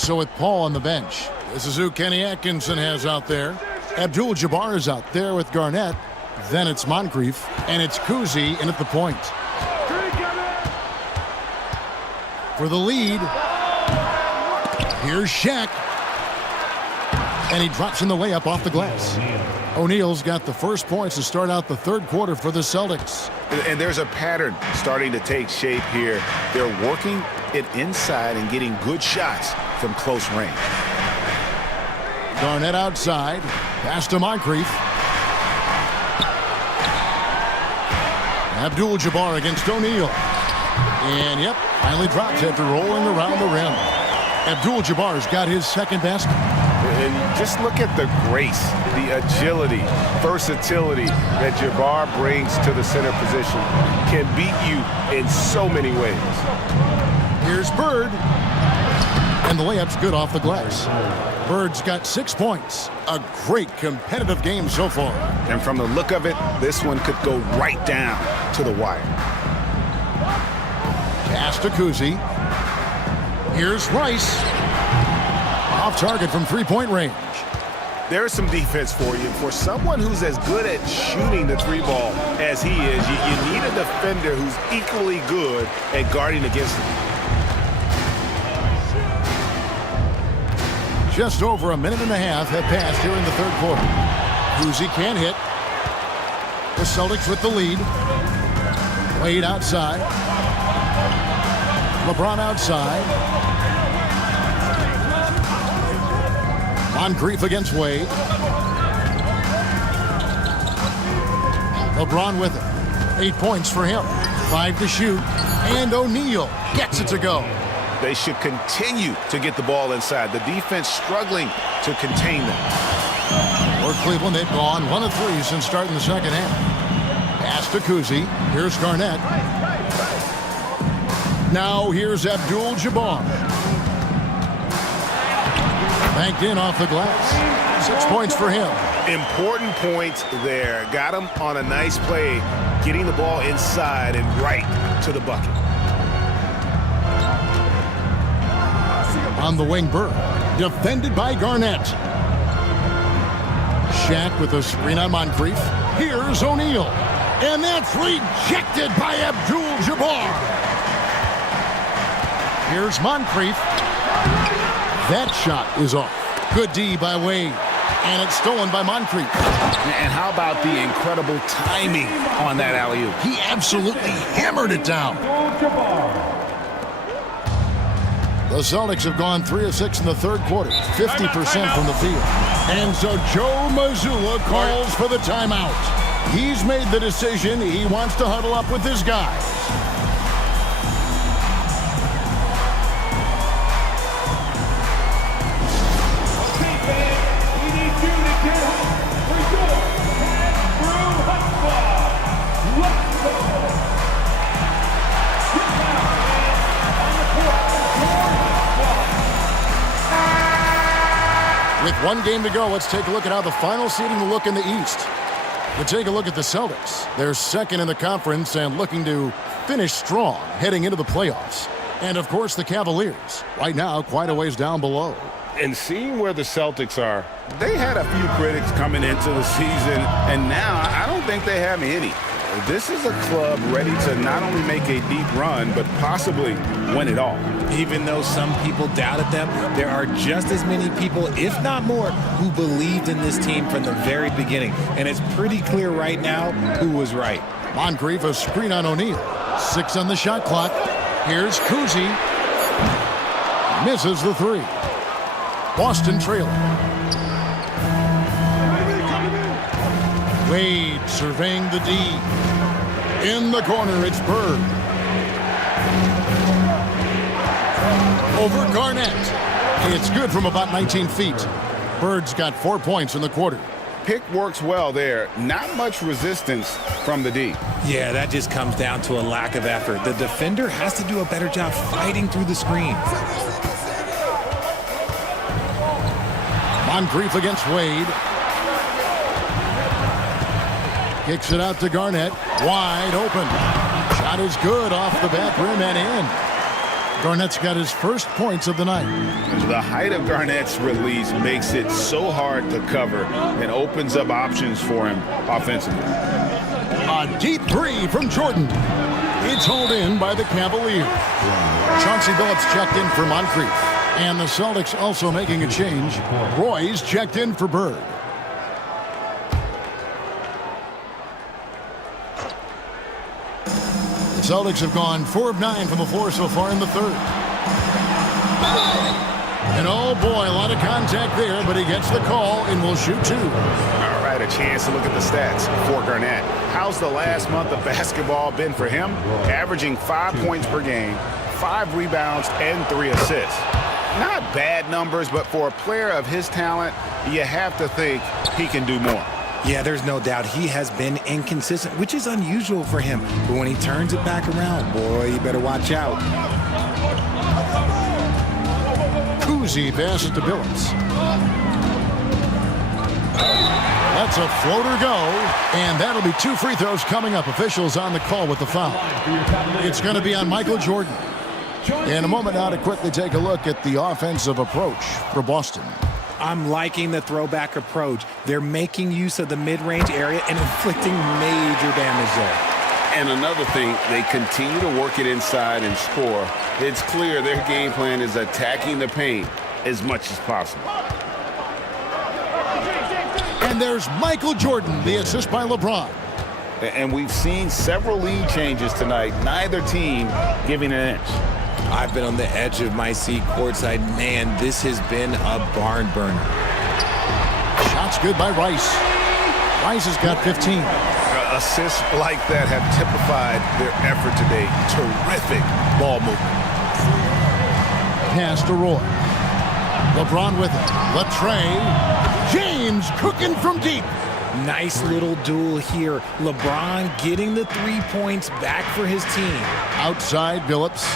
So with Paul on the bench, this is who Kenny Atkinson has out there. Abdul-Jabbar is out there with Garnett. Then it's Moncrief, and it's Kuzi in at the point. For the lead, here's Shaq. And he drops in the layup off the glass. O'Neal's got the first points to start out the third quarter for the Celtics. And there's a pattern starting to take shape here. They're working it inside and getting good shots from close range. Garnett outside, pass to Moncrief. Abdul-Jabbar against O'Neal. And yep, finally drops after rolling around the rim. Abdul-Jabbar's got his second basket. And just look at the grace, the agility, versatility that Jabbar brings to the center position. Can beat you in so many ways. Here's Bird. And the layup's good off the glass. Bird's got 6 points. A great competitive game so far. And from the look of it, this one could go right down to the wire. Pass to Kuzi. Here's Rice. Off target from three-point range. There's some defense for you. For someone who's as good at shooting the three ball as he is, you need a defender who's equally good at guarding against him. Just over a minute and a half have passed here in the third quarter. Kuzi can't hit. The Celtics with the lead. Wade outside. LeBron outside. Moncrief against Wade. LeBron with it. 8 points for him. 5 to shoot. And O'Neal gets it to go. They should continue to get the ball inside. The defense struggling to contain them. For Cleveland, they've gone 1 of 3 since starting the second half. Pass to Kuzi. Here's Garnett. Now here's Abdul-Jabbar. Banked in off the glass. 6 points for him. Important points there. Got him on a nice play, getting the ball inside and right to the bucket. On the wing, Bird. Defended by Garnett. Shaq with a screen on Moncrief. Here's O'Neal. And that's rejected by Abdul-Jabbar. Here's Moncrief. That shot is off. Good D by Wade. And it's stolen by Moncrief. And how about the incredible timing on that alley-oop? He absolutely hammered it down. The Celtics have gone 3 of 6 in the third quarter, 50% from the field. And so Joe Mazzulla calls for the timeout. He's made the decision. He wants to huddle up with his guys. With 1 game to go, let's take a look at how the final seeding will look in the East. We take a look at the Celtics. They're second in the conference and looking to finish strong heading into the playoffs. And, of course, the Cavaliers, right now quite a ways down below. And seeing where the Celtics are, they had a few critics coming into the season, and now I don't think they have any. This is a club ready to not only make a deep run, but possibly win it all. Even though some people doubted them, there are just as many people, if not more, who believed in this team from the very beginning. And it's pretty clear right now who was right. Moncrief, a screen on O'Neal. 6 on the shot clock. Here's Kuzi. Misses the 3. Boston trailing. Wade surveying the D. In the corner, it's Bird. Over Garnett. It's good from about 19 feet. Bird's got 4 points in the quarter. Pick works well there. Not much resistance from the D. Yeah, that just comes down to a lack of effort. The defender has to do a better job fighting through the screen. Moncrief against Wade. Kicks it out to Garnett. Wide open. Shot is good off the back rim and in. Garnett's got his first points of the night. The height of Garnett's release makes it so hard to cover and opens up options for him offensively. A deep three from Jordan. It's hauled in by the Cavaliers. Chauncey Billups checked in for Moncrief. And the Celtics also making a change. Roy's checked in for Bird. The Celtics have gone 4 of 9 from the floor so far in the third. And oh boy, a lot of contact there, but he gets the call and will shoot 2. All right, a chance to look at the stats for Garnett. How's the last month of basketball been for him? Averaging 5 points per game, 5 rebounds, and 3 assists. Not bad numbers, but for a player of his talent, you have to think he can do more. Yeah, there's no doubt he has been inconsistent, which is unusual for him. But when he turns it back around, boy, you better watch out. Kuzi passes to Billups. That's a floater go, and that'll be 2 free throws coming up. Officials on the call with the foul. It's going to be on Michael Jordan. In a moment now to quickly take a look at the offensive approach for Boston. I'm liking the throwback approach. They're making use of the mid-range area and inflicting major damage there. And another thing, they continue to work it inside and score. It's clear their game plan is attacking the paint as much as possible. And there's Michael Jordan, the assist by LeBron. And we've seen several lead changes tonight, neither team giving an inch. I've been on the edge of my seat courtside. Man, this has been a barn burner. Shots good by Rice. Rice has got 15. Assists like that have typified their effort today. Terrific ball movement. Pass to Roy. LeBron with it. Latrey. James cooking from deep. Nice little duel here. LeBron getting the 3 points back for his team. Outside Billups.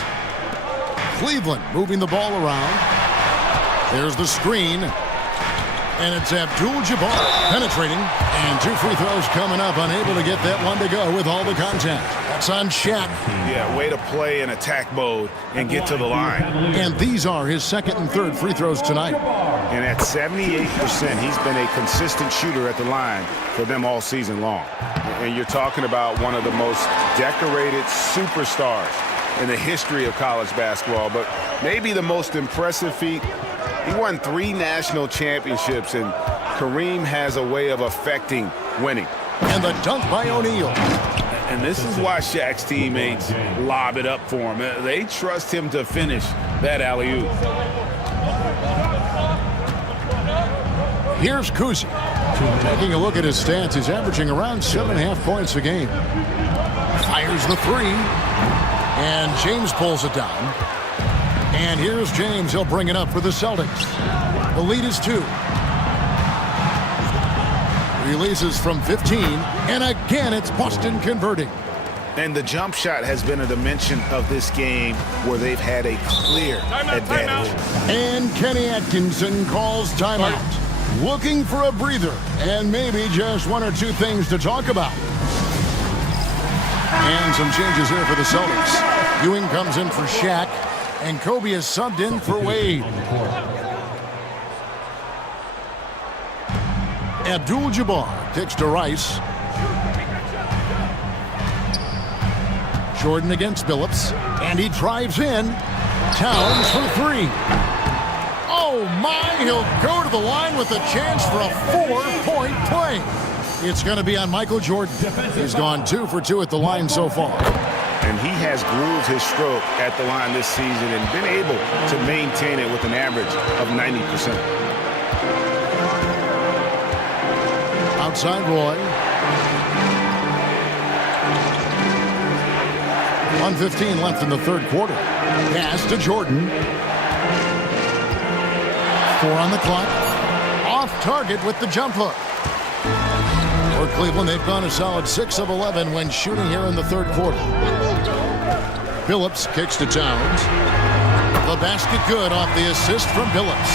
Cleveland moving the ball around. There's the screen. And it's Abdul-Jabbar penetrating. And 2 free throws coming up. Unable to get that one to go with all the contact. That's on Shaq. Yeah, way to play in attack mode and get to the line. And these are his second and third free throws tonight. And at 78%, he's been a consistent shooter at the line for them all season long. And you're talking about one of the most decorated superstars in the history of college basketball. But maybe the most impressive feat, he won 3 national championships, and Kareem has a way of affecting winning. And the dunk by O'Neal. And this is why Shaq's teammates lob it up for him. They trust him to finish that alley-oop. Here's Kuzi. Taking a look at his stats, he's averaging around 7.5 points a game. Fires the 3. And James pulls it down. And here's James. He'll bring it up for the Celtics. The lead is 2. Releases from 15. And again, it's Boston converting. And the jump shot has been a dimension of this game where they've had a clear advantage. And Kenny Atkinson calls timeout. Looking for a breather and maybe just 1 or 2 things to talk about. And some changes here for the Celtics. Ewing comes in for Shaq, and Kobe is subbed in for Wade. Abdul-Jabbar kicks to Rice. Jordan against Billups, and he drives in. Towns for 3. Oh my, he'll go to the line with a chance for a 4-point play. It's going to be on Michael Jordan. He's gone 2 for 2 at the line so far. And he has grooved his stroke at the line this season and been able to maintain it with an average of 90%. Outside Roy. 1:15 left in the third quarter. Pass to Jordan. 4 on the clock. Off target with the jump hook. For Cleveland, they've gone a solid 6 of 11 when shooting here in the third quarter. Billups kicks to Towns. The basket good off the assist from Billups.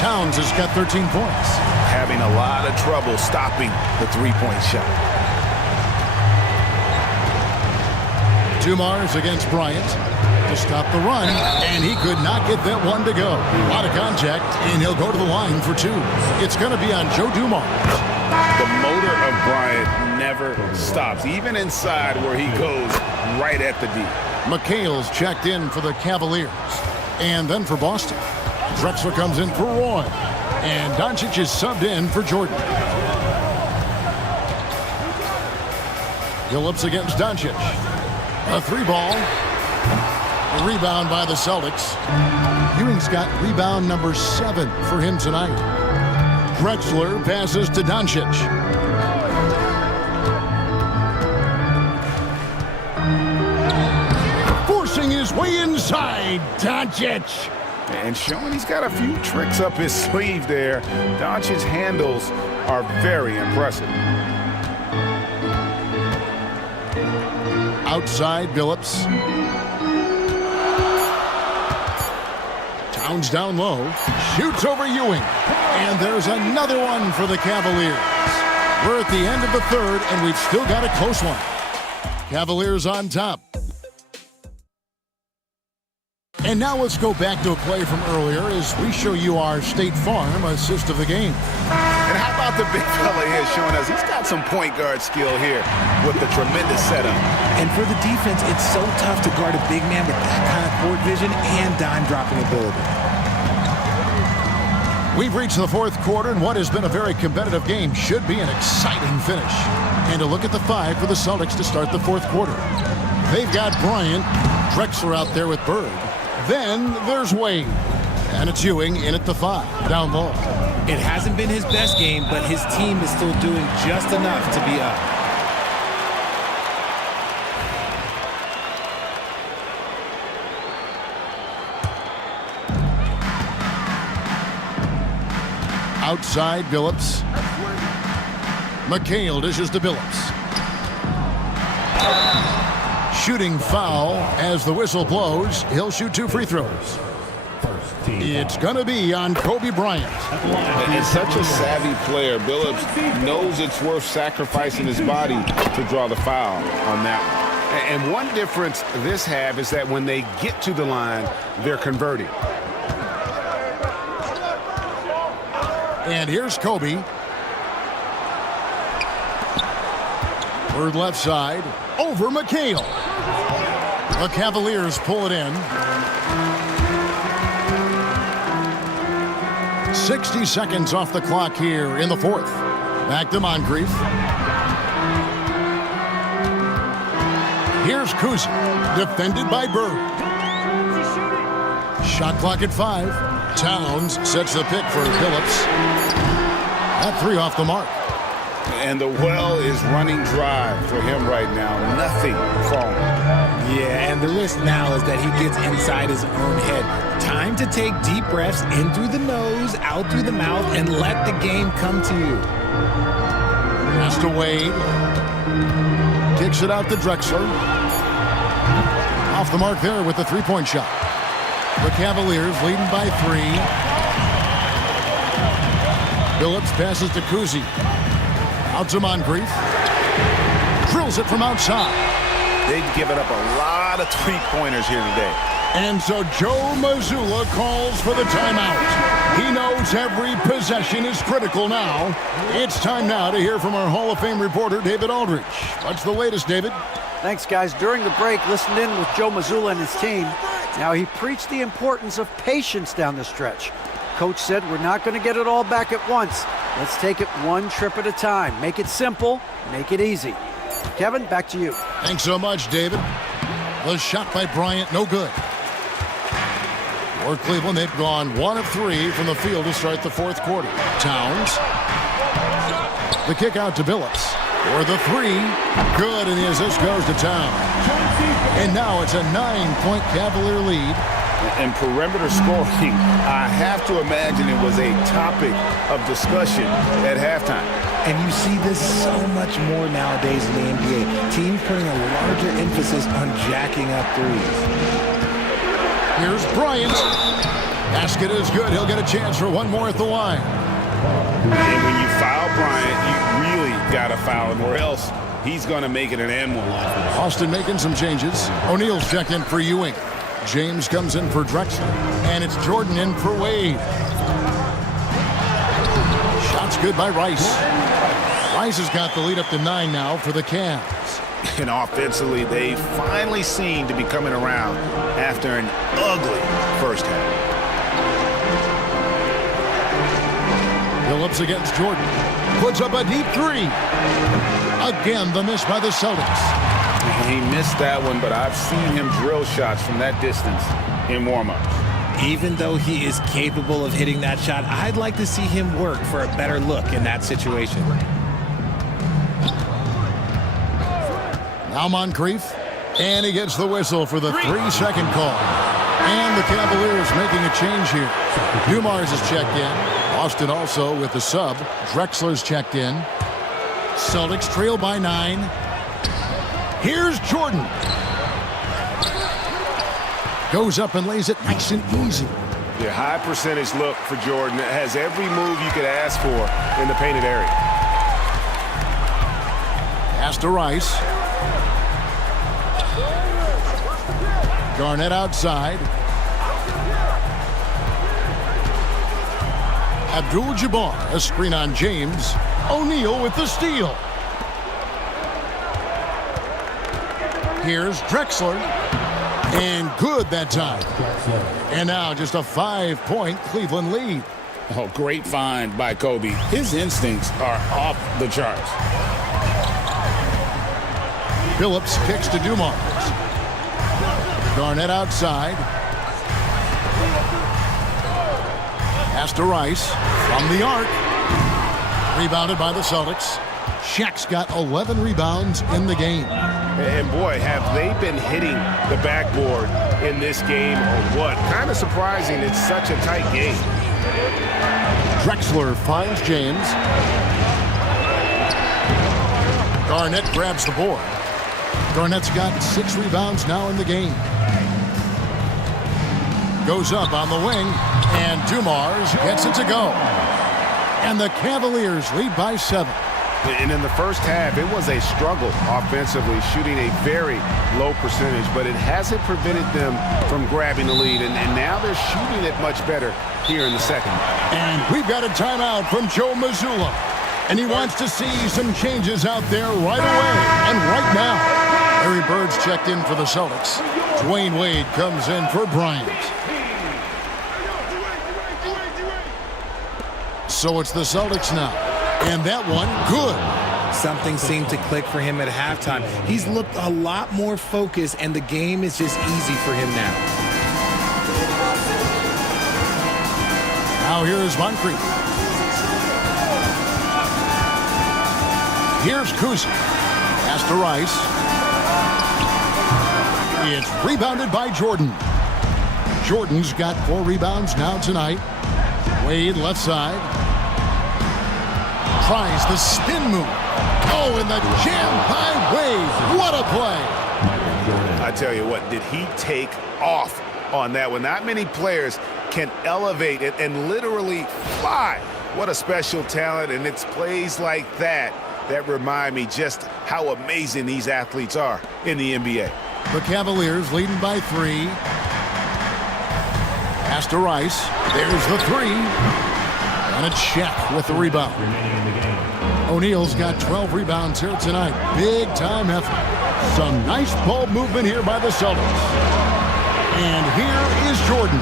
Towns has got 13 points. Having a lot of trouble stopping the 3-point shot. Dumars against Bryant to stop the run, and he could not get that one to go. A lot of contact, and he'll go to the line for 2. It's going to be on Joe Dumars. The motor of Bryant never stops, even inside where he goes right at the D. McHale's checked in for the Cavaliers. And then for Boston, Drexler comes in for Roy. And Doncic is subbed in for Jordan. Phillips against Doncic. A 3-ball. A rebound by the Celtics. Ewing's got rebound number 7 for him tonight. Drexler passes to Doncic. Forcing his way inside, Doncic. And showing he's got a few tricks up his sleeve there. Doncic's handles are very impressive. Outside, Billups. Towns down low. Shoots over Ewing. And there's another one for the Cavaliers. We're at the end of the third, and we've still got a close one. Cavaliers on top. And now let's go back to a play from earlier as we show you our State Farm assist of the game. And how about the big fella here showing us he's got some point guard skill here with the tremendous setup. And for the defense, it's so tough to guard a big man with that kind of court vision and dime dropping ability. We've reached the fourth quarter, and what has been a very competitive game should be an exciting finish. And a look at the 5 for the Celtics to start the fourth quarter. They've got Bryant, Drexler out there with Bird. Then there's Wade. And it's Ewing in at the 5, down low. It hasn't been his best game, but his team is still doing just enough to be up. Outside, Billups. McHale dishes to Billups. Shooting foul as the whistle blows. He'll shoot 2 free throws. It's going to be on Kobe Bryant. And such a savvy player. Billups knows it's worth sacrificing his body to draw the foul on that one. And one difference this half is that when they get to the line, they're converting. And here's Kobe. Bird left side. Over McHale. The Cavaliers pull it in. 60 seconds off the clock here in the fourth. Back to Moncrief. Here's Kuzi, defended by Bird. Shot clock at 5. Towns sets the pick for Phillips. That 3 off the mark. And the well is running dry for him right now. Nothing falling. Yeah, and the risk now is that he gets inside his own head. Time to take deep breaths in through the nose, out through the mouth, and let the game come to you. Pass to Wade. Kicks it out to Drexler. Off the mark there with the 3-point shot. The Cavaliers leading by 3. Billups passes to Kuzi. Out to Moncrief. Drills it from outside. They've given up a lot of 3-pointers here today. And so Joe Mazzulla calls for the timeout. He knows every possession is critical now. It's time now to hear from our Hall of Fame reporter, David Aldridge. What's the latest, David? Thanks, guys. During the break, listened in with Joe Mazzulla and his team. Now, he preached the importance of patience down the stretch. Coach said, we're not going to get it all back at once. Let's take it one trip at a time. Make it simple, make it easy. Kevin, back to you. Thanks so much, David. The shot by Bryant, no good. For Cleveland, they've gone 1 of 3 from the field to start the fourth quarter. Towns. The kick out to Billups. For the 3. Good, and the assist goes to Towns. And now it's a 9-point Cavalier lead. And perimeter scoring, I have to imagine it was a topic of discussion at halftime. And you see this so much more nowadays in the NBA. Teams putting a larger emphasis on jacking up threes. Here's Bryant. Basket is good. He'll get a chance for one more at the line. And when you foul Bryant, you really got to foul him, or else he's going to make it an and one. Austin making some changes. O'Neal's checked in for Ewing. James comes in for Drexler. And it's Jordan in for Wade. Shots good by Rice. Rice has got the lead up to 9 now for the Cavs. And offensively, they finally seem to be coming around after an ugly first half. Phillips against Jordan. Puts up a deep 3. Again, the miss by the Celtics. He missed that one, but I've seen him drill shots from that distance in warm-ups. Even though he is capable of hitting that shot, I'd like to see him work for a better look in that situation. Now Moncrief, and he gets the whistle for the 3-second call. And the Cavaliers making a change here. Dumars is checked in. Austin also with the sub. Drexler's checked in. Celtics trail by 9. Here's Jordan. Goes up and lays it nice and easy. Yeah, high percentage look for Jordan. It has every move you could ask for in the painted area. Pass to Rice. Garnett outside. Abdul-Jabbar, a screen on James. O'Neal with the steal. Here's Drexler. And good that time. And now just a 5-point Cleveland lead. Oh, great find by Kobe. His instincts are off the charts. Phillips kicks to Dumars. Garnett outside. Pass to Rice from the arc. Rebounded by the Celtics. Shaq's got 11 rebounds in the game. And boy, have they been hitting the backboard in this game or what? Kind of surprising it's such a tight game. Drexler finds James. Garnett grabs the board. Garnett's got 6 rebounds now in the game. Goes up on the wing, and Dumars gets it to go. And the Cavaliers lead by 7. And in the first half, it was a struggle offensively, shooting a very low percentage, but it hasn't prevented them from grabbing the lead, and now they're shooting it much better here in the second. And we've got a timeout from Joe Mazzulla, and he wants to see some changes out there right away and right now. Larry Bird's checked in for the Celtics. Dwayne Wade comes in for Bryant. So it's the Celtics now. And that one, good. Something seemed to click for him at halftime. He's looked a lot more focused, and the game is just easy for him now. Now here's Moncrief. Here's Kuzi. Pass to Rice. It's rebounded by Jordan. Jordan's got 4 rebounds now tonight. Wade left side. Tries the spin move. Oh, and the jam by Wade. What a play. I tell you what, did he take off on that one? Not many players can elevate it and literally fly. What a special talent, and it's plays like that that remind me just how amazing these athletes are in the NBA. The Cavaliers leading by 3. Pass to Rice. There's the 3. And a check with the rebound. O'Neal's got 12 rebounds here tonight. Big time effort. Some nice ball movement here by the Celtics. And here is Jordan.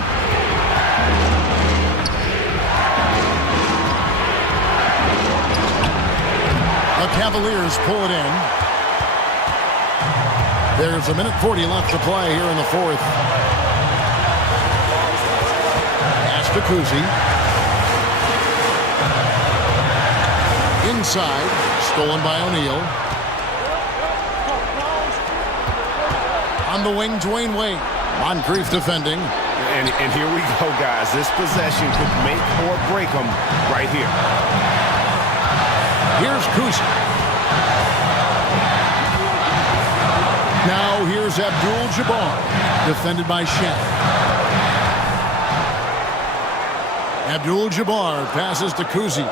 The Cavaliers pull it in. There's 1:40 left to play here in the 4th. Pass to Kuzi. Inside, stolen by O'Neal. On the wing, Dwayne Wade. Moncrief defending. And here we go, guys. This possession could make or break them right here. Here's Kuzi. Now here's Abdul-Jabbar, defended by Shaq. Abdul-Jabbar passes to Kuzi.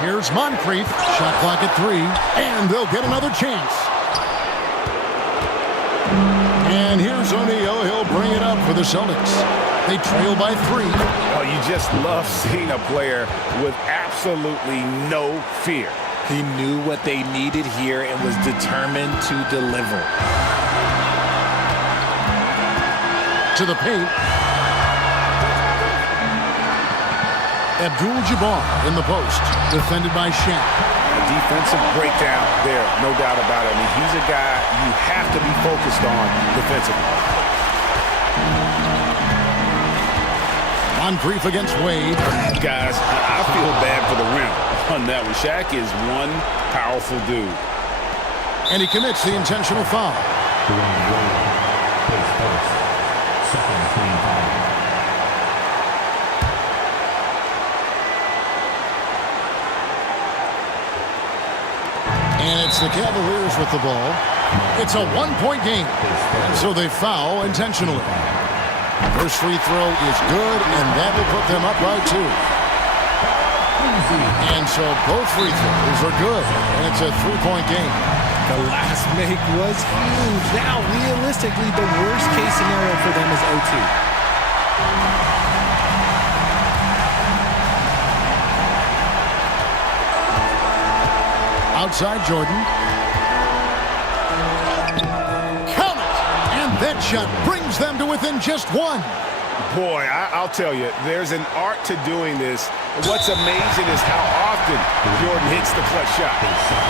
Here's Moncrief. Shot clock at 3, and they'll get another chance. And here's O'Neal. He'll bring it up for the Celtics. They trail by 3. Oh, you just love seeing a player with absolutely no fear. He knew what they needed here and was determined to deliver. To the paint. Abdul-Jabbar in the post, defended by Shaq. A defensive breakdown there, no doubt about it. I mean, he's a guy you have to be focused on defensively. Moncrief against Wade. Guys, I feel bad for the rim on that one. Shaq is one powerful dude. And he commits the intentional foul. Second team foul. And it's the Cavaliers with the ball. It's a one-point game. And so they foul intentionally. First free throw is good, and that will put them up by 2. And so both free throws are good, and it's a 3-point game. The last make was huge. Now, realistically, the worst-case scenario for them is OT. Outside Jordan. Count it! And that shot brings them to within just 1. Boy, I'll tell you, there's an art to doing this. What's amazing is how often Jordan hits the clutch shot.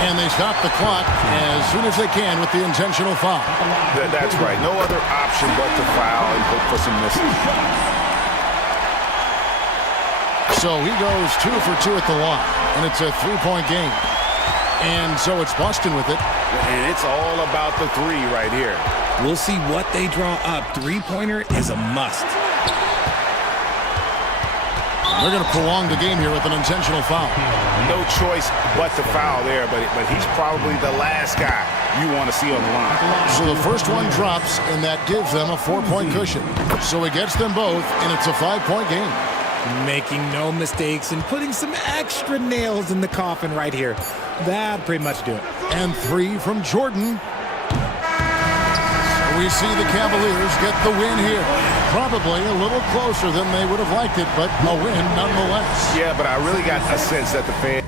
And they stop the clock as soon as they can with the intentional foul. That's right. No other option but to foul and hope for some misses. So he goes 2 for 2 at the line, and it's a 3-point game. And so it's Boston with it. And it's all about the 3 right here. We'll see what they draw up. Three-pointer is a must. They're going to prolong the game here with an intentional foul. No choice but to foul there, but he's probably the last guy you want to see on the line. So the first one drops, and that gives them a 4-point cushion. So he gets them both, and it's a 5-point game. Making no mistakes and putting some extra nails in the coffin right here. That pretty much do it. And 3 from Jordan. So we see the Cavaliers get the win here. Probably a little closer than they would have liked it, but a win nonetheless. Yeah, but I really got a sense that the fans